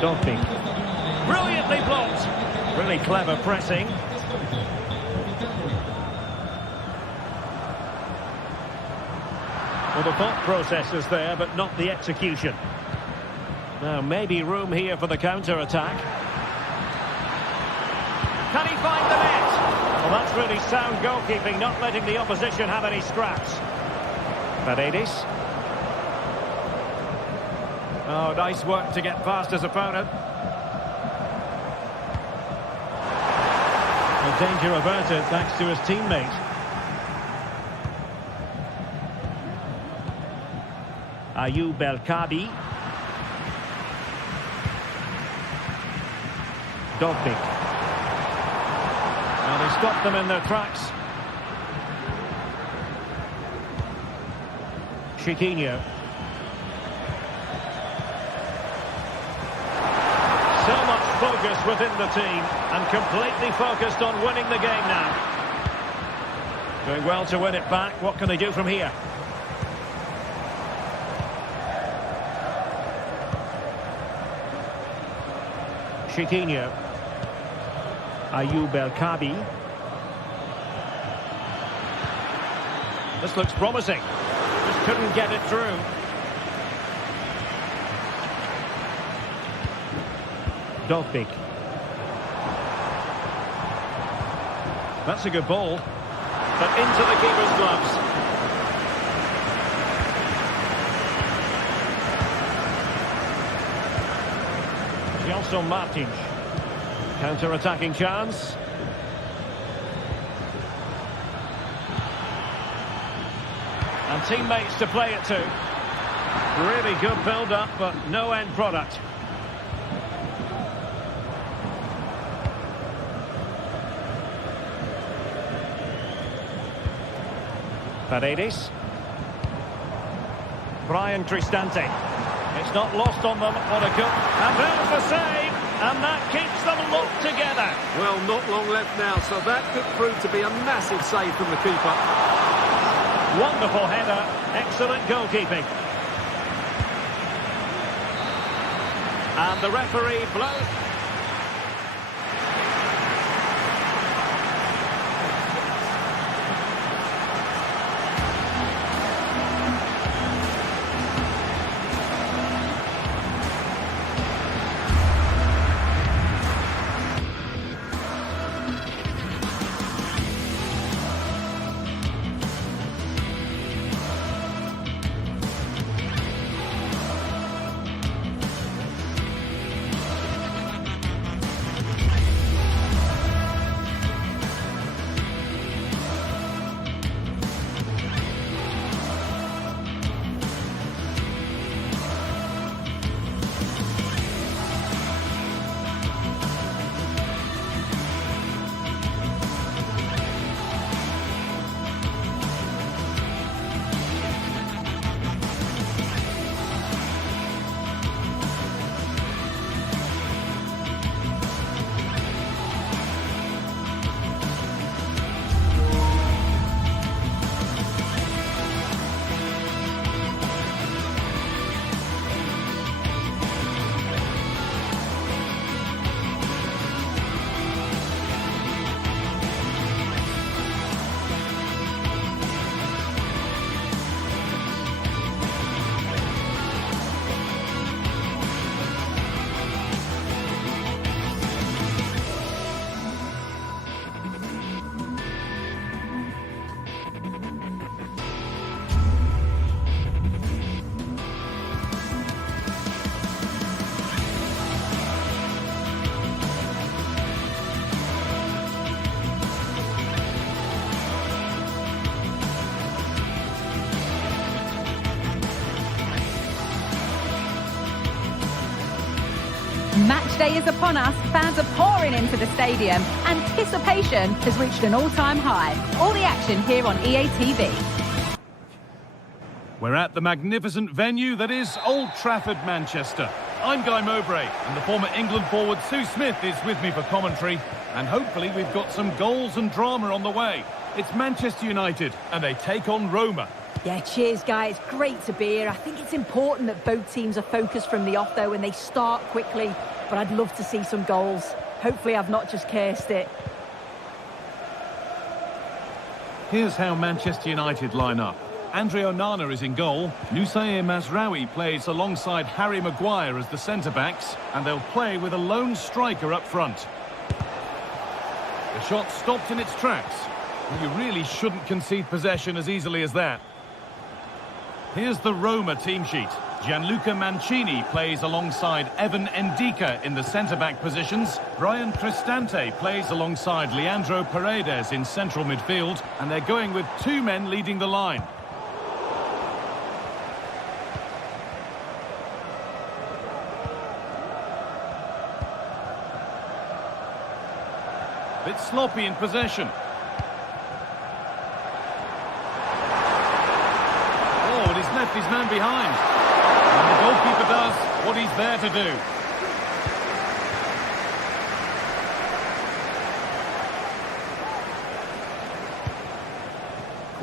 Dovbyk. Brilliantly blocked. Really clever pressing. Well, the thought process is there, but not the execution. Now, maybe room here for the counter-attack. Can he find the net? Well, that's really sound goalkeeping, not letting the opposition have any scraps. Paredes. Oh, nice work to get past his opponent. Well, danger averted thanks to his teammate. Ayoub El-Kabi. Dovbyk. Now they stopped them in their tracks. Chiquinho. So much focus within the team and completely focused on winning the game now. Doing well to win it back. What can they do from here? Chiquinho. Ayoub El-Kabi. This looks promising. Just couldn't get it through. Dovbyk. That's a good ball. But into the keeper's gloves. Gelson Martins. Counter-attacking chance. And teammates to play it to. Really good build-up, but no end product. Paredes. Brian Cristante. It's not lost on them. What a good... And there's the save. And that keeps them locked together. Well, not long left now, so that could prove to be a massive save from the keeper. Wonderful header. Excellent goalkeeping. And the referee blows... Match day is upon us. Fans are pouring into the stadium. Anticipation has reached an all-time high. All the action here on EA TV. We're at the magnificent venue that is Old Trafford, Manchester. I'm Guy Mowbray, and the former England forward Sue Smith is with me for commentary. And hopefully we've got some goals and drama on the way. It's Manchester United, and they take on Roma. Yeah, cheers, Guy. It's great to be here. I think it's important that both teams are focused from the off, though, and they start quickly. But I'd love to see some goals. Hopefully I've not just cursed it. Here's how Manchester United line up. Andre Onana is in goal. Noussair Mazraoui plays alongside Harry Maguire as the centre-backs, and they'll play with a lone striker up front. The shot stopped in its tracks. You really shouldn't concede possession as easily as that. Here's the Roma team sheet. Gianluca Mancini plays alongside Evan Ndika in the centre-back positions. Brian Cristante plays alongside Leandro Paredes in central midfield, and they're going with two men leading the line. Bit sloppy in possession. Oh, and he's left his man behind. And the goalkeeper does what he's there to do.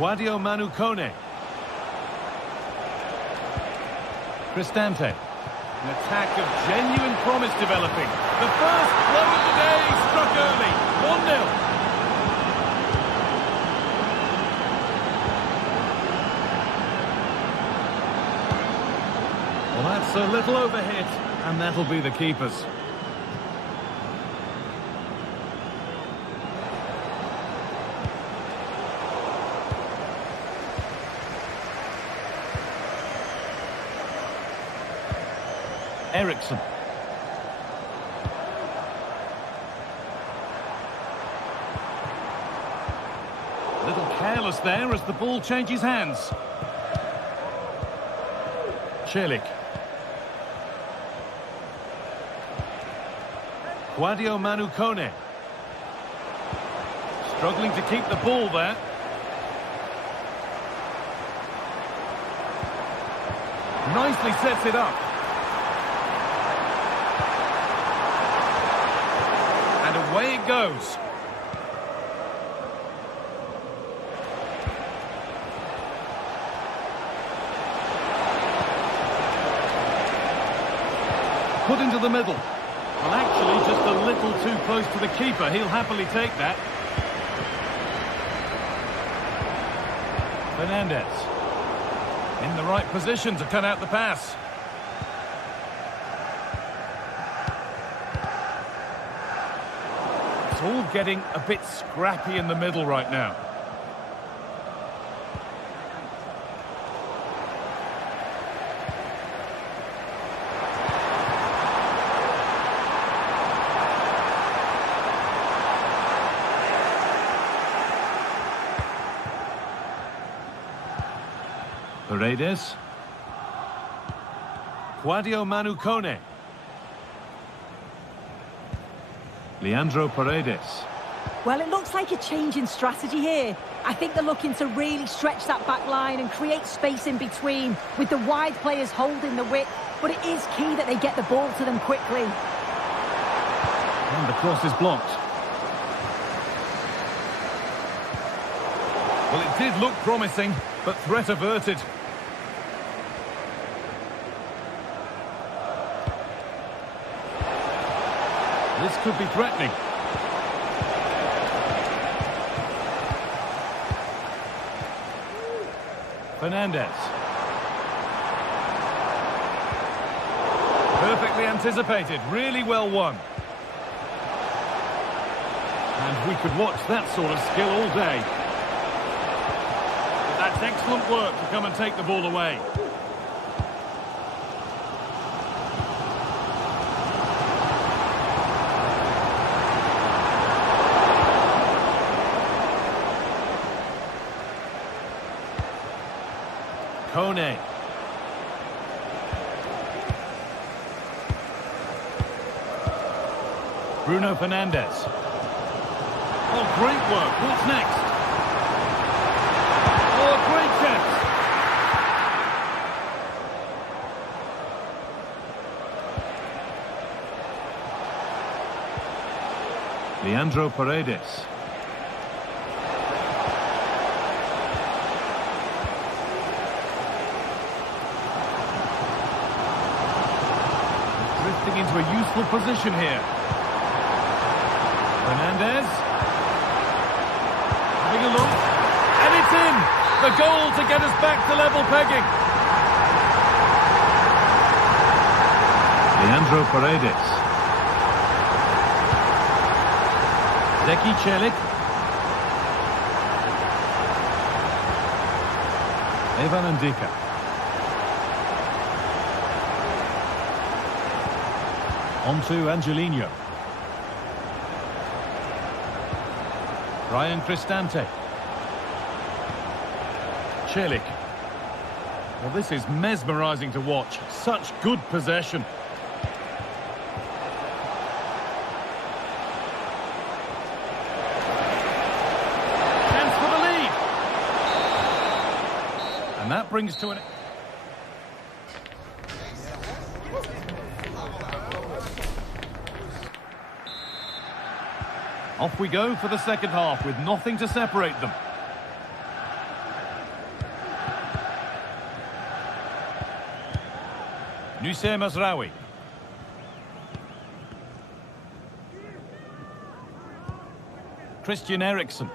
Sadio Manu Kone. Cristante. An attack of genuine promise developing. The first blow of the day struck early. 1-0. Well, that's a little overhit, and that'll be the keepers. Eriksson. A little careless there as the ball changes hands. Celik. Sadio Manu Kone. Struggling to keep the ball there. Nicely sets it up. And away it goes. Put into the middle. Well, actually, just a little too close to the keeper. He'll happily take that. Fernandez. In the right position to cut out the pass. It's all getting a bit scrappy in the middle right now. Paredes. Sadio Manu Kone. Leandro Paredes. Well, it looks like a change in strategy here. I think they're looking to really stretch that back line and create space in between with the wide players holding the width. But it is key that they get the ball to them quickly. And the cross is blocked. Well, it did look promising, but threat averted. This could be threatening. Fernandez. Perfectly anticipated, really well won. And we could watch that sort of skill all day. But that's excellent work to come and take the ball away. Kone. Bruno Fernandes. Oh, great work. What's next? Oh, a great chance. Leandro Paredes. He's drifting into a useful position here. Fernandez. Having a look. And it's in! The goal to get us back to level pegging. Leandro Paredes. Zeki Celik. Evan Ndika. On to Angelino. Ryan Cristante. Celik. Well, this is mesmerising to watch. Such good possession. Chance for the lead. And that brings to an... Off we go for the second half with nothing to separate them. Nusayr Mazraoui. Christian Eriksen.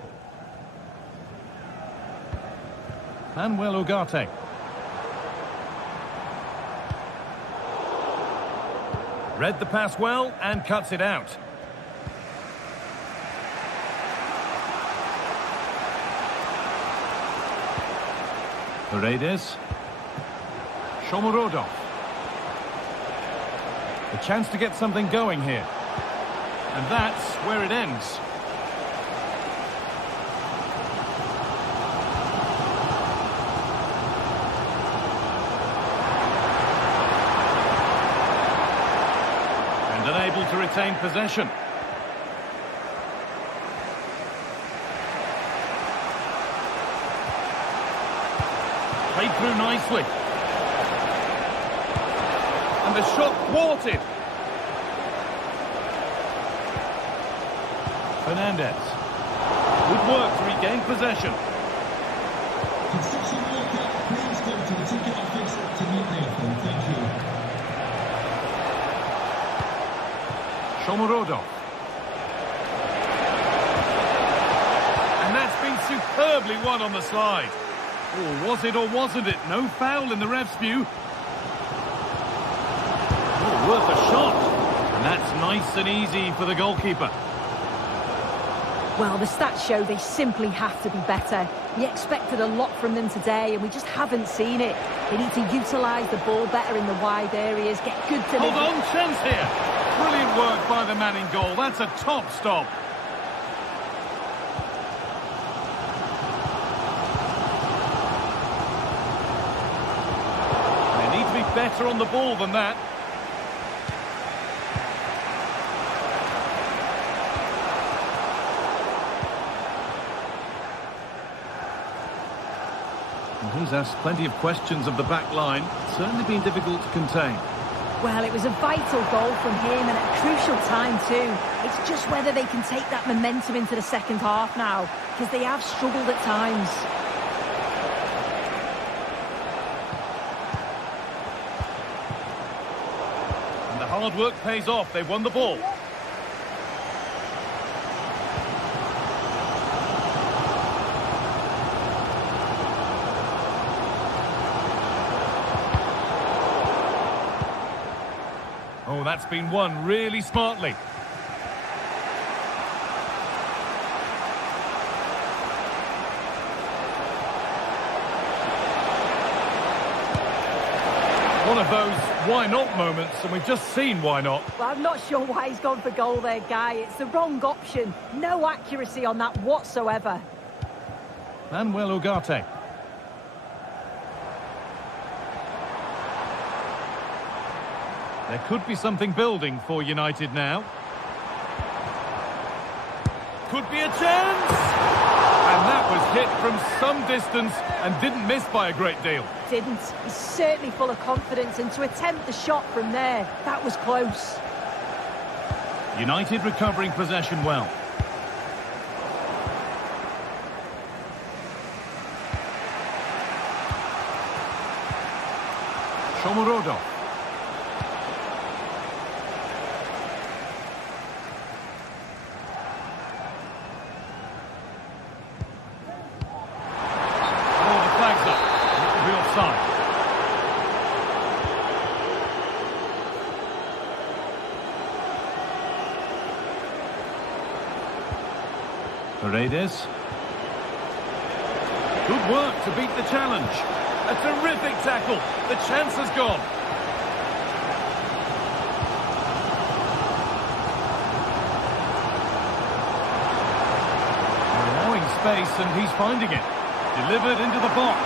Manuel Ugarte. Read the pass well and cuts it out. Paredes. Shomurodov. A chance to get something going here. And that's where it ends. And unable to retain possession. Played through nicely. And the shot thwarted. Fernandez. Good work to regain possession. Construction worker, please go to the ticket office to meet them. Thank you. Shomurodov. And that's been superbly won on the slide. Oh, was it or wasn't it? No foul in the ref's view. Oh, worth a shot. And that's nice and easy for the goalkeeper. Well, the stats show they simply have to be better. We expected a lot from them today, and we just haven't seen it. They need to utilise the ball better in the wide areas, get good delivery. Hold on, chance here. Brilliant work by the man in goal. That's a top stop. They need to be better on the ball than that. He's asked plenty of questions of the back line. It's certainly been difficult to contain. Well, it was a vital goal from him and at a crucial time too. It's just whether they can take that momentum into the second half now, because they have struggled at times. And the hard work pays off. They've won the ball. Oh, that's been won really smartly. One of those why not moments, and we've just seen why not. Well, I'm not sure why he's gone for goal there, Guy. It's the wrong option. No accuracy on that whatsoever. Manuel Ugarte. There could be something building for United now. Could be a chance! And that was hit from some distance and didn't miss by a great deal. Didn't. He's certainly full of confidence, and to attempt the shot from there, that was close. United recovering possession well. Shomurodov. Oh, the flag's up. It will be offside. Paredes. Good work to beat the challenge. A terrific tackle. The chance has gone. Allowing space and he's finding it. Delivered into the box.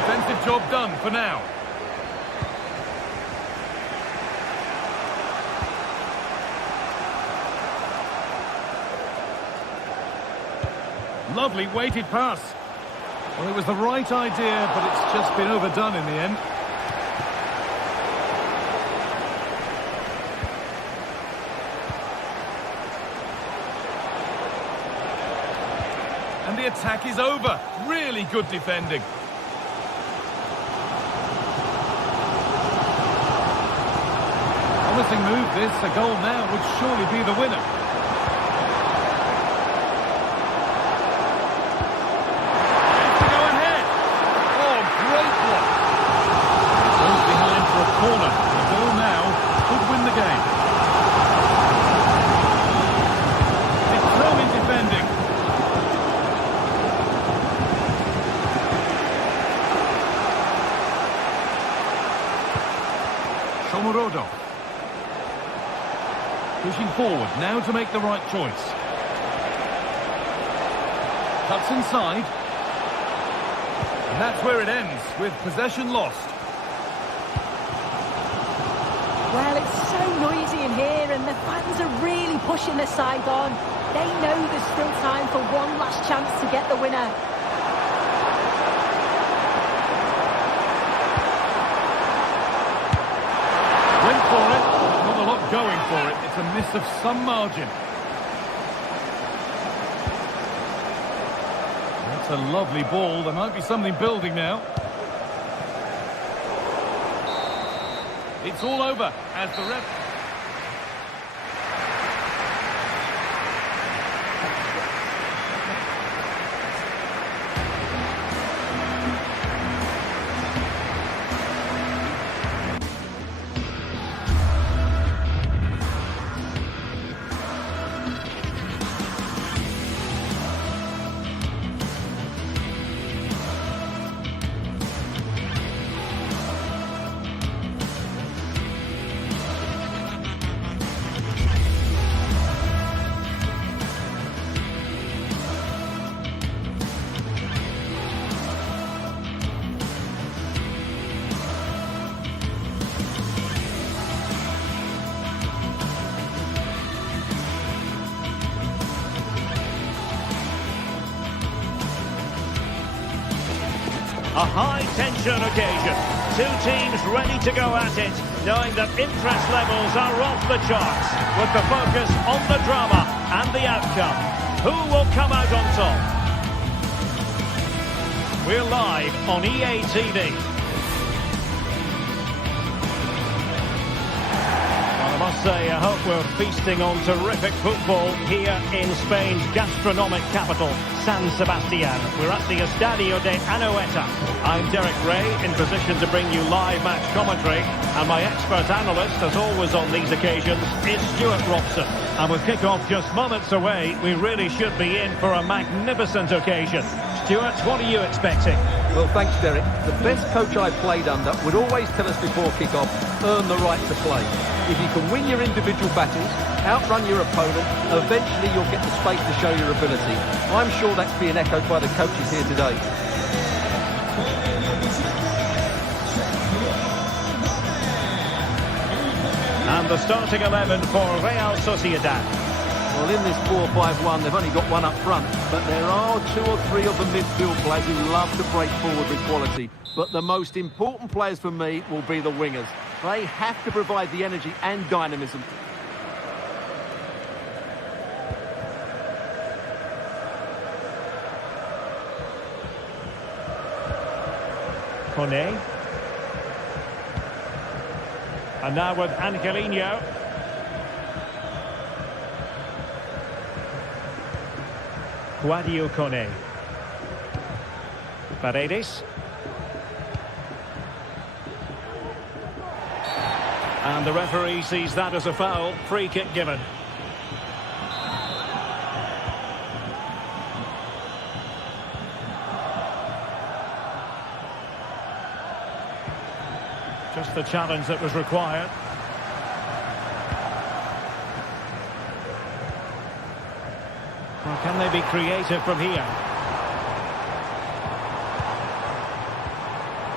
Defensive job done for now. Lovely weighted pass. Well, it was the right idea, but it's just been overdone in the end. And the attack is over. Really good defending. Promising move this. A goal now would surely be the winner. Corner. The goal now could win the game. Determined defending. Shomurodov. Pushing forward now to make the right choice. Cuts inside. And that's where it ends, with possession lost. Well, it's so noisy in here and the fans are really pushing their side on. They know there's still time for one last chance to get the winner. Went for it. Not a lot going for it. It's a miss of some margin. That's a lovely ball. There might be something building now. It's all over as the ref... A high-tension occasion. Two teams ready to go at it, knowing that interest levels are off the charts, with the focus on the drama and the outcome. Who will come out on top? We're live on EA TV. Well, I must say, I hope we're feasting on terrific football here in Spain's gastronomic capital, San Sebastian. We're at the Estadio de Anoeta. I'm Derek Ray, in position to bring you live match commentary, and my expert analyst, as always on these occasions, is Stuart Robson. And with kickoff just moments away, we really should be in for a magnificent occasion. Stuart, what are you expecting? Well, thanks, Derek. The best coach I played under would always tell us before kickoff, earn the right to play. If you can win your individual battles, outrun your opponent, eventually you'll get the space to show your ability. I'm sure that's being echoed by the coaches here today. And the starting 11 for Real Sociedad. Well, in this 4-5-1, they've only got one up front, but there are two or three of the midfield players who love to break forward with quality. But the most important players for me will be the wingers. They have to provide the energy and dynamism. Kone. And now with Angelino. Guadio Kone. Paredes. And the referee sees that as a foul. Free kick given. Just the challenge that was required. Well, can they be creative from here?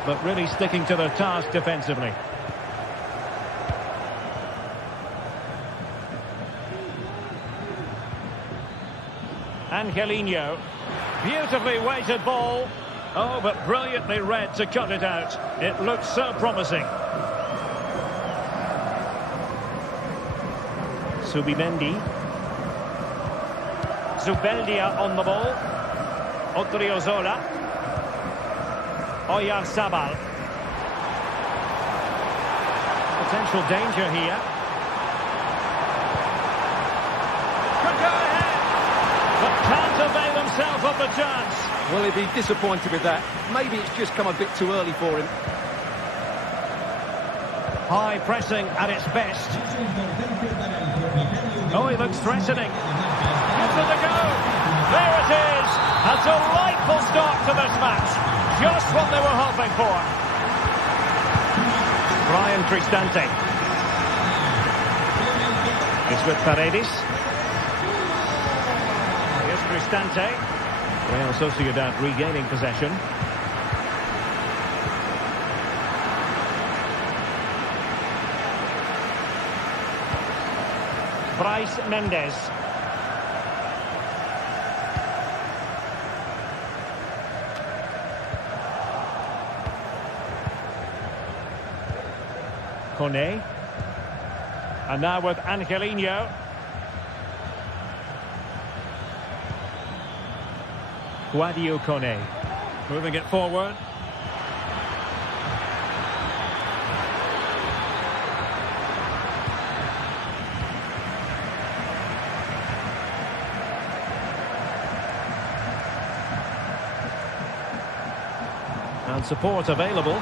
But really sticking to their task defensively. Angelino. Beautifully weighted ball. Oh, but brilliantly read to cut it out. It looks so promising. Subimendi. Zubeldia on the ball. Odriozola. Oyarzabal. Potential danger here. Could go ahead, but can't avail himself of the chance. Well, he'd be disappointed with that. Maybe it's just come a bit too early for him. High pressing at its best. Oh, he looks threatening. Gives it a go. There it is. A delightful start to this match. Just what they were hoping for. Brian Cristante. It's with Paredes. Here's Cristante. Real Sociedad regaining possession. Bryce Mendes. Kone. And now with Angelino. Guadio Kone. Moving it forward. And support available.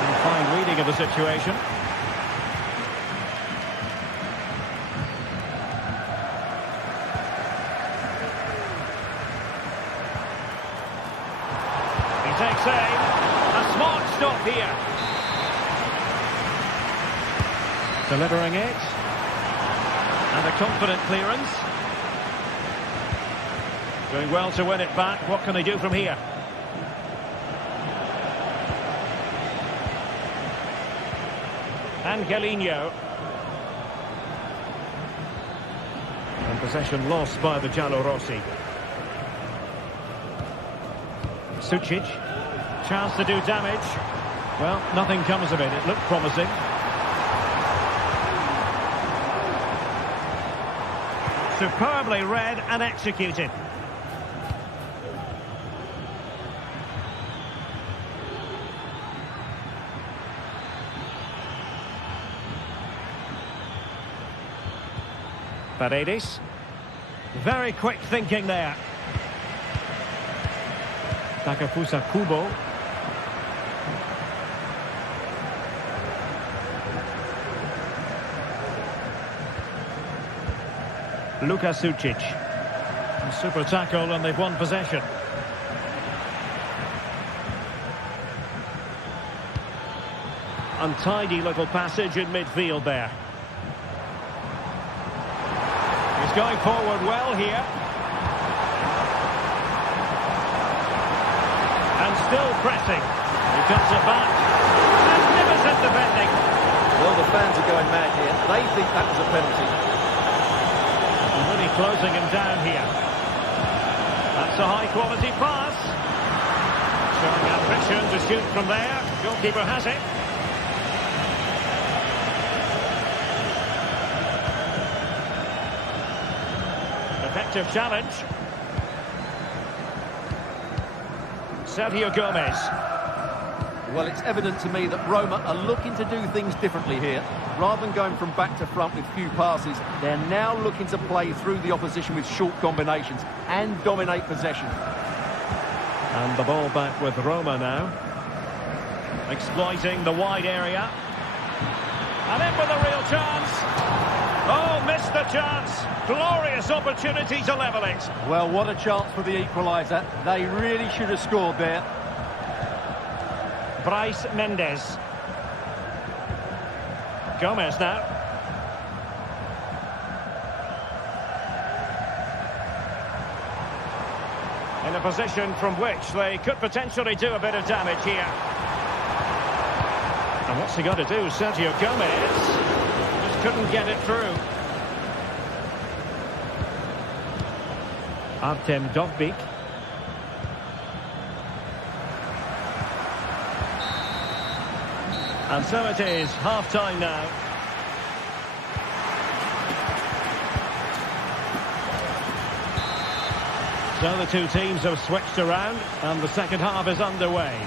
And fine reading of the situation. He takes aim. A smart stop here. Delivering it. And a confident clearance. Doing well to win it back. What can they do from here? Angelino. And possession lost by the Giallorossi. Sucic. Chance to do damage. Well, nothing comes of it. It looked promising. Superbly read and executed. Paredes. Very quick thinking there. Takafusa Kubo. Luka Sucic. Super tackle and they've won possession. Untidy little passage in midfield there. He's going forward well here. And still pressing. He cuts it back. Magnificent defending. Well, the fans are going mad here. They think that was a penalty. Really closing him down here. That's a high-quality pass. Showing ambition to shoot from there. Goalkeeper has it. Effective challenge. Sergio Gomez. Well, it's evident to me that Roma are looking to do things differently here. Rather than going from back to front with few passes, they're now looking to play through the opposition with short combinations and dominate possession. And the ball back with Roma now. Exploiting the wide area. And in with a real chance. Oh, missed the chance. Glorious opportunity to level it. Well, what a chance for the equaliser. They really should have scored there. Bryce Mendes. Gomez now. In a position from which they could potentially do a bit of damage here. And what's he got to do? Sergio Gomez just couldn't get it through. Artem Dovbyk. And so it is, half-time now. So the two teams have switched around, and the second half is underway.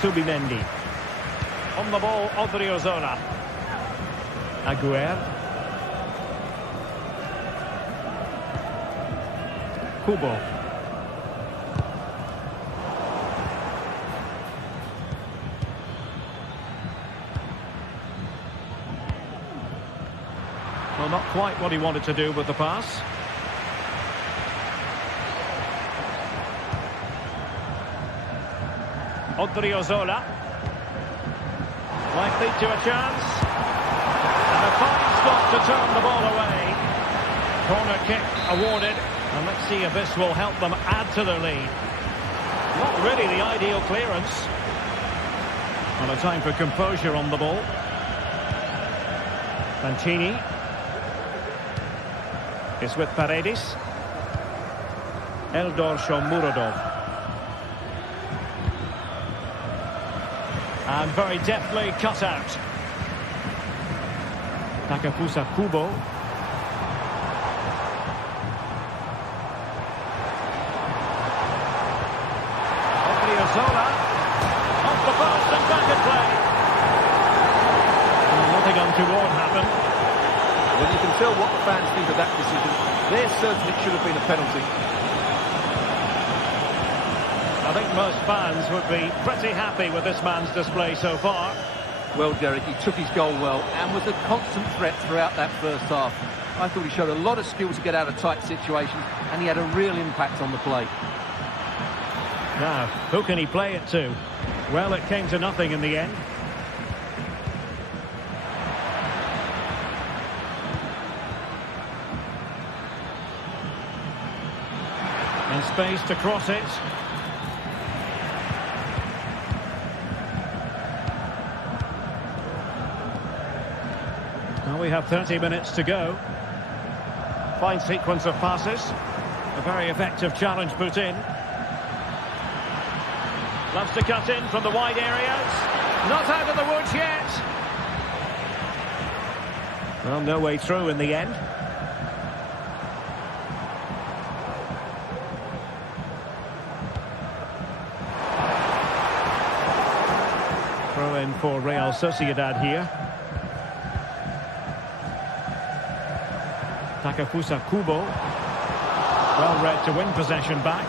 Subimendi. On the ball, Odriozola. Aguer. Kubo. Well, not quite what he wanted to do with the pass. Odriozola. Might lead to a chance. And a fine stop to turn the ball away. Corner kick awarded. And let's see if this will help them add to their lead. Not really the ideal clearance. And a time for composure on the ball. Mancini is with Paredes. Eldor Shomurodov. And very deftly cut out. Takefusa Kubo. Odriozola. Off the post and back at play. Nothing untoward happened. Well, you can tell what the fans think of that decision. They're certain it should have been a penalty. I think most fans would be pretty happy with this man's display so far. Well, Derek, he took his goal well and was a constant threat throughout that first half. I thought he showed a lot of skill to get out of tight situations, and he had a real impact on the play. Now, who can he play it to? Well, it came to nothing in the end. And space to cross it. Well, we have 30 minutes to go. Fine sequence of passes. A very effective challenge put in. Loves to cut in from the wide areas. Not out of the woods yet. Well, no way through in the end. Throw in for Real Sociedad here. Takefusa Kubo. Well read to win possession back.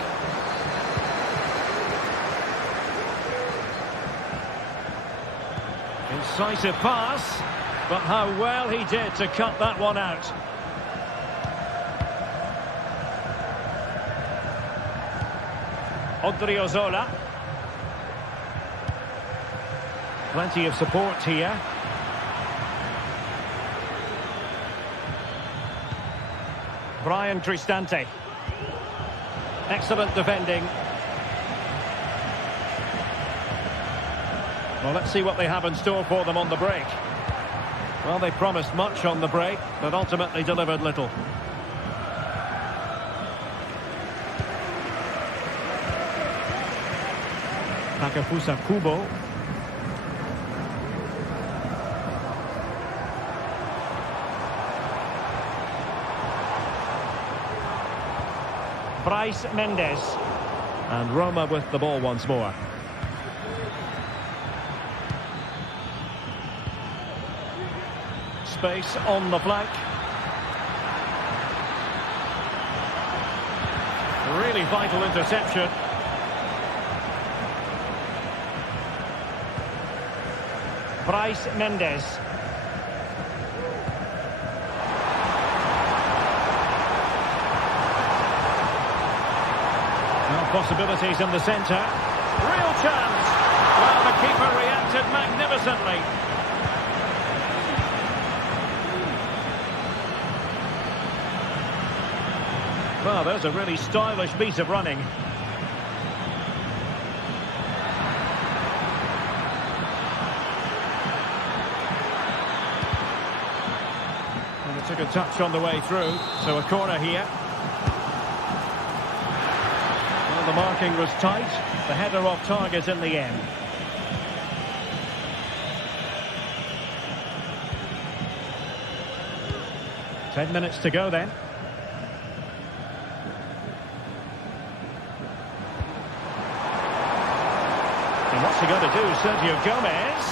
Incisive pass, but how well he did to cut that one out. Odriozola. Plenty of support here. Brian Cristante. Excellent defending. Well, let's see what they have in store for them on the break. Well, they promised much on the break, but ultimately delivered little. Takefusa Kubo. Bryce Mendes. And Roma with the ball once more. Space on the flank. Really vital interception. Bryce Mendes. Now possibilities in the centre. Real chance. Well, the keeper reacted magnificently. Well, there's a really stylish piece of running. And it took a touch on the way through, so a corner here. Well, the marking was tight. The header off target in the end. Ten minutes to go then. And what's he going to do, Sergio Gomez?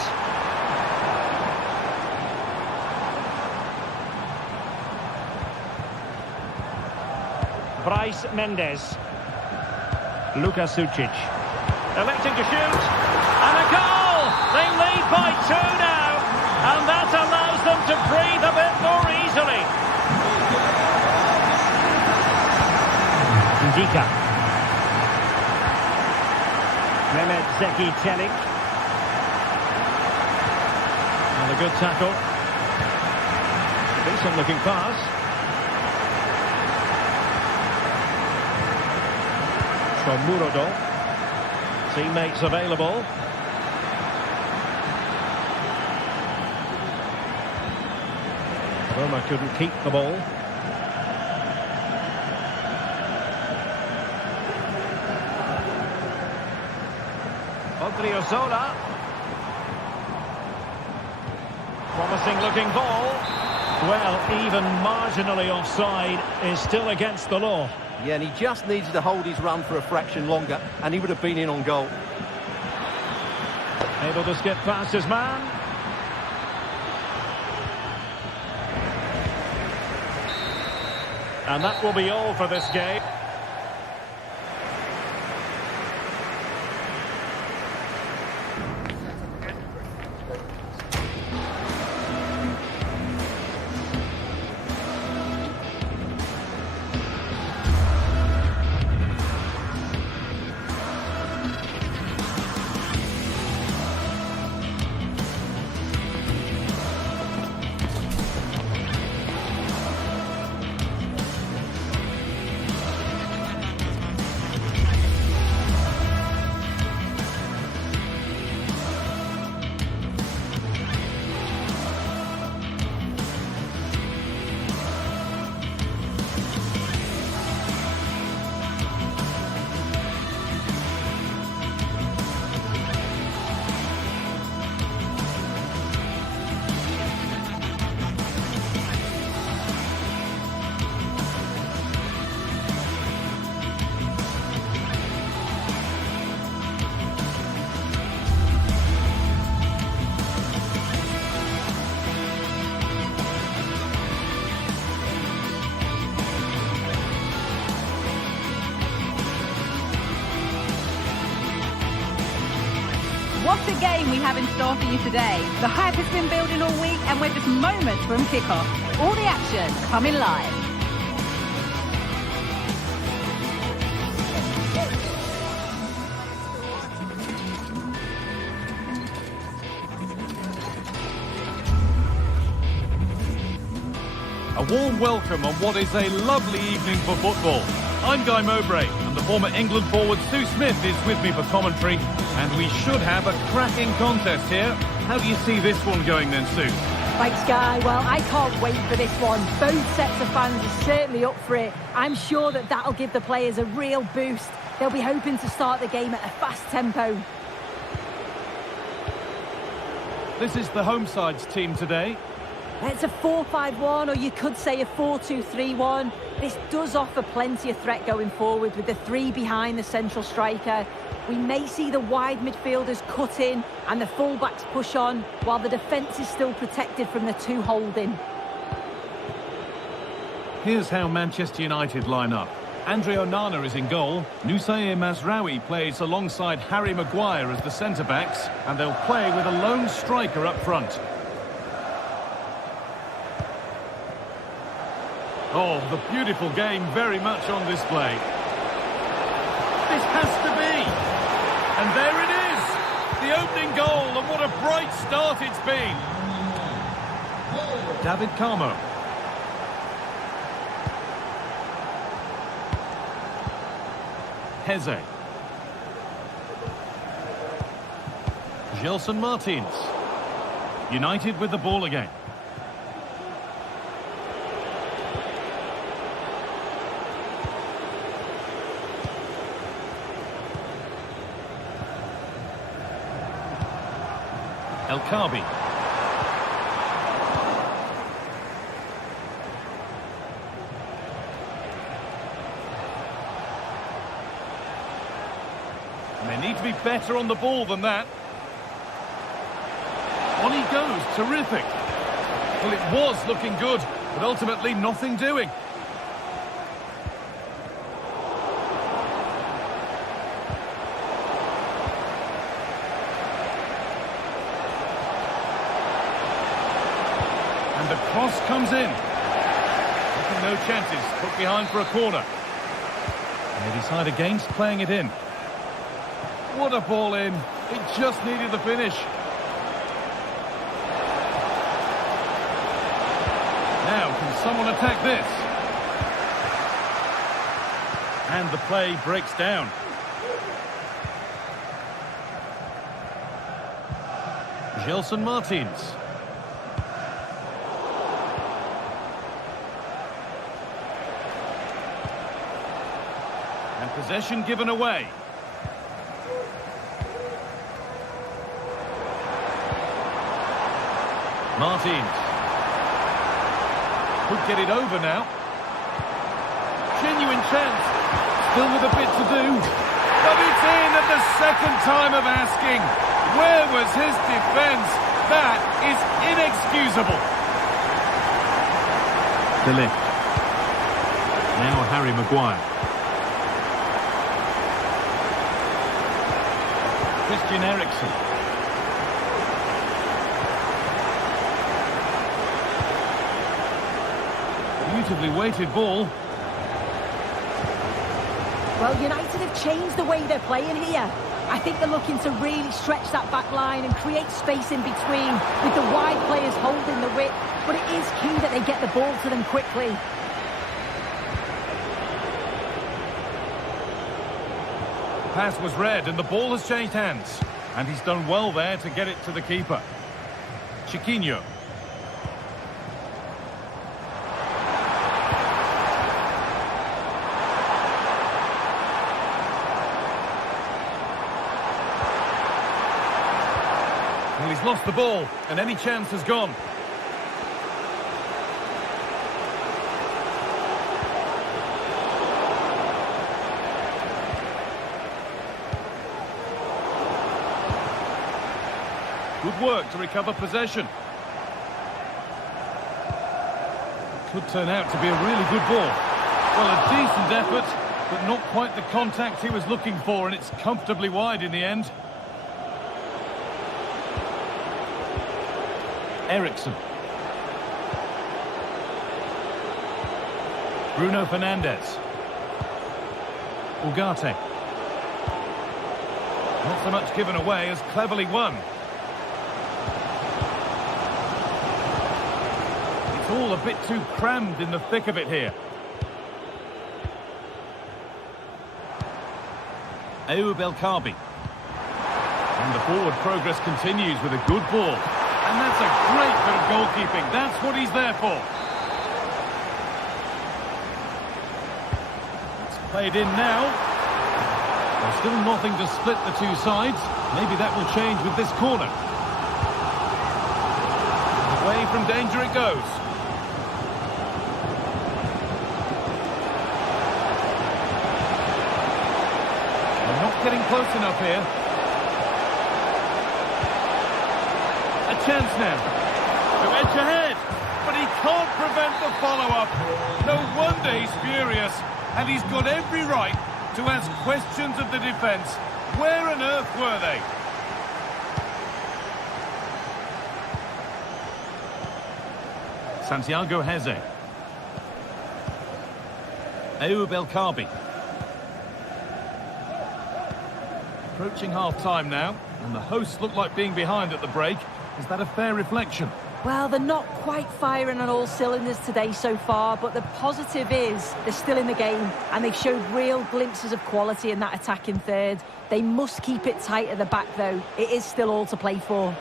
Bryce Mendes. Luka Sucic. Electing to shoot. And a goal! They lead by 2 now. And that allows them to breathe a bit more easily. Ndika. Mehmet Zeki Çelik. And a good tackle. Decent looking pass. From Murodov. Teammates available. Roma couldn't keep the ball. Odriozola. Promising looking ball. Well, even marginally offside is still against the law. Yeah, and he just needed to hold his run for a fraction longer, and he would have been in on goal. Able to skip past his man. And that will be all for this game. What a game we have in store for you today. The hype has been building all week and we're just moments from kickoff. All the action coming live. A warm welcome on what is a lovely evening for football. I'm Guy Mowbray, and the former England forward Sue Smith is with me for commentary, and we should have a cracking contest here. How do you see this one going then, Sue? Thanks, Guy. Well, I can't wait for this one. Both sets of fans are certainly up for it. I'm sure that that'll give the players a real boost. They'll be hoping to start the game at a fast tempo. This is the home side's team today. It's a 4-5-1, or you could say a 4-2-3-1. This does offer plenty of threat going forward with the three behind the central striker. We may see the wide midfielders cut in and the fullbacks push on, while the defence is still protected from the two holding. Here's how Manchester United line up. Andre Onana is in goal. Noussair Mazraoui plays alongside Harry Maguire as the centre-backs, and they'll play with a lone striker up front. Oh, the beautiful game very much on display. This has to be. And there it is. The opening goal, and what a bright start it's been. David Carmo. Heze. Gelson Martins. United with the ball again. El Kaabi. And they need to be better on the ball than that. On he goes, terrific. Well, it was looking good, but ultimately nothing doing. And the cross comes in. Taking no chances, put behind for a corner. And they decide against playing it in. What a ball in. It just needed the finish. Now, can someone attack this? And the play breaks down. Gelson Martins. And possession given away. Martins. Could get it over now. Genuine chance. Still with a bit to do. But it's in at the second time of asking. Where was his defence? That is inexcusable. De Ligt. Now Harry Maguire. Christian Eriksen. Beautifully weighted ball. Well, United have changed the way they're playing here. I think they're looking to really stretch that back line and create space in between with the wide players holding the width. But it is key that they get the ball to them quickly. The pass was read and the ball has changed hands. And he's done well there to get it to the keeper. Chiquinho. Well, he's lost the ball, and any chance has gone. Good work to recover possession. Could turn out to be a really good ball. Well, a decent effort, but not quite the contact he was looking for, and it's comfortably wide in the end. Eriksen. Bruno Fernandes. Ugarte. Not so much given away as cleverly won. It's all a bit too crammed in the thick of it here. Ayoub El Kaabi. And the forward progress continues with a good ball. And that's a great bit of goalkeeping. That's what he's there for. It's played in now. There's still nothing to split the two sides. Maybe that will change with this corner. Away from danger it goes. They're not getting close enough here. A chance now to edge ahead, but he can't prevent the follow-up. No wonder he's furious, and he's got every right to ask questions of the defence. Where on earth were they? Santiago Heze. Ayoub El Kabi. Approaching half-time now, and the hosts look like being behind at the break. Is that a fair reflection? Well, they're not quite firing on all cylinders today so far, but the positive is they're still in the game, and they've showed real glimpses of quality in that attacking third. They must keep it tight at the back, though. It is still all to play for.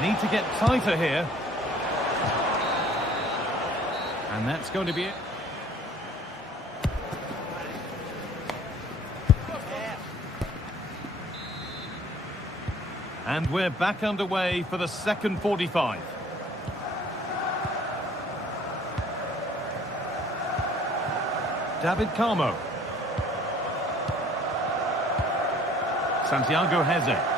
Need to get tighter here. And that's going to be it. And we're back underway for the second 45. David Carmo. Santiago Heze.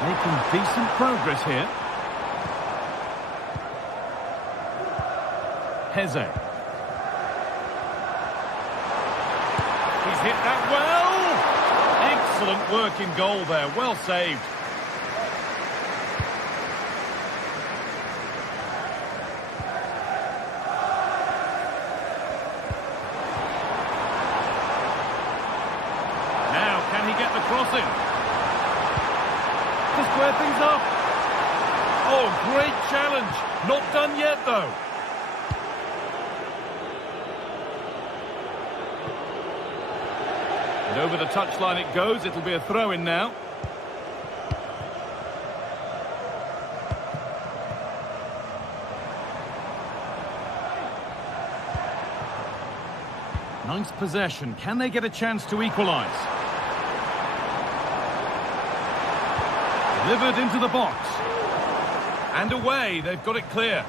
Making decent progress here. Heze. He's hit that well. Excellent work in goal there. Well saved. Now, can he get the cross in? To square things up. Oh, great challenge. Not done yet, though. And over the touchline it goes. It'll be a throw-in now. Nice possession. Can they get a chance to equalise? Delivered into the box. And away, they've got it clear.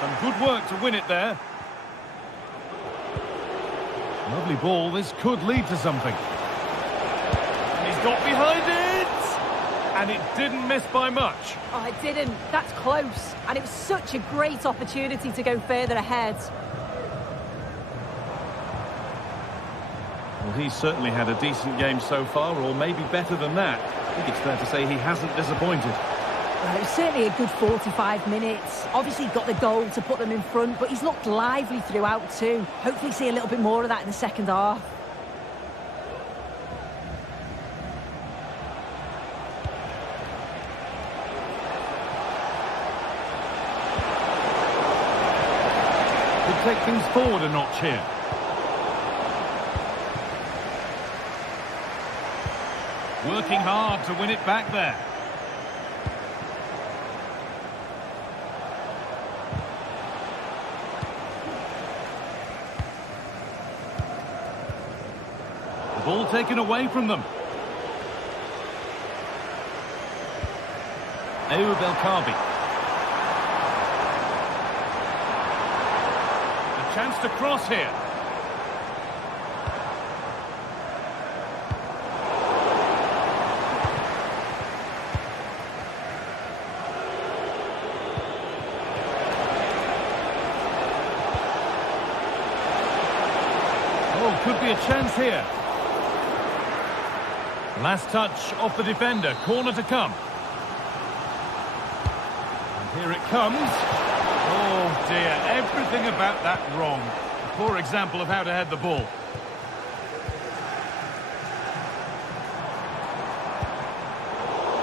Some good work to win it there. Lovely ball, this could lead to something. He's got behind it! And it didn't miss by much. Oh, it didn't. That's close. And it was such a great opportunity to go further ahead. Well, he's certainly had a decent game so far, or maybe better than that. I think it's fair to say he hasn't disappointed. Well, it was certainly a good 45 minutes. Obviously got the goal to put them in front, but he's looked lively throughout too. Hopefully see a little bit more of that in the second half. Could take things forward a notch here. Working hard to win it back there. The ball taken away from them. Ayoub El Kabi. A chance to cross here. Oh, could be a chance here. Last touch off the defender. Corner to come. And here it comes. Oh dear, everything about that wrong. A poor example of how to head the ball.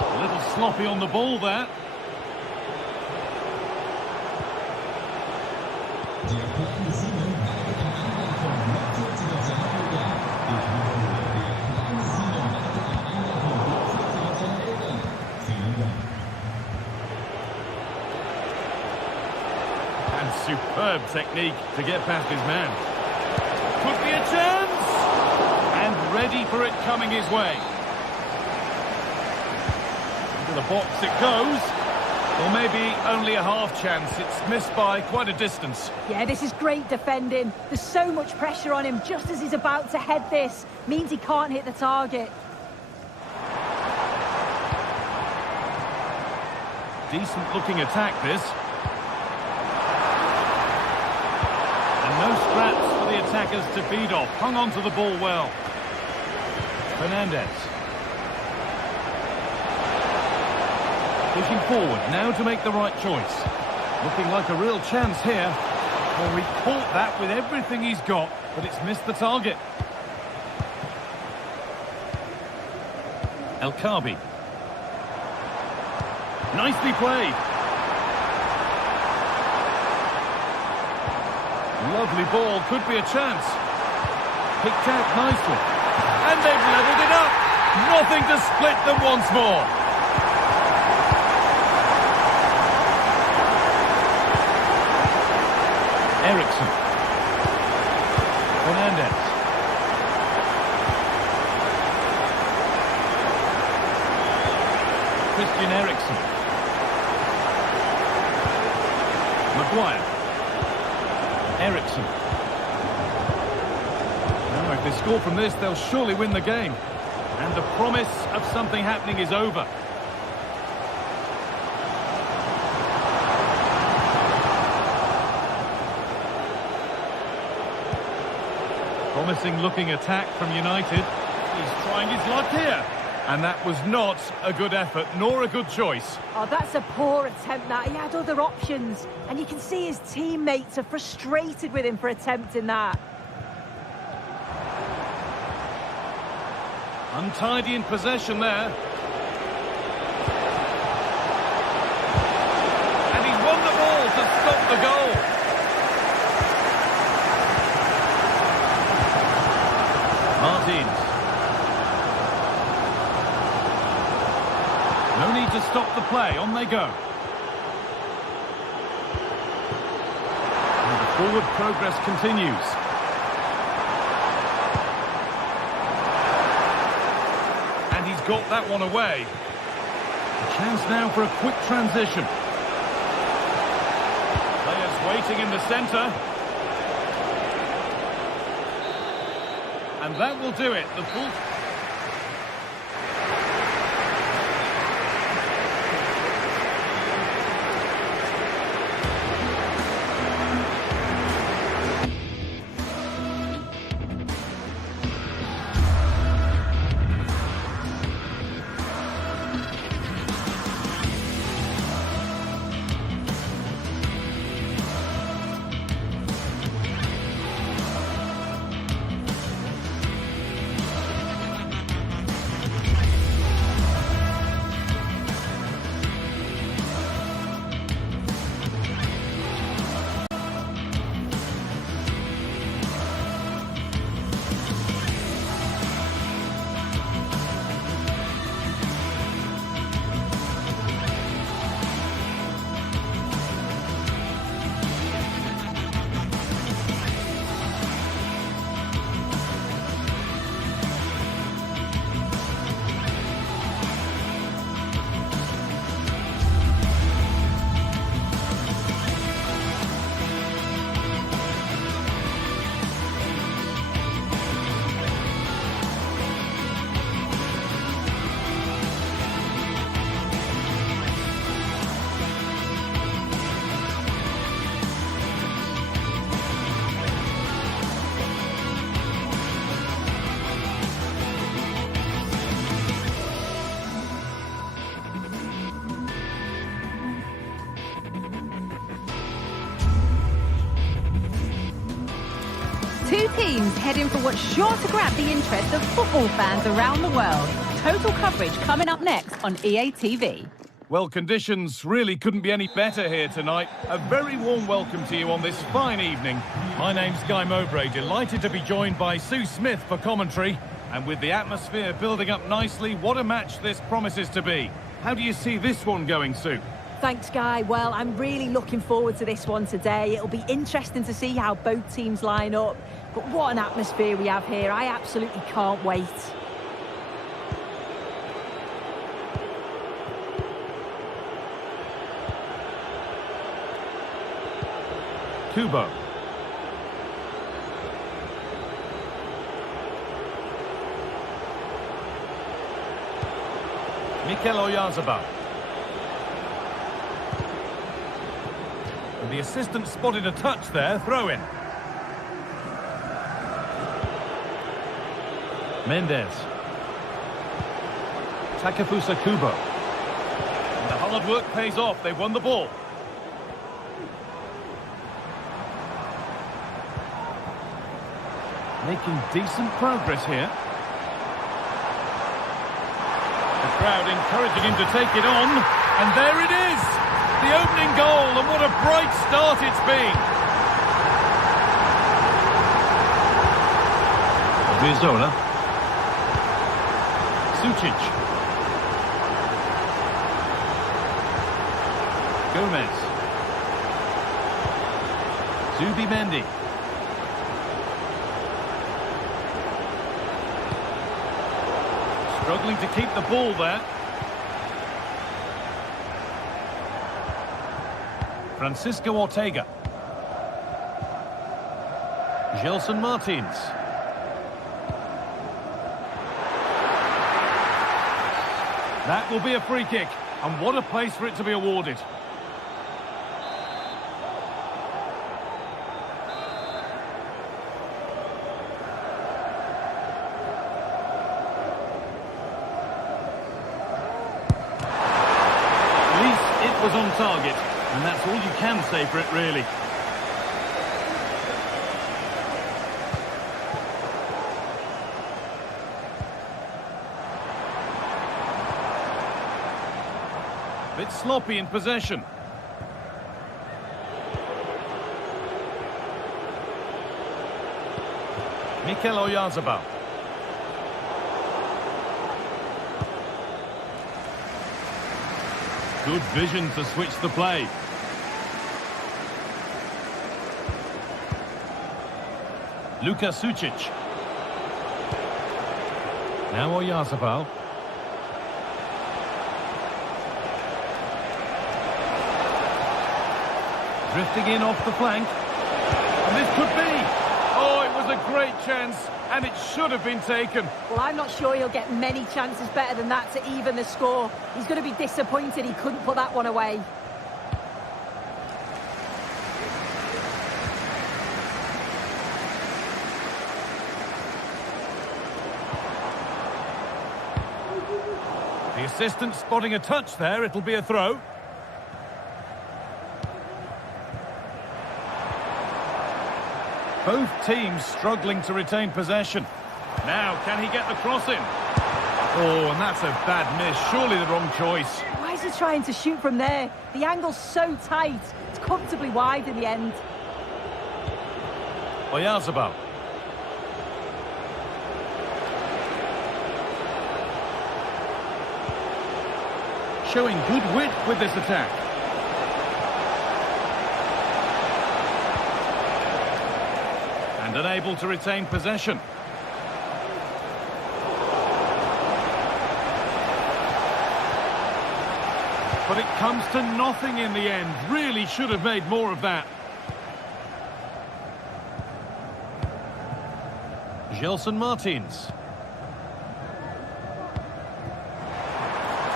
A little sloppy on the ball there. Superb technique to get past his man. Could be a chance! And ready for it coming his way. Into the box it goes. Or maybe only a half chance. It's missed by quite a distance. Yeah, this is great defending. There's so much pressure on him just as he's about to head this. Means he can't hit the target. Decent looking attack this. And no scraps for the attackers to feed off. Hung on to the ball well. Fernandez. Pushing forward now to make the right choice. Looking like a real chance here. Well, he caught that with everything he's got, but it's missed the target. El Khabi. Nicely played. Lovely ball, could be a chance. Picked out nicely. And they've levelled it up. Nothing to split them once more. Eriksson. Fernandez. Christian Eriksson. Maguire. Eriksson. Now, if they score from this, they'll surely win the game. And the promise of something happening is over. Promising looking attack from United. He's trying his luck here. And that was not a good effort, nor a good choice. Oh, that's a poor attempt, that. He had other options. And you can see his teammates are frustrated with him for attempting that. Untidy in possession there. And he's won the ball to stop the goal. Martins. No need to stop the play, on they go. And the forward progress continues. And he's got that one away. A chance now for a quick transition. Players waiting in the centre. And that will do it. The full... Two teams heading for what's sure to grab the interest of football fans around the world. Total coverage coming up next on EA TV. Well, conditions really couldn't be any better here tonight. A very warm welcome to you on this fine evening. My name's Guy Mowbray, delighted to be joined by Sue Smith for commentary. And with the atmosphere building up nicely, what a match this promises to be. How do you see this one going, Sue? Thanks, Guy. Well, I'm really looking forward to this one today. It'll be interesting to see how both teams line up. But what an atmosphere we have here. I absolutely can't wait. Kubo. Mikel Oyarzabal. And the assistant spotted a touch there, throw in. Mendes. Takefusa Kubo. And the hard work pays off, they've won the ball. Making decent progress here. The crowd encouraging him to take it on. And there it is! The opening goal, and what a bright start it's been! Rizzola. Sucic. Gomez. Zubimendi. Struggling to keep the ball there. Francisco Ortega. Gelson Martins. That will be a free kick, and what a place for it to be awarded. At least it was on target, and that's all you can say for it, really. Bit sloppy in possession. Mikel Oyarzabal. Good vision to switch the play. Luka Sucic. Now Oyarzabal. Drifting in off the flank. And this could be. Oh, it was a great chance, and it should have been taken. Well, I'm not sure he'll get many chances better than that to even the score. He's going to be disappointed he couldn't put that one away. The assistant spotting a touch there, it'll be a throw. Both teams struggling to retain possession. Now, can he get the cross in? Oh, and that's a bad miss. Surely the wrong choice. Why is he trying to shoot from there? The angle's so tight. It's comfortably wide in the end. Oyarzabal. Showing good width with this attack. And unable to retain possession. But it comes to nothing in the end. Really should have made more of that. Gelson Martins.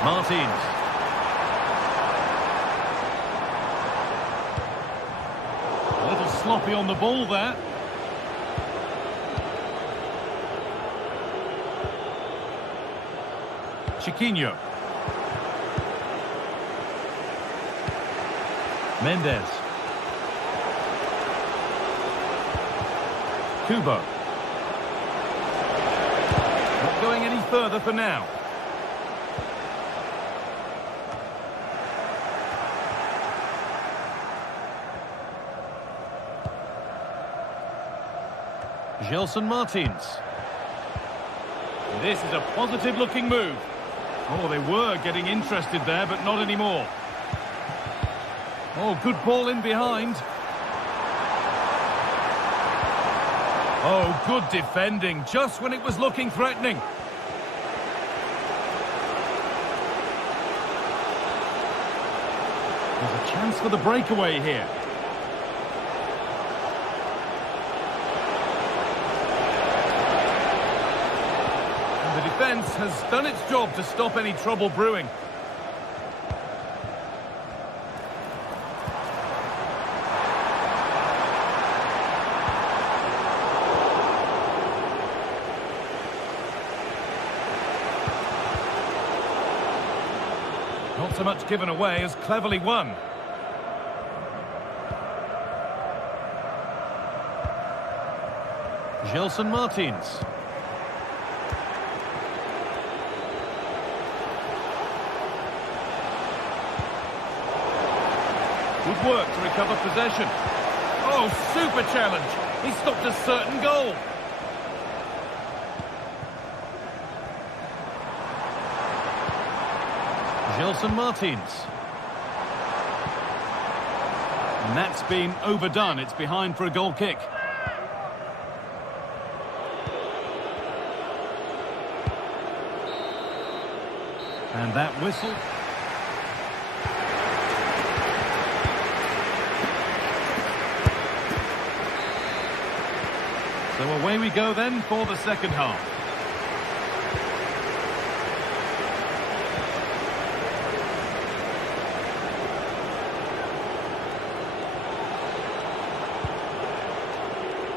Martins. A little sloppy on the ball there. Chiquinho. Mendes. Kubo. Not going any further for now. Gelson Martins. This is a positive-looking move. Oh, they were getting interested there, but not anymore. Oh, good ball in behind. Oh, good defending, just when it was looking threatening. There's a chance for the breakaway here. And the defence has done its job to stop any trouble brewing. Not so much given away as cleverly won. Gelson Martins. Good work to recover possession. Oh, super challenge. He stopped a certain goal. Gelson Martins. And that's been overdone. It's behind for a goal kick. And that whistle. So away we go then for the second half.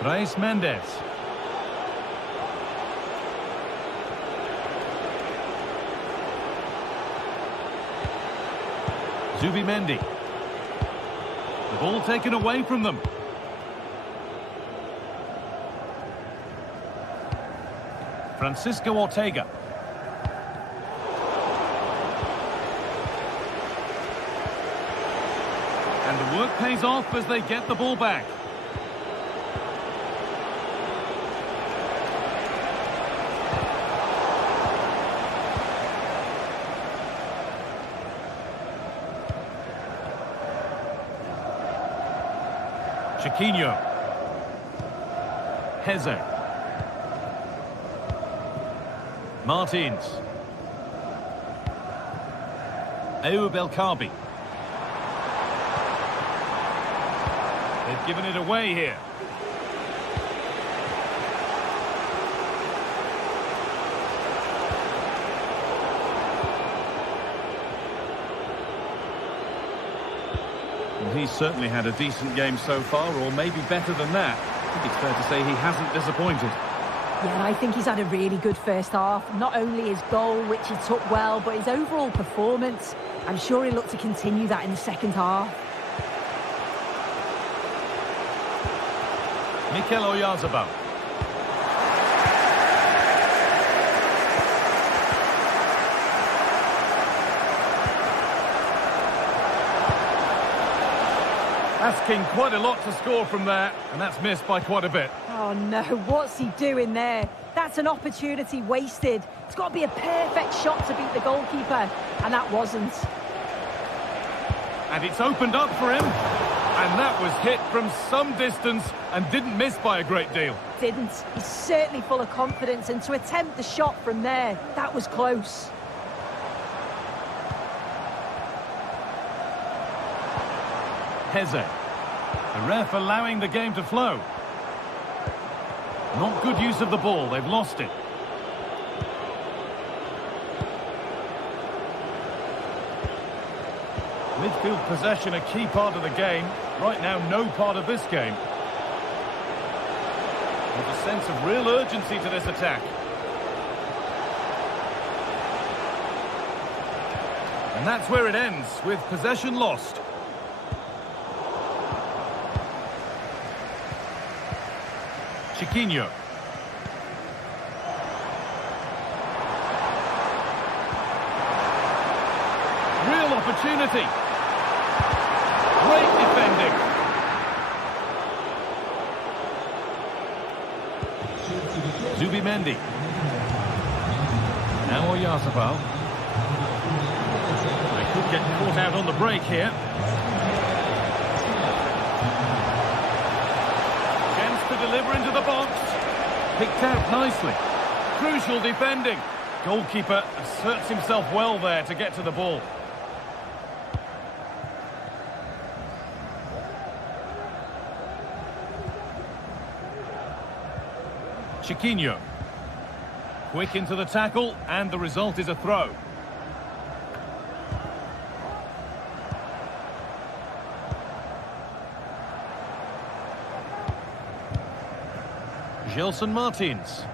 Reis Mendes. Zubimendi. The ball taken away from them. Francisco Ortega. And the work pays off as they get the ball back. Chiquinho. Heze. Martins. Ayoub El Kaabi. They've given it away here. He's certainly had a decent game so far, or maybe better than that. I think it's fair to say he hasn't disappointed. Yeah, I think he's had a really good first half. Not only his goal, which he took well, but his overall performance. I'm sure he'll look to continue that in the second half. Mikel Oyarzabal. Asking quite a lot to score from there, and that's missed by quite a bit. Oh no, what's he doing there? That's an opportunity wasted. It's got to be a perfect shot to beat the goalkeeper, and that wasn't. And it's opened up for him, and that was hit from some distance and didn't miss by a great deal. Didn't. He's certainly full of confidence, and to attempt the shot from there, that was close. Heze. The ref allowing the game to flow. Not good use of the ball, they've lost it. Midfield possession a key part of the game. Right now, no part of this game. There's a sense of real urgency to this attack. And that's where it ends, with possession lost. Chiquinho. Real opportunity. Great defending. Zubimendi. Now Oyarzabal. They could get caught out on the break here. box. Picked out nicely. Crucial defending. Goalkeeper asserts himself well there to get to the ball. Chiquinho. Quick into the tackle, and the result is a throw. Gelson Martins.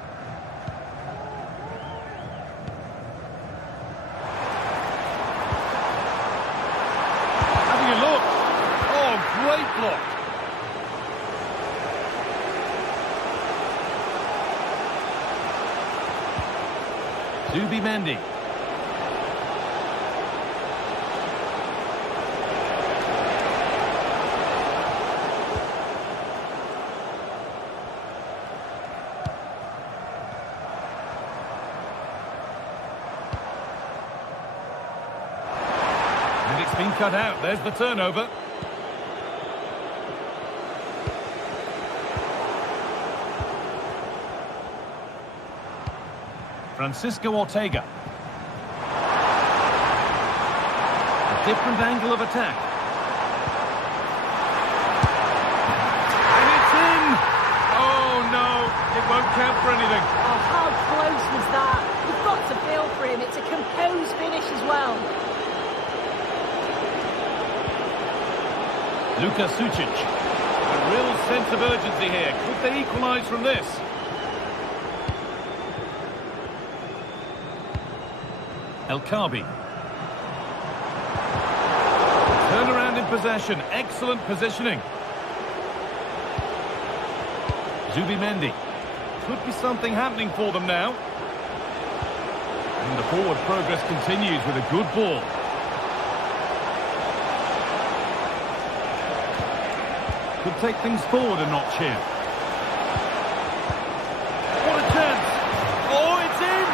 Having a look. Oh, great block. Zubimendi. And it's been cut out. There's the turnover. Francisco Ortega. A different angle of attack. And it's in! Oh no, it won't count for anything. Oh, how close was that? You've got to feel for him. It's a composed finish as well. Luka Sucic. A real sense of urgency here. Could they equalise from this? El Kabi. Turn around in possession. Excellent positioning. Zubimendi. Could be something happening for them now. And the forward progress continues with a good ball. Could take things forward a notch here. What a chance! Oh, it's in!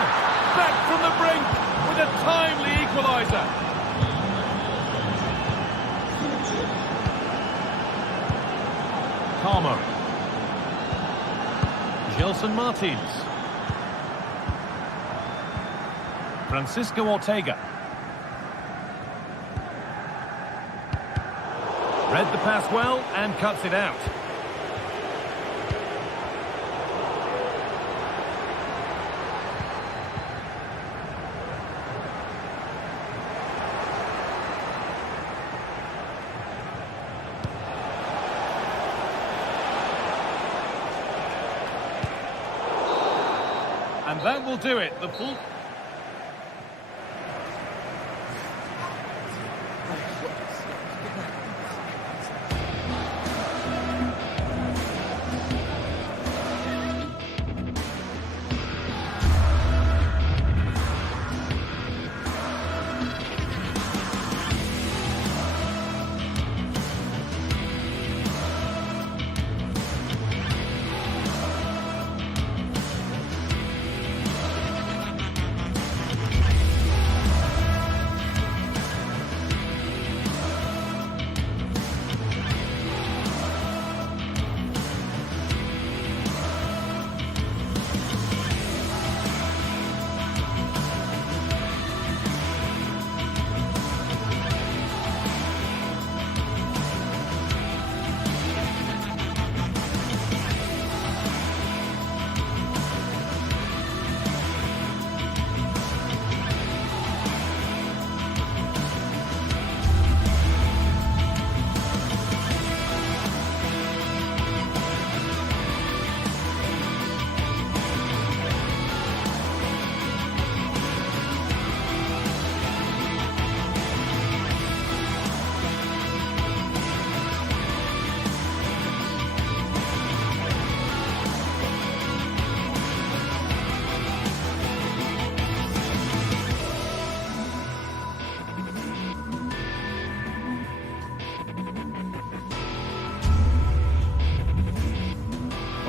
Back from the brink with a timely equaliser. Carmo. Gelson Martins. Francisco Ortega. Read the pass well and cuts it out. And that will do it. The full...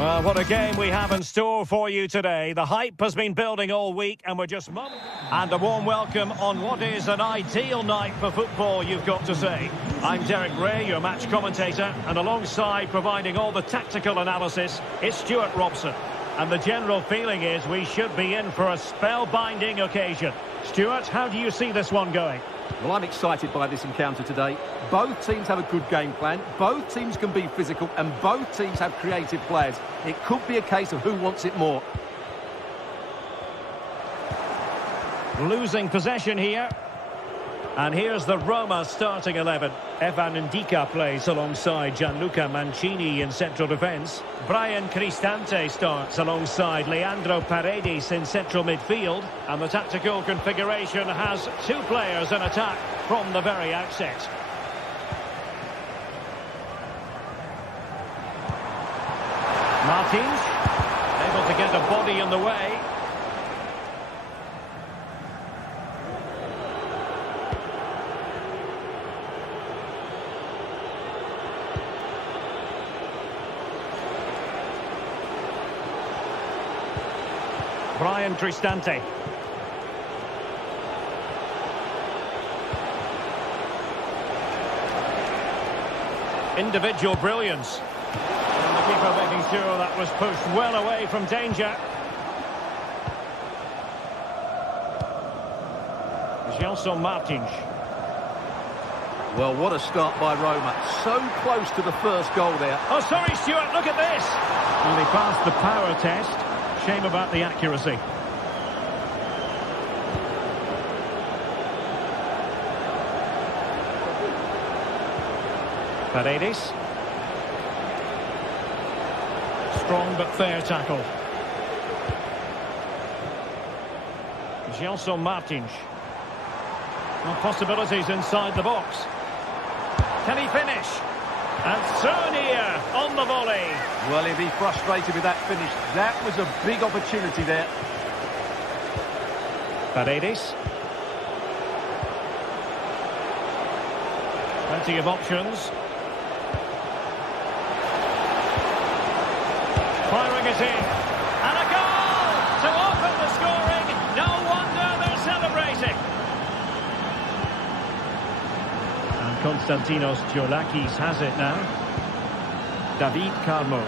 Well, what a game we have in store for you today. The hype has been building all week and we're just and a warm welcome on what is an ideal night for football, you've got to say. I'm Derek Ray, your match commentator, and alongside providing all the tactical analysis is Stuart Robson. And the general feeling is we should be in for a spellbinding occasion. Stuart, how do you see this one going? Well, I'm excited by this encounter today. Both teams have a good game plan, both teams can be physical, and both teams have creative players. It could be a case of who wants it more. Losing possession here. And here's the Roma starting 11. Evan Ndika plays alongside Gianluca Mancini in central defence. Brian Cristante starts alongside Leandro Paredes in central midfield. And the tactical configuration has two players in attack from the very outset. Martins, able to get a body in the way. Brian Cristante. Individual brilliance. And the keeper making sure that was pushed well away from danger. Gelson Martins. Well, what a start by Roma. So close to the first goal there. Oh, sorry, Stuart, look at this. And they passed the power test. Shame about the accuracy. Paredes. Strong but fair tackle. Gelson Martins. Well, possibilities inside the box. Can he finish? And so near on the volley. Well, he'll be frustrated with that finish. That was a big opportunity there. Paredes. Plenty of options. Firing it in. And a goal to open the scoring. No wonder they're celebrating. And Konstantinos Giolakis has it now. David Carmo.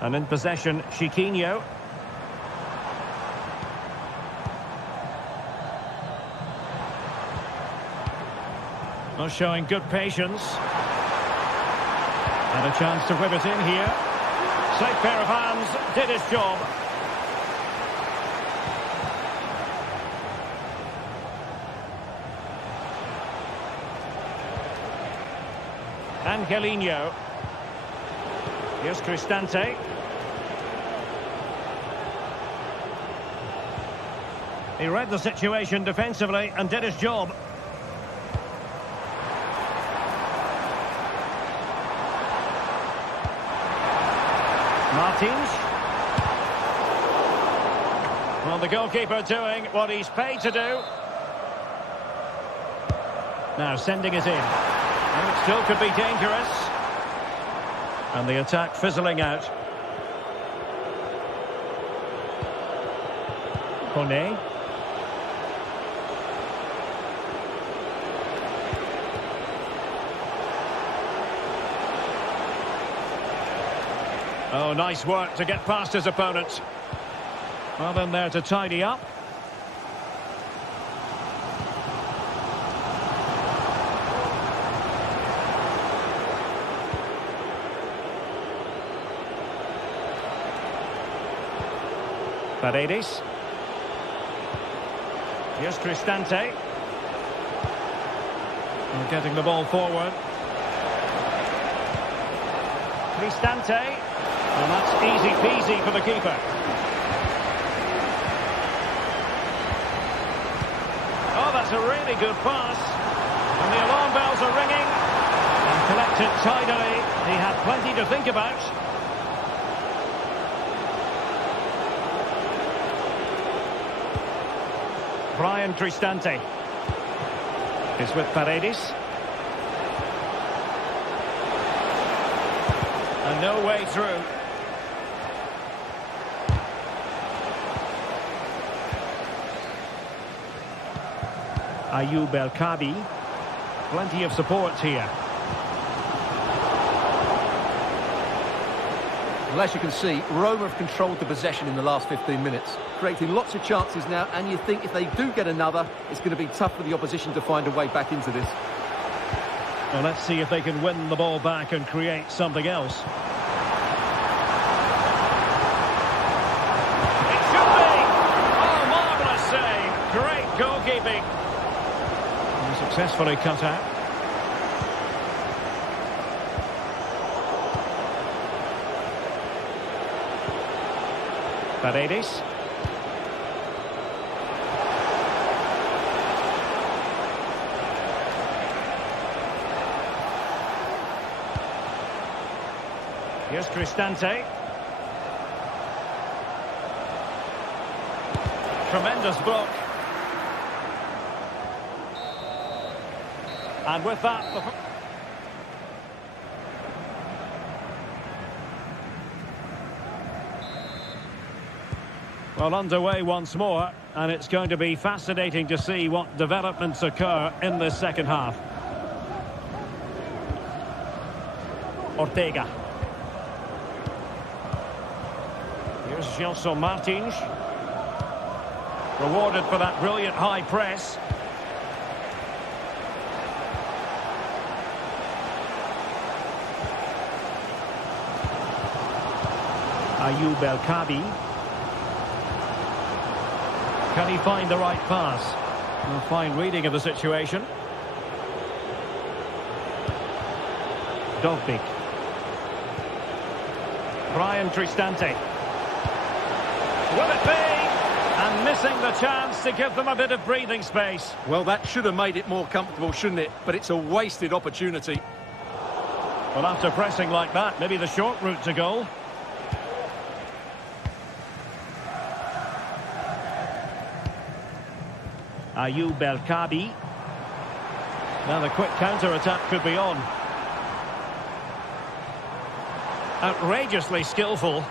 And in possession, Chiquinho. Well, showing good patience. And a chance to whip it in here. Safe pair of hands, did his job. Angelino. Here's Cristante. He read the situation defensively and did his job. Martins. Well, the goalkeeper doing what he's paid to do. Now sending it in. And it still could be dangerous. And the attack fizzling out. Kone. Oh, nice work to get past his opponent. Well, then there to tidy up. Paredes. Here's Cristante. And getting the ball forward. Cristante. And that's easy peasy for the keeper. Oh, that's a really good pass. And the alarm bells are ringing. And collected tidily. He had plenty to think about. Brian Cristante. It's with Paredes. And no way through. Ayoub El Kabi. Plenty of support here. Well, as you can see, Roma have controlled the possession in the last 15 minutes, creating lots of chances now, and you think if they do get another, it's going to be tough for the opposition to find a way back into this. Well, let's see if they can win the ball back and create something else. It should be! Oh, marvellous save! Great goalkeeping! And successfully cut out. Paredes. Here's Cristante. Tremendous block. And with that... Well, underway once more, and it's going to be fascinating to see what developments occur in this second half. Ortega. Here's Gelson Martins. Rewarded for that brilliant high press. Ayoub El Kabi. Can he find the right pass? A fine reading of the situation. Dovbik. Brian Cristante. Will it be? And missing the chance to give them a bit of breathing space. Well, that should have made it more comfortable, shouldn't it? But it's a wasted opportunity. Well, after pressing like that, maybe the short route to goal. Ayoub El Kabi. Now the quick counter-attack could be on. Outrageously skillful.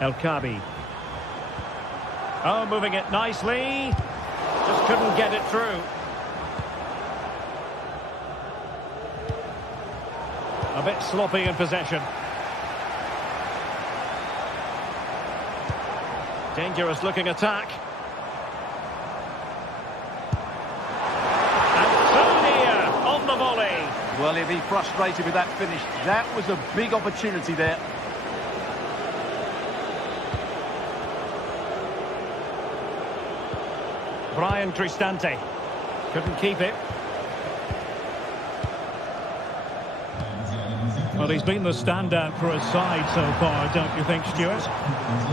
El Kabi. Oh, moving it nicely. Just couldn't get it through. A bit sloppy in possession. Dangerous looking attack. And so near on the volley. Well, he'll be frustrated with that finish. That was a big opportunity there. Brian Cristante. Couldn't keep it. Well, he's been the standout for his side so far, don't you think, Stuart?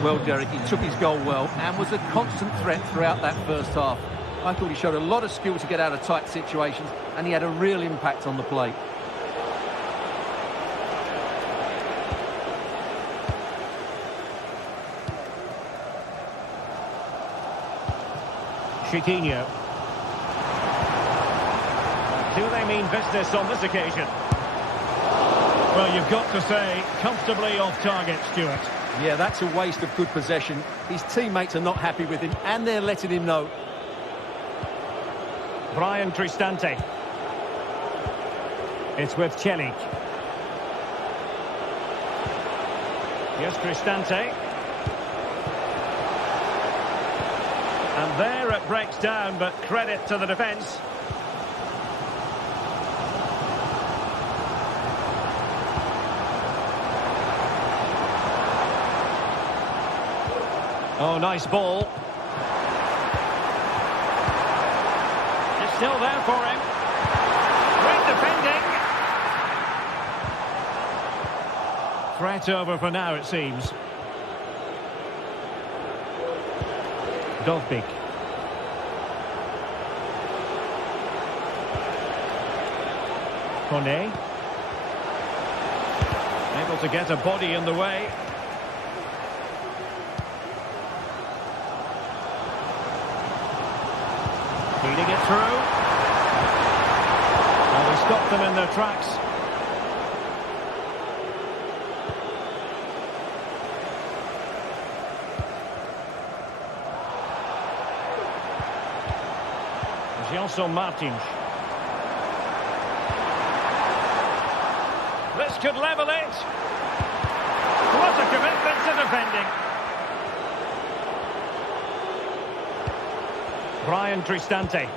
Well, Derek, he took his goal well and was a constant threat throughout that first half. I thought he showed a lot of skill to get out of tight situations, and he had a real impact on the play. Chiquinho. Do they mean business on this occasion? Well, you've got to say, comfortably off target, Stuart. Yeah, that's a waste of good possession. His teammates are not happy with him, and they're letting him know. Brian Cristante. It's with Celik. Yes, Cristante. And there it breaks down, but credit to the defence. Oh, nice ball. It's still there for him. Great defending. Threat over for now, it seems. Dovbik. Kone. Able to get a body in the way. through. Well, they stopped them in their tracks. Gelson Martins. This could level it. What a commitment to defending. Brian Cristante.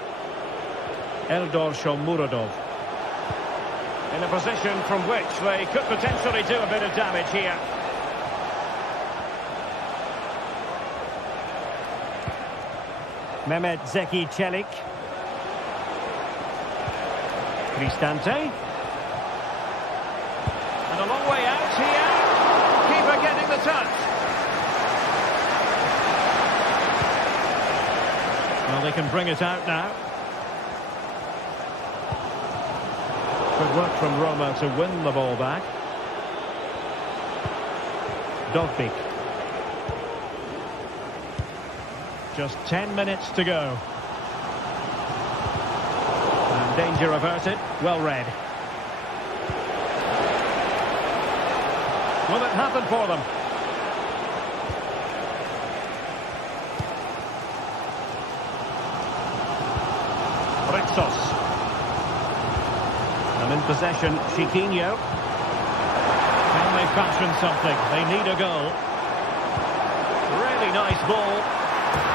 Eldor Shomurodov. In a position from which they could potentially do a bit of damage here. Mehmet Zeki Çelik. Cristante. And a long way out here. Keeper getting the touch. Well, they can bring it out now. Good work from Roma to win the ball back. Dovbik. Just 10 minutes to go. And danger averted. Well read. Will it happen for them? Ritsos. And in possession, Chiquinho. Can they fashion something? They need a goal. Really nice ball.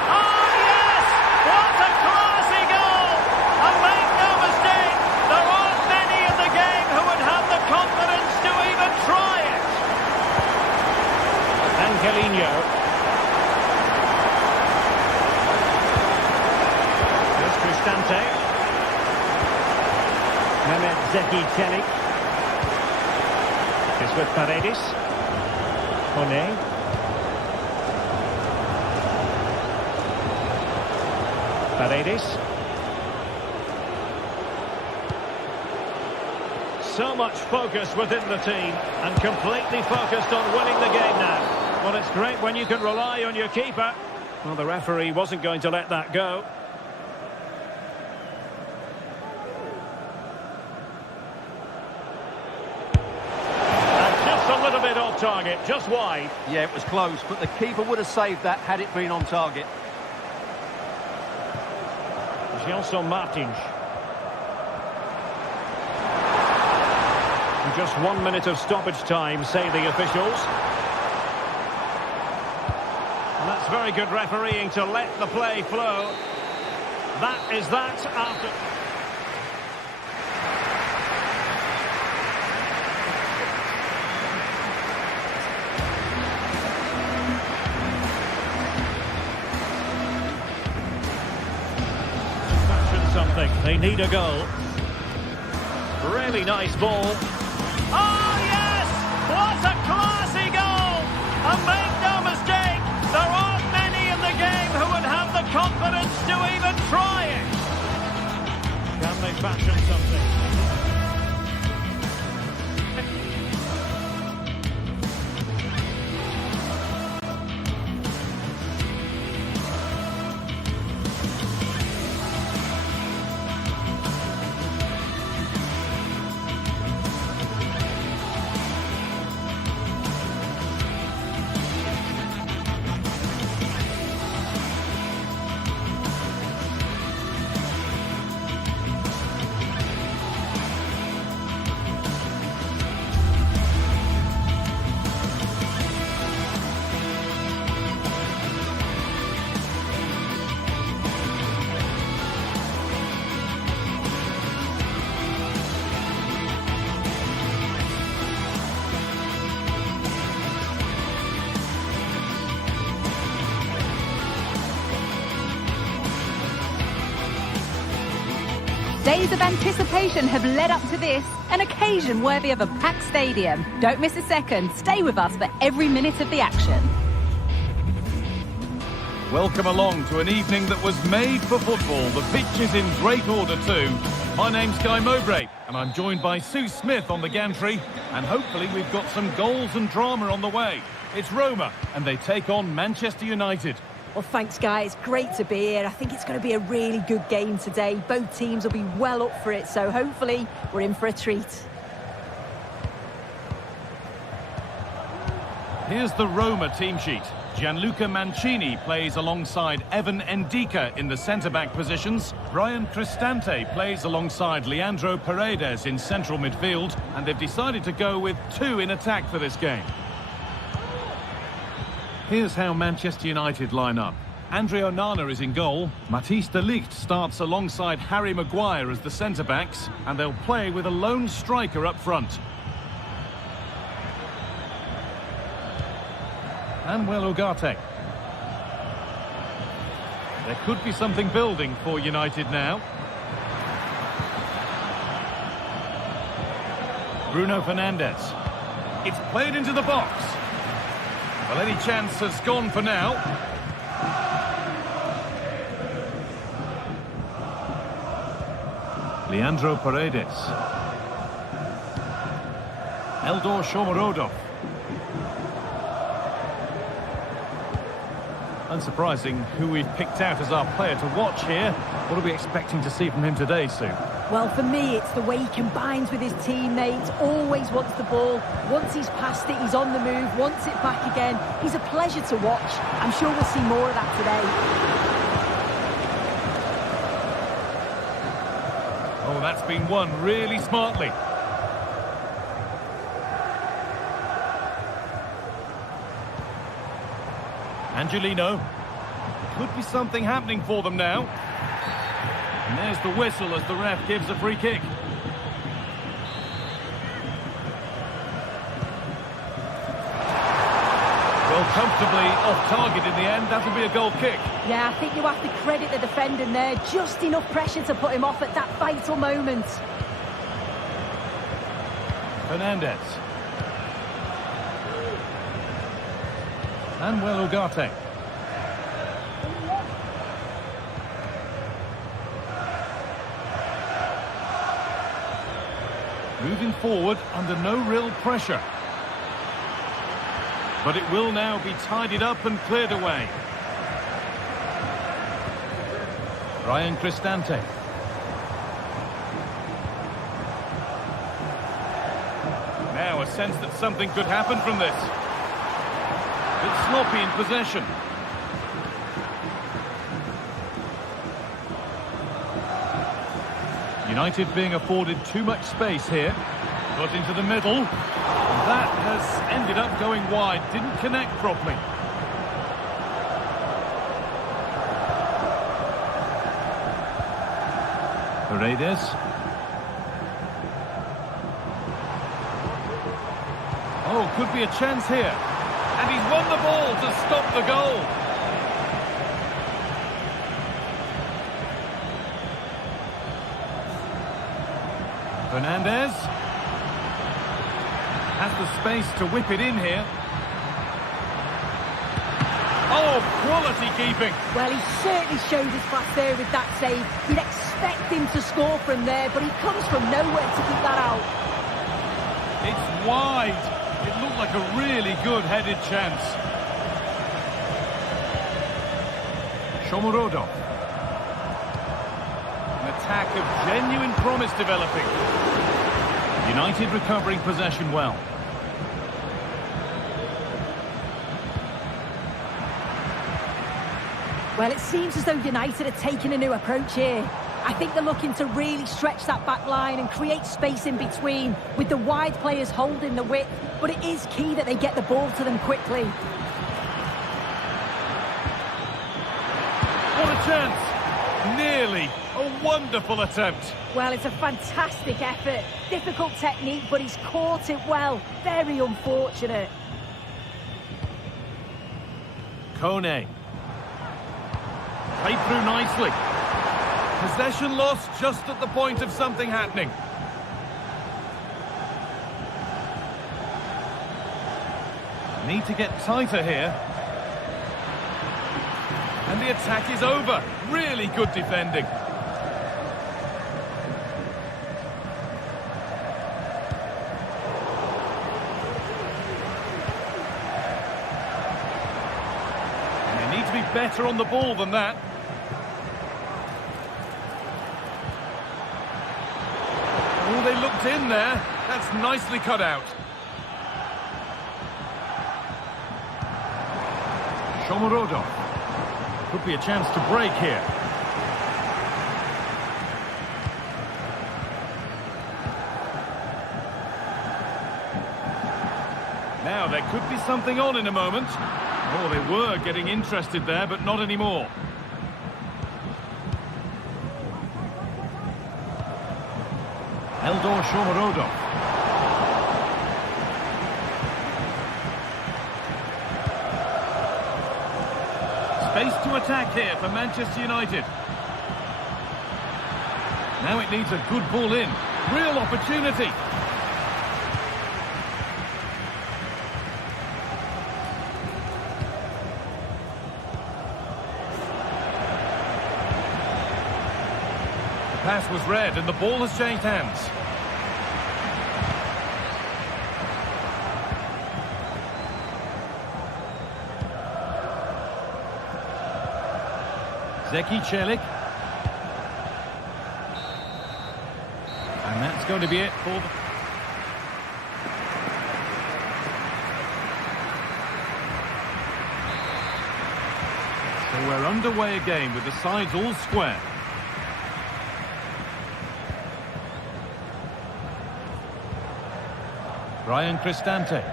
Oh, yes! What a classy goal! And make no mistake, there aren't many in the game who would have the confidence to even try it. Angelino. Here's Cristante. Mehmet Zeki Çelik. Is with Paredes. Kone. Paredes. So much focus within the team and completely focused on winning the game now. Well, it's great when you can rely on your keeper. Well, the referee wasn't going to let that go. A little bit off target, just wide. Yeah, it was close, but the keeper would have saved that had it been on target. Gelson Martins. And just 1 minute of stoppage time, say the officials. And that's very good refereeing to let the play flow. That is that after... something. They need a goal. Really nice ball. Oh, yes! What a classy goal! And make no mistake, there aren't many in the game who would have the confidence to even try it. Can they fashion something? Days of anticipation have led up to this, an occasion worthy of a packed stadium. Don't miss a second. Stay with us for every minute of the action. Welcome along to an evening that was made for football. The pitch is in great order too. My name's Guy Mowbray, and I'm joined by Sue Smith on the gantry, and hopefully we've got some goals and drama on the way. It's Roma, and they take on Manchester United. Well, thanks, guys. Great to be here. I think it's going to be a really good game today. Both teams will be well up for it, so hopefully we're in for a treat. Here's the Roma team sheet. Gianluca Mancini plays alongside Evan Ndika in the centre-back positions. Brian Cristante plays alongside Leandro Paredes in central midfield. And they've decided to go with two in attack for this game. Here's how Manchester United line up. Andre Onana is in goal. Matthijs de Ligt starts alongside Harry Maguire as the centre-backs. And they'll play with a lone striker up front. Manuel Ugarte. There could be something building for United now. Bruno Fernandes. It's played into the box. Well, any chance has gone for now. Leandro Paredes. Eldor Shomurodov. Unsurprising who we've picked out as our player to watch here. What are we expecting to see from him today, Sue? Well, for me, it's the way he combines with his teammates, always wants the ball. Once he's passed it, he's on the move, wants it back again. He's a pleasure to watch. I'm sure we'll see more of that today. Oh, that's been won really smartly. Angelino. Could be something happening for them now. And there's the whistle as the ref gives a free kick. Well, comfortably off target in the end. That'll be a goal kick. Yeah, I think you have to credit the defender there. Just enough pressure to put him off at that vital moment. Fernandes. Manuel Ugarte. Moving forward under no real pressure. But it will now be tidied up and cleared away. Brian Cristante. Now a sense that something could happen from this. It's sloppy in possession. United being afforded too much space here. Got into the middle. That has ended up going wide. Didn't connect properly. Paredes. Oh, could be a chance here. And he's won the ball to stop the goal. Fernandes has the space to whip it in here. Oh, quality keeping. Well, he certainly showed his class there with that save. You'd expect him to score from there, but he comes from nowhere to keep that out. It's wide. It looked like a really good headed chance. Shomurodov. An attack of genuine promise developing. United recovering possession well. Well, it seems as though United are taking a new approach here. I think they're looking to really stretch that back line and create space in between with the wide players holding the width, but it is key that they get the ball to them quickly. What a chance! Nearly. A wonderful attempt. Well, it's a fantastic effort. Difficult technique, but he's caught it well. Very unfortunate. Kone. Played through nicely. Possession lost just at the point of something happening. Need to get tighter here. And the attack is over. Really good defending. better on the ball than that. Oh, they looked in there. That's nicely cut out. Shomorodov. Could be a chance to break here. Now, there could be something on in a moment. Oh, they were getting interested there, but not anymore. Eldor Shomorodov. Space to attack here for Manchester United. Now it needs a good ball in. Real opportunity. The pass was read and the ball has changed hands. Zeki Celik. And that's going to be it for the... So we're underway again with the sides all square. Ryan Cristante.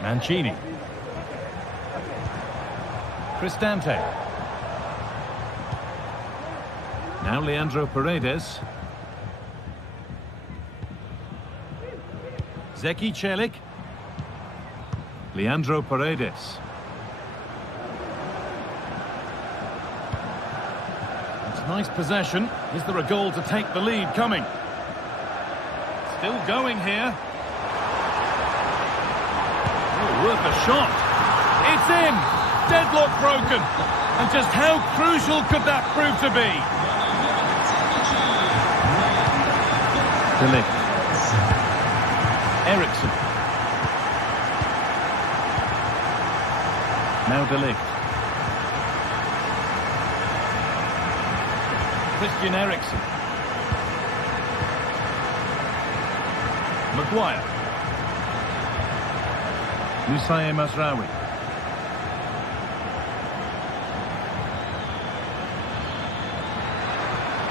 Mancini. Cristante. Now Leandro Paredes. Zeki Celik. Leandro Paredes. Nice possession. Is there a goal to take the lead coming? Still going here. Oh, worth a shot. It's in. Deadlock broken. And just how crucial could that prove to be? De Ligt. Eriksson. Now De Ligt. Christian Eriksen. Maguire. Musaye Mazraoui.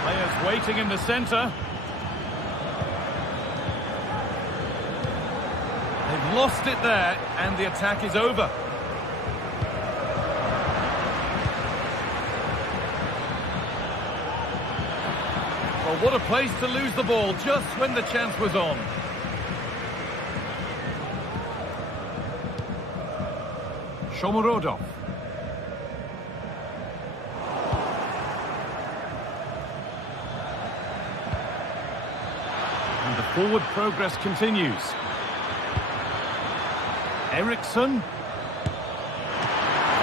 Players waiting in the centre. They've lost it there, and the attack is over. What a place to lose the ball just when the chance was on. Shomorodov. And the forward progress continues. Eriksson.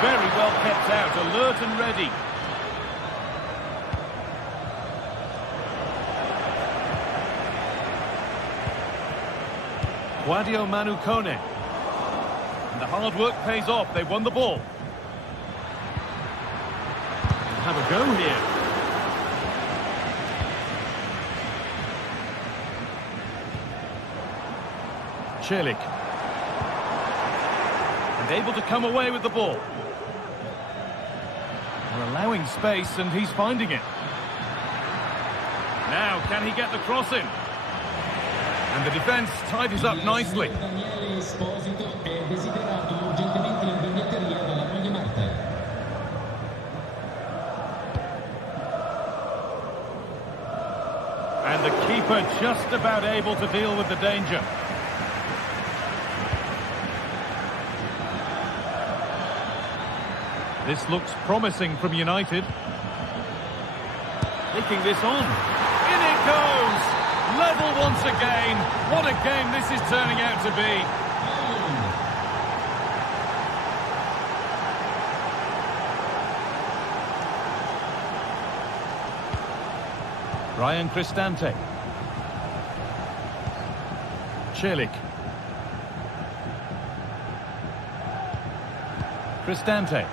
Very well kept out, alert and ready. Guadio Manu Kone. And the hard work pays off. They won the ball. Have a go here. Celik. And able to come away with the ball. They're allowing space and he's finding it. Now, can he get the cross in? And the defence tidies up nicely. And the keeper just about able to deal with the danger. This looks promising from United. Taking this on. In it goes! Level once again. What a game this is turning out to be. Ryan Cristante. Celik. Cristante.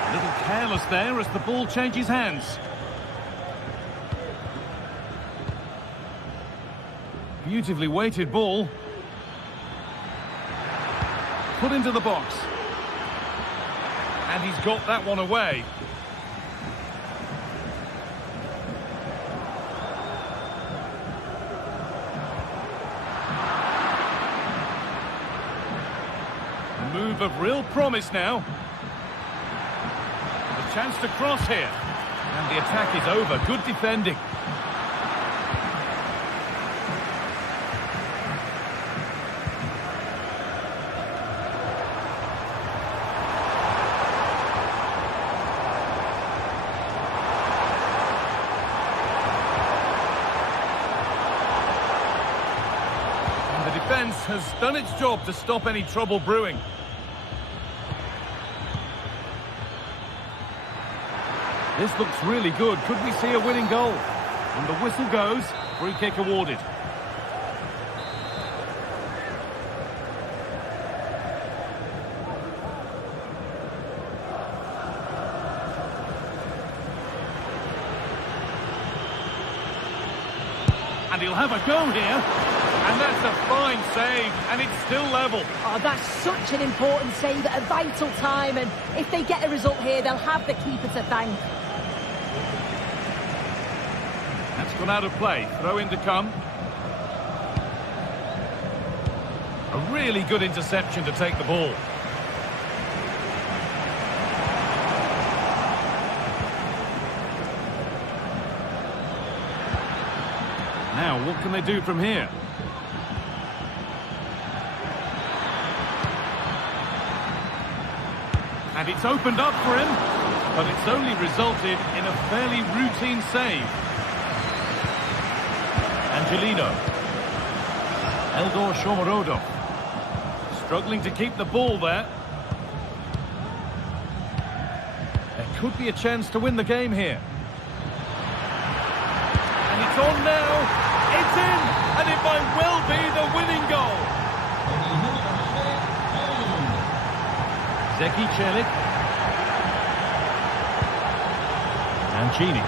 A little careless there as the ball changes hands. Beautifully weighted ball. Put into the box. And he's got that one away. A move of real promise now. A chance to cross here. And the attack is over. Good defending. Defense has done its job to stop any trouble brewing. This looks really good. Could we see a winning goal? And the whistle goes. Free kick awarded. And he'll have a go here. And that's a fine save, and it's still level. Oh, that's such an important save at a vital time, and if they get a result here, they'll have the keeper to thank. That's gone out of play. Throw in to come. A really good interception to take the ball. Now, what can they do from here? And it's opened up for him, but it's only resulted in a fairly routine save. Angelino. Eldor Shomorodov. Struggling to keep the ball there. There could be a chance to win the game here. And it's on now. It's in, and it might well be the winning goal. Zeki Celik. Mancini.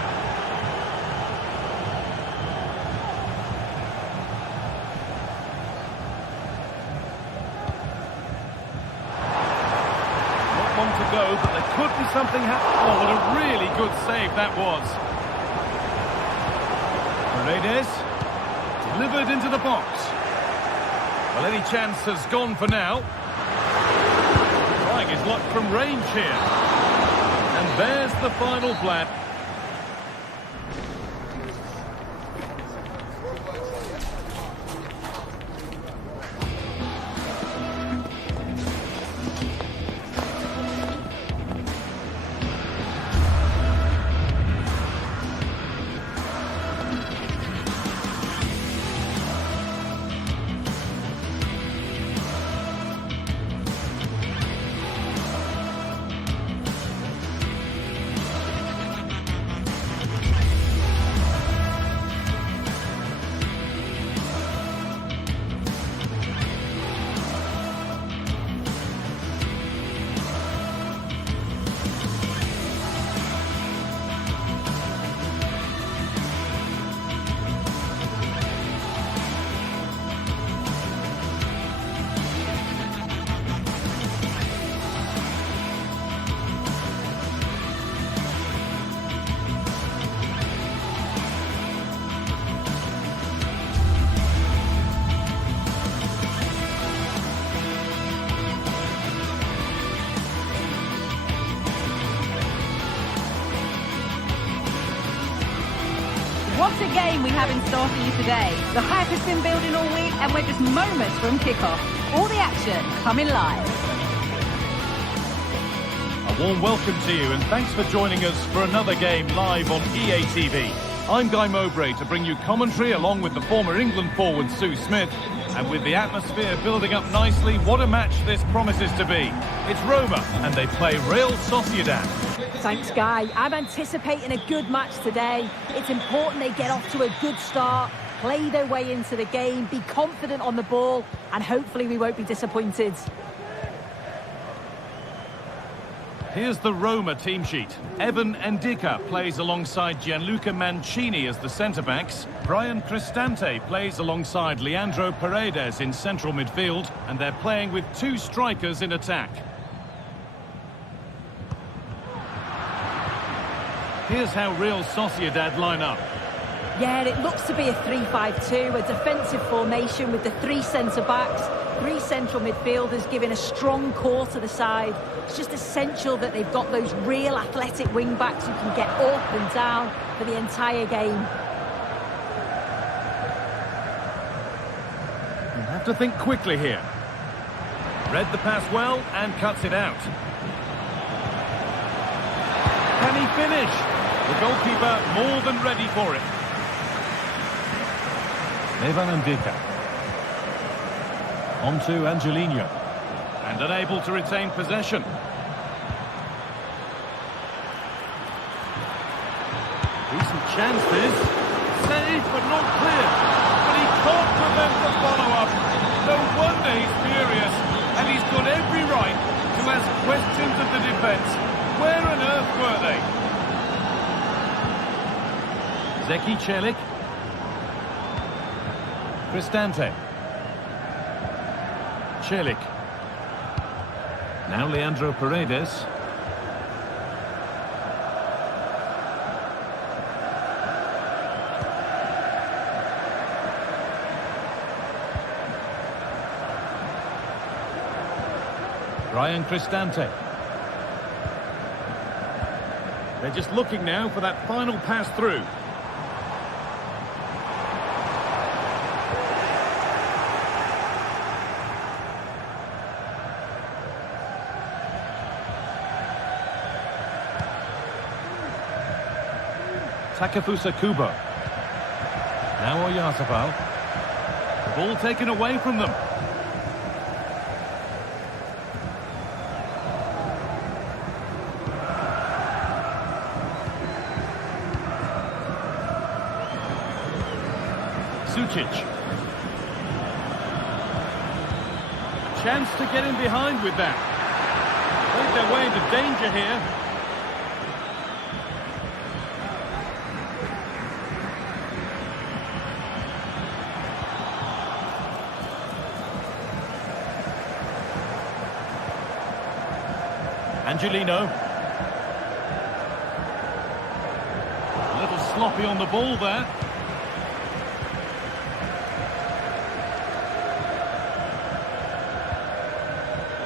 Not one to go, but there could be something happening. Oh, what a really good save that was. Paredes. Delivered into the box. Well, any chance has gone for now. Trying his luck from range here. And there's the final play. What a game we have in store for you today. The hype has been building all week and we're just moments from kickoff. All the action coming live. A warm welcome to you and thanks for joining us for another game live on EA TV. I'm Guy Mowbray to bring you commentary along with the former England forward Sue Smith. And with the atmosphere building up nicely, what a match this promises to be. It's Roma and they play Real Sociedad. Thanks, Guy. I'm anticipating a good match today. It's important they get off to a good start. play their way into the game, be confident on the ball, and hopefully we won't be disappointed. Here's the Roma team sheet. Evan Ndika plays alongside Gianluca Mancini as the centre-backs. Brian Cristante plays alongside Leandro Paredes in central midfield. And they're playing with two strikers in attack. Here's how Real Sociedad line up. Yeah, it looks to be a 3-5-2, a defensive formation with the three centre-backs, three central midfielders giving a strong core to the side. It's just essential that they've got those real athletic wing-backs who can get up and down for the entire game. You have to think quickly here. Read the pass well and cuts it out. Can he finish? The goalkeeper more than ready for it. Evan Ndika. On to Angelino. And unable to retain possession. Decent chances. Saved but not clear. But he can't prevent the follow-up. No wonder he's furious. And he's got every right to ask questions of the defence. Where on earth were they? Zeki Celik. Cristante. Celik. Now Leandro Paredes. Brian Cristante. They're just looking now for that final pass through. Takefusa Kubo. Now Oyarzabal. The ball taken away from them. Sucic. Chance to get in behind with that. Played their way into danger here. Angelino. A little sloppy on the ball there.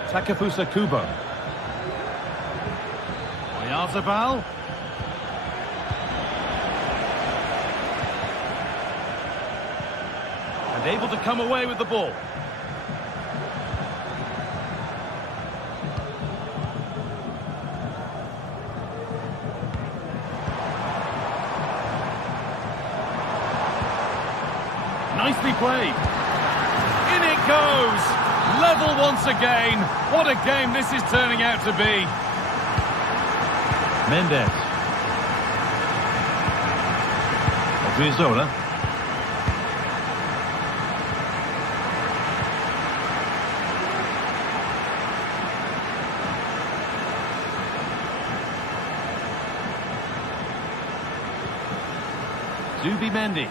Takefusa Kubo. Oyarzabal. And able to come away with the ball. Nicely played. In it goes. Level once again. What a game this is turning out to be. Mendes. Odriozola. Zubimendi.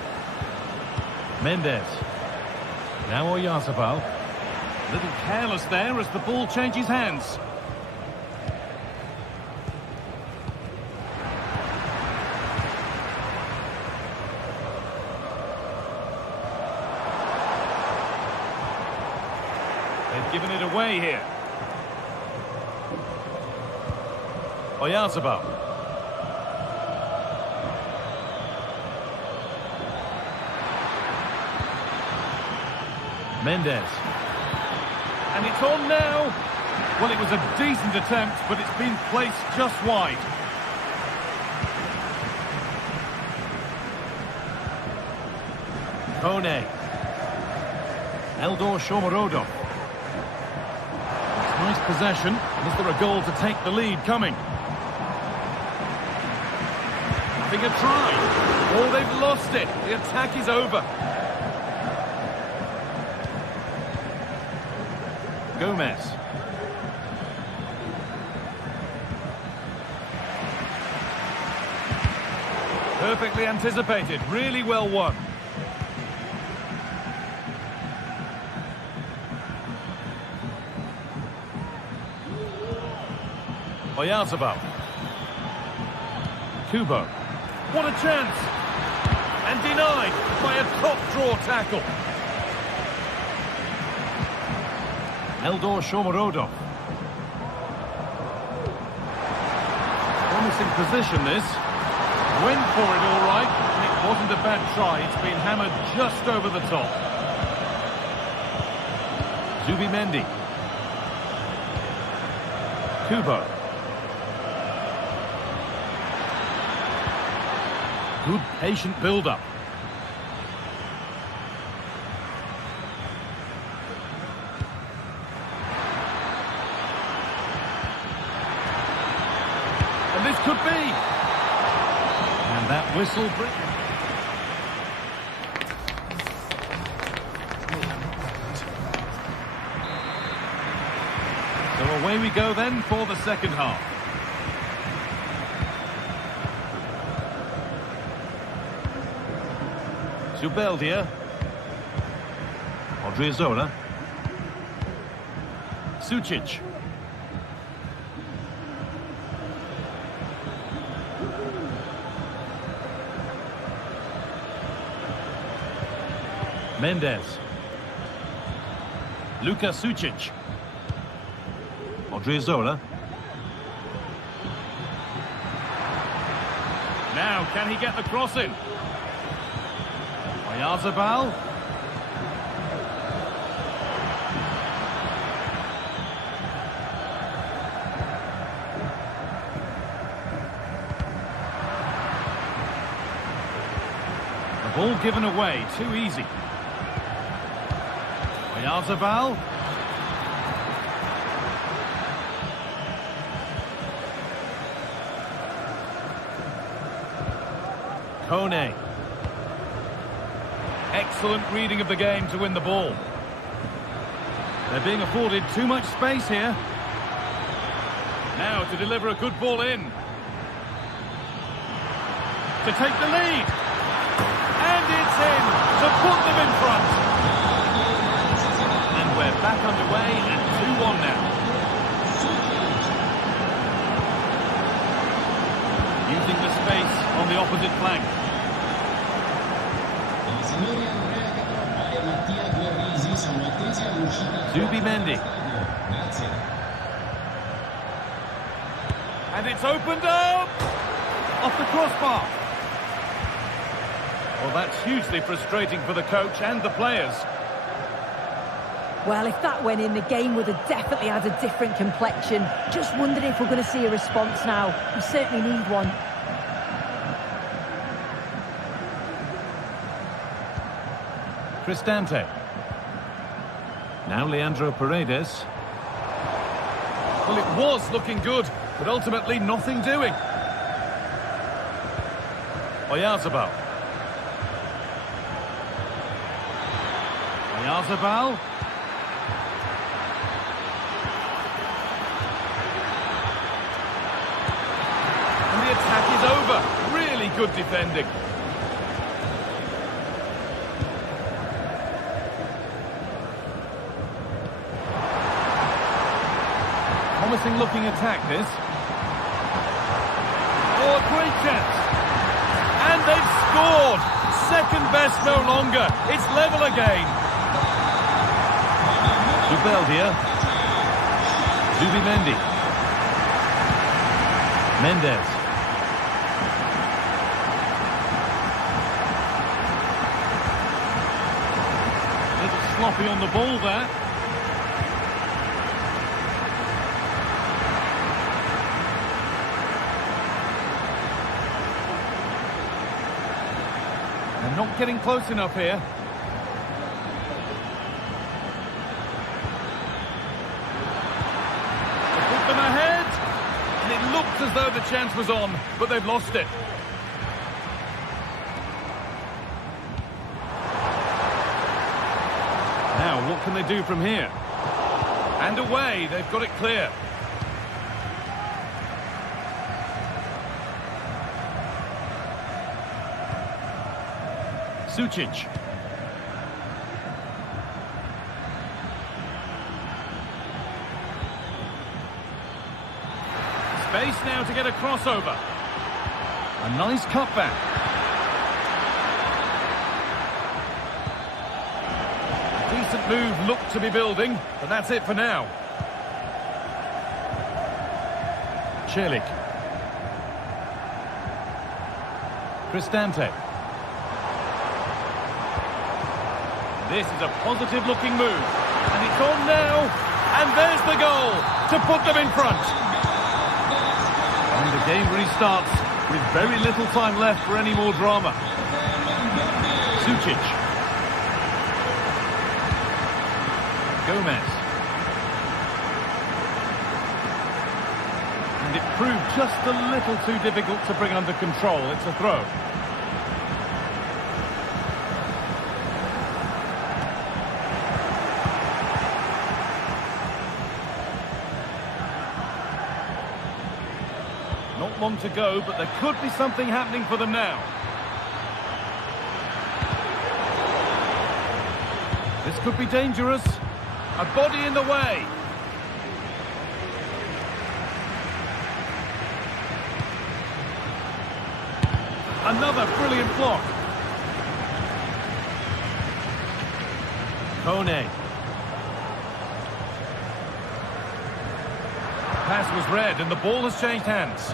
Mendes. Now Oyarzabal. A little careless there as the ball changes hands. They've given it away here. Oyarzabal. Mendes. And it's on now. Well, it was a decent attempt, but it's been placed just wide. Kone. Eldor Shomorodov. It's nice possession. Is there a goal to take the lead coming? Having a try. Oh, they've lost it. The attack is over. Gomez. Perfectly anticipated, really well won. Oyarzabal. Kubo. What a chance! And denied by a top-draw tackle. Eldor Shomorodov. Promising position, this. Went for it all right, and it wasn't a bad try. It's been hammered just over the top. Zubimendi. Kubo. Good patient build-up. And this could be. And that whistle brings. So away we go then for the second half. Zubeldia. Odriozola. Sucic. Mendes. Luka Sucic. Odriozola. Now, can he get the cross in? Oyarzabal. The ball given away, too easy. Oyarzabal. Kone. Excellent reading of the game to win the ball. They're being afforded too much space here. Now to deliver a good ball in. To take the lead. And it's in to put them in front. And we're back underway at 2-1 now. Using the space on the opposite flank. Zubimendi. And it's opened up! Off the crossbar. Well, that's hugely frustrating for the coach and the players. Well, if that went in, the game would have definitely had a different complexion. Just wondering if we're going to see a response now. We certainly need one. Cristante. Now Leandro Paredes. Well, it was looking good, but ultimately nothing doing. Oyarzabal. Oyarzabal. And the attack is over. Really good defending. Promising looking attack, this. Oh, a great chance. And they've scored. Second best no longer. It's level again. Zubeldia. Zubimendi. Mendes. A little sloppy on the ball there. Not getting close enough here. They put them ahead, and it looked as though the chance was on, but they've lost it. Now, what can they do from here? And away, they've got it clear. Sucic. Space now to get a crossover. A nice cutback. A decent move looked to be building, but that's it for now. Celik. Cristante. This is a positive-looking move. And it's on now. And there's the goal to put them in front. And the game restarts with very little time left for any more drama. Sucic. Gomez. And it proved just a little too difficult to bring under control. It's a throw. Not long to go, but there could be something happening for them now. This could be dangerous. A body in the way. Another brilliant block. Kone. Pass was read and the ball has changed hands.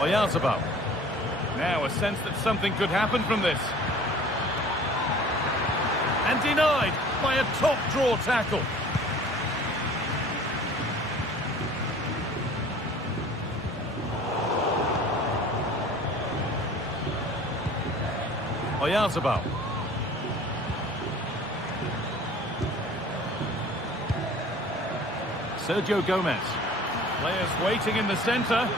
Oyarzabal. Now a sense that something could happen from this. And denied by a top draw tackle. Oyarzabal. Sergio Gomez. Players waiting in the centre.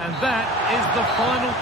And that is the final.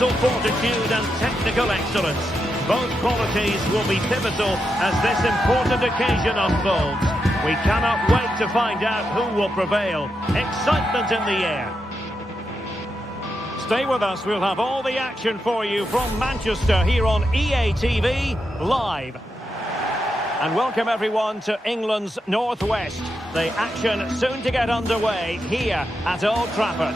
mental fortitude and technical excellence. Both qualities will be pivotal as this important occasion unfolds. We cannot wait to find out who will prevail. Excitement in the air. Stay with us, we'll have all the action for you from Manchester here on EA TV Live. And welcome everyone to England's Northwest. The action soon to get underway here at Old Trafford.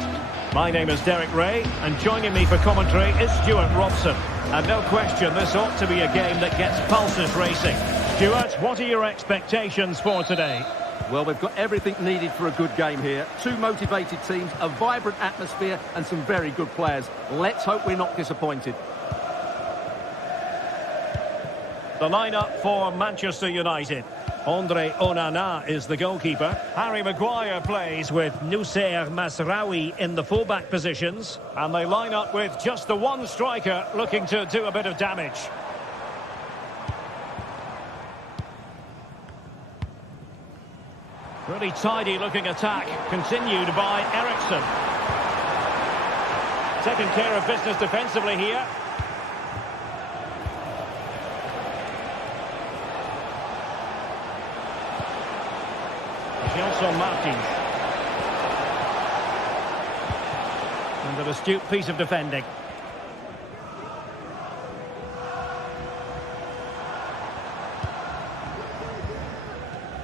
My name is Derek Ray, and joining me for commentary is Stuart Robson. And no question, this ought to be a game that gets pulses racing. Stuart, what are your expectations for today? Well, we've got everything needed for a good game here. Two motivated teams, a vibrant atmosphere and some very good players. Let's hope we're not disappointed. The lineup for Manchester United. Andre Onana is the goalkeeper. Harry Maguire plays with Noussair Mazraoui in the fullback positions. And they line up with just the one striker looking to do a bit of damage. Really tidy looking attack, continued by Eriksen. Taking care of business defensively here. Gelson Martins. And an astute piece of defending.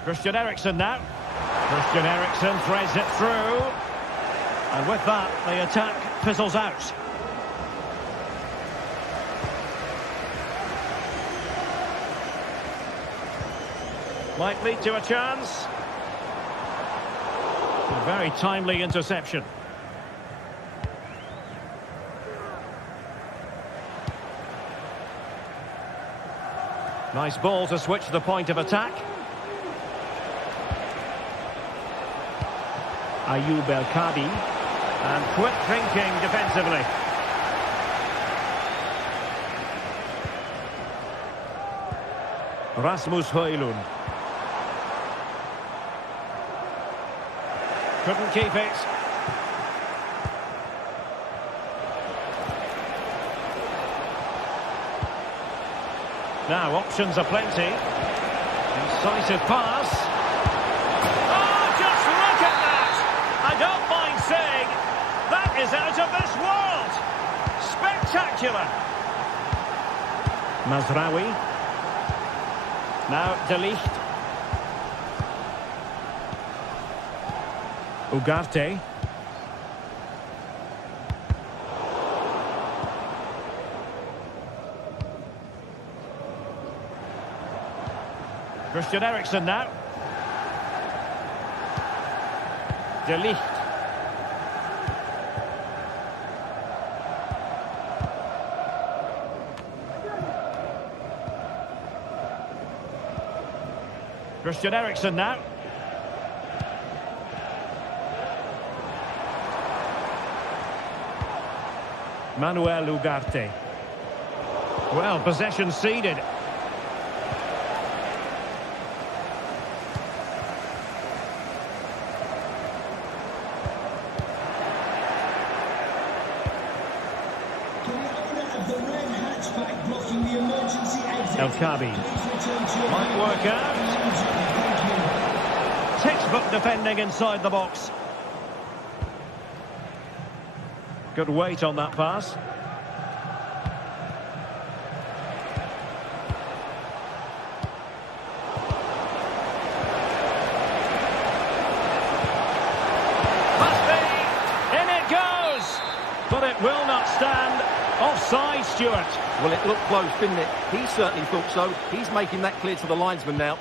Christian Eriksen now. Christian Eriksen threads it through. And with that, the attack fizzles out. Might lead to a chance. A very timely interception. Nice ball to switch the point of attack. Ayoub El Kadi, and quick thinking defensively. Rasmus Højlund. Couldn't keep it. Now options are plenty. Incisive pass. I don't mind saying, that is out of this world. Spectacular. Mazraoui. Now De Ligt. Ugarte. Christian Eriksen now. De Ligt. Christian Eriksen now. Manuel Ugarte. Well, possession ceded. El Kadi. Might work out. Textbook defending inside the box. Good weight on that pass. Must be! In it goes! But it will not stand. Offside, Stuart. Well, it looked close, didn't it? He certainly thought so. He's making that clear to the linesman now.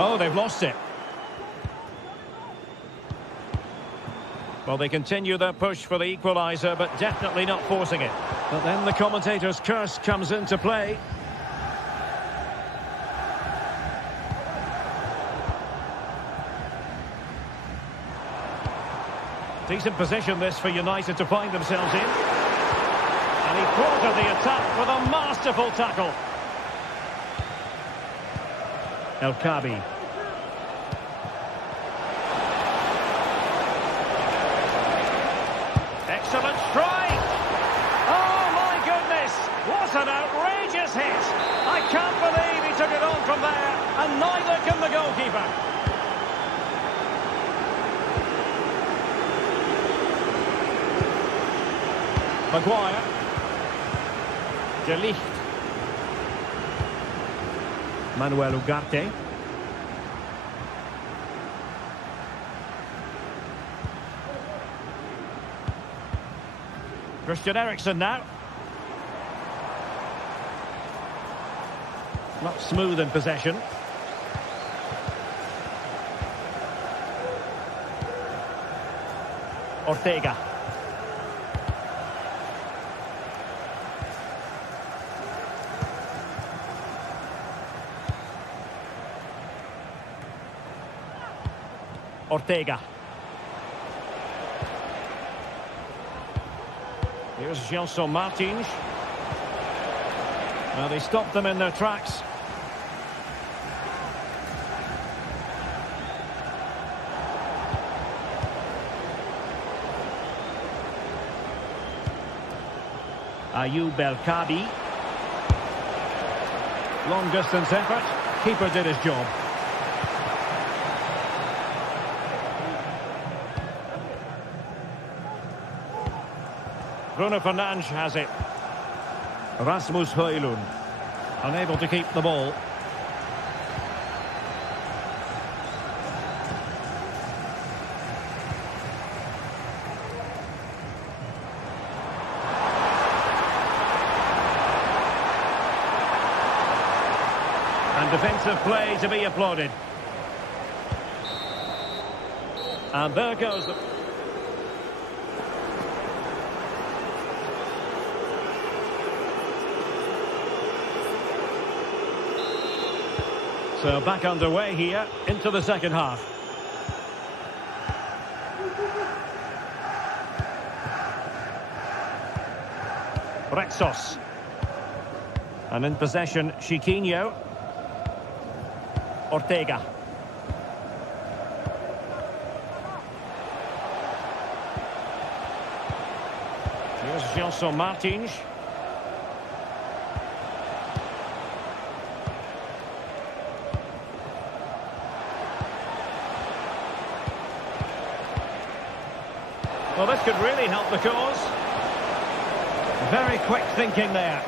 Oh, they've lost it. Well, they continue their push for the equaliser, but definitely not forcing it. But then the commentator's curse comes into play. Decent position this for United to find themselves in. And he thwarted the attack with a masterful tackle. El Kadi. Excellent strike! Oh, my goodness! What an outrageous hit! I can't believe he took it on from there, and neither can the goalkeeper. Maguire. De Ligt. Manuel Ugarte. Christian Eriksen now. Not smooth in possession. Ortega. Ortega. Here's Gelson Martins. Well, they stopped them in their tracks. Ayoub El-Kadi. Long distance effort. Keeper did his job. Bruno Fernandes has it. Rasmus Højlund unable to keep the ball. And defensive play to be applauded. And there goes the... So back underway here into the second half. Rexos. And in possession, Chiquinho. Ortega. Here's Gelson Martins. Well, this could really help the cause. Very quick thinking there.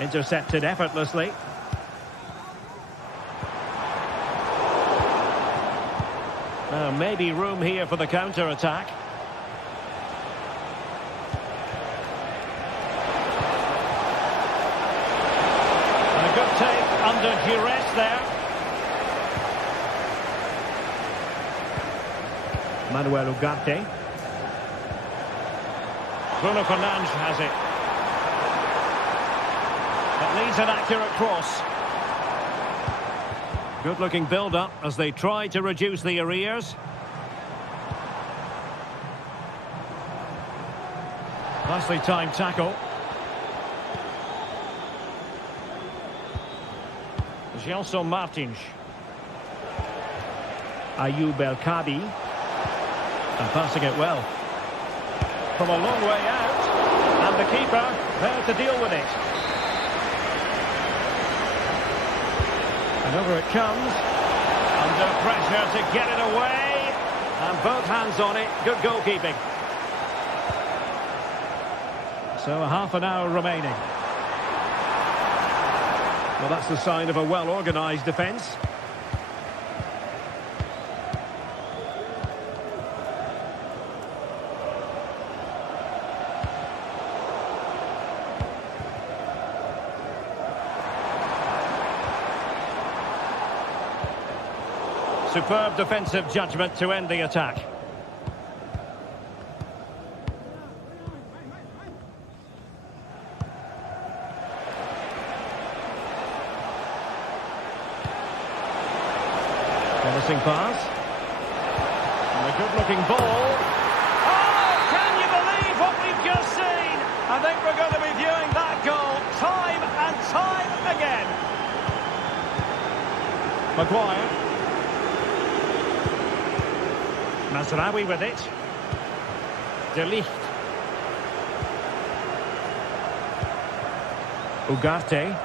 Intercepted effortlessly. Maybe room here for the counter-attack. And a good take under duress there. Manuel Ugarte. Bruno Fernandes has it. That leads an accurate cross. Good-looking build-up as they try to reduce the arrears. Nicely timed tackle. Gelson Martins. Ayoub El-Kadi. And passing it well. From a long way out. And the keeper there to deal with it. And over it comes. Under pressure to get it away. And both hands on it. Good goalkeeping. So a half an hour remaining. Well, that's the sign of a well-organised defence. Superb defensive judgment to end the attack. Promising pass. And a good-looking ball. Oh, can you believe what we've just seen? I think we're going to be viewing that goal time and time again. Maguire. Mazraoui with it. De Ligt. Ugarte.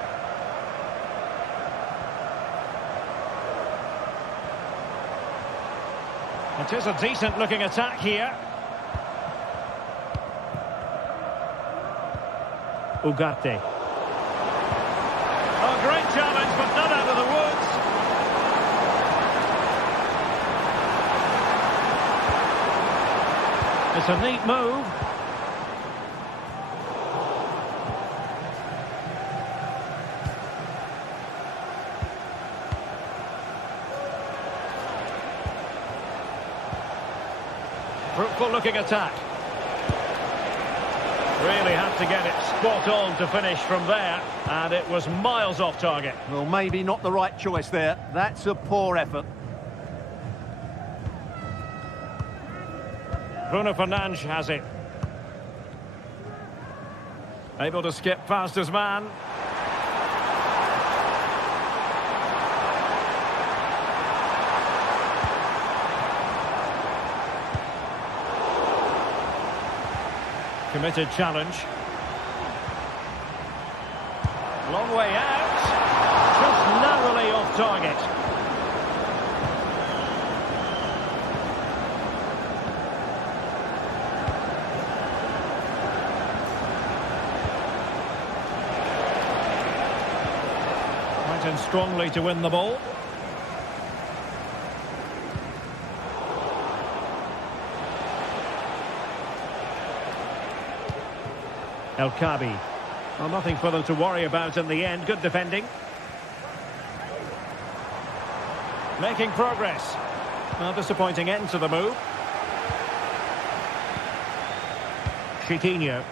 It is a decent-looking attack here. Ugarte. Oh, great challenge, but not out of the woods. It's a neat move. Fruitful-looking attack. Really had to get it spot on to finish from there, and it was miles off target. Well, maybe not the right choice there. That's a poor effort. Bruno Fernandes has it. Able to skip past his man. Committed challenge. Long way out. Just narrowly off target. Went in strongly to win the ball. El Kabi. Well, nothing for them to worry about in the end. Good defending. Making progress. A disappointing end to the move. Chiquinho.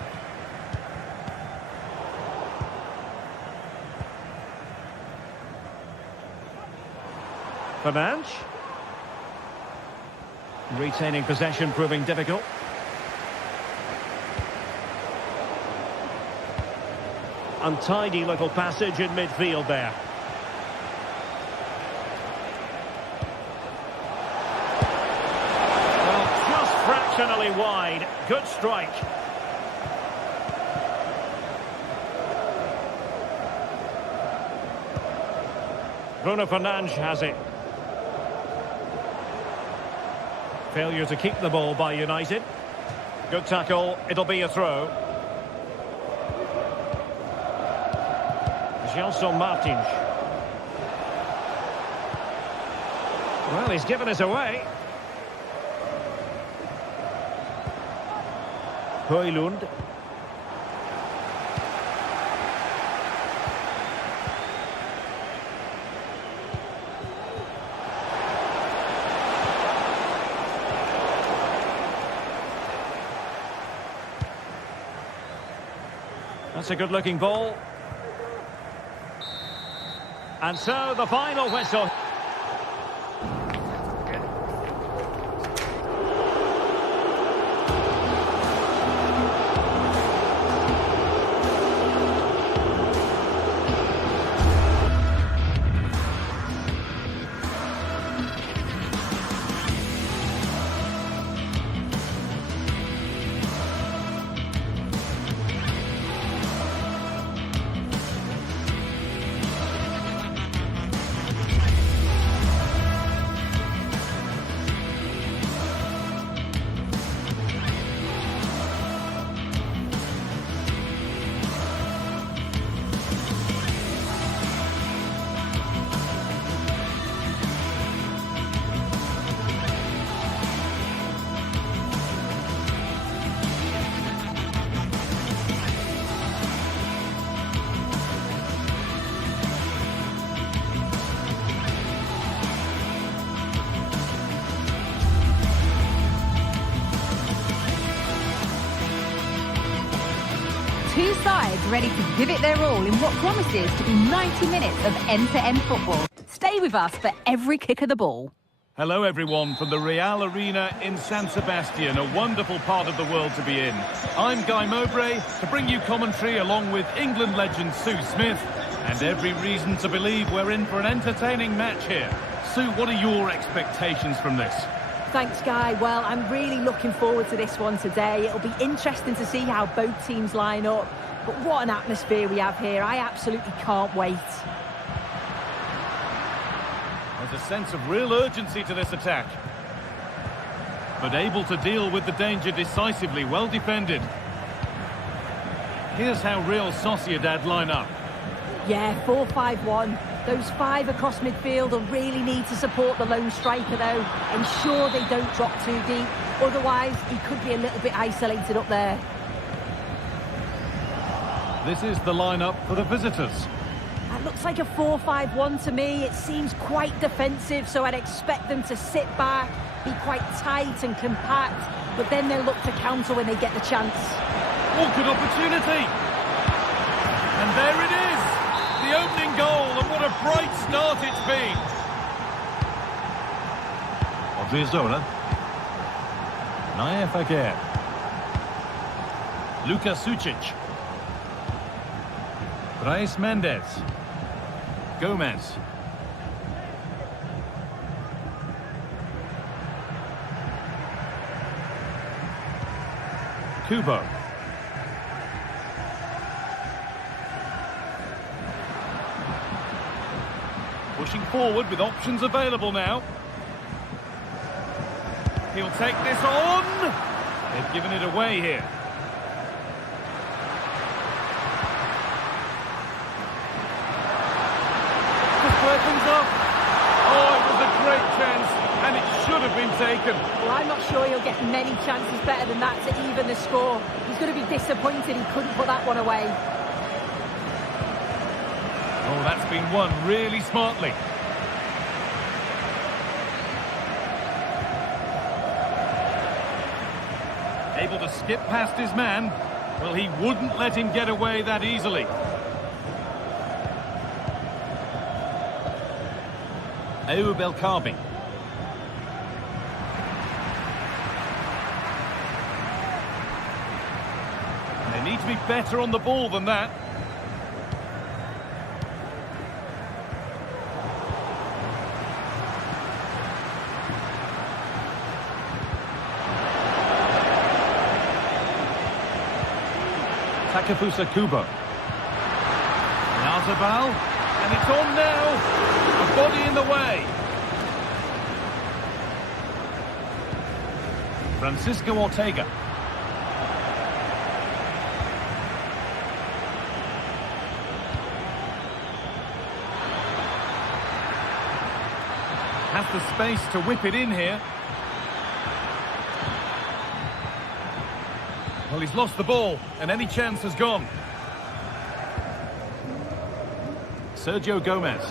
Fernandes. Retaining possession proving difficult. Untidy little passage in midfield there. Well, just fractionally wide. Good strike. Bruno Fernandes has it. Failure to keep the ball by United. Good tackle. It'll be a throw. Gelson Martins. Well, he's given us away. Højlund. That's a good-looking ball. And so the final whistle. Two sides ready to give it their all in what promises to be 90 minutes of end-to-end football. Stay with us for every kick of the ball. Hello everyone from the Real Arena in San Sebastian, a wonderful part of the world to be in. I'm Guy Mowbray to bring you commentary along with England legend Sue Smith, and every reason to believe we're in for an entertaining match here. Sue, what are your expectations from this? Thanks, Guy. Well, I'm really looking forward to this one today. It'll be interesting to see how both teams line up. But what an atmosphere we have here. I absolutely can't wait. There's a sense of real urgency to this attack. But able to deal with the danger decisively, well defended. Here's how Real Sociedad line up. Yeah, 4-5-1. Those 5 across midfield will really need to support the lone striker, though. Ensure they don't drop too deep. Otherwise, he could be a little bit isolated up there. This is the lineup for the visitors. It looks like a 4-5-1 to me. It seems quite defensive, so I'd expect them to sit back, be quite tight and compact, but then they'll look to counter when they get the chance. Oh, good opportunity! And there it is! The opening goal, and what a bright start it's been! Odriozola. Naif Aguirre. Luka Sucic. Brais Mendes. Gomez. Kubo. Pushing forward with options available now. He'll take this on. They've given it away here. Things up. Oh, it was a great chance, and it should have been taken. Well, I'm not sure he'll get many chances better than that to even the score. He's going to be disappointed he couldn't put that one away. Oh, that's been won really smartly. Able to skip past his man. Well, he wouldn't let him get away that easily. Ayoub El Karbi. They need to be better on the ball than that. Takefusa Kubo. Yazabal, and it's on now. A body in the way. Francisco Ortega. Has the space to whip it in here. Well, he's lost the ball, and any chance has gone. Sergio Gomez.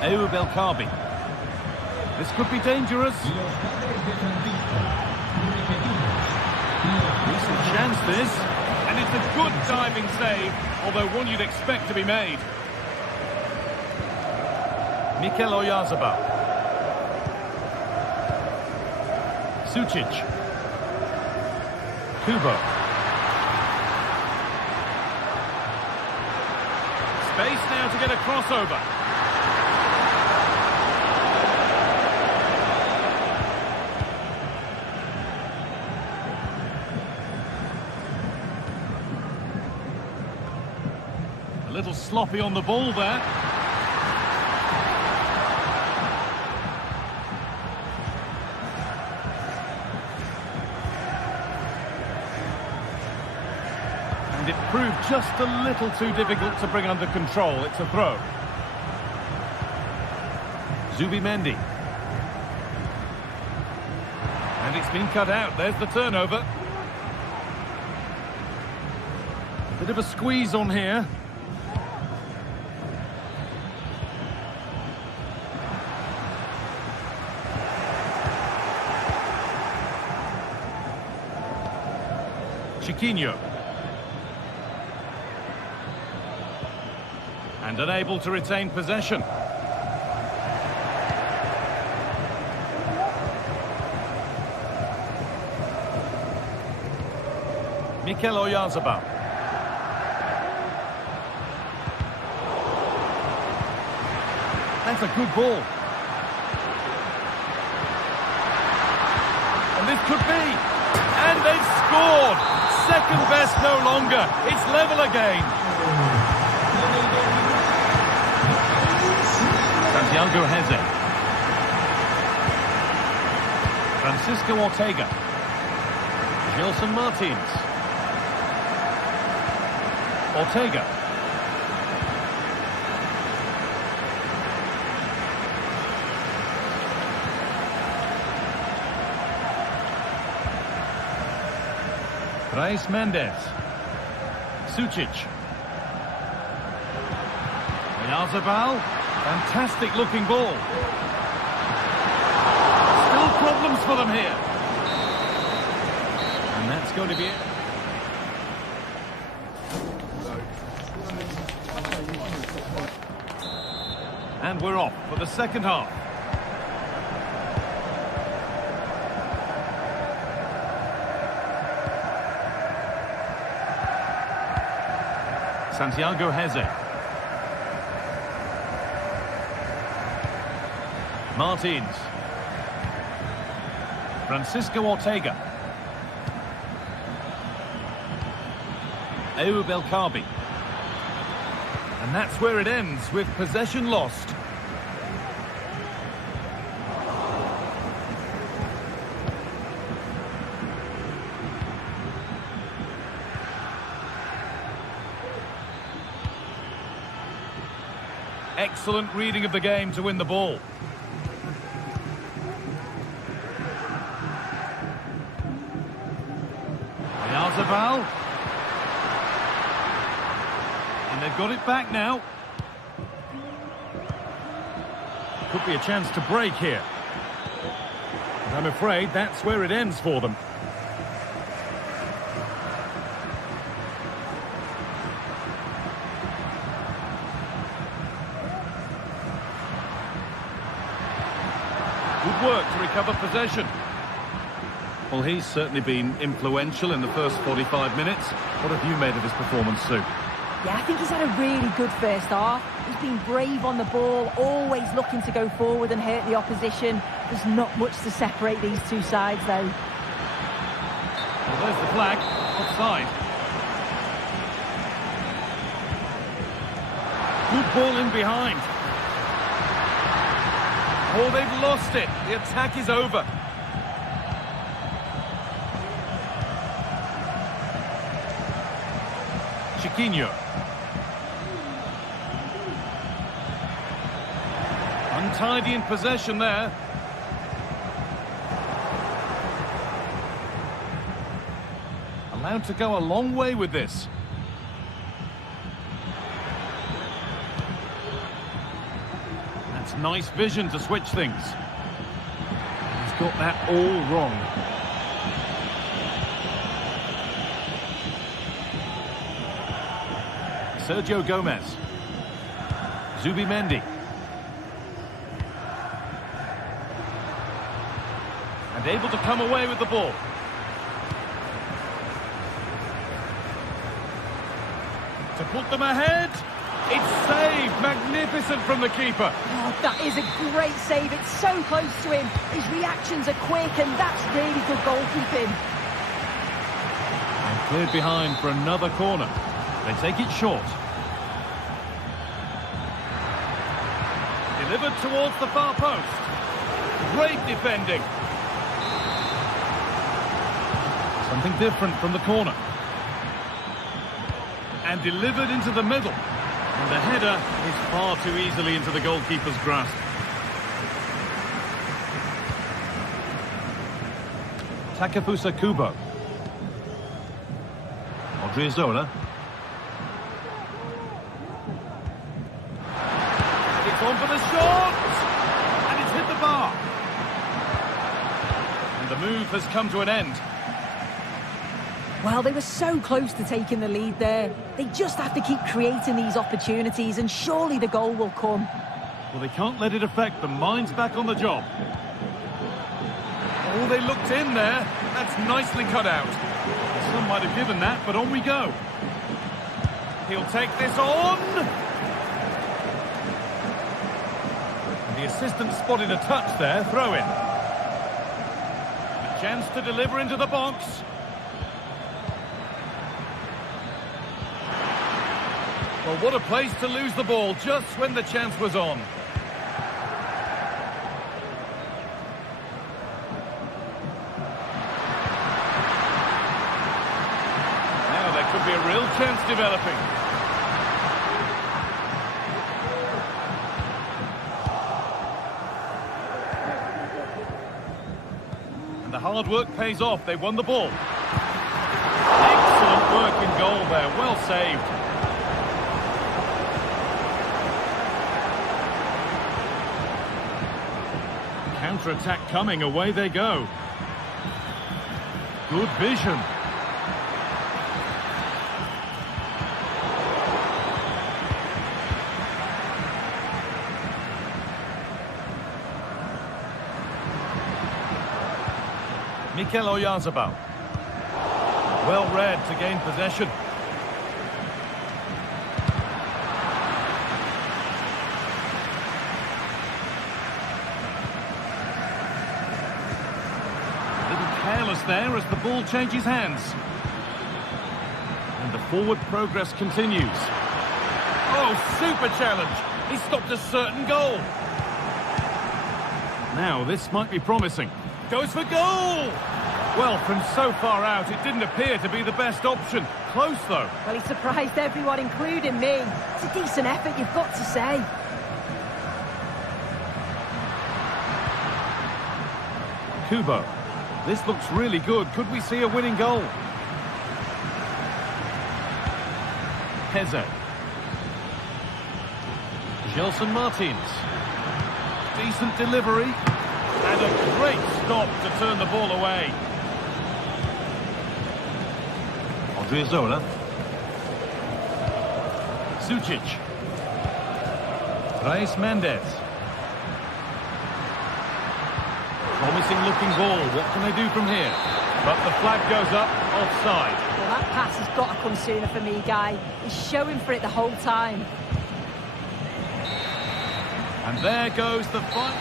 Ayoub El Karbi. This could be dangerous. Decent chance this. And it's a good diving save, although one you'd expect to be made. Mikel Oyarzabal. Sucic. Kubo. Space now to get a crossover. A little sloppy on the ball there. And it proved just a little too difficult to bring under control. It's a throw. Zubimendi. And it's been cut out. There's the turnover. Bit of a squeeze on here. Chiquinho. And unable to retain possession. Mikel Oyarzabal. That's a good ball. And this could be. And they've scored. Second best no longer. It's level again. Santiago Heze. Francisco Ortega. Gilson Martins. Ortega. Reis Mendes. Sucic. Oyarzabal. Fantastic looking ball. Still problems for them here. And that's going to be it. And we're off for the second half. Santiago Heze. Martins. Francisco Ortega. Ayoub El Kaabi. And that's where it ends, with possession lost. Excellent reading of the game to win the ball. Oyarzabal. And they've got it back now. Could be a chance to break here. But I'm afraid that's where it ends for them. Good work to recover possession. Well, he's certainly been influential in the first 45 minutes. What have you made of his performance, Sue? Yeah, I think he's had a really good first half. He's been brave on the ball, always looking to go forward and hurt the opposition. There's not much to separate these two sides, though. Well, there's the flag. Offside. Good ball in behind. Oh, they've lost it. The attack is over. Chiquinho. Untidy in possession there. Allowed to go a long way with this. That's nice vision to switch things. He's got that all wrong. Sergio Gomez. Zubimendi. And able to come away with the ball. To put them ahead. It's saved. Magnificent from the keeper. Oh, that is a great save. It's so close to him. His reactions are quick, and that's really good goalkeeping. And cleared behind for another corner. They take it short. Delivered towards the far post. Great defending. Something different from the corner. And delivered into the middle. And the header is far too easily into the goalkeeper's grasp. Takefusa Kubo. Odriozola. It's on for the shot! And it's hit the bar. And the move has come to an end. Well, they were so close to taking the lead there. They just have to keep creating these opportunities, and surely the goal will come. Well, they can't let it affect them. Mind's back on the job. Oh, they looked in there. That's nicely cut out. Some might have given that, but on we go. He'll take this on. The assistant spotted a touch there. Throw in. A chance to deliver into the box. Well, what a place to lose the ball just when the chance was on. Now there could be a real chance developing. And the hard work pays off. They won the ball. Excellent work in goal there. Well saved. Counter-attack coming, away they go. Good vision. Mikel Oyarzabal. Well read to gain possession. Careless there as the ball changes hands. And the forward progress continues. Oh, super challenge. He stopped a certain goal. Now, this might be promising. Goes for goal! Well, from so far out, it didn't appear to be the best option. Close, though. Well, he surprised everyone, including me. It's a decent effort, you've got to say. Kubo. This looks really good. Could we see a winning goal? Heze. Gelson Martins. Decent delivery. And a great stop to turn the ball away. Odriozola. Sucic. Reis Mendes. Promising looking ball. What can they do from here? But the flag goes up, offside. Well, that pass has got to come sooner for me, Guy. He's showing for it the whole time. And there goes the fight.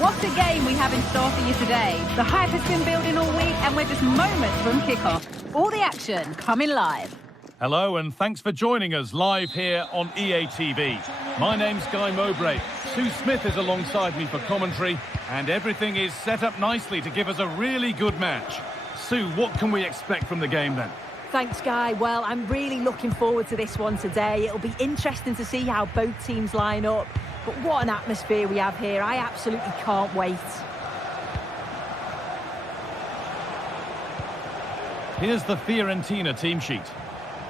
What a game we have in store for you today. The hype has been building all week and we're just moments from kickoff. All the action coming live. Hello and thanks for joining us live here on EA TV. My name's Guy Mowbray. Sue Smith is alongside me for commentary and everything is set up nicely to give us a really good match. Sue, what can we expect from the game then? Thanks, Guy. Well, I'm really looking forward to this one today. It'll be interesting to see how both teams line up. But what an atmosphere we have here. I absolutely can't wait. Here's the Fiorentina team sheet.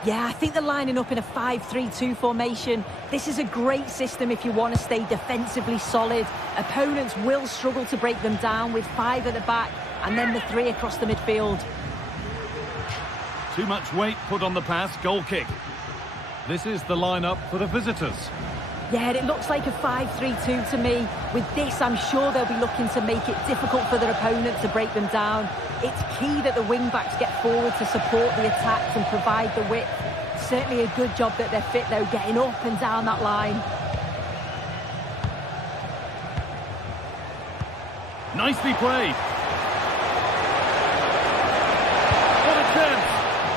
Yeah, I think they're lining up in a 5-3-2 formation. This is a great system if you want to stay defensively solid. Opponents will struggle to break them down with 5 at the back and then the 3 across the midfield. Too much weight put on the pass, goal kick. This is the lineup for the visitors. Yeah, it looks like a 5-3-2 to me. With this, I'm sure they'll be looking to make it difficult for their opponent to break them down. It's key that the wing-backs get forward to support the attacks and provide the width. Certainly a good job that they're fit, though, getting up and down that line. Nicely played. What a chance!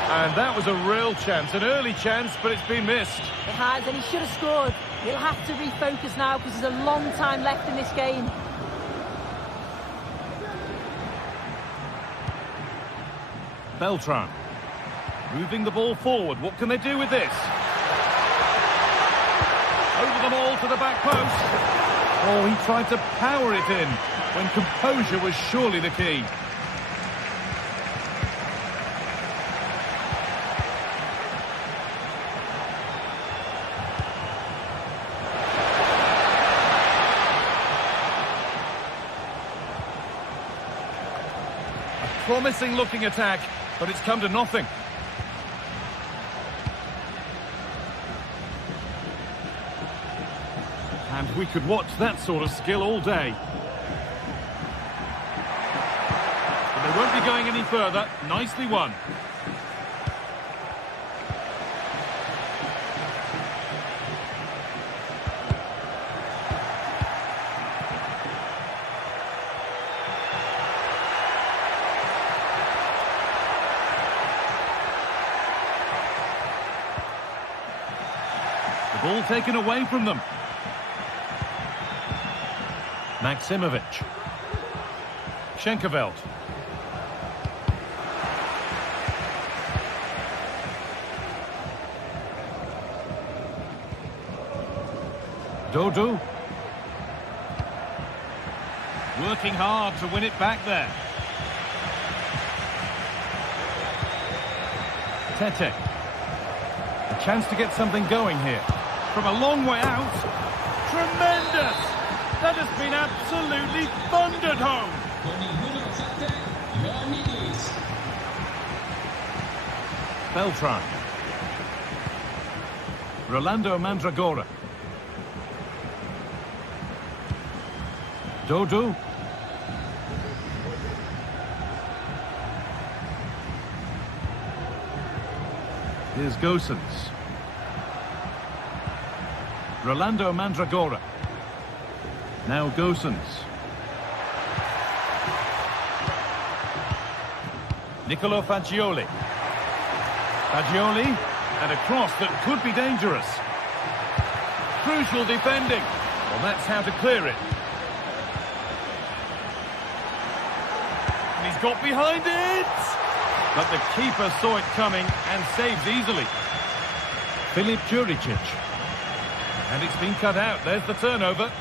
And that was a real chance, an early chance, but it's been missed. It has, and he should have scored. He'll have to refocus now because there's a long time left in this game. Beltran. Moving the ball forward. What can they do with this? Over the ball to the back post. Oh, he tried to power it in when composure was surely the key. Promising looking attack, but it's come to nothing. And we could watch that sort of skill all day. But they won't be going any further. Nicely won. The ball taken away from them. Maximovic. Schenkerveld. Dodo. Working hard to win it back there. Tete. A chance to get something going here. From a long way out. Tremendous! That has been absolutely thundered home. Beltran. Rolando Mandragora. Dodo. Here's Gosens. Rolando Mandragora. Now Gosens. Nicolo Fagioli. Fagioli, and a cross that could be dangerous. Crucial defending. Well, that's how to clear it. And he's got behind it! But the keeper saw it coming and saves easily. Filip Juricic. And it's been cut out. There's the turnover.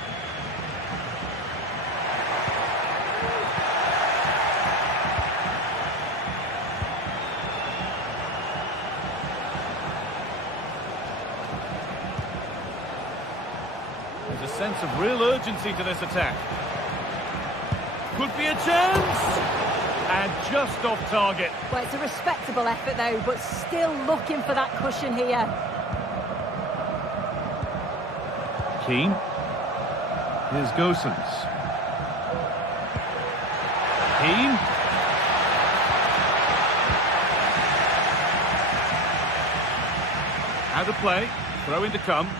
There's a sense of real urgency to this attack. Could be a chance! And just off target. Well, it's a respectable effort, though, but still looking for that cushion here. Keane. Here's Gosens. Keane. Out of play. Throw in to come.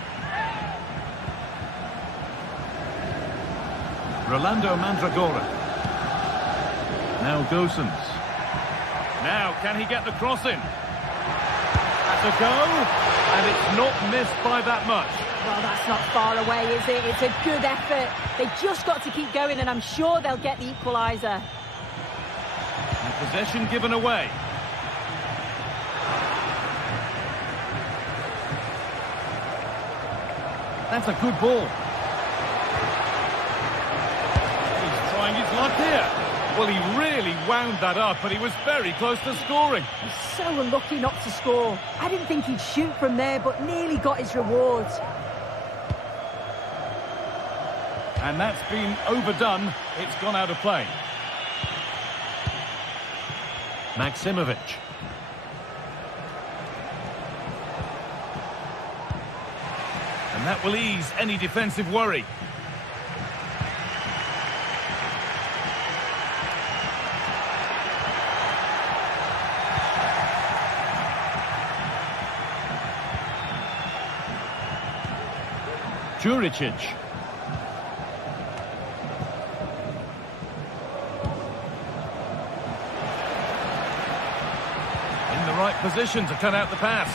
Rolando Mandragora. Now Gosens. Now, can he get the cross in? That's a go, and it's not missed by that much. Well, that's not far away, is it? It's a good effort. They've just got to keep going, and I'm sure they'll get the equaliser. And possession given away. That's a good ball. He's trying his luck here. Well, he really wound that up, but he was very close to scoring. He's so unlucky not to score. I didn't think he'd shoot from there, but nearly got his rewards. And that's been overdone. It's gone out of play. Maximovic. And that will ease any defensive worry. Juricic. In the right position to cut out the pass.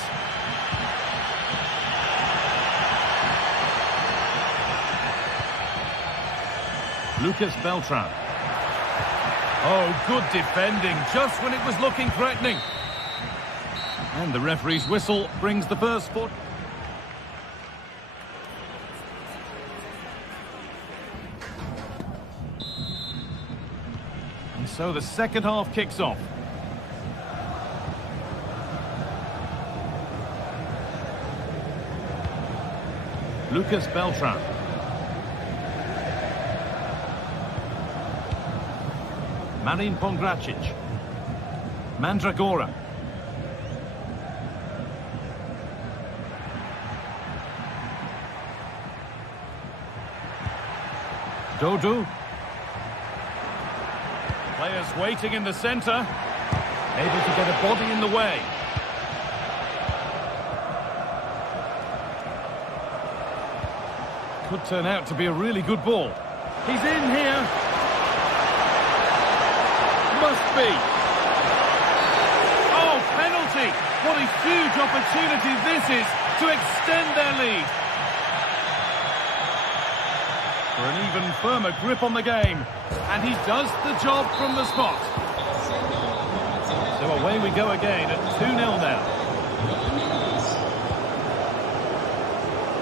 Lucas Beltran. Oh, good defending, just when it was looking threatening. And the referee's whistle brings the first foot. And so the second half kicks off. Lucas Beltran. Marin Pongracic. Mandragora. Dodu. Players waiting in the centre. Able to get a body in the way. Could turn out to be a really good ball. He's in here. Must be. Oh, penalty! What a huge opportunity this is to extend their lead. For an even firmer grip on the game. And he does the job from the spot. So away we go again at 2-0 now.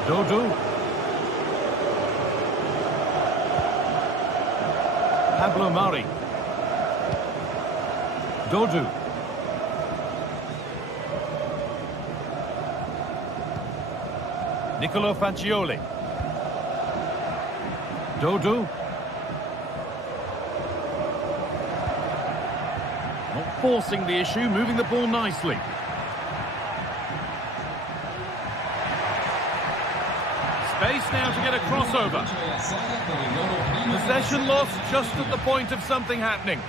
Dodu. Pablo Mari. Dodu. Nicolo Fagioli. Dodu. Not forcing the issue, moving the ball nicely. Space now to get a crossover. Possession lost just at the point of something happening.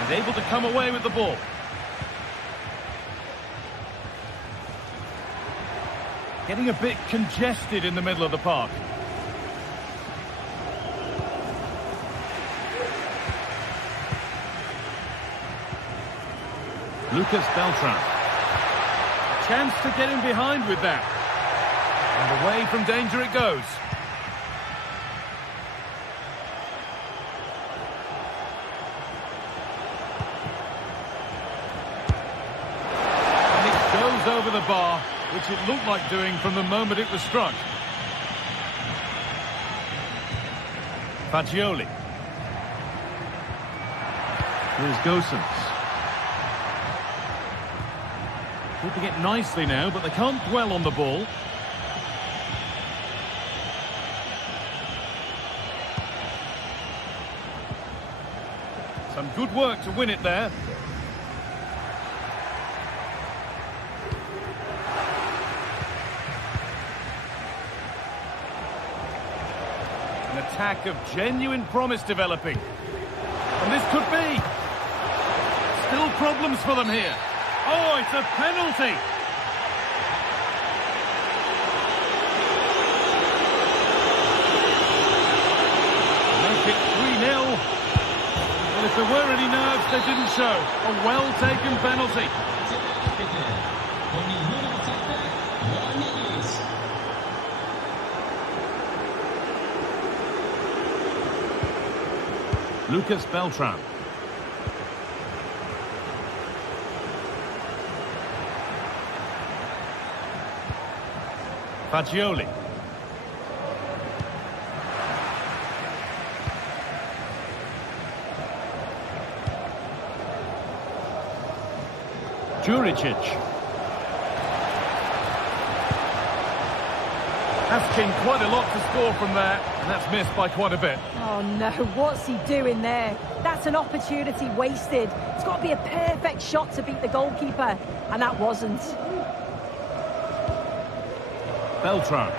And able to come away with the ball. Getting a bit congested in the middle of the park. Lucas Beltran. A chance to get in behind with that. And away from danger it goes. And it goes over the bar, which it looked like doing from the moment it was struck. Fagioli. Here's Gosens. Keeping it nicely now, but they can't dwell on the ball. Some good work to win it there. An attack of genuine promise developing. And this could be. Still problems for them here. Oh, it's a penalty! Make it 3-0. Well, if there were any nerves, they didn't show. A well-taken penalty. Lucas Beltran. Fagioli. Juricic. Asking quite a lot to score from there, and that's missed by quite a bit. Oh no, what's he doing there? That's an opportunity wasted. It's got to be a perfect shot to beat the goalkeeper, and that wasn't. Beltran.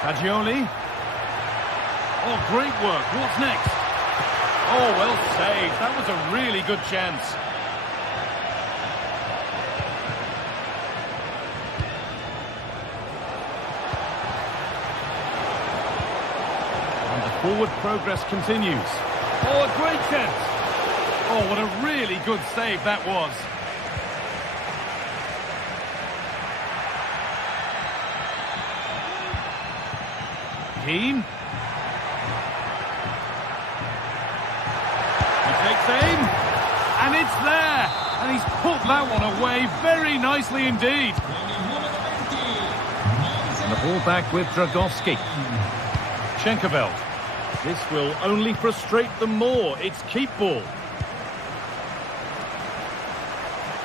Fagioli. Oh, great work. What's next? Oh, well saved. That was a really good chance. And the forward progress continues. Oh, a great chance. Oh, what a really good save that was. Keane. Takes aim, and it's there, and he's put that one away very nicely indeed. And the ball back with Dragowski. Schenkerveld. This will only frustrate them more. It's keep ball.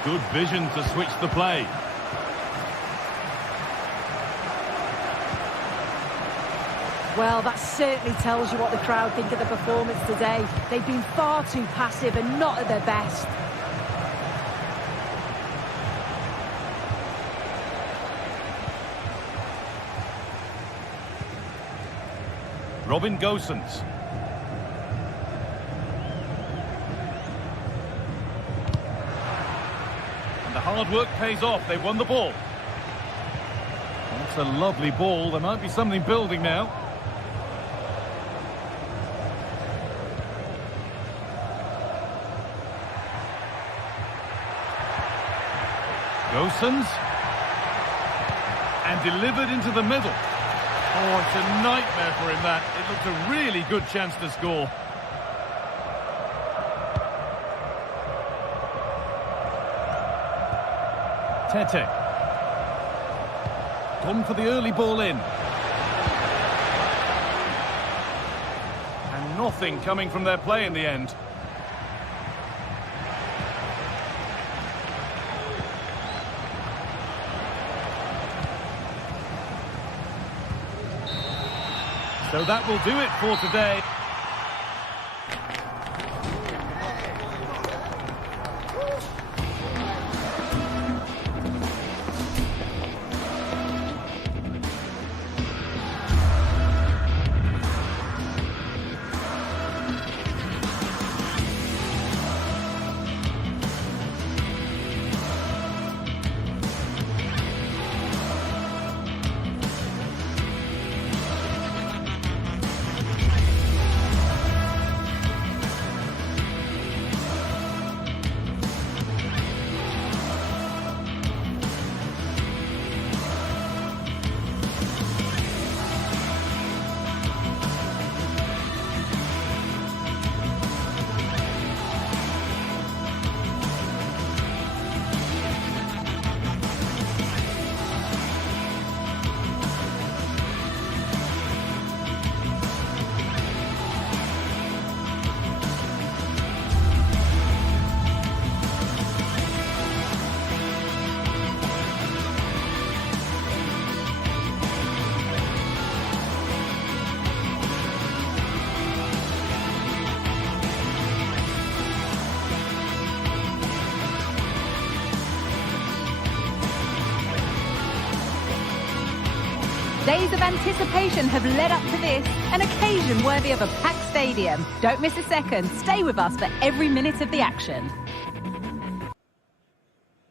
Good vision to switch the play. Well, that certainly tells you what the crowd think of the performance today. They've been far too passive and not at their best. Robin Gosens. And the hard work pays off. They've won the ball. That's a lovely ball. There might be something building now. Gosens, and delivered into the middle. Oh, it's a nightmare for him, that. It looked a really good chance to score. Tete. Gone for the early ball in. And nothing coming from their play in the end. So that will do it for today. Days of anticipation have led up to this, an occasion worthy of a packed stadium. Don't miss a second. Stay with us for every minute of the action.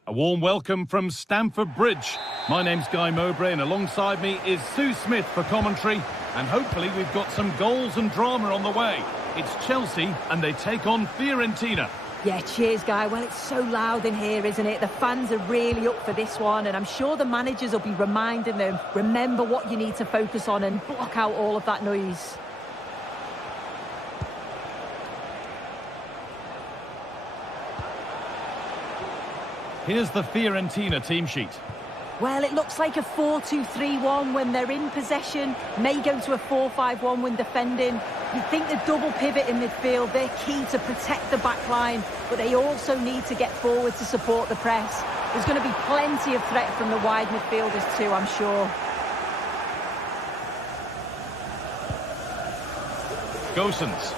A warm welcome from Stamford Bridge. My name's Guy Mowbray, and alongside me is Sue Smith for commentary. And hopefully we've got some goals and drama on the way. It's Chelsea, and they take on Fiorentina. Yeah, cheers, Guy. Well, it's so loud in here, isn't it? The fans are really up for this one, and I'm sure the managers will be reminding them, remember what you need to focus on and block out all of that noise. Here's the Fiorentina team sheet. Well, it looks like a 4-2-3-1 when they're in possession. May go to a 4-5-1 when defending. You'd think the double pivot in midfield, they're key to protect the back line, but they also need to get forward to support the press. There's going to be plenty of threat from the wide midfielders too, I'm sure. Gosens.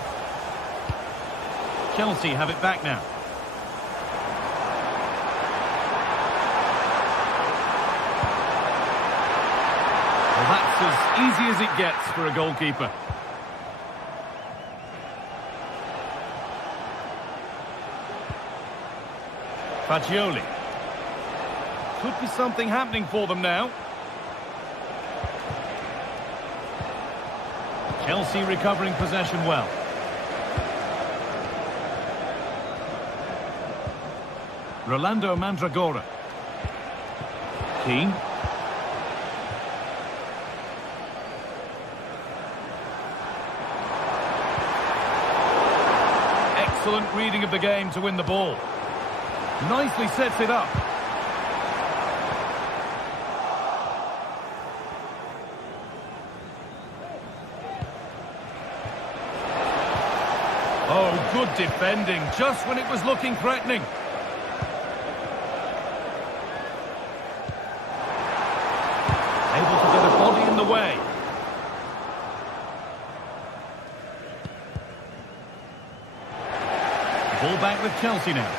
Chelsea have it back now. Well, that's as easy as it gets for a goalkeeper. Fagioli. Could be something happening for them now. Chelsea recovering possession well. Rolando Mandragora. Keane. Excellent reading of the game to win the ball. Nicely sets it up. Oh, good defending, just when it was looking threatening. Able to get a body in the way. Ball back with Chelsea now.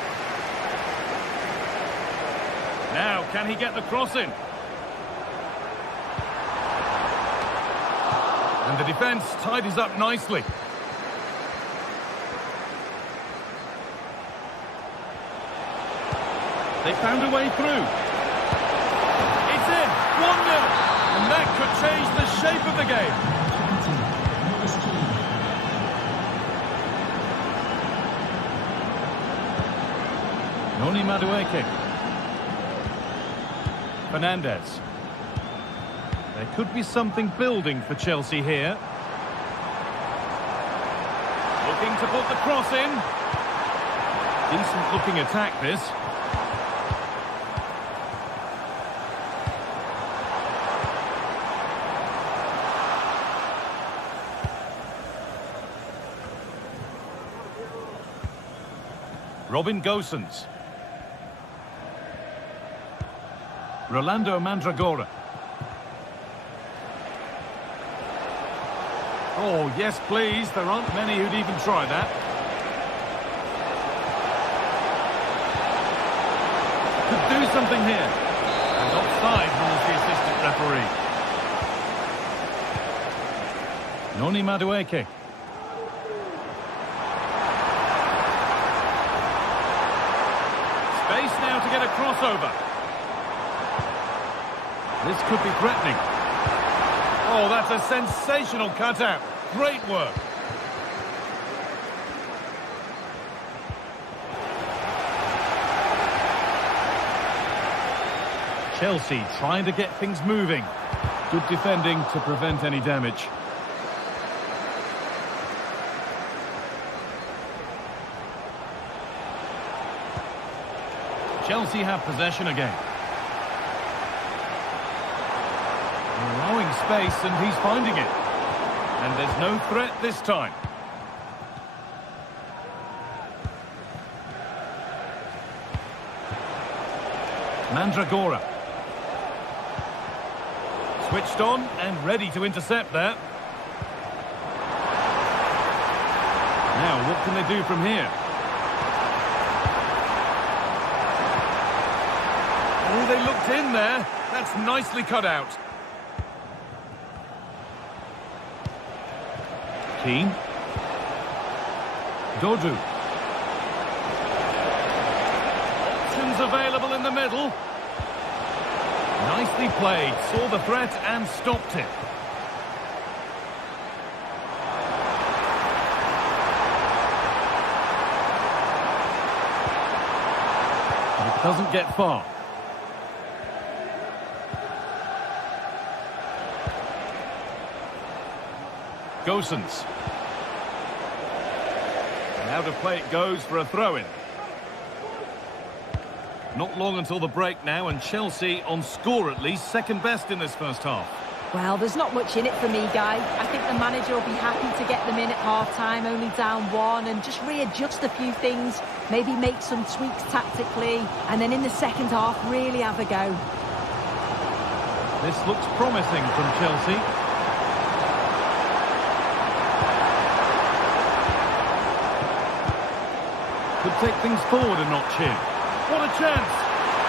Now, can he get the cross in? And the defence tidies up nicely. They found a way through. It's in, 1-0. And that could change the shape of the game. Noni Madueke. Fernandez. There could be something building for Chelsea here. Looking to put the cross in. Decent looking attack this. Robin Gosens. Rolando Mandragora. Oh, yes, please. There aren't many who'd even try that. Could do something here. And offside rules the assistant referee. Noni Madueke. Space now to get a crossover. This could be threatening. Oh, that's a sensational cutout. Great work. Chelsea trying to get things moving. Good defending to prevent any damage. Chelsea have possession again. Allowing space and he's finding it. And there's no threat this time. Mandragora. Switched on and ready to intercept there. Now, what can they do from here? Oh, they looked in there. That's nicely cut out. Keane. Dodu. Options available in the middle. Nicely played. Saw the threat and stopped it. It doesn't get far. Gosens. And out of play it goes for a throw-in. Not long until the break now, and Chelsea on score at least, second best in this first half. Well, there's not much in it for me, Guy. I think the manager will be happy to get them in at half-time, only down 1, and just readjust a few things, maybe make some tweaks tactically, and then in the second half, really have a go. This looks promising from Chelsea. Could take things forward a notch here. What a chance!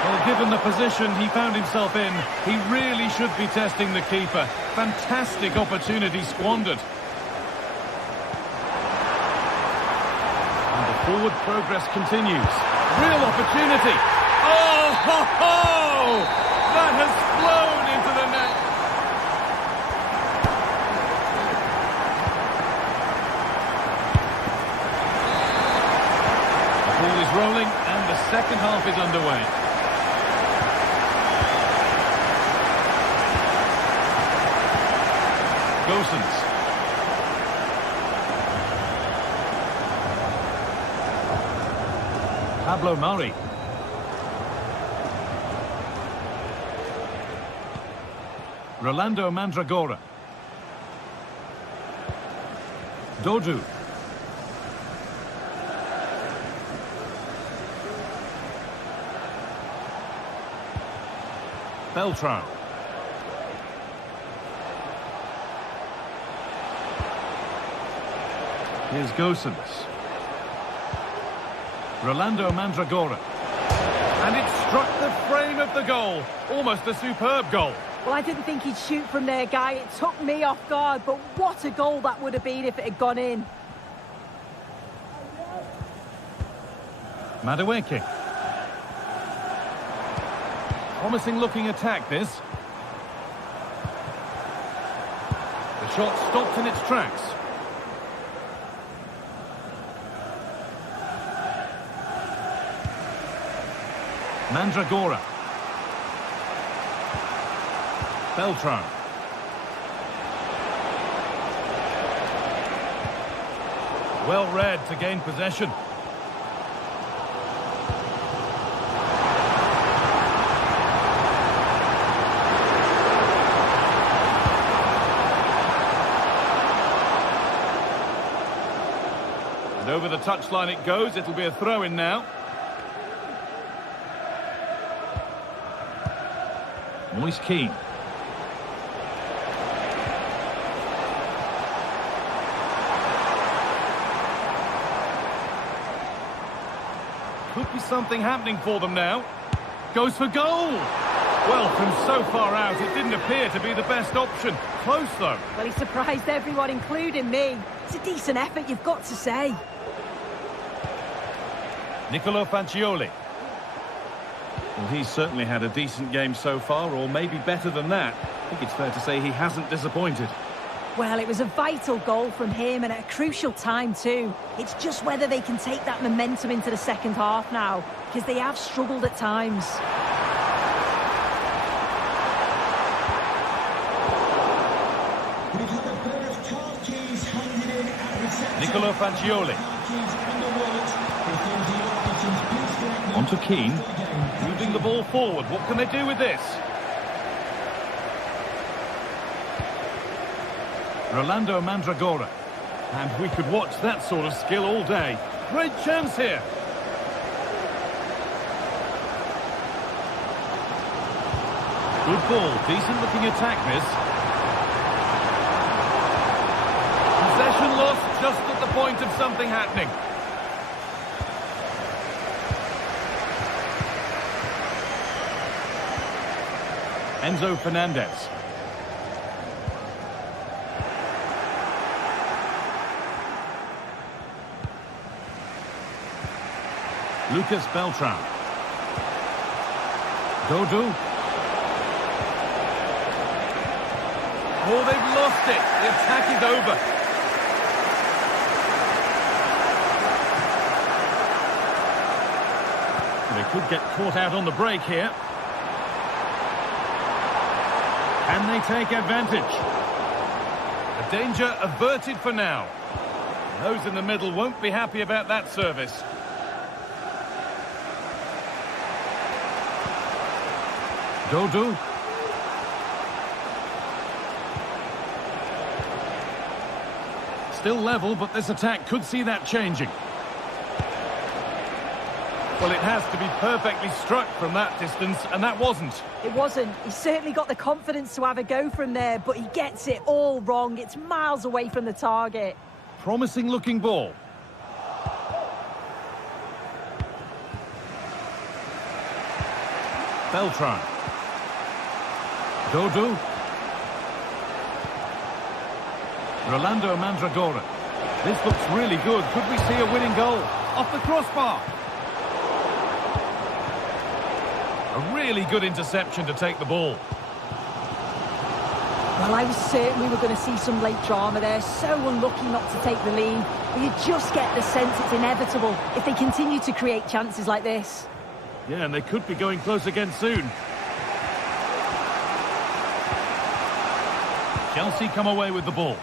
Well, given the position he found himself in, he really should be testing the keeper. Fantastic opportunity squandered. And the forward progress continues. Real opportunity. Oh, ho, ho! That has flown into the net. The ball is rolling and the second half is underway. Gosens. Pablo Murray. Rolando Mandragora. Dodu. Beltran. Here's Gosens. Rolando Mandragora. And it struck the frame of the goal. Almost a superb goal. Well, I didn't think he'd shoot from there, Guy. It took me off guard, but what a goal that would have been if it had gone in. Madueke. Promising looking attack, this. The shot stopped in its tracks. Mandragora. Beltran. Well read to gain possession. And over the touchline it goes. It'll be a throw-in now. Moise Keane. Could be something happening for them now. Goes for goal. Well, from so far out, it didn't appear to be the best option. Close, though. Well, he surprised everyone, including me. It's a decent effort, you've got to say. Nicolo Fagioli. Well, he's certainly had a decent game so far, or maybe better than that. I think it's fair to say he hasn't disappointed. Well, it was a vital goal from him and at a crucial time too. It's just whether they can take that momentum into the second half now, because they have struggled at times. Nicolo Fagioli. On to Keane. Moving the ball forward. What can they do with this? Rolando Mandragora. And we could watch that sort of skill all day. Great chance here. Good ball. Decent looking attack, this. Possession lost just at the point of something happening. Enzo Fernandez. Lucas Beltran. Dodu. Oh, they've lost it. The attack is over. They could get caught out on the break here. And they take advantage. The danger averted for now. Those in the middle won't be happy about that service. Dodo. Still level, but this attack could see that changing. Well, it has to be perfectly struck from that distance, and that wasn't. It wasn't. He certainly got the confidence to have a go from there, but he gets it all wrong. It's miles away from the target. Promising looking ball. Beltran. Dodo. Rolando Mandragora. This looks really good. Could we see a winning goal? Off the crossbar. A really good interception to take the ball. Well, I was certain we were going to see some late drama there. So unlucky not to take the lead. But you just get the sense it's inevitable if they continue to create chances like this. Yeah, and they could be going close again soon. Chelsea come away with the ball.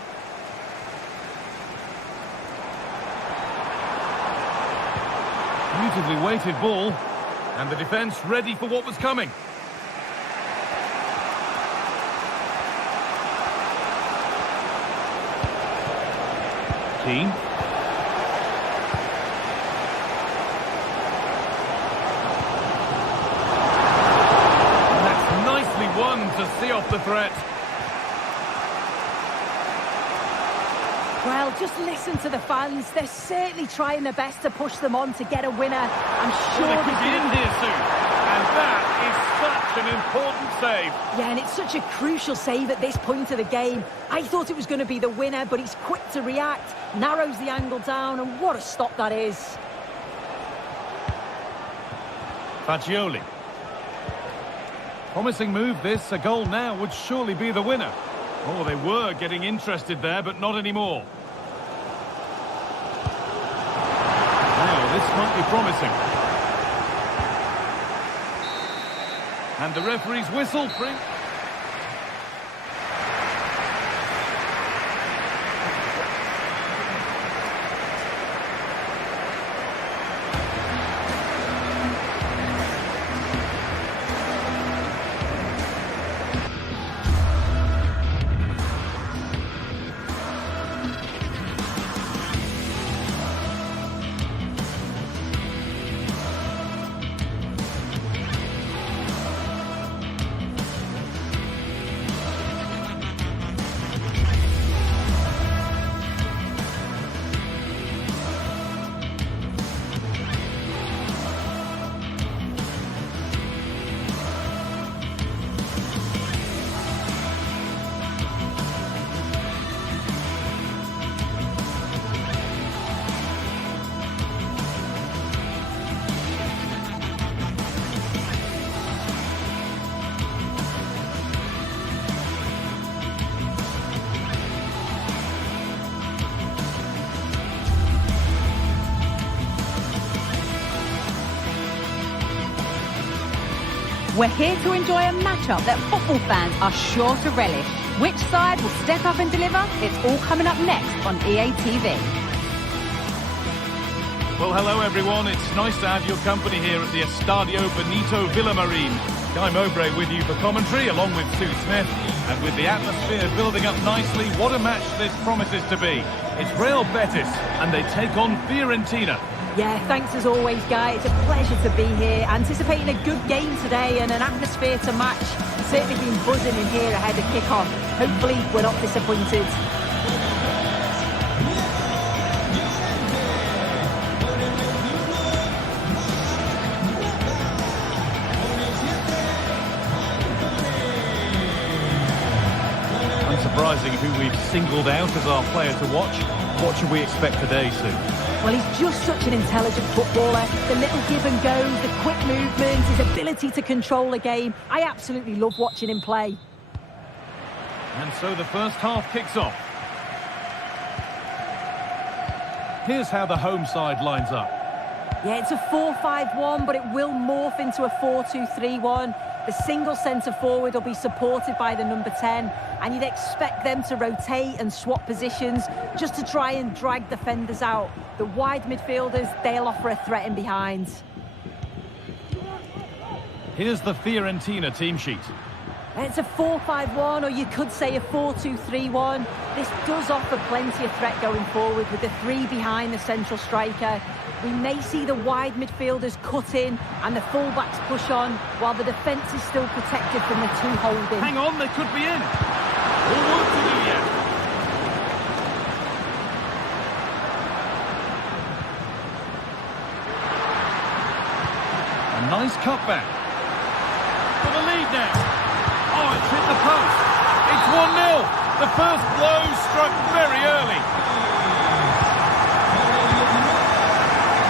Beautifully weighted ball, and the defence ready for what was coming. Keane. And that's nicely won to see off the threat. Well, just listen to the fans. They're certainly trying their best to push them on to get a winner. I'm sure they could be in here soon. And that is such an important save. Yeah, and it's such a crucial save at this point of the game. I thought it was going to be the winner, but he's quick to react, narrows the angle down, and what a stop that is. Fagioli. Promising move this. A goal now would surely be the winner. Oh, they were getting interested there, but not anymore. Now, this might be promising. And the referee's whistle brings... We're here to enjoy a matchup that football fans are sure to relish. Which side will step up and deliver? It's all coming up next on EA TV. Well, hello everyone. It's nice to have your company here at the Estadio Benito Villamarín. Guy Mowbray with you for commentary, along with Sue Smith. And with the atmosphere building up nicely, what a match this promises to be. It's Real Betis, and they take on Fiorentina. Yeah, thanks as always, Guy. It's a pleasure to be here. Anticipating a good game today and an atmosphere to match. Certainly been buzzing in here ahead of kickoff. Hopefully, we're not disappointed. Unsurprising who we've singled out as our player to watch. What should we expect today, Sue? Well, he's just such an intelligent footballer. The little give and go, the quick movements, his ability to control a game. I absolutely love watching him play. And so the first half kicks off. Here's how the home side lines up. Yeah, it's a 4-5-1, but it will morph into a 4-2-3-1. The single centre-forward will be supported by the number 10, and you'd expect them to rotate and swap positions just to try and drag defenders out. The wide midfielders, they'll offer a threat in behind. Here's the Fiorentina team sheet. It's a 4-5-1, or you could say a 4-2-3-1. This does offer plenty of threat going forward with the three behind the central striker. We may see the wide midfielders cut in and the fullbacks push on, while the defence is still protected from the two holding. Hang on, they could be in. All work to do yet. A nice cutback. For the lead now. Oh, it's hit the post. It's 1-0. The first blow struck very early.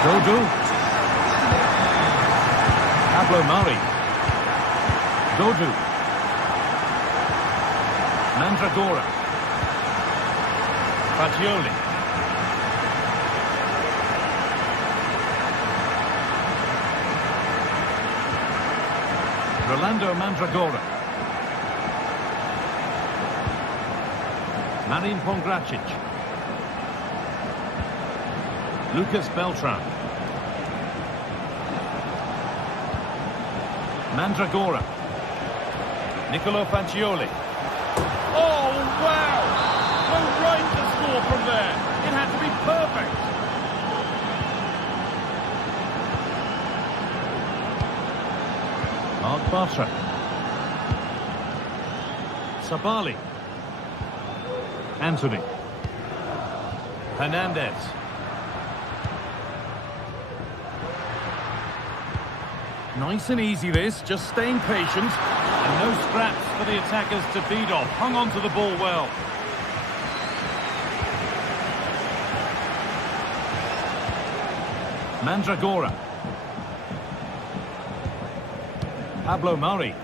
Dodu. Pablo Mari. Dodu. Mandragora. Fagioli. Rolando Mandragora. Marin Pongracic. Lucas Beltran. Mandragora. Nicolo Fagioli. Oh, wow! No right to score from there. It had to be perfect. Mark Bartra. Sabali. Anthony. Hernandez. Nice and easy this, just staying patient. And no scraps for the attackers to feed off. Hung on to the ball well. Mandragora. Pablo Mari.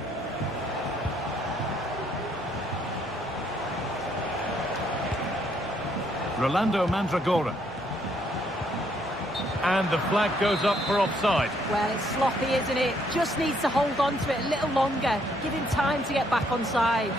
Rolando Mandragora. And the flag goes up for offside. Well, it's sloppy, isn't it? Just needs to hold on to it a little longer. Give him time to get back onside.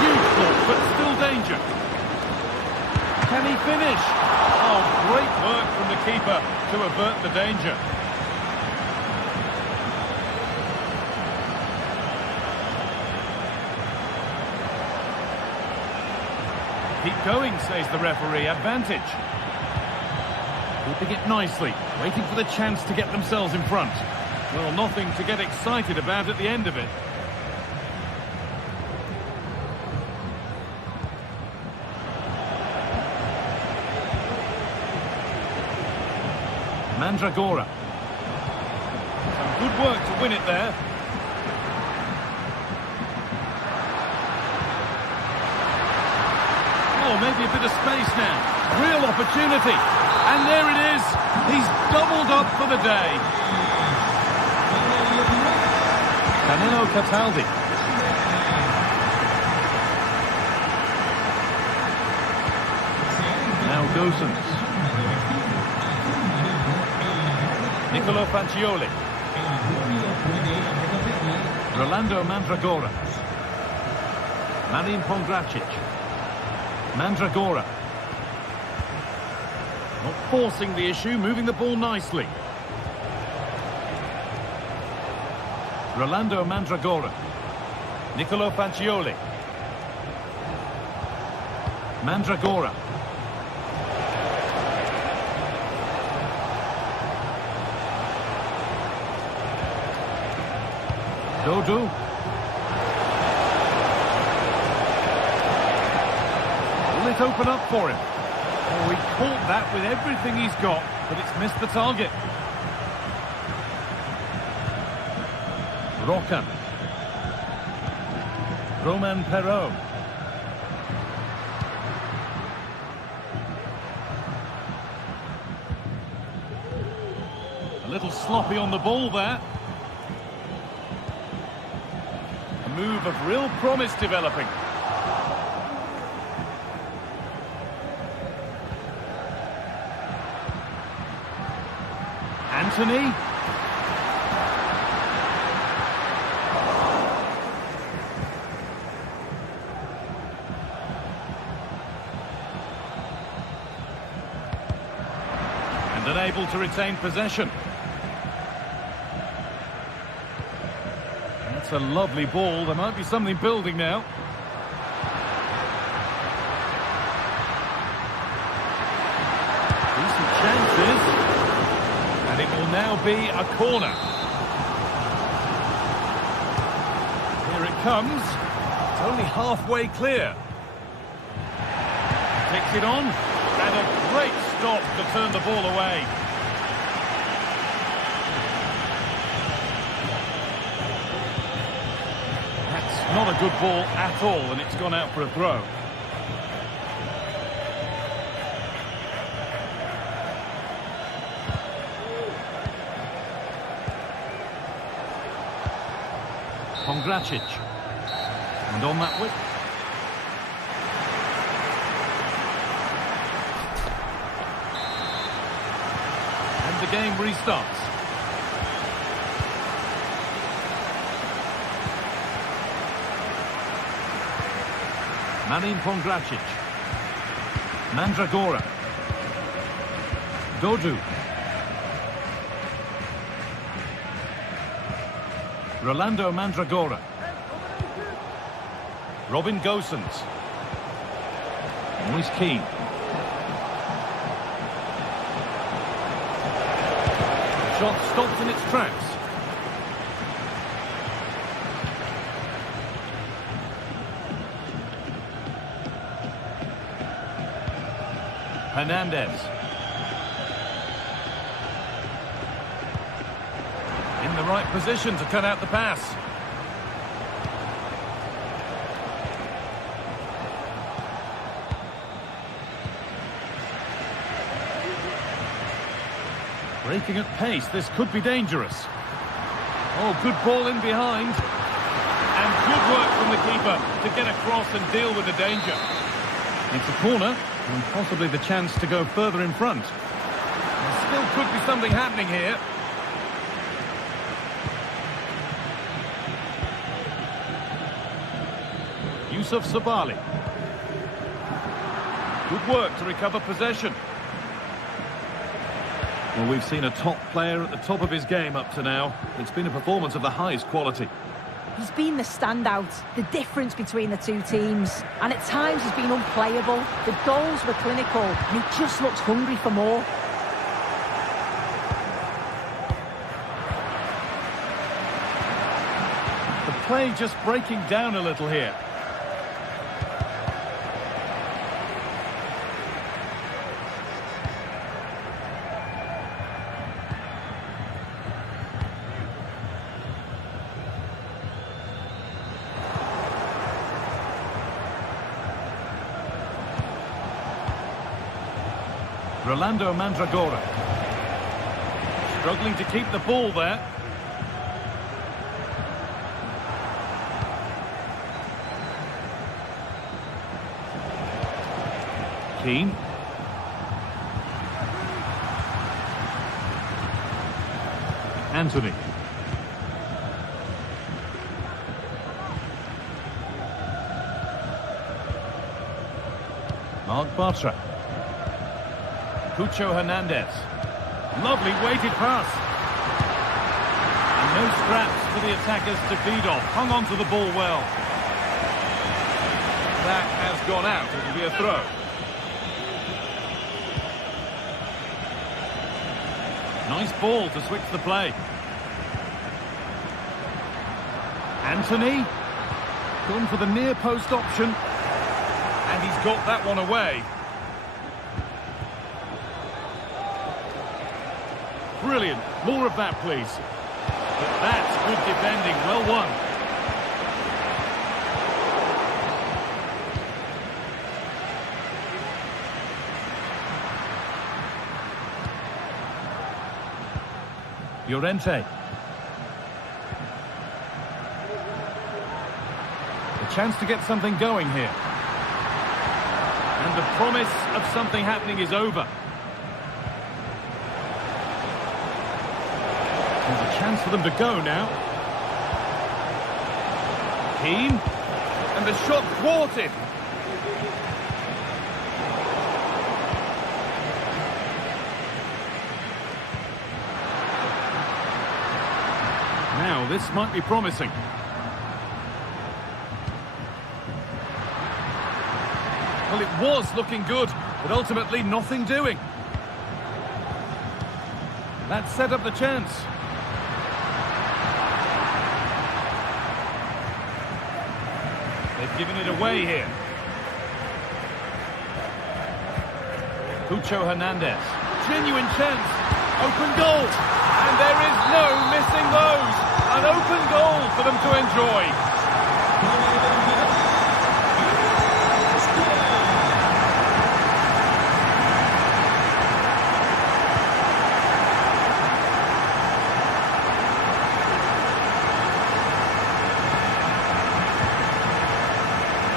Huge ball, but still danger. Can he finish? Oh, great work from the keeper to avert the danger. Keep going, says the referee. Advantage. Keeping it nicely, waiting for the chance to get themselves in front. Well, nothing to get excited about at the end of it. Mandragora. Some good work to win it there. Oh, maybe a bit of space now. Real opportunity. And there it is. He's doubled up for the day. Danilo Cataldi. Now Gosens. Nicolo Fagioli. Rolando Mandragora. Marin Pongracic. Mandragora. Not forcing the issue, moving the ball nicely. Rolando Mandragora. Nicolo Fagioli. Mandragora. Dodu. Will it open up for him? Oh, he caught that with everything he's got, but it's missed the target. Roca. Roman Perrault. A little sloppy on the ball there. A move of real promise developing. Anthony. And unable to retain possession. That's a lovely ball. There might be something building now. Decent chances. And it will now be a corner. Here it comes. It's only halfway clear. Takes it on. And a great stop to turn the ball away. That's not a good ball at all, and it's gone out for a throw. Pongracic. And on that whip. And the game restarts. Marin Pongracic. Mandragora. Dodu. Rolando Mandragora. Robin Gosens. Moise Keane. The shot stops in its tracks. Hernandez. In the right position to cut out the pass. Breaking at pace, this could be dangerous. Oh, good ball in behind. And good work from the keeper to get across and deal with the danger. It's a corner, and possibly the chance to go further in front. There still could be something happening here. Yusuf Sabali. Good work to recover possession. Well, we've seen a top player at the top of his game up to now. It's been a performance of the highest quality. He's been the standout, the difference between the two teams. And at times he's been unplayable. The goals were clinical, and he just looks hungry for more. The play just breaking down a little here. Rolando Mandragora. Struggling to keep the ball there. Keane. Anthony. Mark Bartra. Cucho Hernandez. Lovely weighted pass. And no scraps for the attackers to feed off. Hung on to the ball well. That has gone out. It'll be a throw. Nice ball to switch the play. Anthony. Gone for the near post option. And he's got that one away. Brilliant. More of that, please. But that's good defending. Well won. Llorente. A chance to get something going here. And the promise of something happening is over. There's a chance for them to go now. Keane. And the shot thwarted. Now, this might be promising. Well, it was looking good, but ultimately nothing doing. That set up the chance. They've given it away here. Cucho Hernandez. Genuine chance. Open goal. And there is no missing those. An open goal for them to enjoy.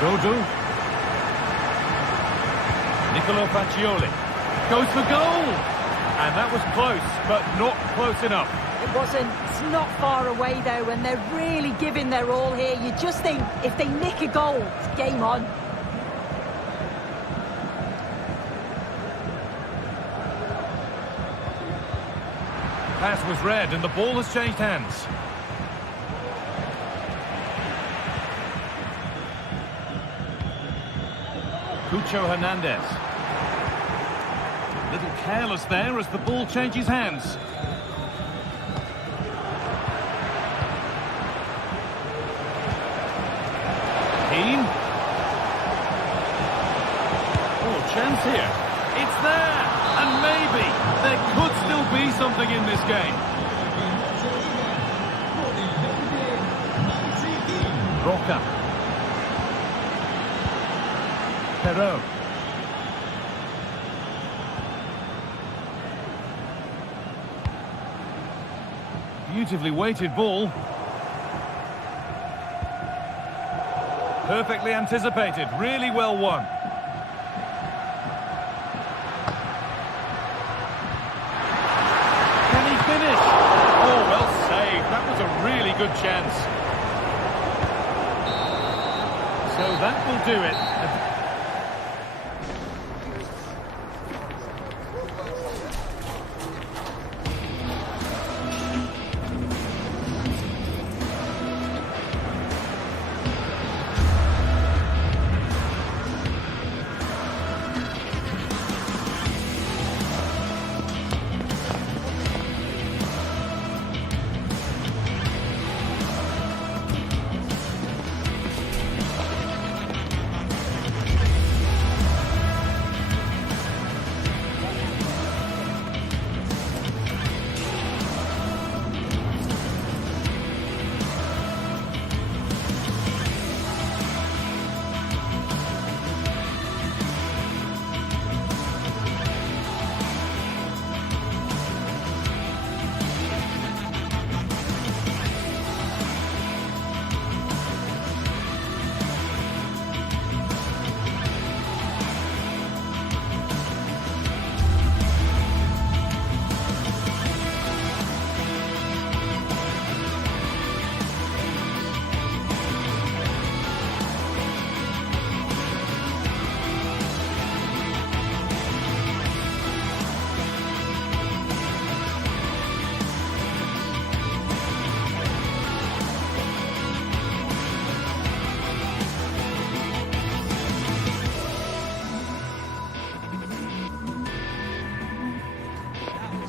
Dodu. Nicolo Faccioli goes for goal. And that was close, but not close enough. It wasn't. It's not far away, though, and they're really giving their all here. You just think, if they nick a goal, it's game on. Pass was read, and the ball has changed hands. Cucho Hernandez. A little careless there as the ball changes hands. Keane. Oh, chance here. It's there! And maybe there could still be something in this game. Roca. Perot. Beautifully weighted ball. Perfectly anticipated, really well won. Can he finish? Oh, well saved. That was a really good chance. So that will do it.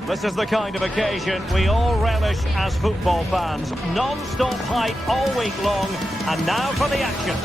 This is the kind of occasion we all relish as football fans. Non-stop hype all week long, and now for the action.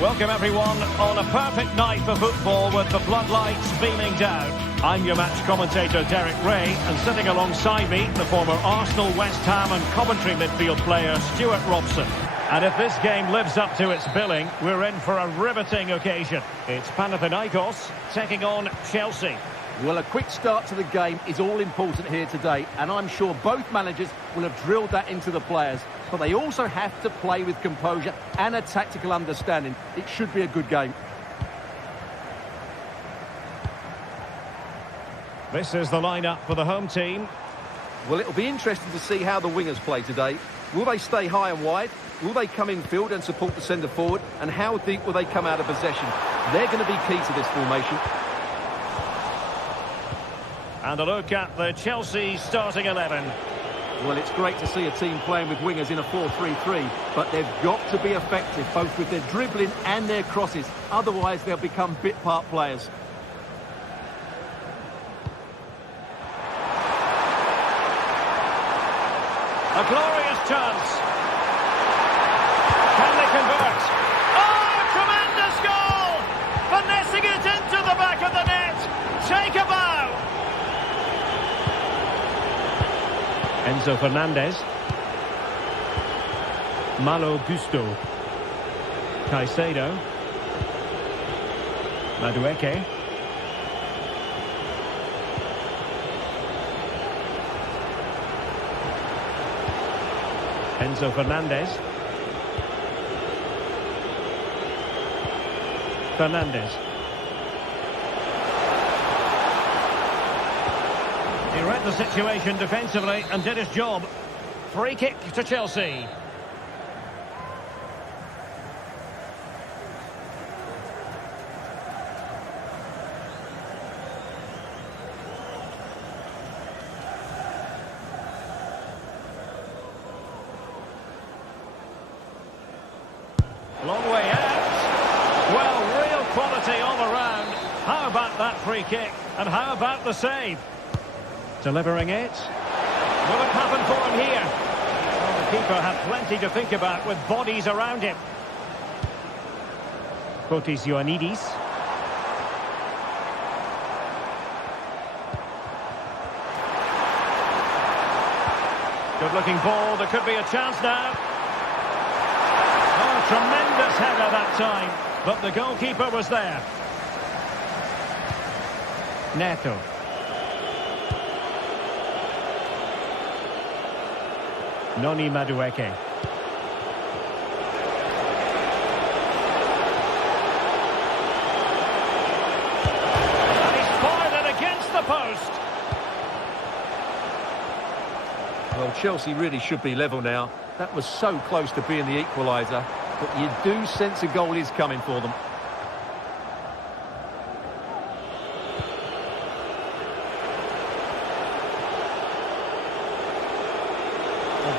Welcome everyone on a perfect night for football with the floodlights beaming down. I'm your match commentator Derek Ray, and sitting alongside me, the former Arsenal, West Ham and Coventry midfield player Stuart Robson. And if this game lives up to its billing, we're in for a riveting occasion. It's Panathinaikos taking on Chelsea. Well, a quick start to the game is all important here today, and I'm sure both managers will have drilled that into the players. But they also have to play with composure and a tactical understanding. It should be a good game. This is the lineup for the home team. Well, it'll be interesting to see how the wingers play today. Will they stay high and wide? Will they come in field and support the centre forward? And how deep will they come out of possession? They're going to be key to this formation. And a look at the Chelsea starting 11. Well, it's great to see a team playing with wingers in a 4-3-3, but they've got to be effective, both with their dribbling and their crosses. Otherwise, they'll become bit-part players. A glorious chance. Can they convert? Oh, tremendous goal! Finessing it into the back of the net. Take a bow. Enzo Fernandez. Malo Gusto. Caicedo. Madueke. Enzo Fernandez. Fernandez. He read the situation defensively and did his job. Free kick to Chelsea. Long way out. Well, real quality all around. How about that free kick? And how about the save? Delivering it. Will it happen for him here? Well, the keeper had plenty to think about with bodies around him. Fotis Ioannidis. Good-looking ball. There could be a chance now. Oh, tremendous header that time. But the goalkeeper was there. Neto. Noni Madueke. And he's fired it against the post. Well, Chelsea really should be level now. That was so close to being the equaliser, but you do sense a goal is coming for them.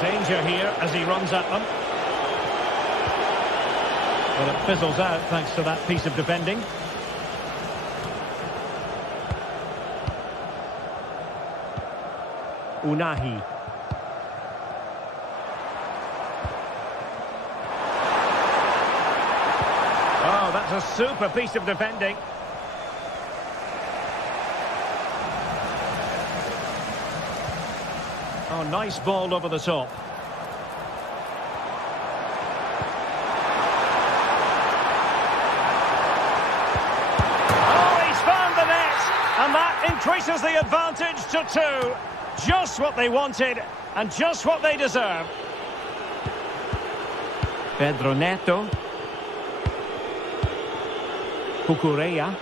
Danger here as he runs at them. Well, it fizzles out thanks to that piece of defending. Unahi. Oh, that's a super piece of defending. Oh, nice ball over the top. Oh, he's found the net! And that increases the advantage to 2. Just what they wanted, and just what they deserve. Pedro Neto. Cucurella.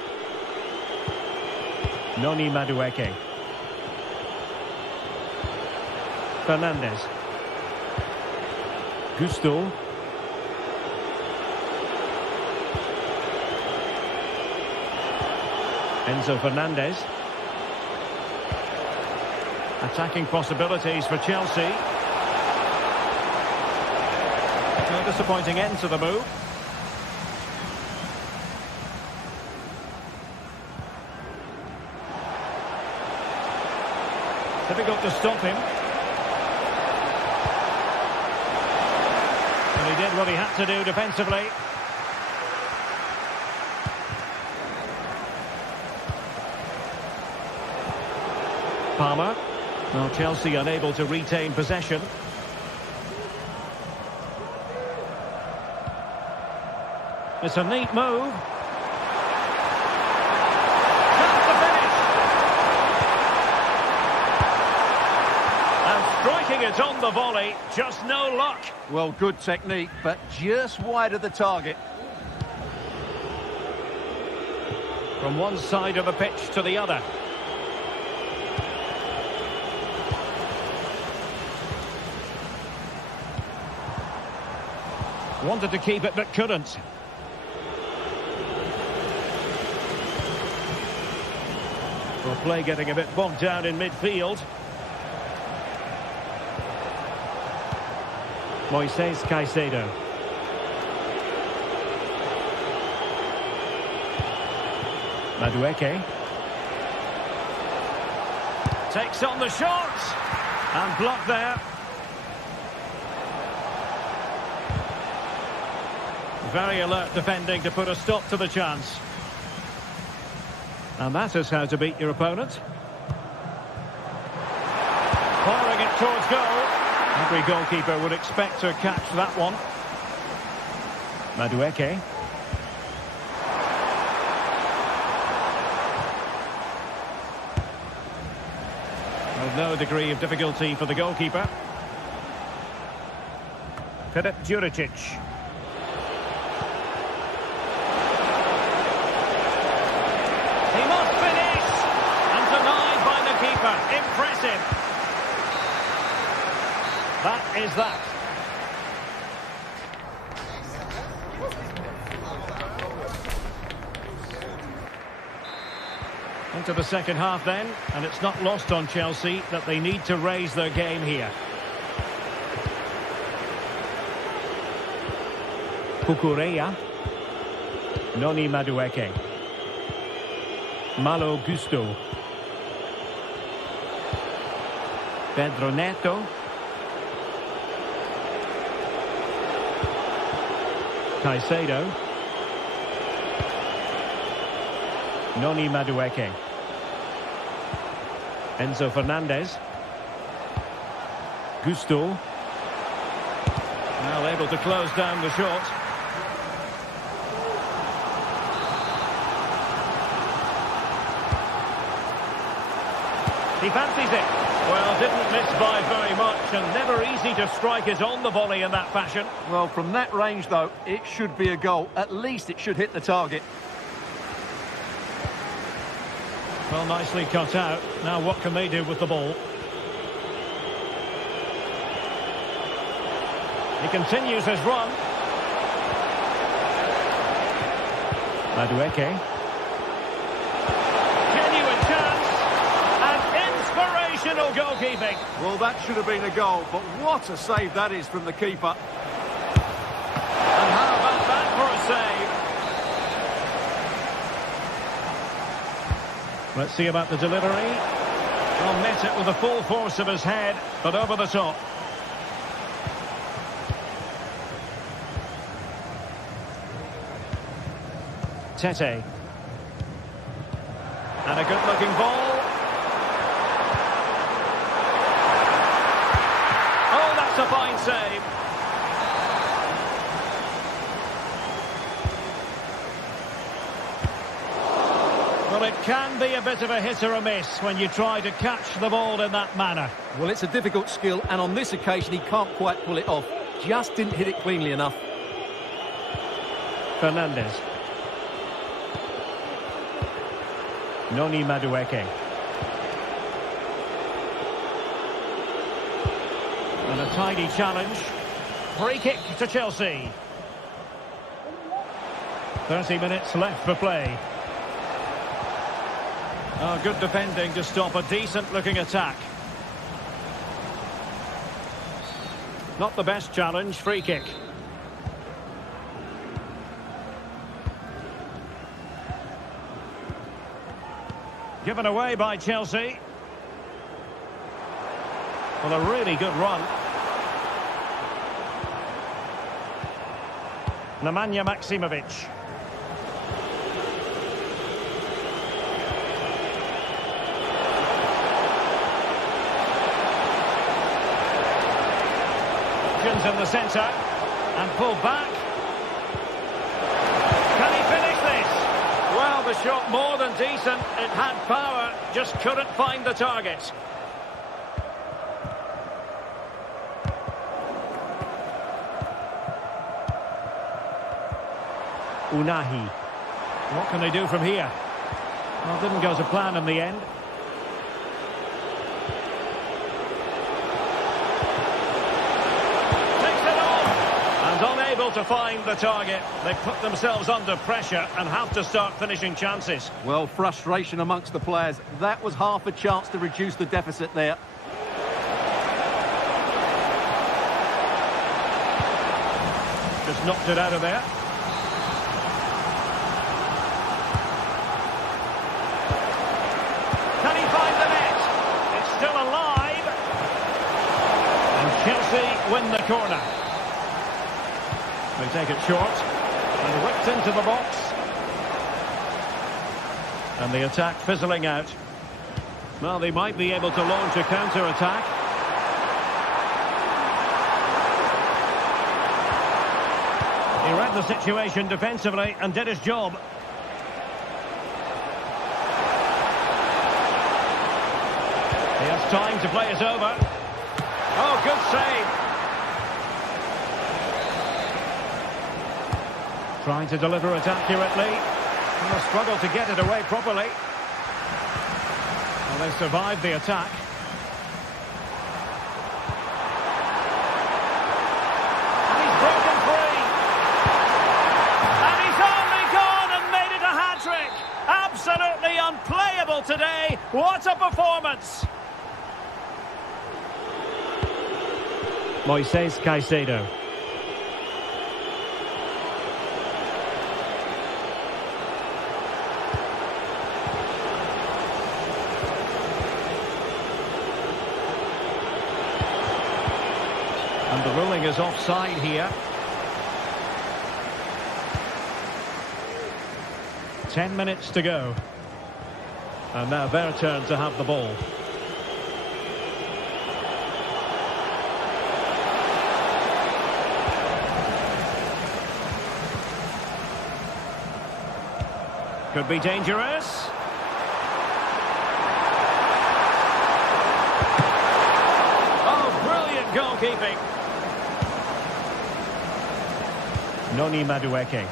Noni Madueke. Fernandez. Gusto. Enzo Fernandez. Attacking possibilities for Chelsea. No disappointing end to the move. Difficult to stop him. And he did what he had to do defensively. Palmer. Well, Chelsea unable to retain possession. It's a neat move. That's the finish. And striking it on the volley, just no luck. Well, good technique, but just wide of the target. From one side of the pitch to the other. Wanted to keep it, but couldn't. Well, play getting a bit bogged down in midfield. Moises Caicedo. Madueke. Takes on the shot. And blocked there. Very alert defending to put a stop to the chance. And that is how to beat your opponent. Firing it towards goal. Every goalkeeper would expect to catch that one. Madueke. With no degree of difficulty for the goalkeeper. Filip Juricic. He must finish! And denied by the keeper. Impressive. That is that. Into the second half then, and it's not lost on Chelsea that they need to raise their game here. Cucurella. Noni Madueke. Malo Gusto. Pedro Neto. Caicedo. Noni Madueke. Enzo Fernandez. Gusto. Now able to close down the shot. He fancies it. Well, didn't miss by very much, and never easy to strike it on the volley in that fashion. Well, from that range, though, it should be a goal. At least it should hit the target. Well, nicely cut out. Now what can they do with the ball? He continues his run. Madueke. Genuine chance. And inspirational goalkeeping. Well, that should have been a goal, but what a save that is from the keeper. And how about that for a save? Let's see about the delivery. Well, met it with the full force of his head, but over the top. Tete. And a good-looking ball. Oh, that's a fine save. Well, it can be a bit of a hit or a miss when you try to catch the ball in that manner. Well, it's a difficult skill, and on this occasion he can't quite pull it off. Just didn't hit it cleanly enough. Fernandez. Noni Madueke. And a tidy challenge. Free kick to Chelsea. 30 minutes left for play. Oh, good defending to stop a decent-looking attack. Not the best challenge, free kick. Given away by Chelsea. Well, a really good run. Nemanja Maksimovic. In the centre and pull back. Can he finish this? Well, the shot more than decent. It had power, just couldn't find the target. Unahi. What can they do from here? Well, didn't go to plan in the end. Unable to find the target. They put themselves under pressure and have to start finishing chances. Well, frustration amongst the players. That was half a chance to reduce the deficit there. knocked it out of there. Can he find the net? It's still alive. And Chelsea win the corner. They take it short. And whipped into the box. And the attack fizzling out. Well, they might be able to launch a counter-attack. He read the situation defensively and did his job. He has time to play it over. Oh, good save. Trying to deliver it accurately. And they'll struggle to get it away properly. Well, they survived the attack. And he's broken free. And he's only gone and made it a hat-trick. Absolutely unplayable today. What a performance. Moises Caicedo. And the ruling is offside here. 10 minutes to go. And now their turn to have the ball. Could be dangerous. Oh, brilliant goalkeeping. Noni Madueke.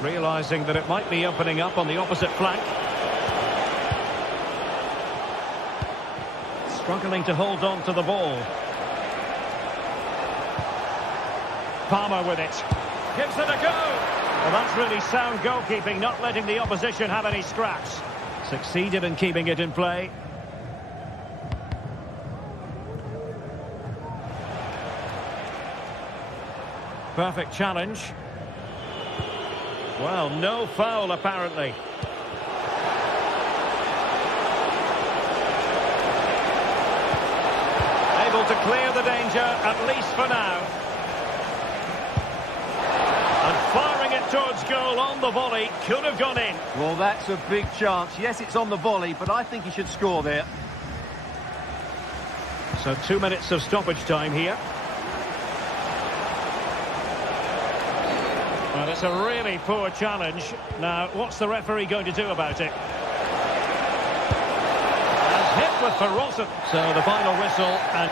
Realising that it might be opening up on the opposite flank. Struggling to hold on to the ball. Palmer with it. Gives it a go. Well, that's really sound goalkeeping, not letting the opposition have any scraps. Succeeded in keeping it in play. Perfect challenge. Well, no foul apparently. Able to clear the danger, at least for now. And firing it towards goal on the volley, could have gone in. Well, that's a big chance. Yes, it's on the volley, but I think he should score there. So 2 minutes of stoppage time here. Well, it's a really poor challenge. Now, what's the referee going to do about it? And hit with ferocity. So the final whistle and...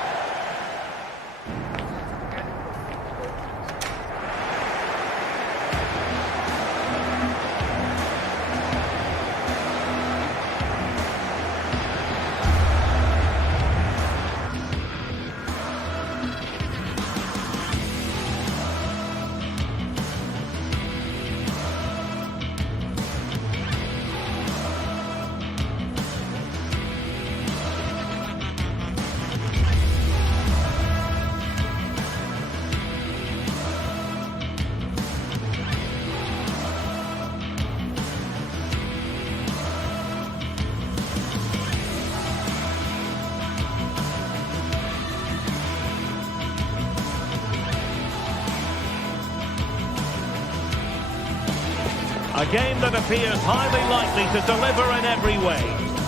A game that appears highly likely to deliver in every way.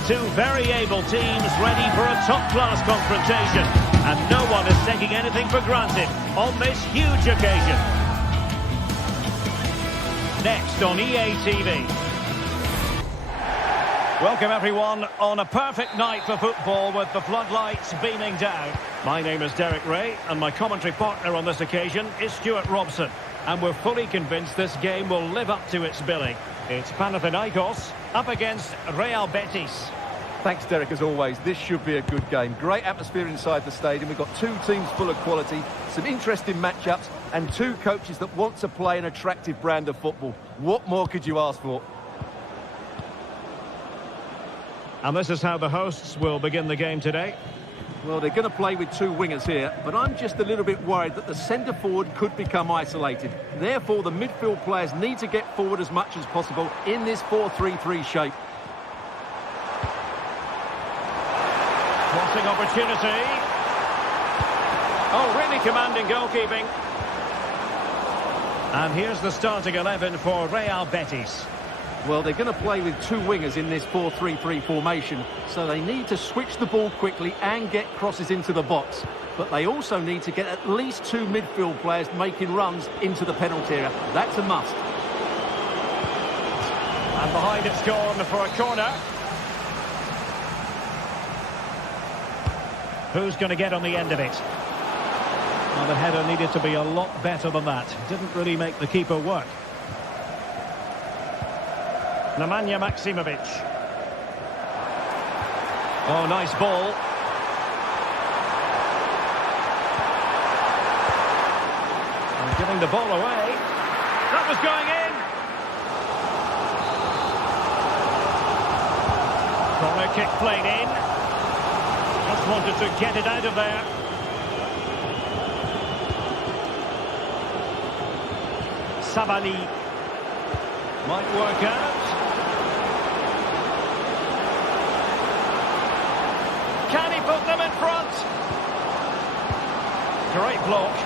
Two very able teams ready for a top-class confrontation. And no one is taking anything for granted on this huge occasion. Next on EA TV. Welcome everyone on a perfect night for football with the floodlights beaming down. My name is Derek Ray and my commentary partner on this occasion is Stuart Robson. And we're fully convinced this game will live up to its billing. It's Panathinaikos up against Real Betis. Thanks, Derek, as always. This should be a good game. Great atmosphere inside the stadium. We've got two teams full of quality, some interesting matchups, and two coaches that want to play an attractive brand of football. What more could you ask for? And this is how the hosts will begin the game today. Well, they're going to play with two wingers here, but I'm just a little bit worried that the centre forward could become isolated. Therefore, the midfield players need to get forward as much as possible in this 4-3-3 shape. Crossing opportunity. Oh, really commanding goalkeeping. And here's the starting 11 for Real Betis. Well, they're going to play with two wingers in this 4-3-3 formation, so they need to switch the ball quickly and get crosses into the box. But they also need to get at least two midfield players making runs into the penalty area. That's a must. And behind it's gone for a corner. Who's going to get on the end of it? Well, the header needed to be a lot better than that. Didn't really make the keeper work. Nemanja Maksimovic. Oh, nice ball. And giving the ball away. That was going in. Corner kick played in. Just wanted to get it out of there. Sabali might work out. Can he put them in front? Great block.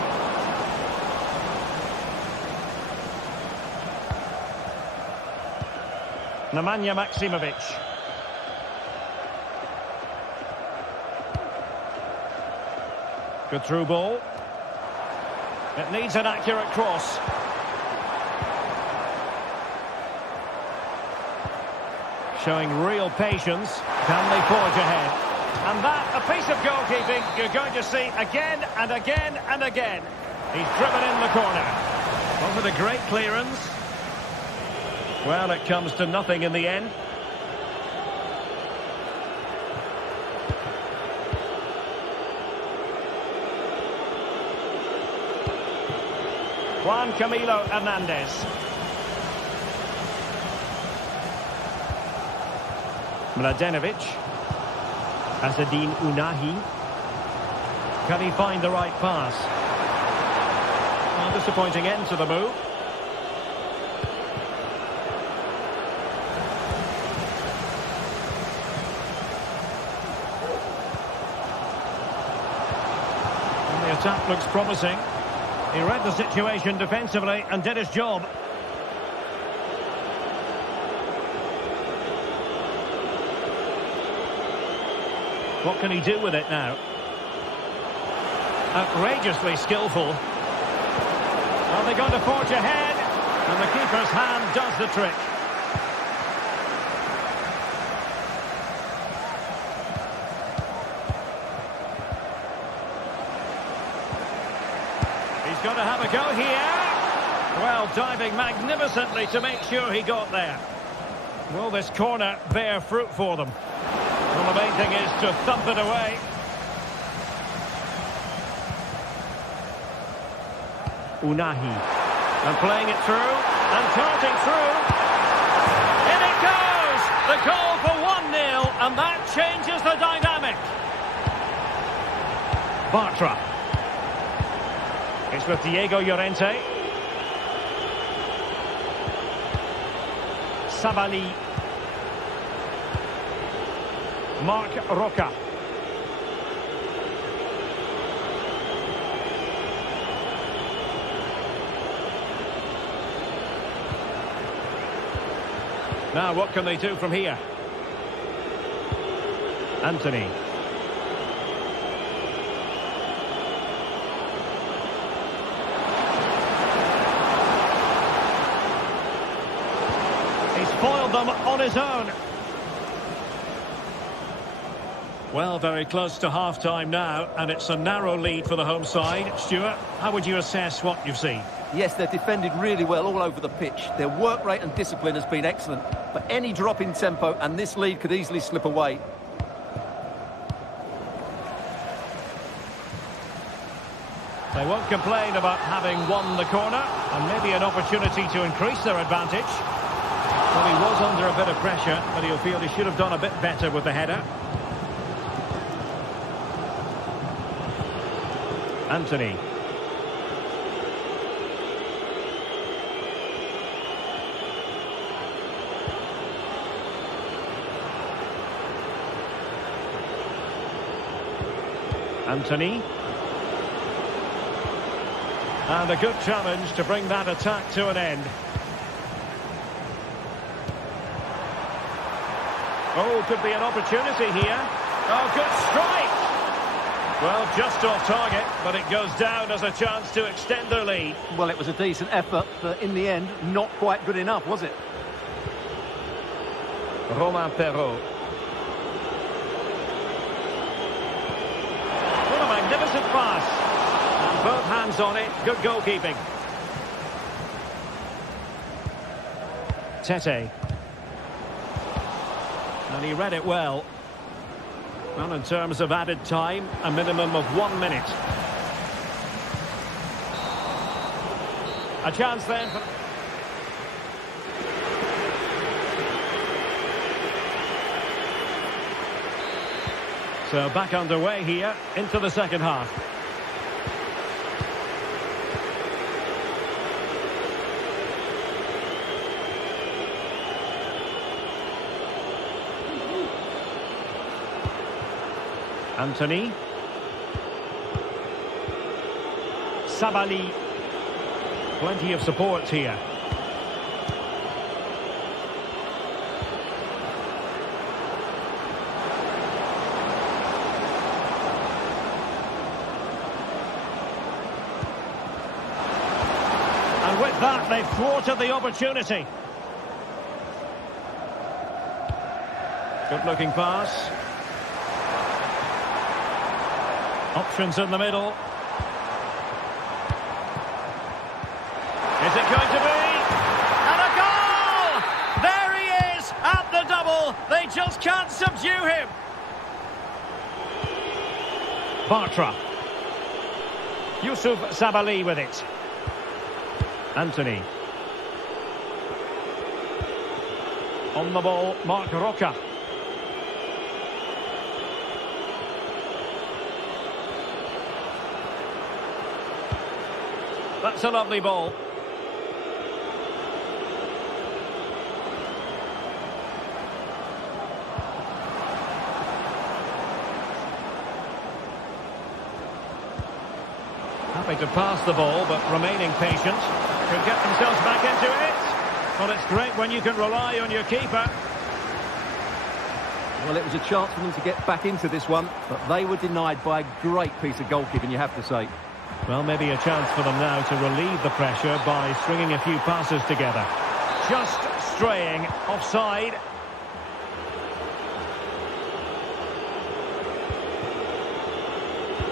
Nemanja Maksimovic. Good through ball. It needs an accurate cross. Showing real patience. Can they forge ahead? And that, a piece of goalkeeping you're going to see again and again and again. He's driven in the corner. Over the great clearance. Well, it comes to nothing in the end. Juan Camilo Hernandez. Mladenovic. Azzedine Ounahi. Can he find the right pass? Well, disappointing end to the move. And the attack looks promising. He read the situation defensively and did his job. What can he do with it now? Outrageously skillful. Are they going to forge ahead? And the keeper's hand does the trick. He's going to have a go here. Well, diving magnificently to make sure he got there. Will this corner bear fruit for them? Well, the main thing is to thump it away. Ounahi. And playing it through. And charging through. In it goes! The goal for 1-0. And that changes the dynamic. Bartra. It's with Diego Llorente. Sabali. Marc Roca. Now what can they do from here? Anthony. He's foiled them on his own. Well, very close to half-time now, and it's a narrow lead for the home side. Stuart, how would you assess what you've seen? Yes, they're defended really well all over the pitch. Their work rate and discipline has been excellent. But any drop in tempo, and this lead could easily slip away. They won't complain about having won the corner, and maybe an opportunity to increase their advantage. Well, he was under a bit of pressure, but he'll feel he should have done a bit better with the header. Anthony. Anthony. And a good challenge to bring that attack to an end. Oh, could be an opportunity here. Oh, good strike! Well, just off target, but it goes down as a chance to extend their lead. Well, it was a decent effort, but in the end, not quite good enough, was it? Romain Perrault. What a magnificent pass. And both hands on it. Good goalkeeping. Tete. And he read it well. Well, in terms of added time, a minimum of 1 minute. A chance then for... So back underway here into the second half. Anthony. Sabali. Plenty of support here. And with that, they've thwarted the opportunity. Good looking pass. Options in the middle. Is it going to be? And a goal! There he is at the double. They just can't subdue him. Bartra. Youssouf Sabali with it. Anthony. On the ball, Marc Roca. That's a lovely ball. Happy to pass the ball, but remaining patient. Could get themselves back into it. Well, it's great when you can rely on your keeper. Well, it was a chance for them to get back into this one, but they were denied by a great piece of goalkeeping, you have to say. Well, maybe a chance for them now to relieve the pressure by stringing a few passes together. Just straying offside.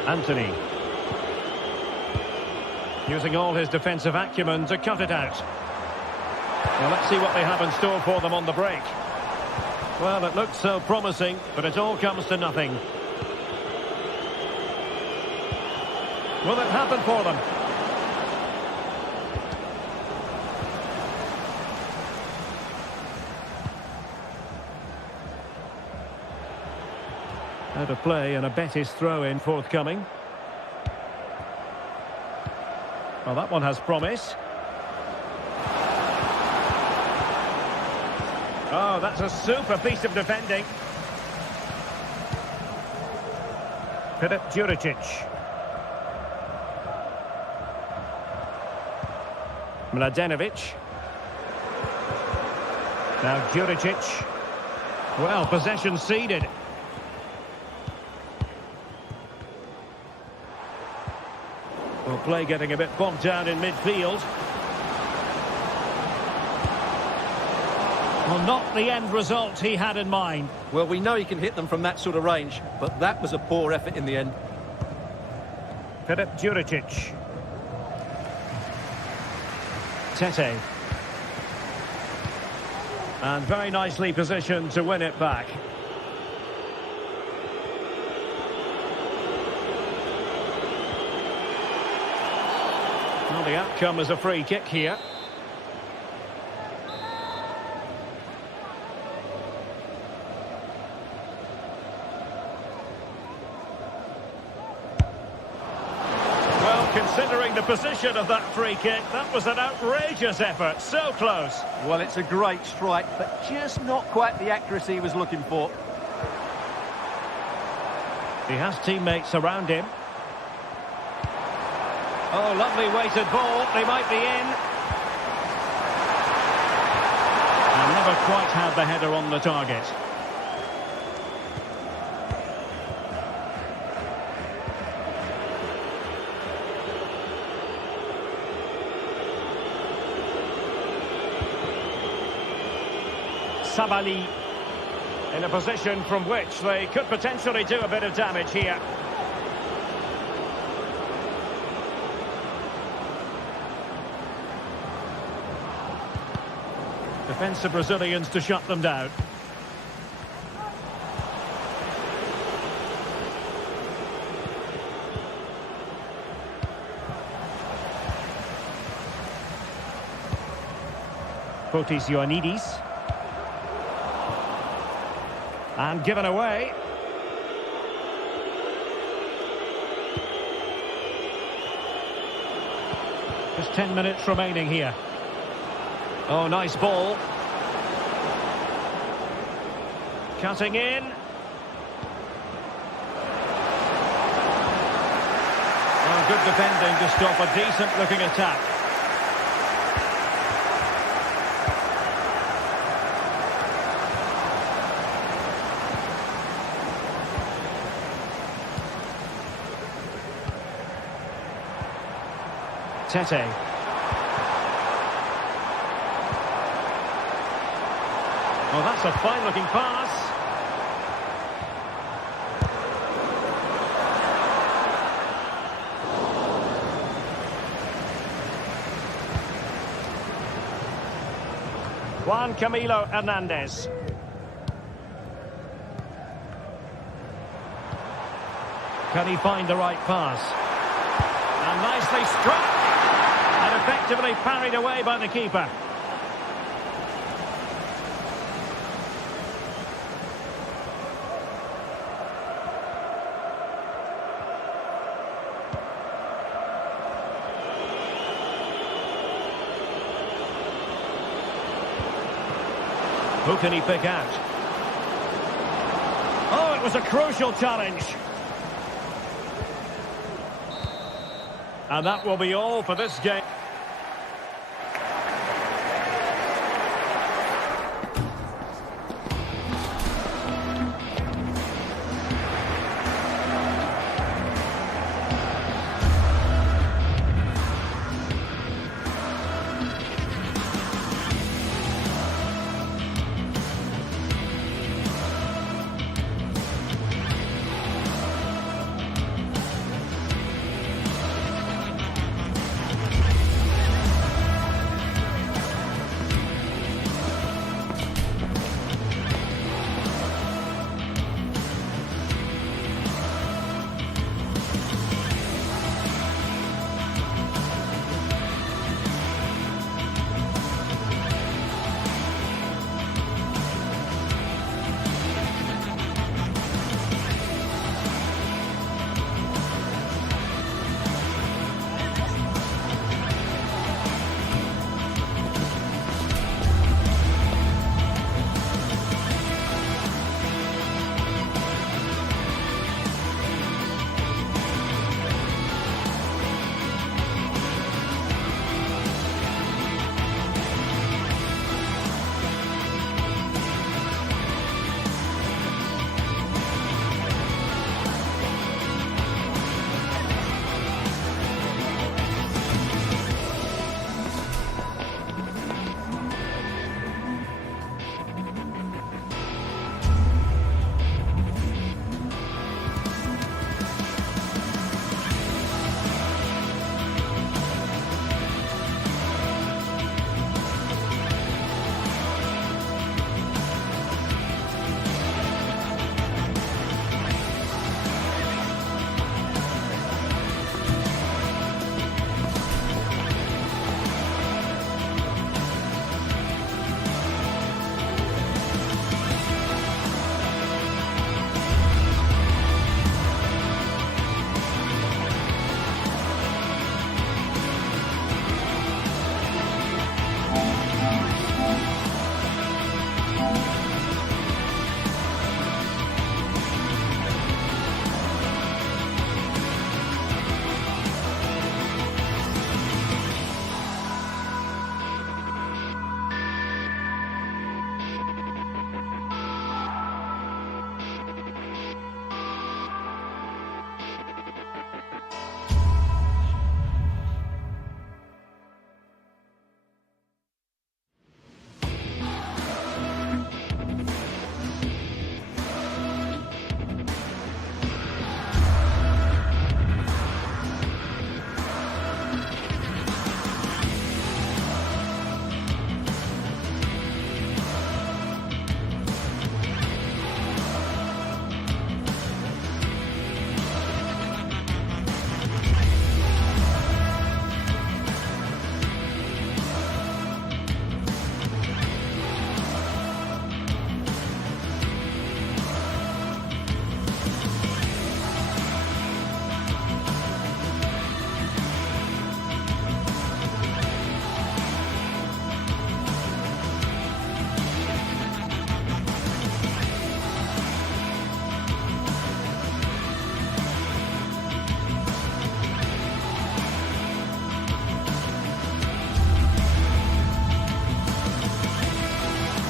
Anthony. Using all his defensive acumen to cut it out. Well, let's see what they have in store for them on the break. Well, it looks so promising, but it all comes to nothing. Will it happen for them? Out of play and a Betis throw-in forthcoming. Well, that one has promise. Oh, that's a super piece of defending. Filip Juricic. Mladenovic. Now Juricic. Well, possession ceded. Well, play getting a bit bogged down in midfield. Well, not the end result he had in mind. Well, we know he can hit them from that sort of range, but that was a poor effort in the end. Filip Juricic. Tete. And very nicely positioned to win it back. Well, the outcome is a free kick here. considering the position of that free kick, that was an outrageous effort. So close. Well, it's a great strike, but just not quite the accuracy he was looking for. He has teammates around him. Oh, lovely weighted ball. They might be in. And never quite had the header on the target. Sabali in a position from which they could potentially do a bit of damage here. Defensive Brazilians to shut them down. Fotis Ioannidis. And given away. Just 10 minutes remaining here. Oh, nice ball. Cutting in. Oh, good defending to stop a decent-looking attack. Tete. Oh, that's a fine-looking pass. Juan Camilo Hernandez. Can he find the right pass? And nicely struck. And effectively parried away by the keeper. Who can he pick out? Oh, it was a crucial challenge. And that will be all for this game.